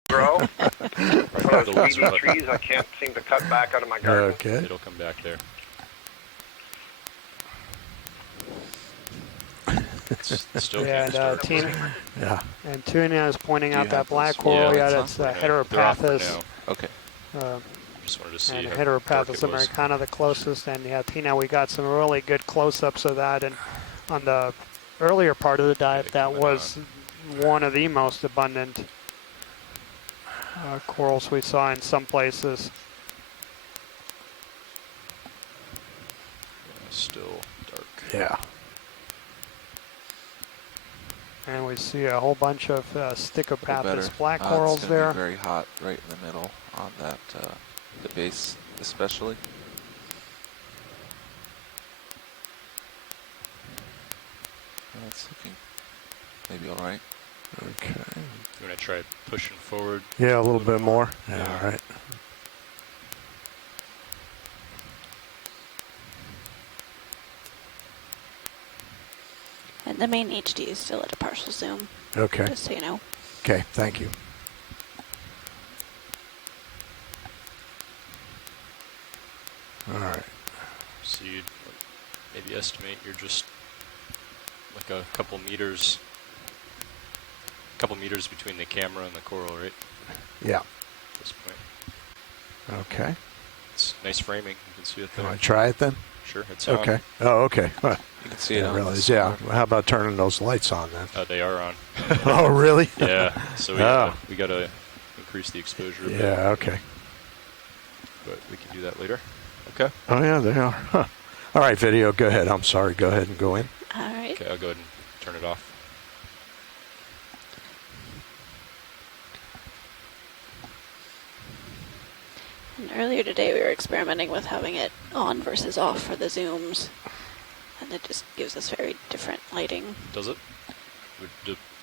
grow. One of those weedy trees I can't seem to cut back out of my garden. Okay. It'll come back there. Still Yeah, and Yeah. And Tuna is pointing Do out you that have black those? coral. Yeah, Yeah, it's that's on. Heteropathus. Okay. Just wanted to see And how dark Heteropathus it was. americana the closest. And yeah, Tina, we got some really good close-ups of that. And on the earlier part of the dive, that was one of the most abundant corals we saw in some places. Yeah, still dark. Yeah. And we see a whole bunch of Stichopathus black corals it's there. Be very hot right in the middle on that, the base especially. That's looking maybe all right. Okay. You want to try pushing forward? Yeah, a little bit more. Yeah, all right. And the main HD is still at a partial zoom. Okay. Just so you know. Okay, thank you. All right. So you'd maybe estimate you're just like a couple meters between the camera and the coral, right? Yeah. At this point. Okay. It's nice framing. You can see it there. Can I try it then? Sure, it's on. Okay. Oh, okay. Huh. You can see it on realize, the yeah. Well, how about turning those lights on then? They are on. Oh, really? Yeah. So we got to increase the exposure a bit. Yeah, okay. But we can do that later. Okay. Oh, yeah, they are. Huh. All right, video, go ahead. I'm sorry. Go ahead and go in. All right. Okay, I'll go ahead and turn it off. And earlier today we were experimenting with having it on versus off for the zooms. And it just gives us very different lighting. Does it?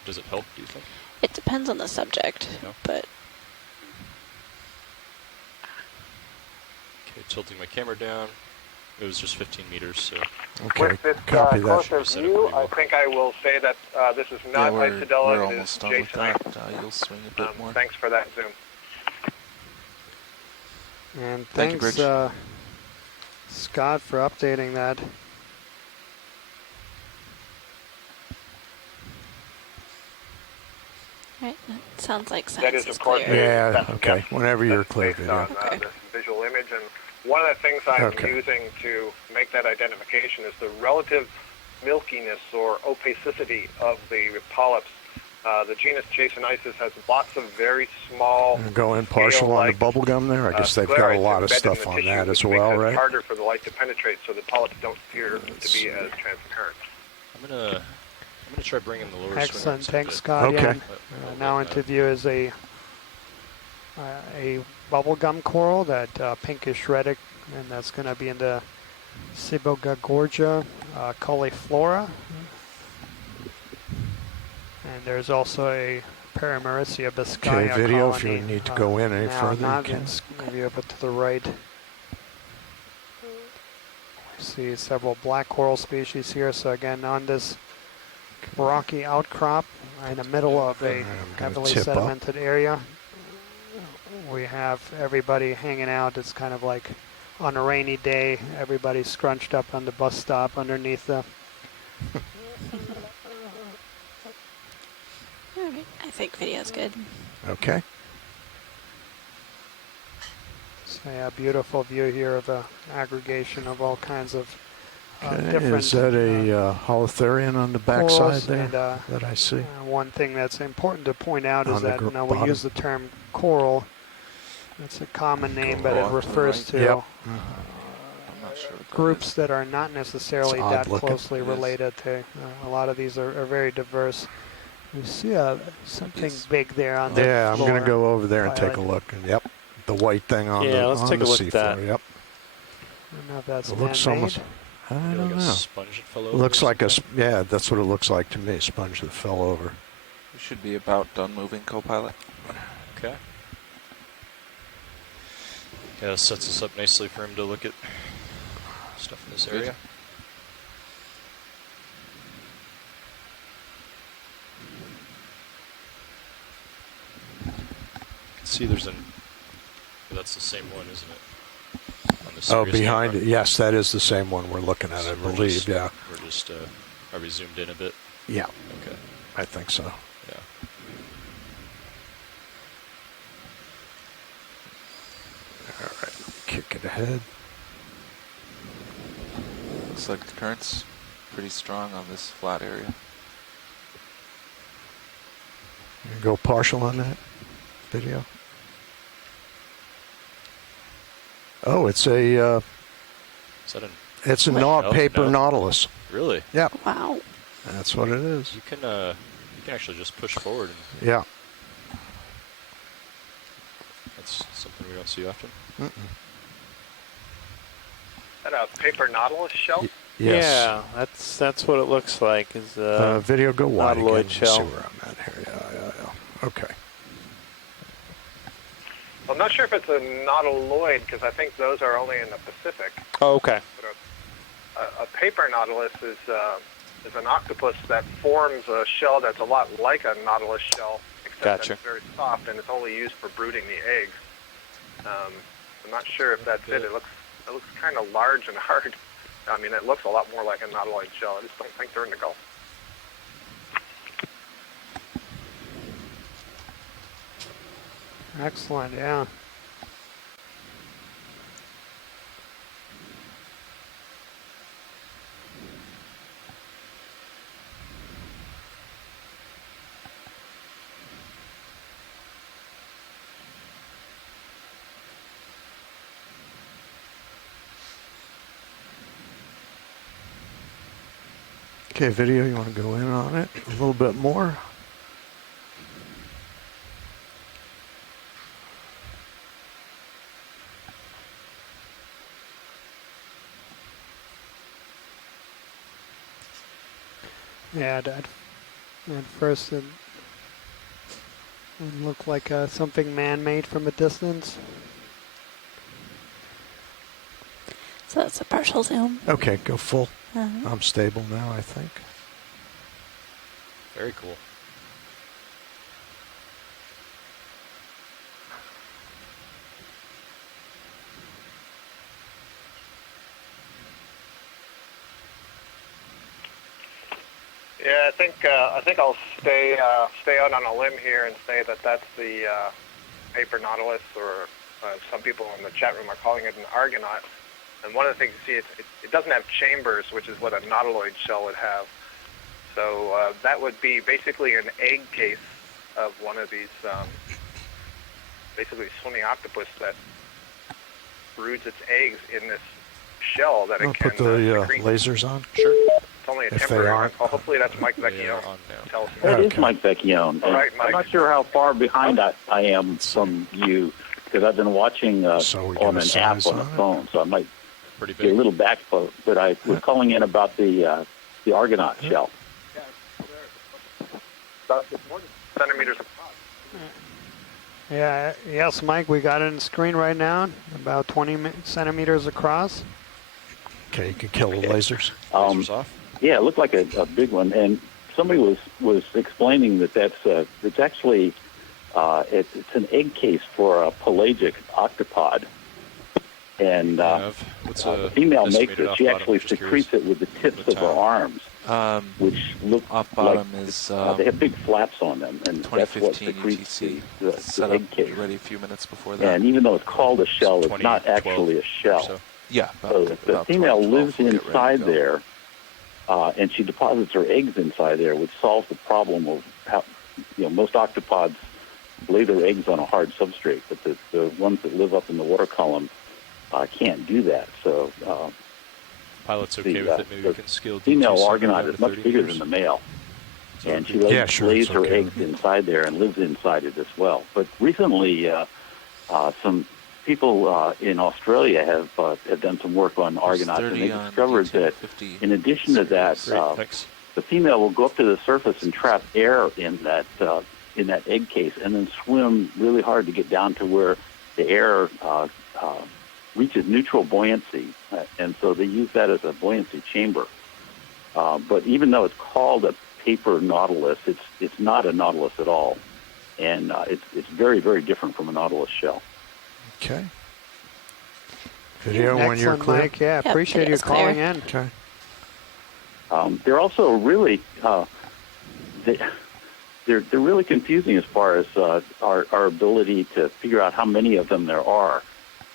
Does it help, do you think? It depends on the subject, but... Okay, tilting my camera down. It was just 15 meters, so... Okay, With this copy closer that. view, I think I will say that this is not Isodella, we're it almost is done with Jason. that. You'll swing a bit more. Thanks for that zoom. And Thank you, thanks, Bridge. Scott, for updating that. Right, that sounds like That science is, of course, clear. Yeah, okay. Whenever you're clear, based video. on this visual image. And one of the things I'm Okay. using to make that identification is the relative milkiness or opacity of the polyps. The genus Jasonisis has lots of very small, Go in partial on the scale-like, bubble gum there. I guess they've got a sclerites lot of embedded in stuff the on tissue, that as which well, makes it right? harder for the light to penetrate, so the polyps don't appear to be as transparent. I'm gonna try bringing the lower Excellent. swing arms up Thanks, to- Scott. Okay. Yeah. Now into view is a bubblegum coral, that pinkish red, and that's going to be in the Cibogagorgia cauliflora. And there's also a Paramaricia biscaya Okay, video, if colony. you need to go in any now further, you not can. it's maybe over to the right. We see several black coral species here. So again, on this rocky outcrop in the middle of a heavily tip up. sedimented area, we have everybody hanging out. It's kind of like on a rainy day, everybody's scrunched up on the bus stop underneath the... All right, I think video's good. Okay. So Yeah, beautiful view here of the aggregation of all kinds of different. Is that a holothurian on the backside there and, that I see? One thing that's important to point out is On the that now we bottom. use the term coral. It's a common name, but it refers to Yep. groups that are not necessarily It's that odd looking. closely related to. A lot of these are very diverse. You see something big there on the Yeah, I'm floor. going to go over there and take a Highlight. look. And yep, the white thing on the let's on take the a look at seafloor. that. Yep. I don't know if that's It looks man-made. almost. I Maybe don't like know. a sponge that fell over. Looks or like a something? yeah. That's what it looks like to me. A sponge that fell over. We should be about done moving, co-pilot. Okay. Yeah, this sets us up nicely for him to look at stuff in this Good. area. You can see there's an. Well, that's the same one, isn't it? On the Oh, Sirius behind camera. it. Yes, that is the same one we're looking at. So I we're believe. just- Yeah. We're just. Are we zoomed in a bit? Yeah. Okay. I think so. Yeah. All right. Kick it ahead. Looks like the current's pretty strong on this flat area. Go partial on that video. Oh, it's a. Is that an? It's a No, paper no. Nautilus. Really? Yeah. Wow. That's what it is. You can actually just push forward. And Yeah. that's something we don't see often. Mm-mm. Is that a paper nautilus shell? Yes. Yeah, that's what it looks like. Is Video go wide nautiloid again. shell. See where I'm at here. Yeah. Okay. Well, I'm not sure if it's a nautiloid because I think those are only in the Pacific. Oh, okay. But a paper nautilus is an octopus that forms a shell that's a lot like a nautilus shell, except Gotcha. that it's very soft and it's only used for brooding the eggs. I'm not sure if that's it. It looks kind of large and hard. I mean, it looks a lot more like a nautiloid shell. I just don't think they're in the Gulf. Excellent, yeah. Okay, video. You want to go in on it a little bit more? Yeah, at first it looked like something man-made from a distance. So that's a partial zoom. Okay, go full. Uh-huh. I'm stable now, I think. Very cool. Yeah, I think I'll stay out on a limb here and say that that's the paper nautilus, or some people in the chat room are calling it an argonaut. And one of the things you see, it doesn't have chambers, which is what a nautiloid shell would have. So that would be basically an egg case of one of these, basically swimming octopus that broods its eggs in this shell that I'll it can put the secrete. lasers on. Sure. It's only a If they temporary. aren't. Well, hopefully that's Mike Vecchione. Tell us That more. is Mike Vecchione. All right, Mike. I'm not sure how far behind I am from you because I've been watching on an app on the phone, so I might be a little backfoot. But I was calling in about the Argonaut shell. About centimeters across. Yeah, yes, Mike, we got it on the screen right now, about 20 centimeters across. Okay, you can kill the lasers. Lasers off. Yeah, it looked like a big one, and somebody was explaining that it's actually it's an egg case for a pelagic octopod, and the female makes it. She actually secretes it with the tips of her arms, which look off like bottom is they have big flaps on them, and that's what 2015 secretes ETC. the Set egg up case. ready a few minutes before that. And even though it's called a shell, it's not actually a shell. So. Yeah. So the female lives inside there, and she deposits her eggs inside there, which solves the problem of how, most octopods lay their eggs on a hard substrate, but the ones that live up in the water column can't do that. So pilot's okay with it. Maybe we can scale the female D27 Argonaut down to is much 30 bigger meters. than the male. And she sure, lays it's her okay. eggs inside there and lives inside it as well. But recently, some people in Australia have done some work on Argonauts, and they discovered that in addition to that, the female will go up to the surface and trap air in that egg case, and then swim really hard to get down to where the air reaches neutral buoyancy, and so they use that as a buoyancy chamber. But even though it's called a paper nautilus, it's not a nautilus at all, and it's very, very different from a nautilus shell. Okay. Video when you're Excellent, clear. Mike. Yeah, appreciate you calling in. Okay. They're also really they're really confusing as far as our ability to figure out how many of them there are.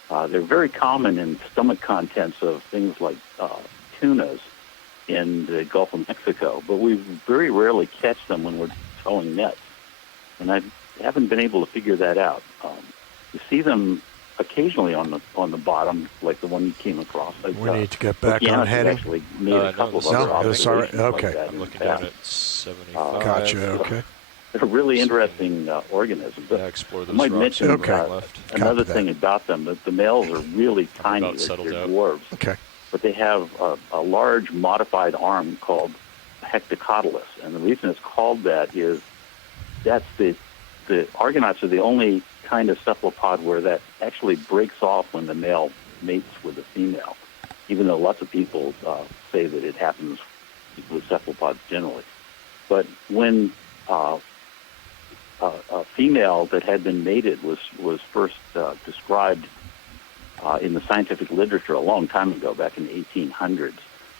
They're very common in stomach contents of things like tunas in the Gulf of Mexico, but we very rarely catch them when we're towing nets, and I haven't been able to figure that out. You see them occasionally on the bottom, like the one you came across. We need to get back on Okeanos heading. actually made a couple of other observations like that. I'm looking down at 75. Gotcha. Okay. They're really interesting organisms. Yeah, explore those I might rocks mention left. another thing about them, that the males are really tiny. They're dwarves. Okay. But they have a large modified arm called hectocotylus. And the reason it's called that is that's the Argonauts are the only kind of cephalopod where that actually breaks off when the male mates with the female, even though lots of people say that it happens with cephalopods generally. But when a female that had been mated was first described in the scientific literature a long time ago, back in the 1800s,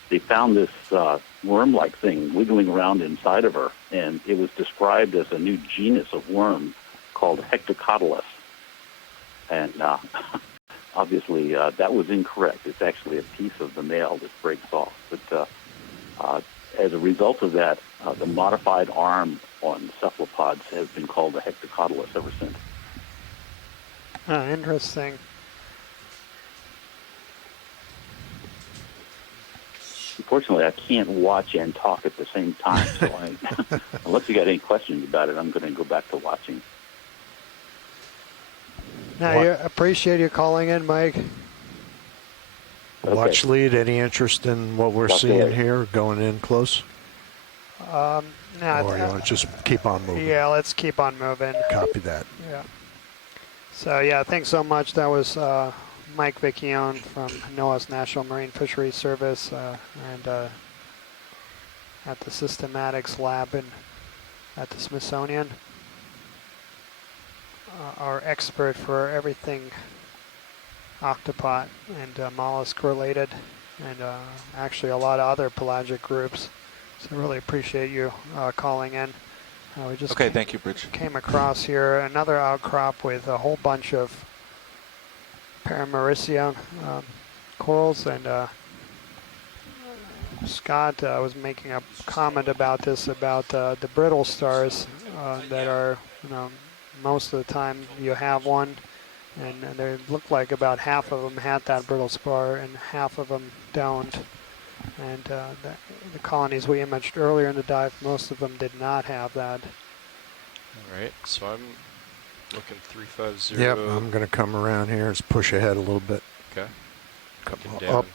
they found this worm-like thing wiggling around inside of her, and it was described as a new genus of worm called hectocotylus. And obviously that was incorrect. It's actually a piece of the male that breaks off. But as a result of that, the modified arm on cephalopods has been called a hectocotylus ever since. Interesting. Unfortunately, I can't watch and talk at the same time, so unless you got any questions about it, I'm going to go back to watching. No, I appreciate you calling in, Mike. Watch lead. Any interest in what we're seeing here, going in close? No, or you want to just keep on moving? Yeah, let's keep on moving. Copy that. Yeah. So, yeah, thanks so much. That was Mike Vicchione from NOAA's National Marine Fisheries Service and at the Systematics Lab at the Smithsonian. Our expert for everything octopod and mollusk related, and actually a lot of other pelagic groups. So I really appreciate you calling in. We just thank you, Bridge. Came across here another outcrop with a whole bunch of Paramaricia corals, and Scott was making a comment about this, about the brittle stars that are, most of the time you have one, and they look like about half of them had that brittle spar and half of them don't. And the colonies we imaged earlier in the dive, most of them did not have that. All right, so I'm looking 350. Yep, I'm going to come around here. Let's push ahead a little bit. Okay. Come looking up.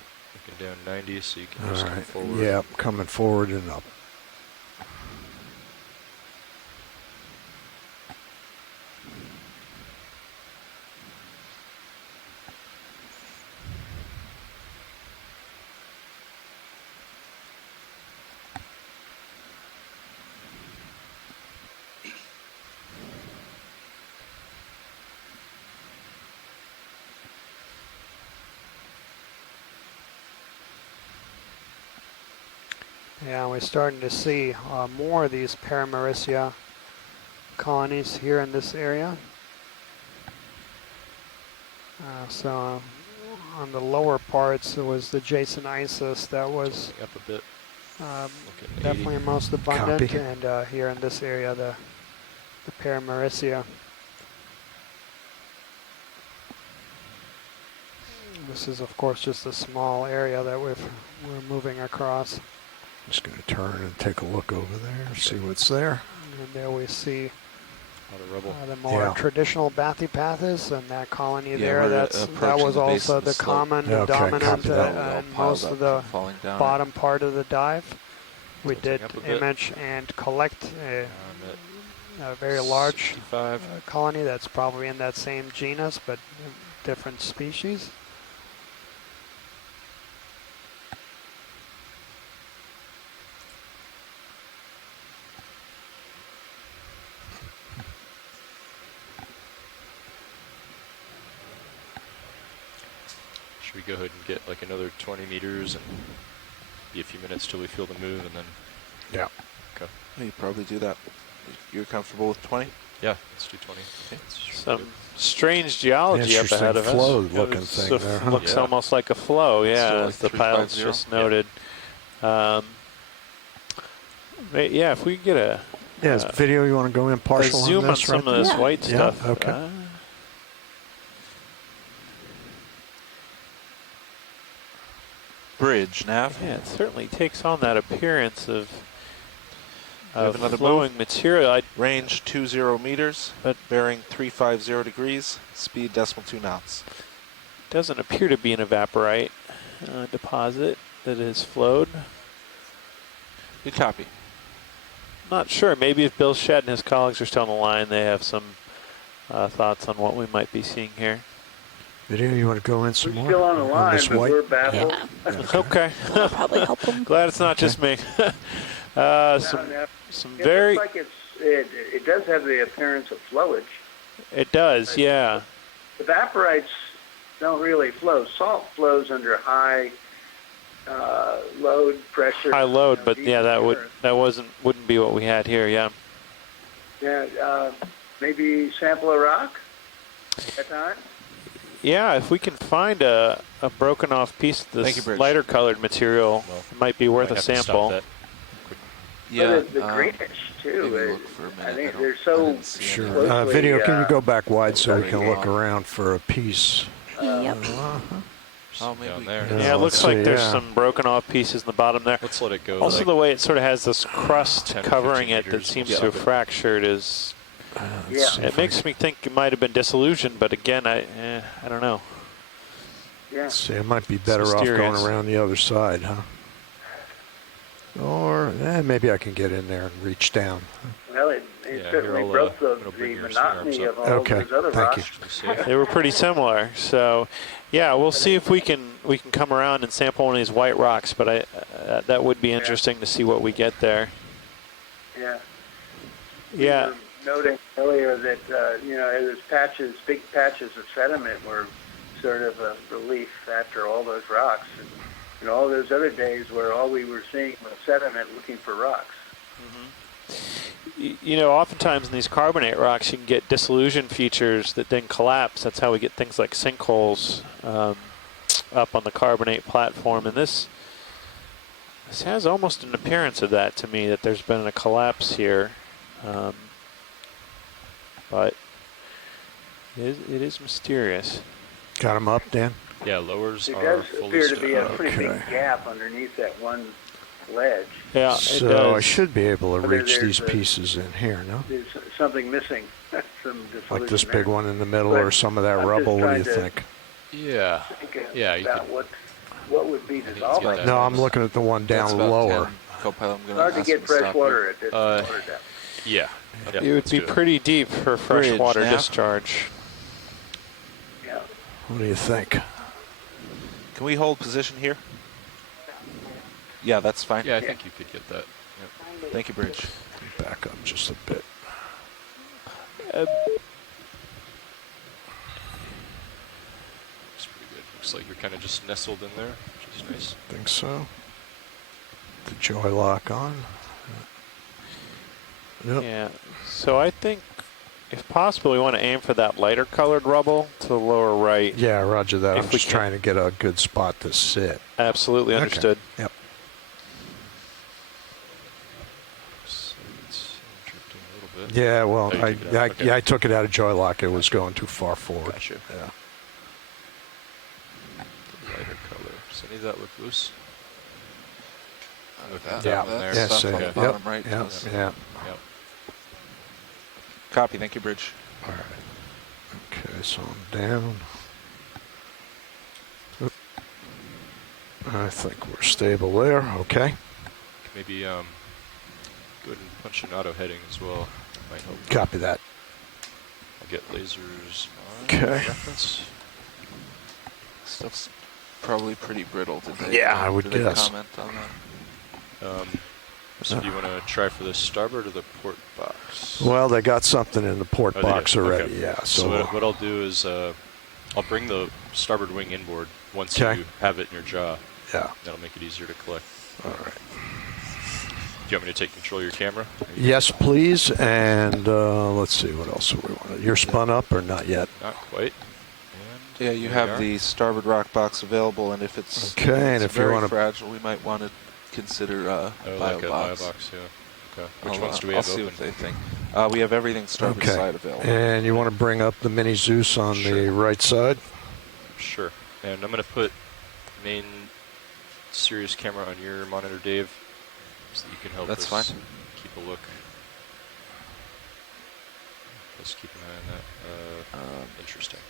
Looking down 90, so you can All just right. come forward. Yep, coming forward and up. Yeah, we're starting to see more of these Paramaricia colonies here in this area. So on the lower parts, it was the Jason Isis that was up a bit. Definitely most abundant, Copy. and here in this area, the Paramaricia. This is, of course, just a small area that we're moving across. Just going to turn and take a look over there, see what's there. And there we see rubble. the more traditional Bathypathus, and that colony there, we're that approaching was the base also of the the slope. common Okay, and dominant copy that. and Piled most up of the from falling down. bottom part of the dive. We did Tilting up a bit. image and collect a very large 65. colony that's probably in that same genus, but different species. Should we go ahead and get like another 20 meters and be a few minutes till we feel the move and then? Yeah. Okay. Yeah, you probably do that. You're comfortable with 20? Yeah, let's do 20. Okay. Some strange geology up ahead of us. flow-looking thing there, huh? Looks almost like a flow, yeah, Still like as the pilots 350? just noted. Yeah, if we could get a video, you want to go in partial a zoom on this, some right? of this white Yeah, stuff. okay. Bridge, nav. Yeah, it certainly takes on that appearance of have another flowing material. Range 20 meters, bearing 350 degrees, speed 0.2 knots. Doesn't appear to be an evaporite deposit that has flowed. Good copy. Not sure. Maybe if Bill Shedd and his colleagues are still on the line, they have some thoughts on what we might be seeing here. Video, you want to go in some We're more? still on the line, this but white? we're baffled. Okay. That'll probably help them. Glad it's not just me. Some It very. looks like it does have the appearance of flowage. It does, yeah. Evaporites don't really flow. Salt flows under high load pressure. High load, but deep yeah, in the wouldn't be what we had here. Yeah. Yeah, maybe sample a rock at time. Yeah, if we can find a broken off piece of this lighter colored material, it might be worth a sample. Yeah, the greenish too. I think they're so Sure. closely, Video, can you go back wide so we can look around for a piece? Yep. Oh, maybe there. Yeah, it looks like there's some broken off pieces in the bottom there. Let's let it go. Also, like the way it sort of has this crust 10 covering 15 it that meters. seems Yeah. to have fractured is. It makes me think it might have been disillusioned, but again, I don't know. Yeah. See, it might be better off going mysterious. around the other side, huh? Or maybe I can get in there and reach down. Well, it certainly broke the monotony of all those other rocks. They were pretty similar, so yeah, we'll see if we can come around and sample one of these white rocks. But that would be interesting to see what we get there. Yeah. Yeah. We were noting earlier that those patches, big patches of sediment, were sort of a relief after all those rocks, and all those other days where all we were seeing was sediment looking for rocks. You know, oftentimes in these carbonate rocks, you can get dissolution features that then collapse. That's how we get things like sinkholes up on the carbonate platform. And this has almost an appearance of that to me, that there's been a collapse here. But it is mysterious. Got him up, Dan? Yeah, lowers It are does fully appear to be a stopped. pretty big gap underneath that one ledge. Yeah, So I should be able to Whether reach these there's pieces in here, no? There's something missing. Some Like this dissolution big there. one in the middle But or some of that I'm just rubble? What do you trying to think? Yeah. think Yeah, you about could. what would be dissolving. that. No, I'm looking at the one That's down about lower. 10. Co-pilot, I'm It's gonna hard to ask get him to fresh stop water here. at this water depth. Yeah. It would be pretty deep for fresh Bridge, water nav. discharge. Yeah. What do you think? Can we hold position here? Yeah, that's fine. Yeah, I think you could get that. Thank you, Bridge. Back up just a bit. Uh, It's pretty good. Looks like you're kind of just nestled in there, which is nice. Think so? the joy lock on. Yep. Yeah. So I think, if possible, we want to aim for that lighter colored rubble to the lower right. Yeah, roger that. If I'm we just can. trying to get a good spot to sit. Absolutely understood. Okay. Yep. Yeah, well, I took it out of joy lock. It was going too far forward. Gotcha. Yeah. The lighter color. So any of that look loose? Yeah. There, stuff on the bottom right. Yeah. does. Yeah. Yep. Copy. Thank you, Bridge. All right. Okay, so I'm down. Oop. I think we're stable there. Okay. Maybe go ahead and punch an auto heading as well. That might help. Copy that. I'll get lasers on Okay. reference. Stuff's probably pretty brittle today. Yeah, I would Did they guess. comment on that? So do you want to try for the starboard or the port box? Well, they got something in the port Oh, box they did? already. Okay. Yeah. So what I'll do is I'll bring the starboard wing inboard once Okay. you have it in your jaw. Yeah. That'll make it easier to collect. All right. Do you want me to take control of your camera? Yes, please. And let's see, what else do we want? You're spun up or not yet? Not quite. Yeah, you there we have are. the starboard rock box available, and if it's, Okay, and if you very wanna- fragile, we might want to consider Oh, like a BioBox. BioBox, yeah. Okay. Which I'll, ones do we I'll have see open? what they think. We have everything starboard Okay. side available. And you want to bring up the mini Zeus on the right side? Sure. And I'm going to put main Sirius camera on your monitor, Dave, so that you can help That's us fine. keep a look. Let's keep an eye on that. Interesting.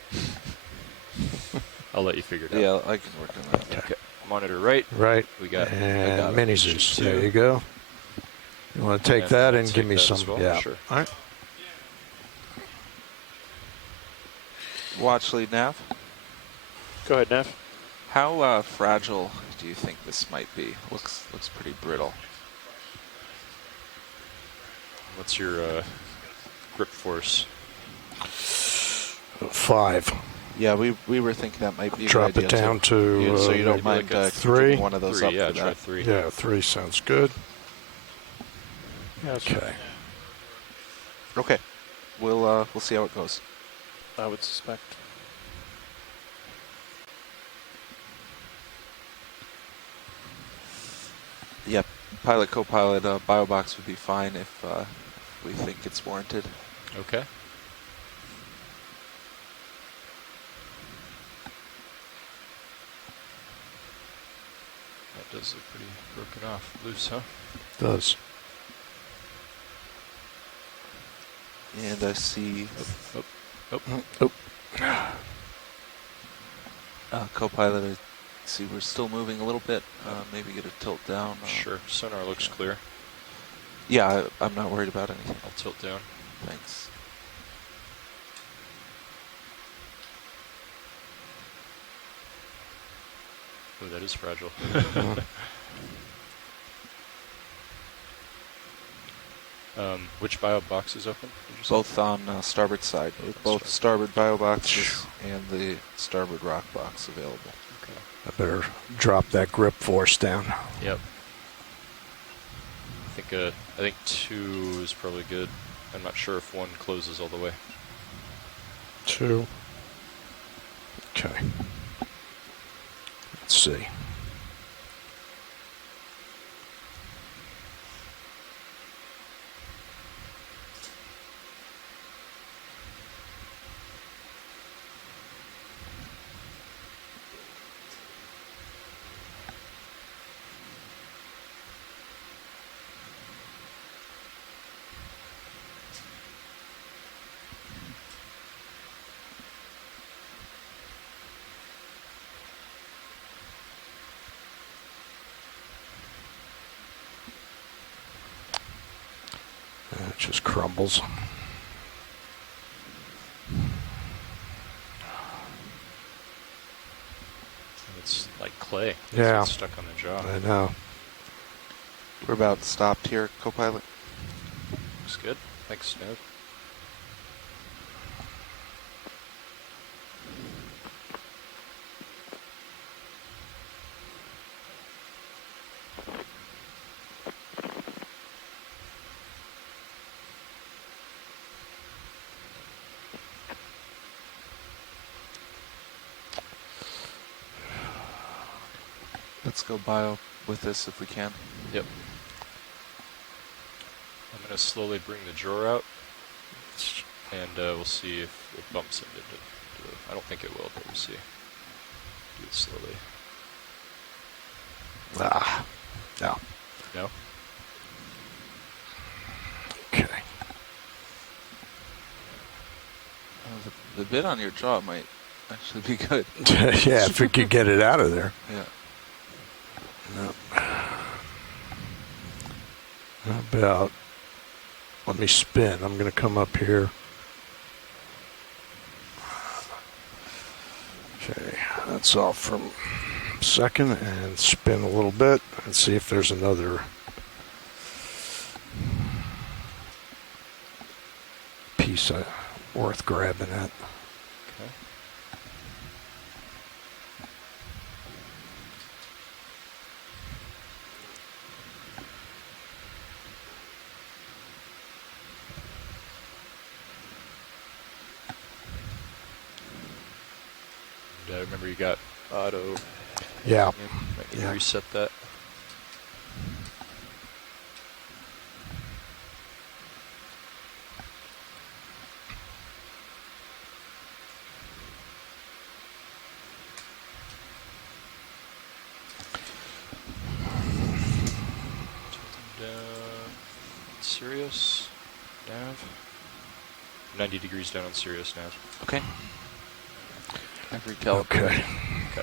I'll let you figure it out. Yeah, I can work on that. Okay. Monitor right. Right. We got And mini Zeus. Two. There you go. You want to take And that I'll and take give me that some? as well. Yeah. Sure. All right. Watch lead nav. Go ahead, Nev. How fragile do you think this might be? Looks pretty brittle. What's your grip force? 5. Yeah, we were thinking that might be a Drop good it idea down too. to So you don't maybe mind like a 3. giving one of those 3, up yeah, for try that? 3. Yeah, 3 sounds good. Yes. Okay. Okay, we'll see how it goes. I would suspect. Yep, pilot, co-pilot, BioBox would be fine if we think it's warranted. Okay. That does look pretty broken off. Loose, huh? Does. And I see co-pilot. I see we're still moving a little bit. Maybe get a tilt down. Sure. Sonar looks clear. Yeah, I'm not worried about anything. I'll tilt down. Thanks. Oh, that is fragile. Which bio box is open? Did you say? Both on starboard side. Both starboard BioBoxes and the starboard rock box available. Okay. I better drop that grip force down. Yep. I think 2 is probably good. I'm not sure if 1 closes all the way. 2. Okay. Let's see. It just crumbles. It's like clay. Yeah. It's stuck on the jaw. I know. We're about stopped here, co-pilot. Looks good. Thanks, Nev. Let's go bio with this if we can. Yep. I'm going to slowly bring the drawer out, and we'll see if it bumps into it. I don't think it will, but we'll see. Do it slowly. No. No? Okay. The bit on your jaw might actually be good. Yeah, if we could get it out of there. Yeah. No. How about, let me spin. I'm going to come up here. Okay, that's off from second, and spin a little bit and see if there's another piece worth grabbing at. Okay. And, remember you got auto. Yeah. Might need to reset that. Sirius, nav. 90 degrees down on Sirius nav. Okay. I've recalibrated. Okay. Okay.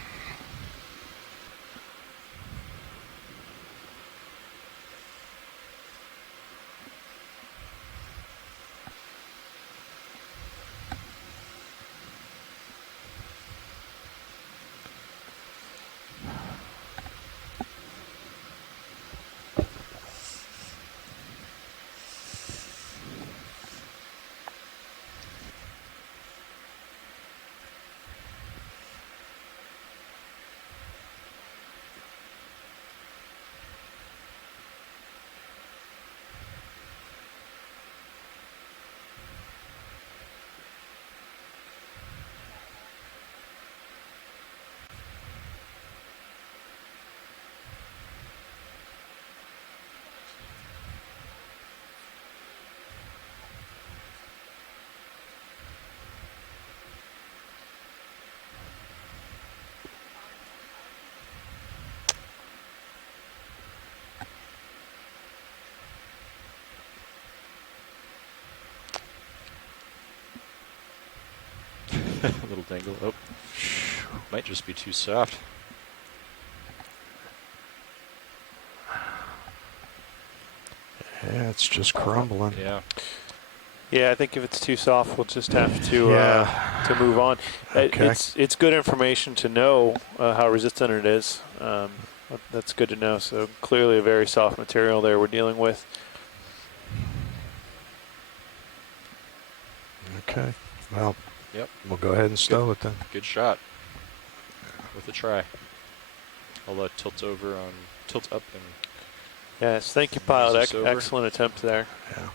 A little dangle. Oh, might just be too soft. Yeah, it's just crumbling. Yeah. Yeah, I think if it's too soft, we'll just have to to move on. Okay. It's good information to know how resistant it is. That's good to know. So clearly a very soft material there we're dealing with. Okay. Well, Yep. We'll go ahead and stow it then. Good shot. With a try. I'll tilt over on tilt up and. Yes, thank you, pilot. Excellent attempt there. Yeah.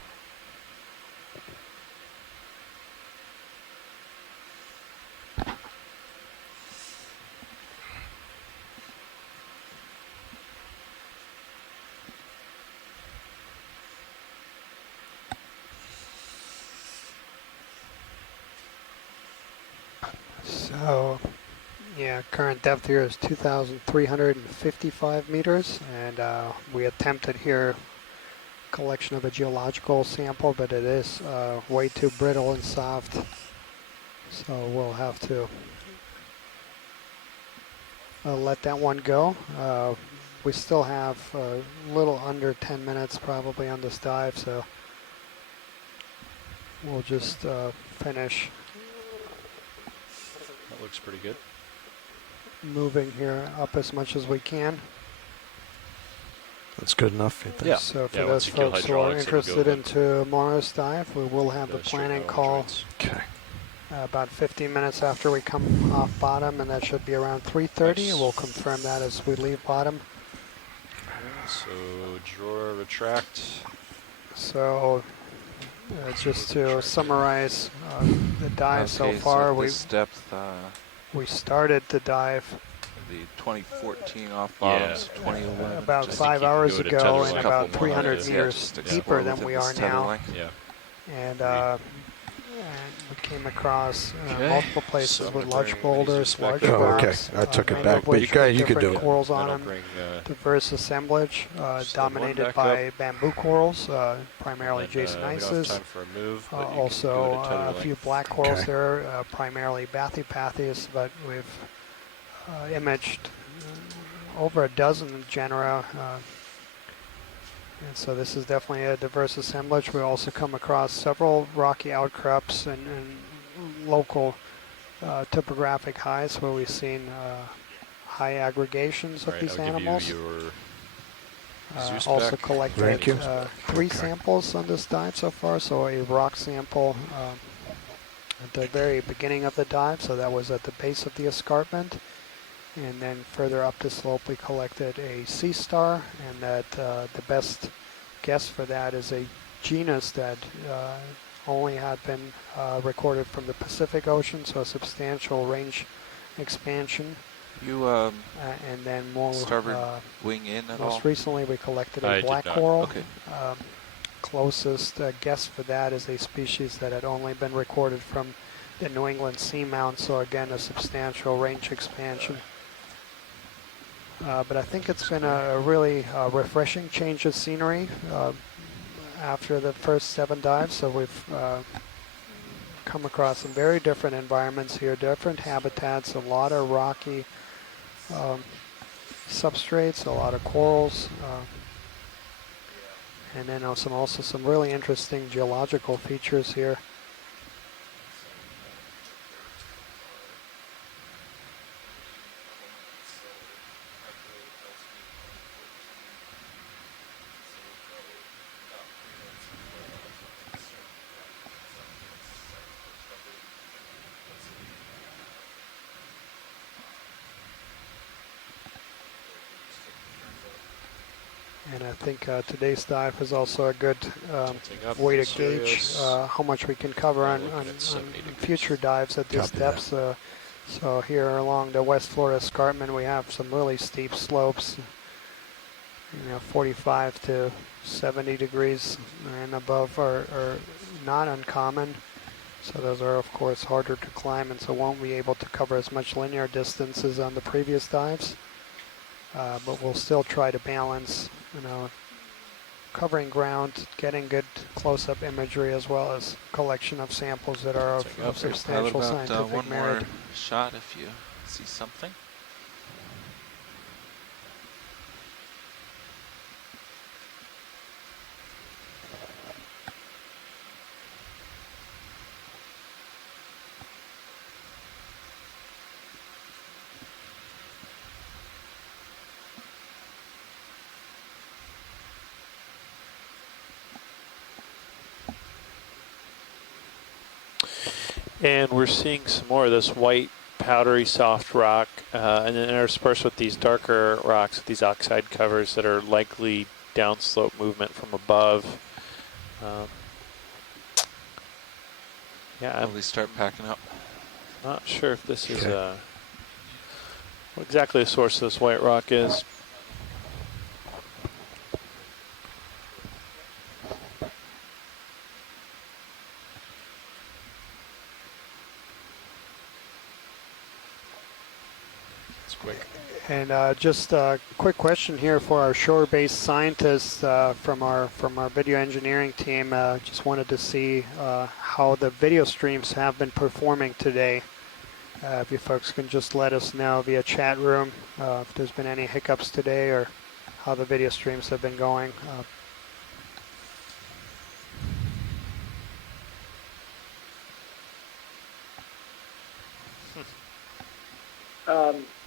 So, yeah, current depth here is 2,355 meters, and we attempted here collection of a geological sample, but it is way too brittle and soft, so we'll have to let that one go. We still have a little under 10 minutes probably on this dive, so we'll just finish. That looks pretty good. Moving here up as much as we can. That's good enough, you think? Yeah. So for Yeah, those once you kill folks who are hydraulics, it'll interested go in tomorrow's dive, we will have the planning call Okay. about 15 minutes after we come off bottom, and that should be around 3:30. Nice. We'll confirm that as we leave bottom. So drawer, retract. So just to summarize the dive so far, this depth, we started the dive the 2014 off bottoms, 2011. About 5 hours ago, and about 300 meters deeper than we are now. Yeah. And we came across multiple places with large boulders, large rocks. I took it many back, of but which you with could do different it. corals on them. Diverse assemblage, dominated by bamboo corals, primarily Jasonisis. Also a few black corals there, primarily Bathypathes, but we've imaged over a dozen genera. And so this is definitely a diverse assemblage. We also come across several rocky outcrops and local topographic highs where we've seen high aggregations of these animals. Also collected 3 samples on this dive so far. So a rock sample at the very beginning of the dive, so that was at the base of the escarpment. And then further up the slope we collected a sea star, and that the best guess for that is a genus that only had been recorded from the Pacific Ocean, so a substantial range expansion. You and then more starboard wing in at all? Most recently we collected a black coral. Closest guess for that is a species that had only been recorded from the New England seamount, so again a substantial range expansion. But I think it's been a really refreshing change of scenery after the first 7 dives. So we've come across some very different environments here, different habitats, a lot of rocky substrates, a lot of corals, and then also some really interesting geological features here. And I think today's dive is also a good way to gauge how much we can cover on future dives at this depth. So here along the West Florida Escarpment, we have some really steep slopes, 45 to 70 degrees and above are not uncommon. So those are, of course, harder to climb, and so won't be able to cover as much linear distance as on the previous dives. But we'll still try to balance, covering ground, getting good close-up imagery, as well as collection of samples that are of substantial scientific one merit. more shot if you see something. And we're seeing some more of this white, powdery, soft rock, and then interspersed with these darker rocks, these oxide covers that are likely downslope movement from above. Will we start packing up? Not sure if this is what exactly the source of this white rock is. And just a quick question here for our shore-based scientists from our video engineering team. Just wanted to see how the video streams have been performing today. If you folks can just let us know via chat room if there's been any hiccups today or how the video streams have been going.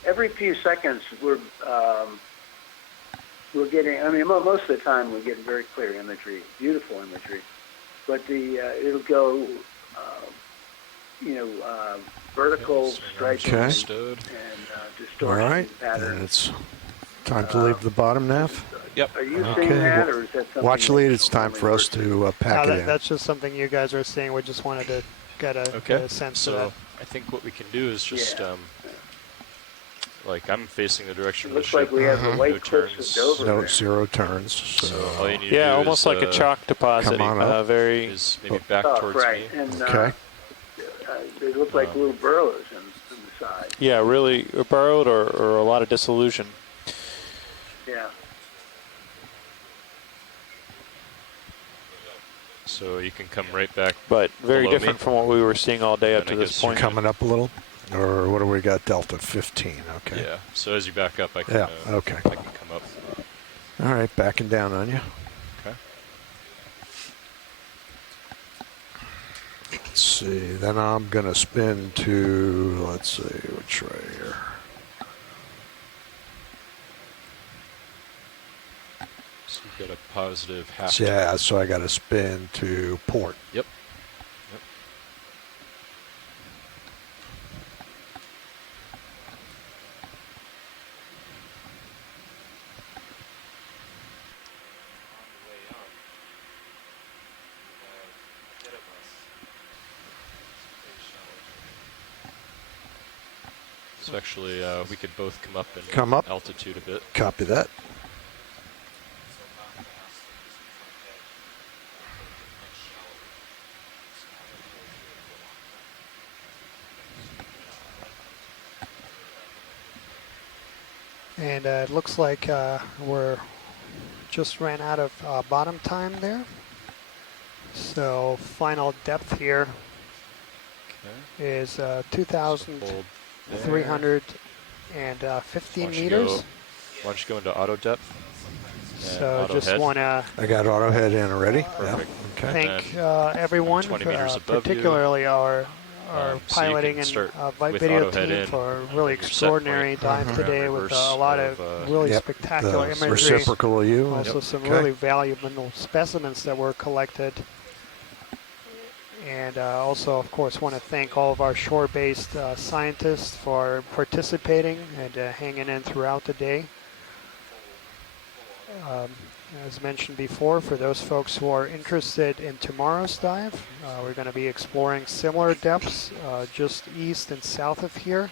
Every few seconds, we're getting. I mean, most of the time we're getting very clear imagery, beautiful imagery. But it'll go, vertical striping and distortion patterns. And it's time to leave the bottom, Nav. Yep. Are you seeing that, or is that something? Watch lead. It's time for us to pack it in. That's just something you guys are seeing. We just wanted to get a sense of that. I think what we can do is just like I'm facing the direction It of the looks like ship. we have the Mhm. white No cliffs turns. of Dover No, there. 0 turns. So All you need to Yeah, do almost is, like a chalk deposit. come on up. Very is maybe back Oh, towards right. me. And Okay. they look like little burrows in the side. Yeah, really burrowed or a lot of dissolution. Yeah. So you can come right back. But very below different me. from what we were seeing all day up Then to I this guess point. coming up a little, or what do we got? Delta 15. Okay. Yeah. So as you back up, I can. Yeah, okay. I can come up. All right, backing down on you. Okay. Let's see. Then I'm gonna spin to. Let's see which way here. So you've got a positive half. Yeah, so I got to spin to port. Yep. So actually, we could both come up and Come up. altitude a bit. Copy that. And it looks like we're just ran out of bottom time there. So final depth here is 2,315 meters. Why don't you go into auto depth? So auto just head. want to I got auto head in already. Perfect. Yeah. Okay. thank everyone, 20 meters above you. particularly our So you piloting can and start with video auto head team in, for a really and your set extraordinary point. dive today with a lot of really Yep, spectacular the imagery. reciprocal of you. Also some Okay. really valuable specimens that were collected. And also, of course, want to thank all of our shore-based scientists for participating and hanging in throughout the day. As mentioned before, for those folks who are interested in tomorrow's dive, we're going to be exploring similar depths just east and south of here.